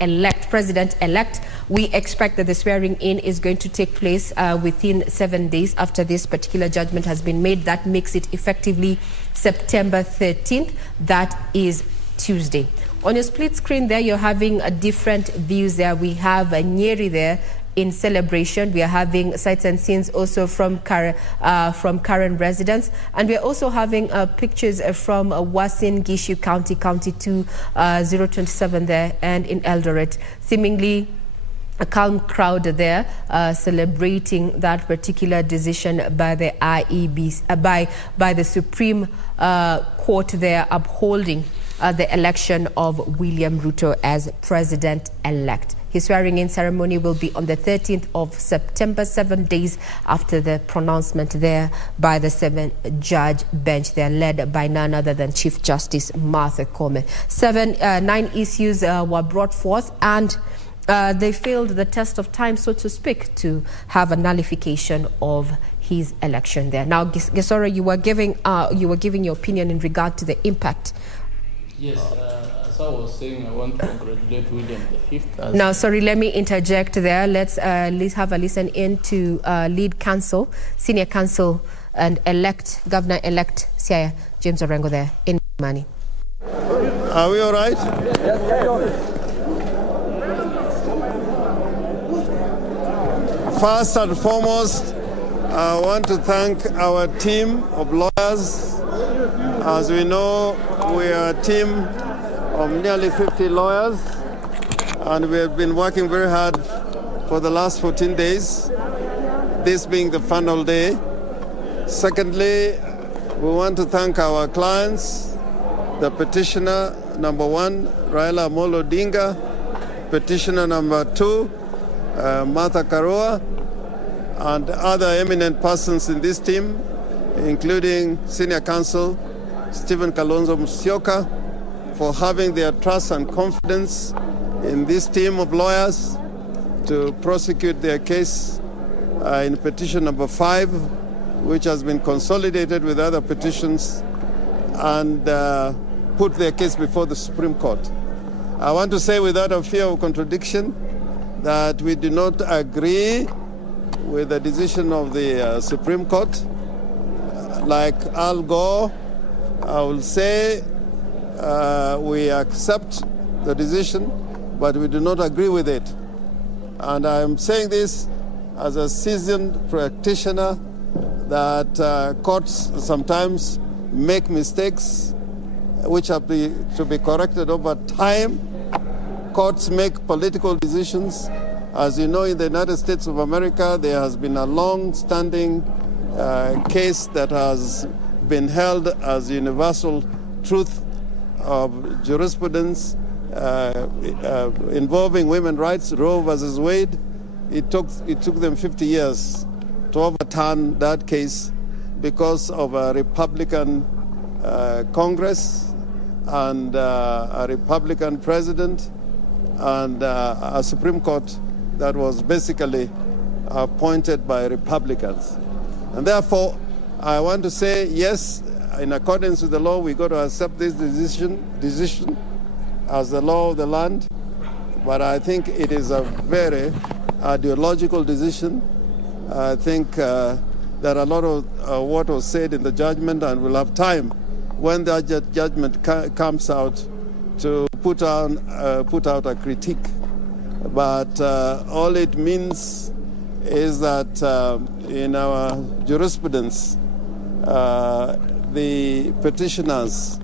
president-elect. We expect that the swearing in is going to take place within 7 days after this particular judgment has been made. That makes it effectively September 13th. That is Tuesday. On your split screen there, you're having different views there. We have Nyeri there in celebration. We are having sights and scenes also from current residents, and we are also having pictures from Uasin Gishu County, County 2, 027 there, and in Eldoret. Seemingly a calm crowd there celebrating that particular decision by the IEBC, by the Supreme Court there, upholding the election of William Ruto as president-elect. His swearing-in ceremony will be on the 13th of September, 7 days after the pronouncement there by the 7-judge bench there, led by none other than Chief Justice Martha Koome. 9 issues were brought forth, and they failed the test of time, so to speak, to have a nullification of his election there. Now, Gisore, you were giving your opinion in regard to the impact. Yes, as I was saying, I want to congratulate William the Fifth. Now, sorry, let me interject there. Let's have a listen in to lead counsel, senior counsel, and Governor-elect Siaya James Orengo there in Mani. Are we all right? First and foremost, I want to thank our team of lawyers. As we know, we are a team of nearly 50 lawyers, and we have been working very hard for the last 14 days, this being the final day. Secondly, we want to thank our clients, the petitioner number 1, Raila Amolo Odinga, petitioner number 2, Martha Karua, and other eminent persons in this team, including senior counsel Stephen Kalonzo Musyoka, for having their trust and confidence in this team of lawyers to prosecute their case in petition number 5, which has been consolidated with other petitions, and put their case before the Supreme Court. I want to say without a fear of contradiction that we do not agree with the decision of the Supreme Court. Like Al Gore, I will say we accept the decision, but we do not agree with it. And I am saying this as a seasoned practitioner that courts sometimes make mistakes which have to be corrected over time. Courts make political decisions. As you know, in the United States of America, there has been a long-standing case that has been held as universal truth of jurisprudence involving women's rights, Roe versus Wade. It took them 50 years to overturn that case because of a Republican Congress and a Republican president and a Supreme Court that was basically appointed by Republicans. And therefore, I want to say, yes, in accordance with the law, we got to accept this decision as the law of the land. But I think it is a very ideological decision. I think there are a lot of what was said in the judgment, and we'll have time when that judgment comes out to put out a critique. But all it means is that in our jurisprudence, the petitioners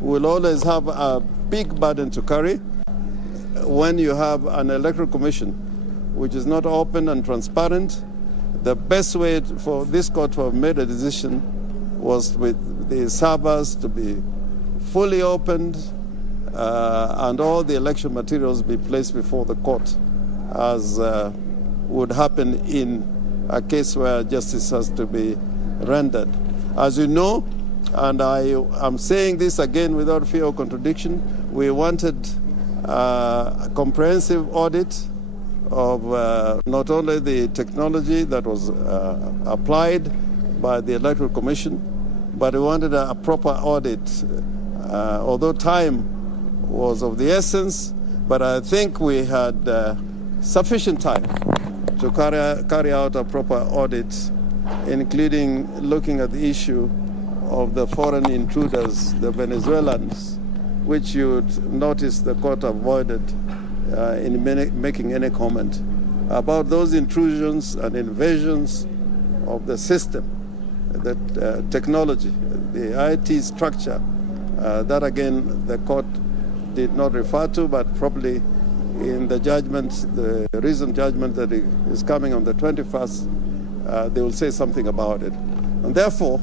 will always have a big burden to carry when you have an electoral commission which is not open and transparent. The best way for this court to have made a decision was with the servers to be fully opened and all the election materials be placed before the court, as would happen in a case where justice has to be rendered. As you know, and I am saying this again without fear of contradiction, we wanted a comprehensive audit of not only the technology that was applied by the Electoral Commission, but we wanted a proper audit. Although time was of the essence, but I think we had sufficient time to carry out a proper audit, including looking at the issue of the foreign intruders, the Venezuelans, which you'd notice the court avoided in making any comment about those intrusions and invasions of the system, the technology, the IT structure. That again, the court did not refer to, but probably in the judgment, the recent judgment that is coming on the 21st, they will say something about it. And therefore,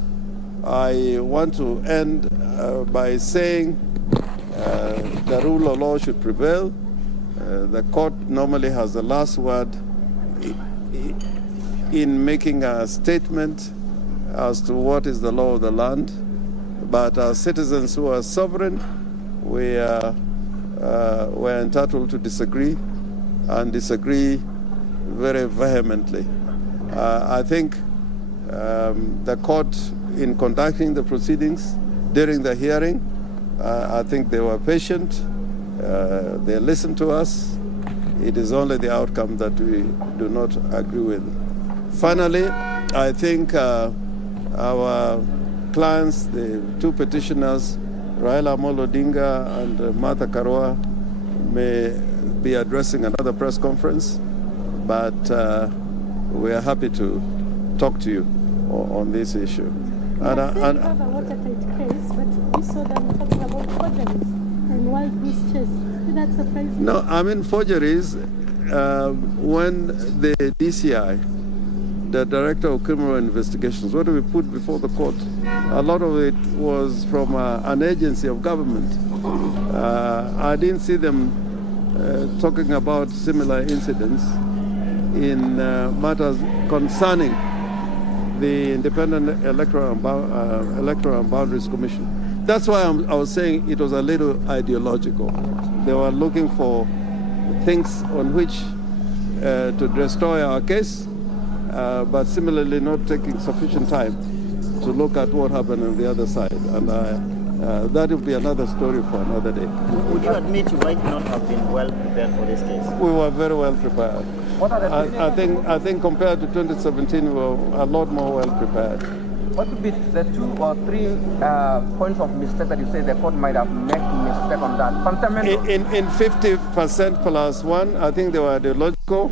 I want to end by saying the rule of law should prevail. The court normally has the last word in making a statement as to what is the law of the land. But as citizens who are sovereign, we're entitled to disagree, and disagree very vehemently. I think the court, in conducting the proceedings during the hearing, I think they were patient. They listened to us. It is only the outcome that we do not agree with. Finally, I think our clients, the two petitioners, Raila Amolo Odinga and Martha Karua, may be addressing another press conference, but we are happy to talk to you on this issue. And you have a watertight case, but we saw them talking about forgeries and wild goose chase. Did that surprise you? No, I mean forgeries. When the DCI, the Director of Criminal Investigations, what do we put before the court? A lot of it was from an agency of government. I didn't see them talking about similar incidents in matters concerning the Independent Electoral and Boundaries Commission. That's why I was saying it was a little ideological. They were looking for things on which to destroy our case, but similarly not taking sufficient time to look at what happened on the other side. And that will be another story for another day. Would you admit you might not have been well prepared for this case? We were very well prepared. What are the I think compared to 2017, we were a lot more well prepared. What would be the 2 or 3 points of mistake that you say the court might have made mistake on that? Fundamental. In 50% plus 1, I think they were ideological.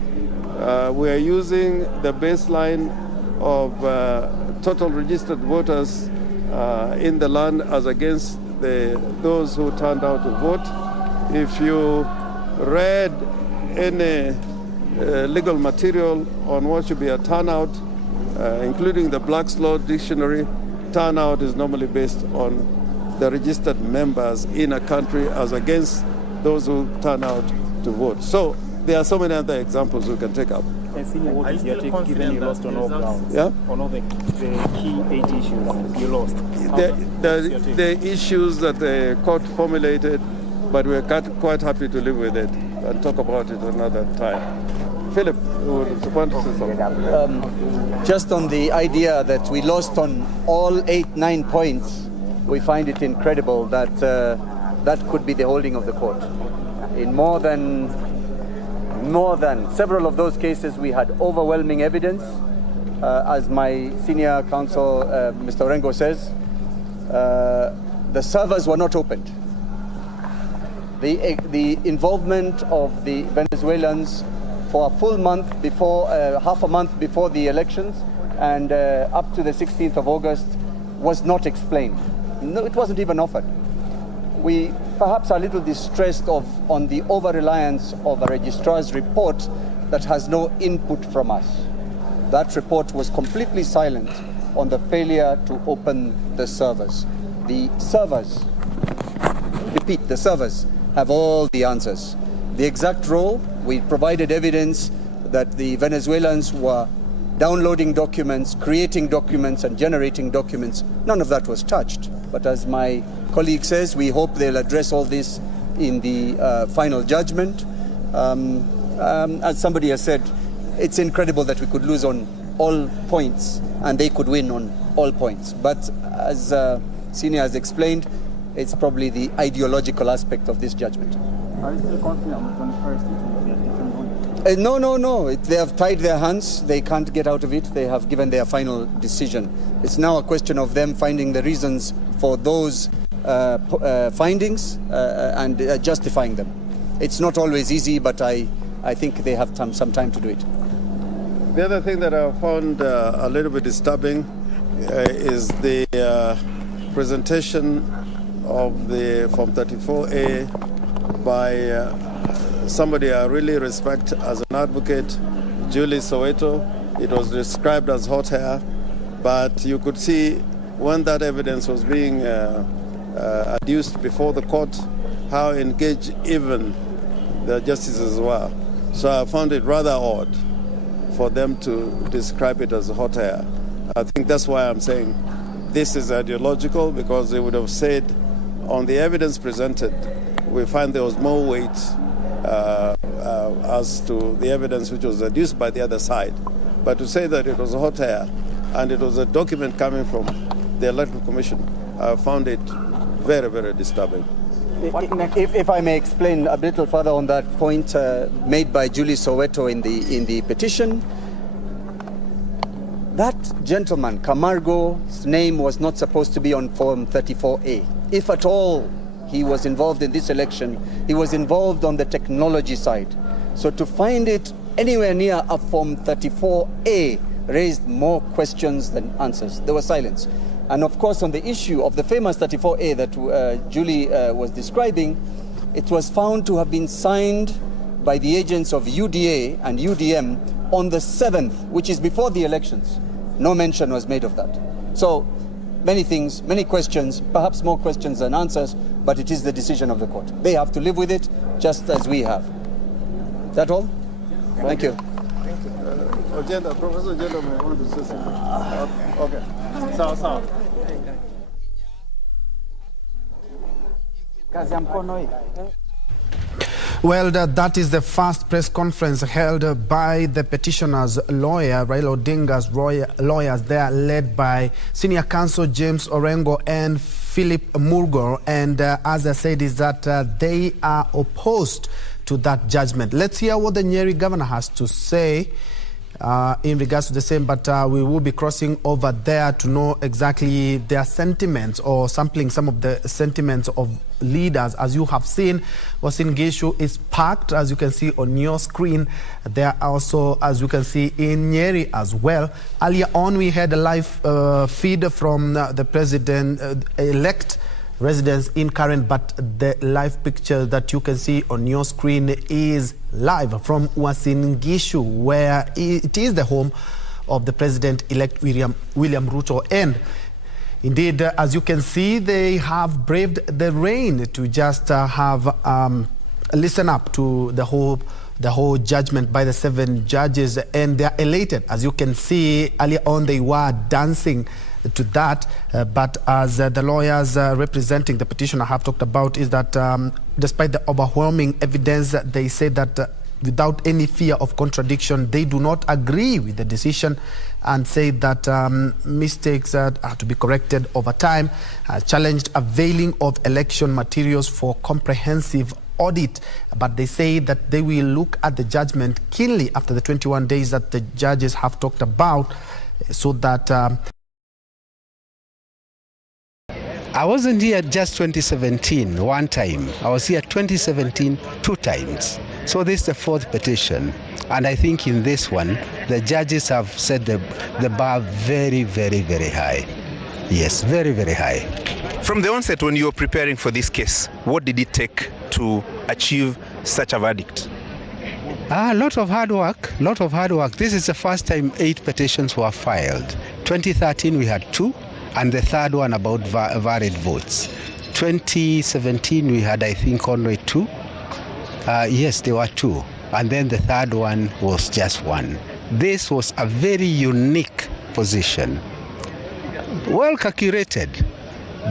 We are using the baseline of total registered voters in the land as against those who turned out to vote. If you read any legal material on what should be a turnout, including the Black's Law Dictionary, turnout is normally based on the registered members in a country as against those who turn out to vote. So there are so many other examples we can take up. Are you still confident you lost on all grounds? Yeah? On all the key 8 issues you lost? The issues that the court formulated, but we're quite happy to live with it and talk about it another time. Philip, you want to say something? Just on the idea that we lost on all 8-9 points, we find it incredible that that could be the holding of the court. In more than several of those cases, we had overwhelming evidence. As my senior counsel, Mr. Orengo, says, the servers were not opened. The involvement of the Venezuelans for a full month before, half a month before the elections and up to the 16th of August was not explained. No, it wasn't even offered. We perhaps are a little distressed on the over-reliance of a registrar's report that has no input from us. That report was completely silent on the failure to open the servers. The servers, repeat, the servers have all the answers. The exact role, we provided evidence that the Venezuelans were downloading documents, creating documents, and generating documents. None of that was touched. But as my colleague says, we hope they'll address all this in the final judgment. As somebody has said, it's incredible that we could lose on all points and they could win on all points. But as Senior has explained, it's probably the ideological aspect of this judgment. Are you still confident on the 21st it will be a different one? No. They have tied their hands. They can't get out of it. They have given their final decision. It's now a question of them finding the reasons for those findings and justifying them. It's not always easy, but I think they have some time to do it. The other thing that I found a little bit disturbing is the presentation of the Form 34A by somebody I really respect as an advocate, Julie Soweto. It was described as hot hair, but you could see when that evidence was being adduced before the court, how engaged even the justices were. So I found it rather odd for them to describe it as hot air. I think that's why I'm saying this is ideological, because they would have said on the evidence presented, we find there was more weight as to the evidence which was adduced by the other side. But to say that it was hot air and it was a document coming from the Electoral Commission, I found it very, very disturbing. If I may explain a little further on that point made by Julie Soweto in the petition, that gentleman, Camargo's name was not supposed to be on Form 34A. If at all he was involved in this election, he was involved on the technology side. So to find it anywhere near a Form 34A raised more questions than answers. There was silence. And of course, on the issue of the famous 34A that Julie was describing, it was found to have been signed by the agents of UDA and UDM on the 7th, which is before the elections. No mention was made of that. So many things, many questions, perhaps more questions than answers, but it is the decision of the court. They have to live with it just as we have. Is that all? Thank you. Professor Agenda may want to say something. Okay. Sawa. Kazi ya mkono hii. Well, that is the first press conference held by the petitioner's lawyer, Raila Odinga's lawyers. They are led by Senior Counsel James Orengo and Philip Murgor. And as I said, is that they are opposed to that judgment. Let's hear what the Nyeri governor has to say in regards to the same, but we will be crossing over there to know exactly their sentiments or sampling some of the sentiments of leaders. As you have seen, Uasin Gishu is packed, as you can see on your screen. There are also, as you can see, in Nyeri as well. Earlier on, we had a live feed from the president-elect residents in Karen, but the live picture that you can see on your screen is live from Uasin Gishu, where it is the home of the president-elect William Ruto. And indeed, as you can see, they have braved the rain to just listen up to the whole judgment by the 7 judges, and they are elated. As you can see, earlier on they were dancing to that, but as the lawyers representing the petitioner have talked about, is that despite the overwhelming evidence, they say that without any fear of contradiction, they do not agree with the decision and say that mistakes are to be corrected over time, challenged availing of election materials for comprehensive audit, but they say that they will look at the judgment keenly after the 21 days that the judges have talked about, so that I wasn't here just 2017 one time. I was here 2017 two times. So this is the fourth petition. And I think in this one, the judges have set the bar very, very, very high. Yes, very, very high. From the onset, when you were preparing for this case, what did it take to achieve such a verdict? A lot of hard work, This is the first time 8 petitions were filed. 2013 we had 2, and the third one about valid votes. 2017 we had, I think, only 2. Yes, there were 2. And then the third one was just 1. This was a very unique position. Well calculated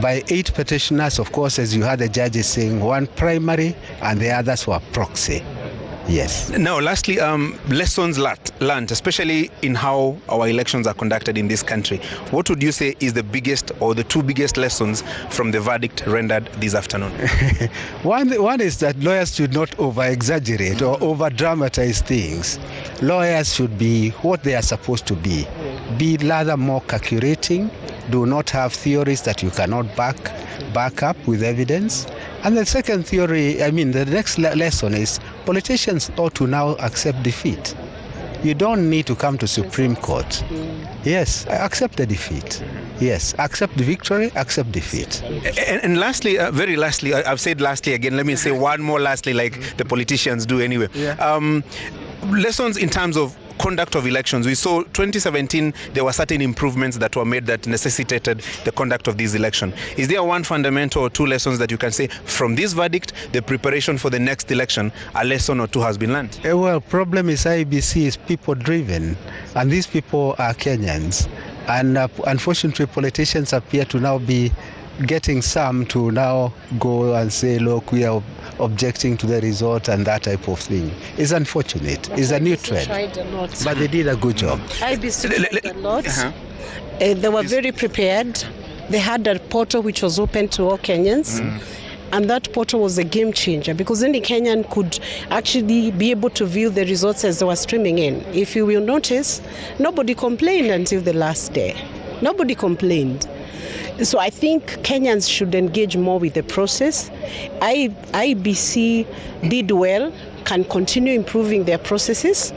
by 8 petitioners, of course, as you heard the judges saying, 1 primary and the others were proxy. Yes. Now, lastly, lessons learned, especially in how our elections are conducted in this country. What would you say is the biggest or the 2 biggest lessons from the verdict rendered this afternoon? One is that lawyers should not over-exaggerate or over-dramatize things. Lawyers should be what they are supposed to be rather more calculating, do not have theories that you cannot back up with evidence. And the second theory, the next lesson is politicians ought to now accept defeat. You don't need to come to Supreme Court. Yes, accept the defeat. Yes, accept the victory, accept defeat. And lastly, very lastly, I've said lastly again, let me say one more lastly, like the politicians do anyway. Yeah. Lessons in terms of conduct of elections. We saw 2017 there were certain improvements that were made that necessitated the conduct of this election. Is there one fundamental or 2 lessons that you can say from this verdict, the preparation for the next election, a lesson or 2 has been learned? Well, problem is IEBC is people driven, and these people are Kenyans, and unfortunately politicians appear to now be getting some to now go and say, look, we are objecting to the result and that type of thing. It's unfortunate. It's a new trend. Tried a lot. But they did a good job. IBC tried a lot. They were very prepared. They had a portal which was open to all Kenyans. And that portal was a game changer because any Kenyan could actually be able to view the results as they were streaming in. If you will notice, nobody complained until the last day. Nobody complained. So I think Kenyans should engage more with the process. IBC did well, can continue improving their processes,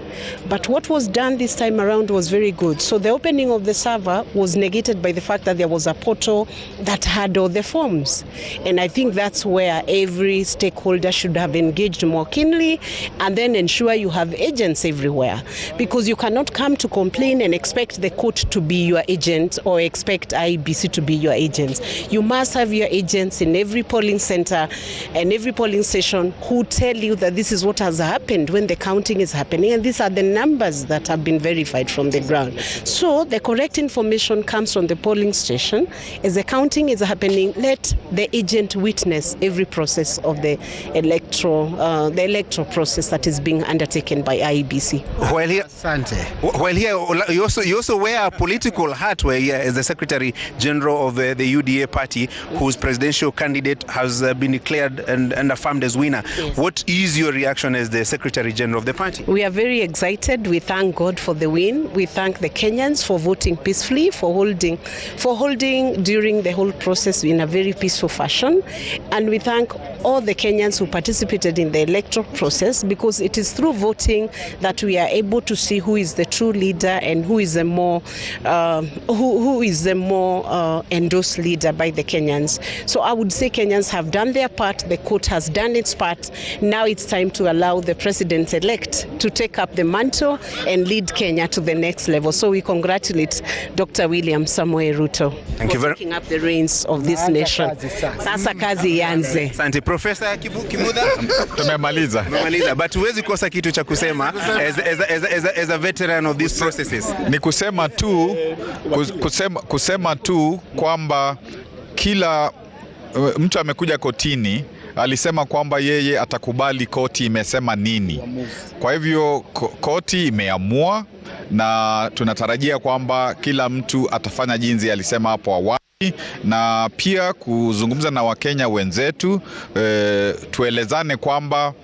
but what was done this time around was very good. So the opening of the server was negated by the fact that there was a portal that had all the forms. And I think that's where every stakeholder should have engaged more keenly and then ensure you have agents everywhere. Because you cannot come to complain and expect the court to be your agent or expect IBC to be your agents. You must have your agents in every polling center and every polling station who tell you that this is what has happened when the counting is happening, and these are the numbers that have been verified from the ground. So the correct information comes from the polling station. As the counting is happening, let the agent witness every process of the electoral process that is being undertaken by IEBC. While here, you also wear a political hat where here as the Secretary General of the UDA party, whose presidential candidate has been declared and affirmed as winner. Yes. What is your reaction as the Secretary General of the party? We are very excited. We thank God for the win. We thank the Kenyans for voting peacefully, for holding during the whole process in a very peaceful fashion. And we thank all the Kenyans who participated in the electoral process, because it is through voting that we are able to see who is the true leader and who is the more endorsed leader by the Kenyans. So I would say Kenyans have done their part. The court has done its part. Now it's time to allow the president-elect to take up the mantle and lead Kenya to the next level. So we congratulate Dr. William Samoei Ruto for taking up the reins of this nation. Sasa kazi ianze. Asante Professor Kimuda. Tumemaliza. But huwezi kosa kitu cha kusema as a veteran of these processes. Ni kusema tu kwamba kila mtu amekuja kotini alisema kwamba yeye atakubali koti imesema nini. Kwa hivyo koti imeamua na tunatarajia kwamba kila mtu atafanya jinsi alisema hapo awali, na pia kuzungumza na Wakenya wenzetu tuelezane kwamba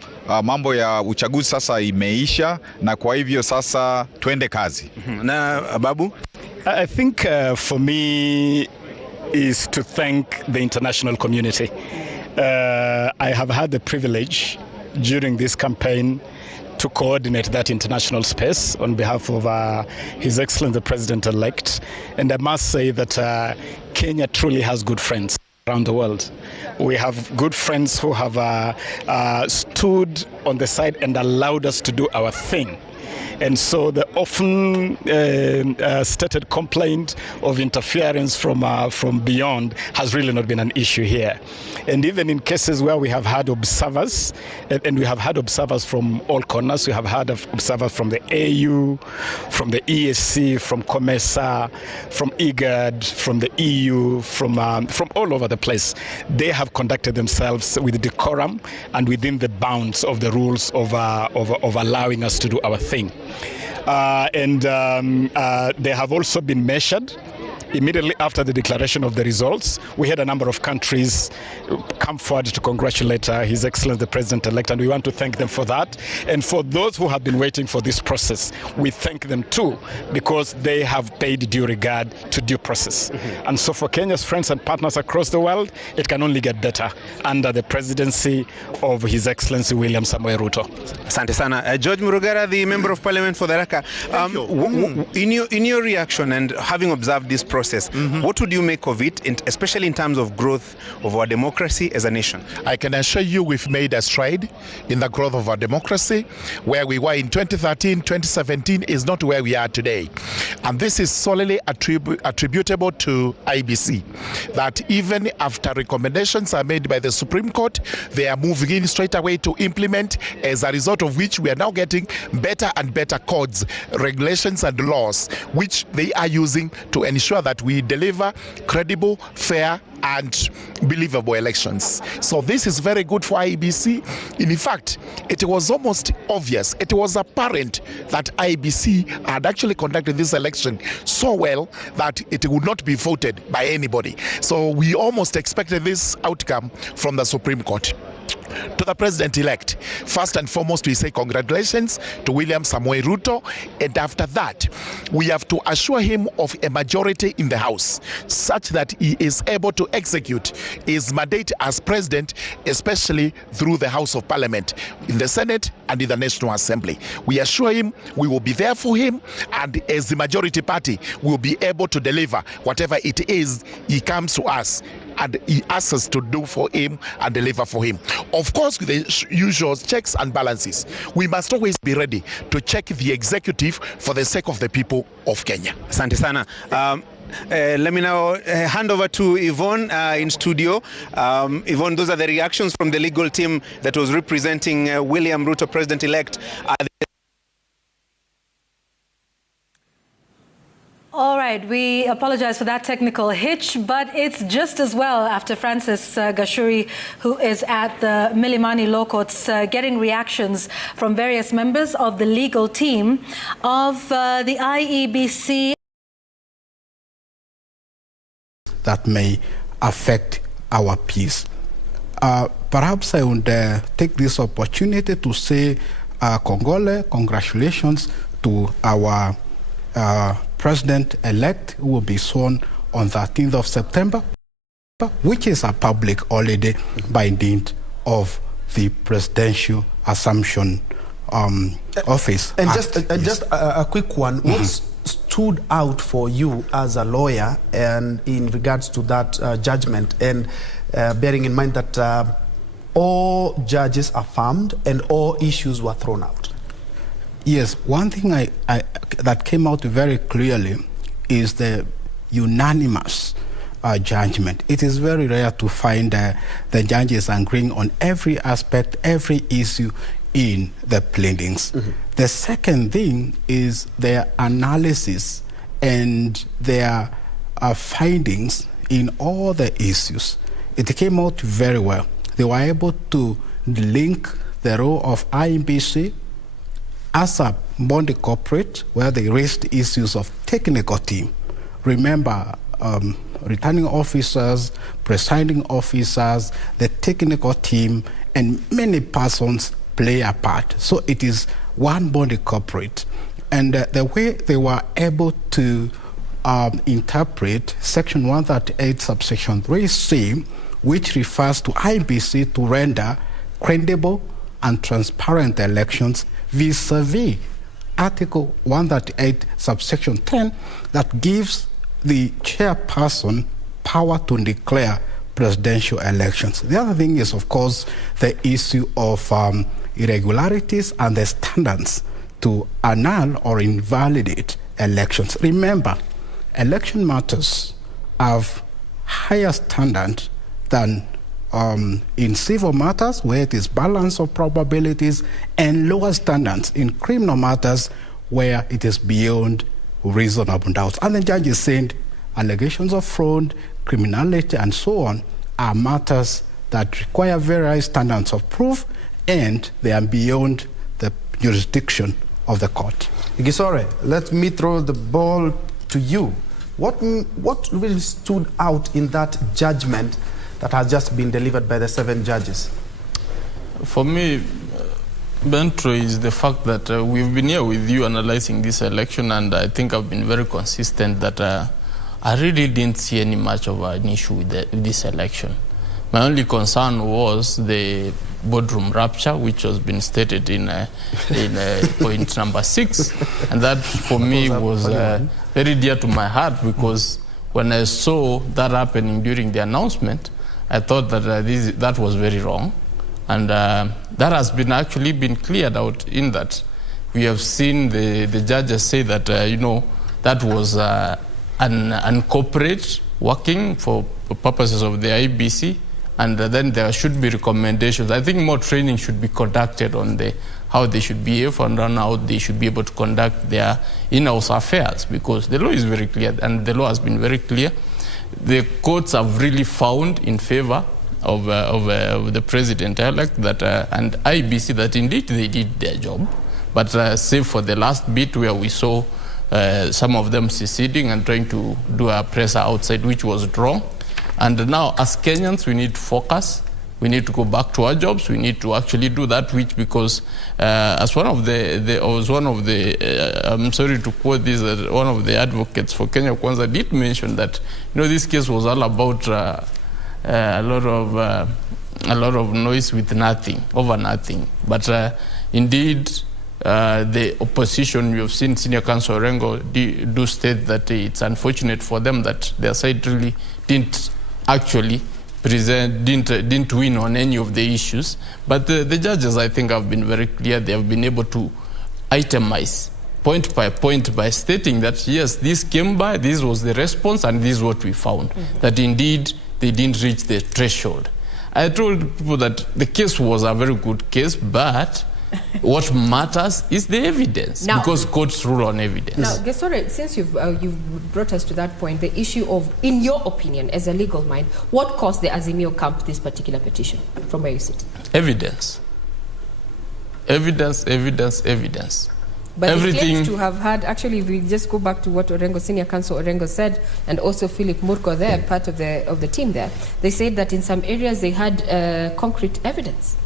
mambo ya uchaguzi sasa imeisha, na kwa hivyo sasa tuende kazi. Na Babu, I think for me is to thank the international community. I have had the privilege during this campaign to coordinate that international space on behalf of His Excellency the President-elect. And I must say that Kenya truly has good friends around the world. We have good friends who have stood on the side and allowed us to do our thing. And so the often stated complaint of interference from beyond has really not been an issue here. And even in cases where we have had observers, and we have had observers from all corners, we have had observers from the AU, from the ESC, from COMESA, from IGAD, from the EU, from all over the place. They have conducted themselves with decorum and within the bounds of the rules of allowing us to do our thing. They have also been measured. Immediately after the declaration of the results, we had a number of countries come forward to congratulate His Excellency the President-elect, and we want to thank them for that. And for those who have been waiting for this process, we thank them too, because they have paid due regard to due process. And so for Kenya's friends and partners across the world, it can only get better under the presidency of His Excellency William Samoei Ruto. Asante sana. George Murugara, the Member of Parliament for the Raka. In your reaction and having observed this process, what would you make of it, especially in terms of growth of our democracy as a nation? I can assure you we've made a stride in the growth of our democracy. Where we were in 2013, 2017 is not where we are today. And this is solely attributable to IBC. That even after recommendations are made by the Supreme Court, they are moving in straight away to implement, as a result of which we are now getting better and better codes, regulations and laws, which they are using to ensure that we deliver credible, fair and believable elections. So this is very good for IEBC. In fact, it was almost obvious, it was apparent that IEBC had actually conducted this election so well that it would not be voted by anybody. So we almost expected this outcome from the Supreme Court. To the President-elect, first and foremost, we say congratulations to William Samoei Ruto, and after that, we have to assure him of a majority in the House, such that he is able to execute his mandate as President, especially through the House of Parliament, in the Senate and in the National Assembly. We assure him we will be there for him, and as the majority party, we will be able to deliver whatever it is he comes to us and he asks us to do for him and deliver for him. Of course, with the usual checks and balances, we must always be ready to check the executive for the sake of the people of Kenya. Asante sana. Let me now hand over to Yvonne in studio. Yvonne, those are the reactions from the legal team that was representing William Ruto, President-elect. All right, we apologize for that technical hitch, but it's just as well after Francis Gashuri, who is at the Milimani Law Courts, getting reactions from various members of the legal team of the IEBC. That may affect our peace. Perhaps I would take this opportunity to say congratulations to our President-elect, who will be sworn on 13th of September, which is a public holiday by dint of the presidential assumption office. And just a quick one. What stood out for you as a lawyer and in regards to that judgment, and bearing in mind that all judges affirmed and all issues were thrown out? Yes, one thing that came out very clearly is the unanimous judgment. It is very rare to find the judges agreeing on every aspect, every issue in the pleadings. The second thing is their analysis and their findings in all the issues. It came out very well. they were able to link the role of IEBC as a body corporate, where they raised issues of technical team. Remember, returning officers, presiding officers, the technical team, and many persons play a part. So it is one body corporate. And the way they were able to interpret Section 138, subsection 3C, which refers to IEBC to render credible and transparent elections vis-a-vis Article 138, subsection 10, that gives the chairperson power to declare presidential elections. The other thing is, of course, the issue of irregularities and the standards to annul or invalidate elections. Remember, election matters have higher standards than in civil matters, where it is balance of probabilities, and lower standards in criminal matters, where it is beyond reasonable doubt. And the judge is saying allegations of fraud, criminality, and so on are matters that require very high standards of proof, and they are beyond the jurisdiction of the court. Gisore, let me throw the ball to you. What really stood out in that judgment that has just been delivered by the 7 judges? For me, Bentro, is the fact that we've been here with you analyzing this election, and I think I've been very consistent that I really didn't see any much of an issue with this election. My only concern was the boardroom rapture, which has been stated in point number 6, and that for me was very dear to my heart, because when I saw that happening during the announcement, I thought that that was very wrong, and that has been actually been cleared out in that we have seen the judges say that that was an corporate working for purposes of the IBC, and then there should be recommendations. I think more training should be conducted on how they should behave and on how they should be able to conduct their in-house affairs, because the law is very clear, and the law has been very clear. The courts have really found in favor of the president-elect that and IBC that indeed they did their job, but save for the last bit where we saw some of them seceding and trying to do a presser outside, which was wrong. And now, as Kenyans, we need to focus. We need to go back to our jobs. We need to actually do that, which because as one of I'm sorry to quote this, one of the advocates for Kenya Kwanza did mention that this case was all about a lot of noise with nothing, over nothing. But indeed, the opposition, we have seen Senior Counsel Orengo do state that it's unfortunate for them that their side really didn't actually didn't win on any of the issues. But the judges, I think, have been very clear. They have been able to itemize point by point by stating that, yes, this came by, this was the response, and this is what we found, that indeed they didn't reach the threshold. I told people that the case was a very good case, but what matters is the evidence, because courts rule on evidence. Now, Gesore, since you've brought us to that point, the issue of, in your opinion, as a legal mind, what caused the Azimio camp this particular petition, from where you sit? Evidence. Evidence, evidence, evidence. But everything they claimed to have had, actually, if we just go back to what Orengo, Senior Counsel Orengo said, and also Philip Murko there, part of the team there, they said that in some areas they had concrete evidence.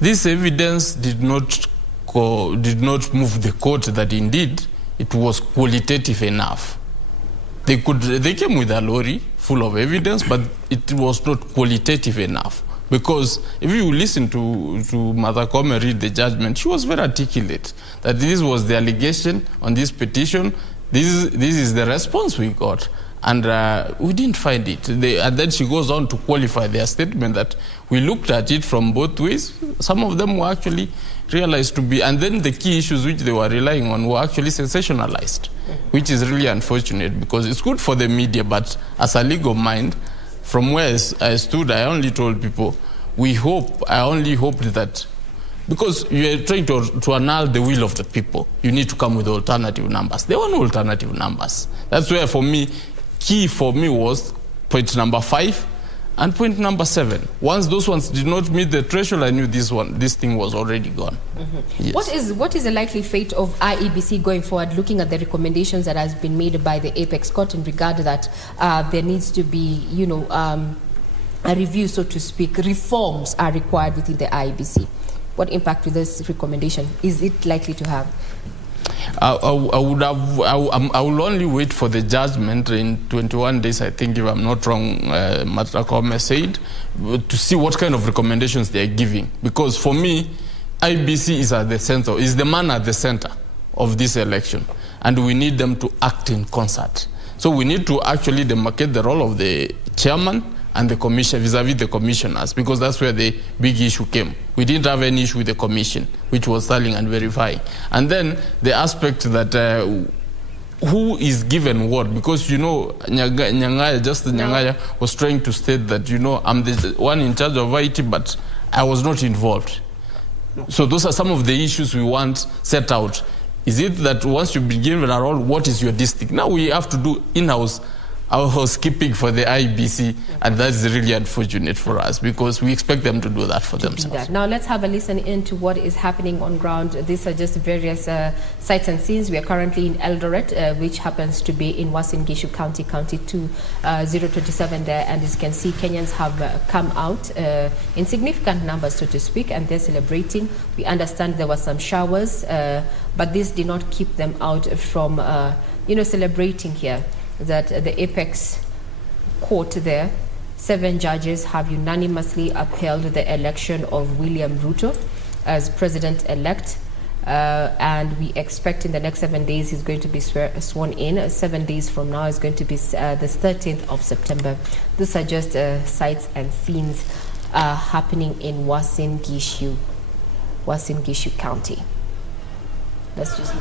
This evidence did not move the court that indeed it was qualitative enough. They came with a lorry full of evidence, but it was not qualitative enough. Because if you listen to Martha Koome read the judgment, she was very articulate that this was the allegation on this petition. This is the response we got. And we didn't find it. And then she goes on to qualify their statement that we looked at it from both ways. Some of them were actually realized to be, and then the key issues which they were relying on were actually sensationalized, which is really unfortunate, because it's good for the media, but as a legal mind, from where I stood, I only told people, I only hoped that, because you are trying to annul the will of the people, you need to come with alternative numbers. There were no alternative numbers. That's where, for me, key for me was point number 5, And point number 7, once those ones did not meet the threshold, I knew this thing was already gone. Yes. What is the likely fate of IEBC going forward, looking at the recommendations that has been made by the Apex Court in regard to that there needs to be, a review, so to speak, reforms are required within the IEBC? What impact will this recommendation, is it likely to have? I will only wait for the judgment in 21 days, I think, if I'm not wrong, Matakome said, to see what kind of recommendations they are giving. Because for me, IBC is at the center, is the man at the center of this election. And we need them to act in concert. So we need to actually demarcate the role of the chairman and the commission vis-a-vis the commissioners, because that's where the big issue came. We didn't have any issue with the commission, which was tallying and verifying. And then the aspect that who is given what, because Nyangaya was trying to state that, I'm the one in charge of IT, but I was not involved. So those are some of the issues we want set out. Is it that once you've been given a role, what is your district? Now we have to do in-house housekeeping for the IBC, and that's really unfortunate for us, because we expect them to do that for themselves. Now let's have a listen into what is happening on ground. These are just various sights and scenes. We are currently in Eldoret, which happens to be in Uasin Gishu County, County 2027 there, and as you can see, Kenyans have come out in significant numbers, so to speak, and they're celebrating. We understand there were some showers, but this did not keep them out from celebrating here. That the Apex Court there, 7 judges have unanimously upheld the election of William Ruto as president-elect, and we expect in the next 7 days he's going to be sworn in. 7 days from now is going to be the 13th of September. These are just sights and scenes happening in Uasin Gishu County. Let's just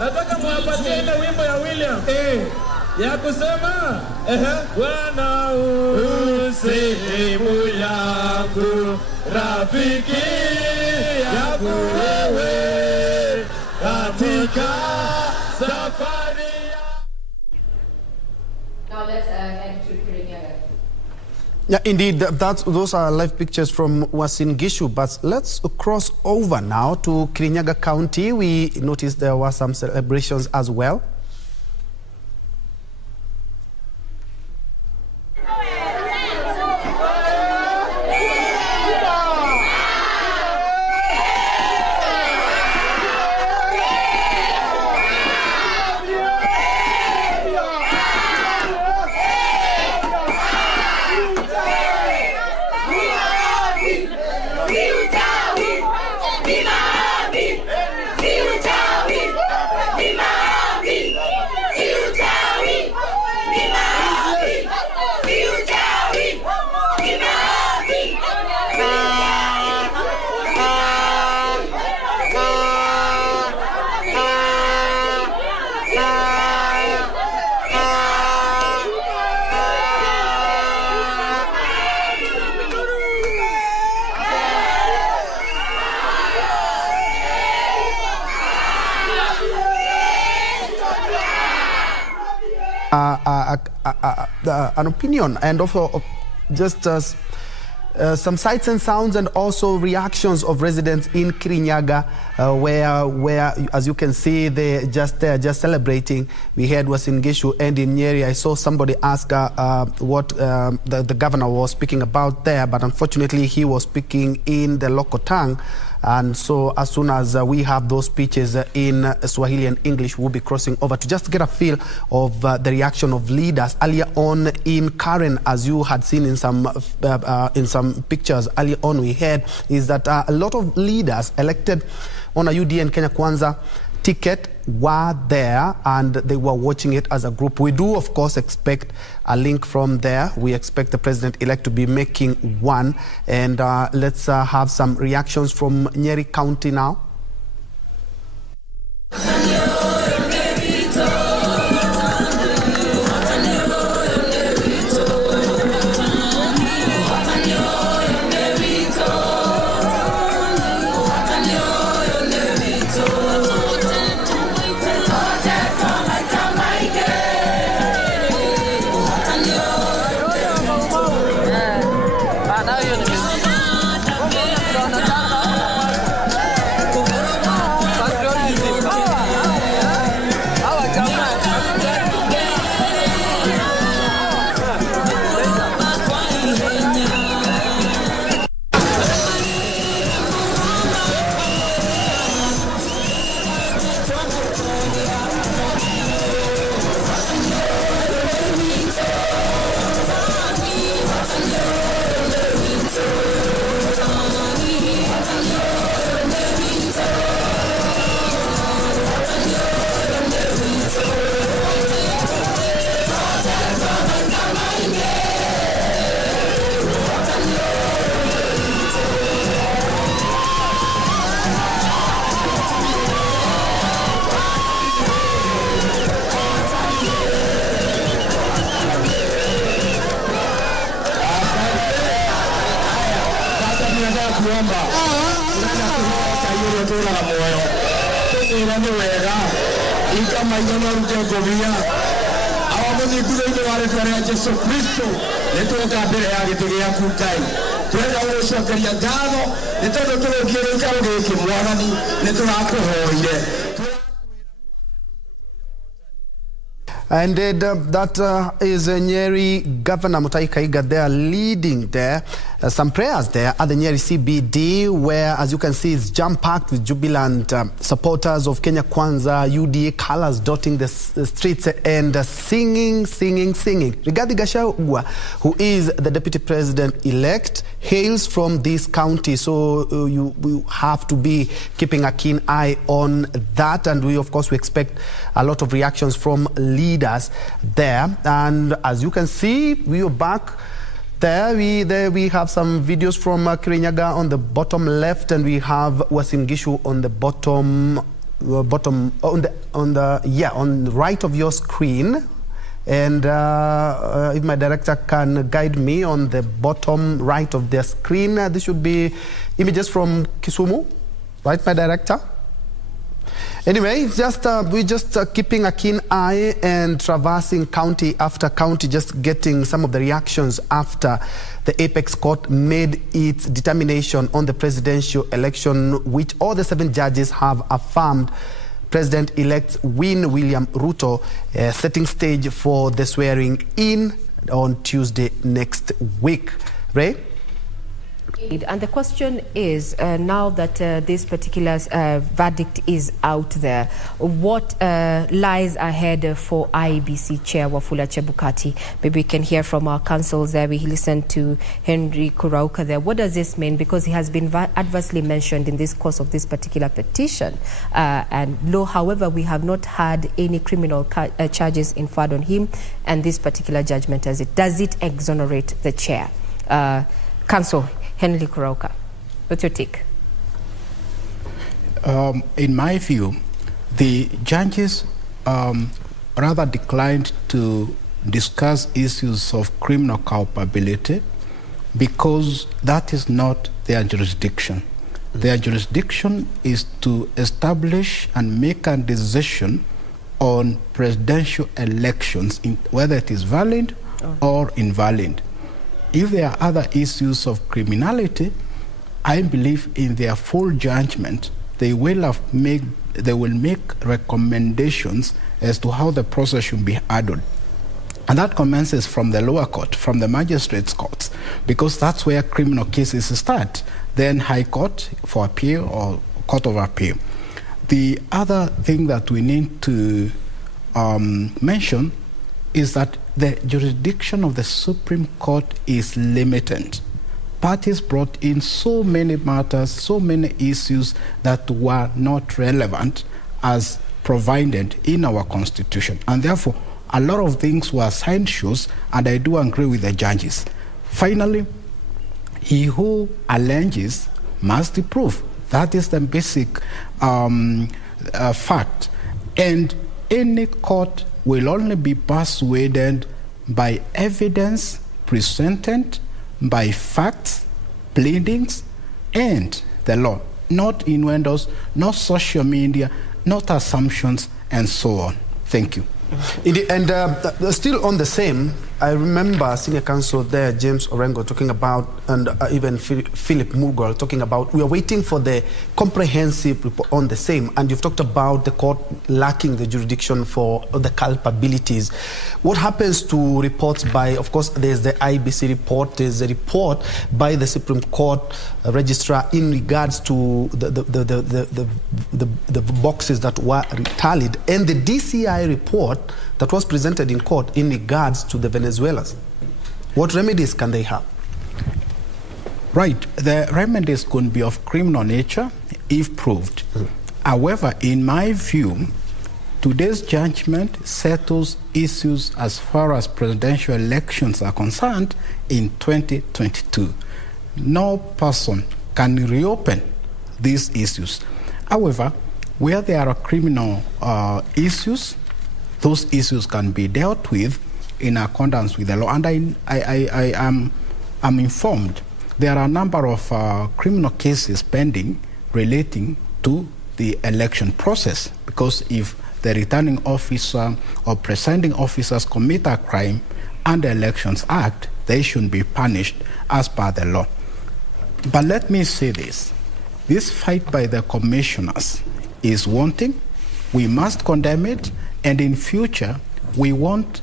nataka muwapatie ile wimbo ya William ya kusema Bwana usehemu yangu, rafiki yangu wewe katika safari. Now let's head to Kirinyaga. Yeah, indeed, those are live pictures from Uasin Gishu, but let's cross over now to Kirinyaga County. We noticed there were some celebrations as well. An opinion, and also just some sights and sounds, and also reactions of residents in Kirinyaga, where as you can see, they're just celebrating. We heard Uasin Gishu and in Nyeri. I saw somebody ask what the governor was speaking about there, but unfortunately he was speaking in the local tongue. And so as soon as we have those speeches in Swahili and English, we'll be crossing over to just get a feel of the reaction of leaders. Earlier on in Karen, as you had seen in some pictures earlier on, we heard is that a lot of leaders elected on a UDA Kenya Kwanza ticket were there, and they were watching it as a group. We do, of course, expect a link from there. We expect the president-elect to be making one. And let's have some reactions from Nyeri County now. tunataka kuomba, tunaenda kuomba hiyo tuna moyo. Tuna ni wega. Ika maisha rute kovia. Awamu ni kule ile wale kwa Yesu Kristo. Netoka mbele ya gitege ya kukai. Twenda gũcokeria ngatho nĩ tondũ tũrũngire ikaro gĩkĩ Mwathani nĩ tũrakũhoire. And that is Nyeri Governor Mutahi Kahiga there leading there. Some prayers there at the Nyeri CBD, where, as you can see, it's jam-packed with jubilant supporters of Kenya Kwanza, UDA colors dotting the streets and singing. Rigathi Gachagua, who is the deputy president-elect, hails from this county, so you have to be keeping a keen eye on that. And we, of course, we expect a lot of reactions from leaders there. And as you can see, we are back. There we have some videos from Kirinyaga on the bottom left, and we have Uasin Gishu on the on the right of your screen. And if my director can guide me on the bottom right of the screen, this should be images from Kisumu, right, my director? Anyway, it's just we're just keeping a keen eye and traversing county after county, just getting some of the reactions after the Apex Court made its determination on the presidential election, which all the 7 judges have affirmed President-elect William Ruto, setting stage for the swearing in on Tuesday next week. Ray? And the question is, now that this particular verdict is out there, what lies ahead for IEBC Chair Wafula Chebukati? Maybe we can hear from our counsels there. We listened to Henry Kurauka there. What does this mean? Because he has been adversely mentioned in this course of this particular petition. However, we have not had any criminal charges inferred on him, and this particular judgment, does it exonerate the chair? Counsel Henry Kurauka, what's your take? In my view, the judges rather declined to discuss issues of criminal culpability because that is not their jurisdiction. Their jurisdiction is to establish and make a decision on presidential elections, whether it is valid or invalid. If there are other issues of criminality, I believe in their full judgment, they will make recommendations as to how the process should be handled. And that commences from the lower court, from the magistrates' courts, because that's where criminal cases start. Then High Court for appeal or Court of Appeal. The other thing that we need to mention is that the jurisdiction of the Supreme Court is limited. Parties brought in so many matters, so many issues that were not relevant as provided in our Constitution. And therefore, a lot of things were side shows, and I do agree with the judges. Finally, he who alleges must prove. That is the basic fact. And any court will only be persuaded by evidence presented, by facts, pleadings, and the law. Not innuendos, not social media, not assumptions, and so on. Thank you. And still on the same, I remember Senior Counsel there, James Orengo, talking about, and even Philip Murgol talking about, we are waiting for the comprehensive report on the same. And you've talked about the court lacking the jurisdiction for the culpabilities. What happens to reports by, of course, there's the IBC report, there's a report by the Supreme Court registrar in regards to the boxes that were tallied, and the DCI report that was presented in court in regards to the Venezuelans. What remedies can they have? Right, the remedies could be of criminal nature if proved. However, in my view, today's judgment settles issues as far as presidential elections are concerned in 2022. No person can reopen these issues. However, where there are criminal issues, those issues can be dealt with in accordance with the law. And I am informed there are a number of criminal cases pending relating to the election process, because if the returning officer or presiding officers commit a crime under Elections Act, they should be punished as per the law. But let me say this fight by the commissioners is wanting. We must condemn it, and in future, we want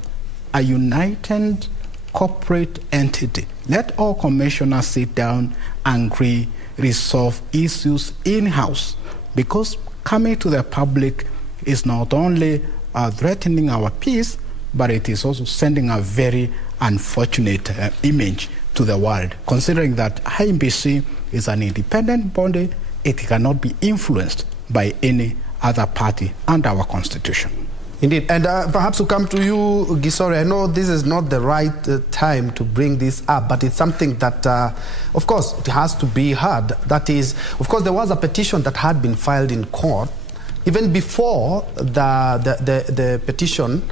a united corporate entity. Let all commissioners sit down and resolve issues in-house, because coming to the public is not only threatening our peace, but it is also sending a very unfortunate image to the world, considering that IEBC is an independent body. It cannot be influenced by any other party under our constitution. Indeed, and perhaps to come to you, Gisore, I know this is not the right time to bring this up, but it's something that, of course, it has to be heard. That is, of course, there was a petition that had been filed in court, even before the petition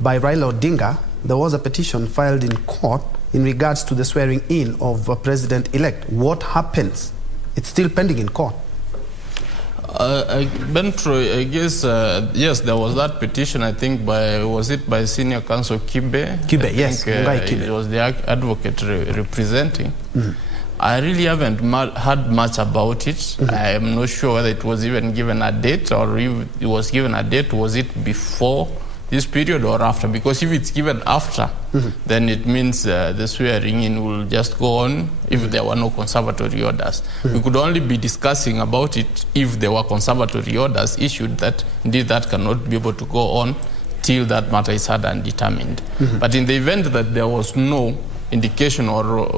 by Raila Odinga. There was a petition filed in court in regards to the swearing in of President-elect. What happens? It's still pending in court. Bentro, I guess, yes, there was that petition, I think, was it by Senior Counsel Kibe? Kibe, yes. It was the advocate representing. Mm-hmm. I really haven't heard much about it. Mm-hmm. I am not sure whether it was even given a date, or if it was given a date, was it before this period or after? Because if it's given after, mm-hmm. then it means the swearing in will just go on if there were no conservatory orders. Mm-hmm. We could only be discussing about it if there were conservatory orders issued that indeed that cannot be able to go on till that matter is heard and determined. Mm-hmm. But in the event that there was no indication or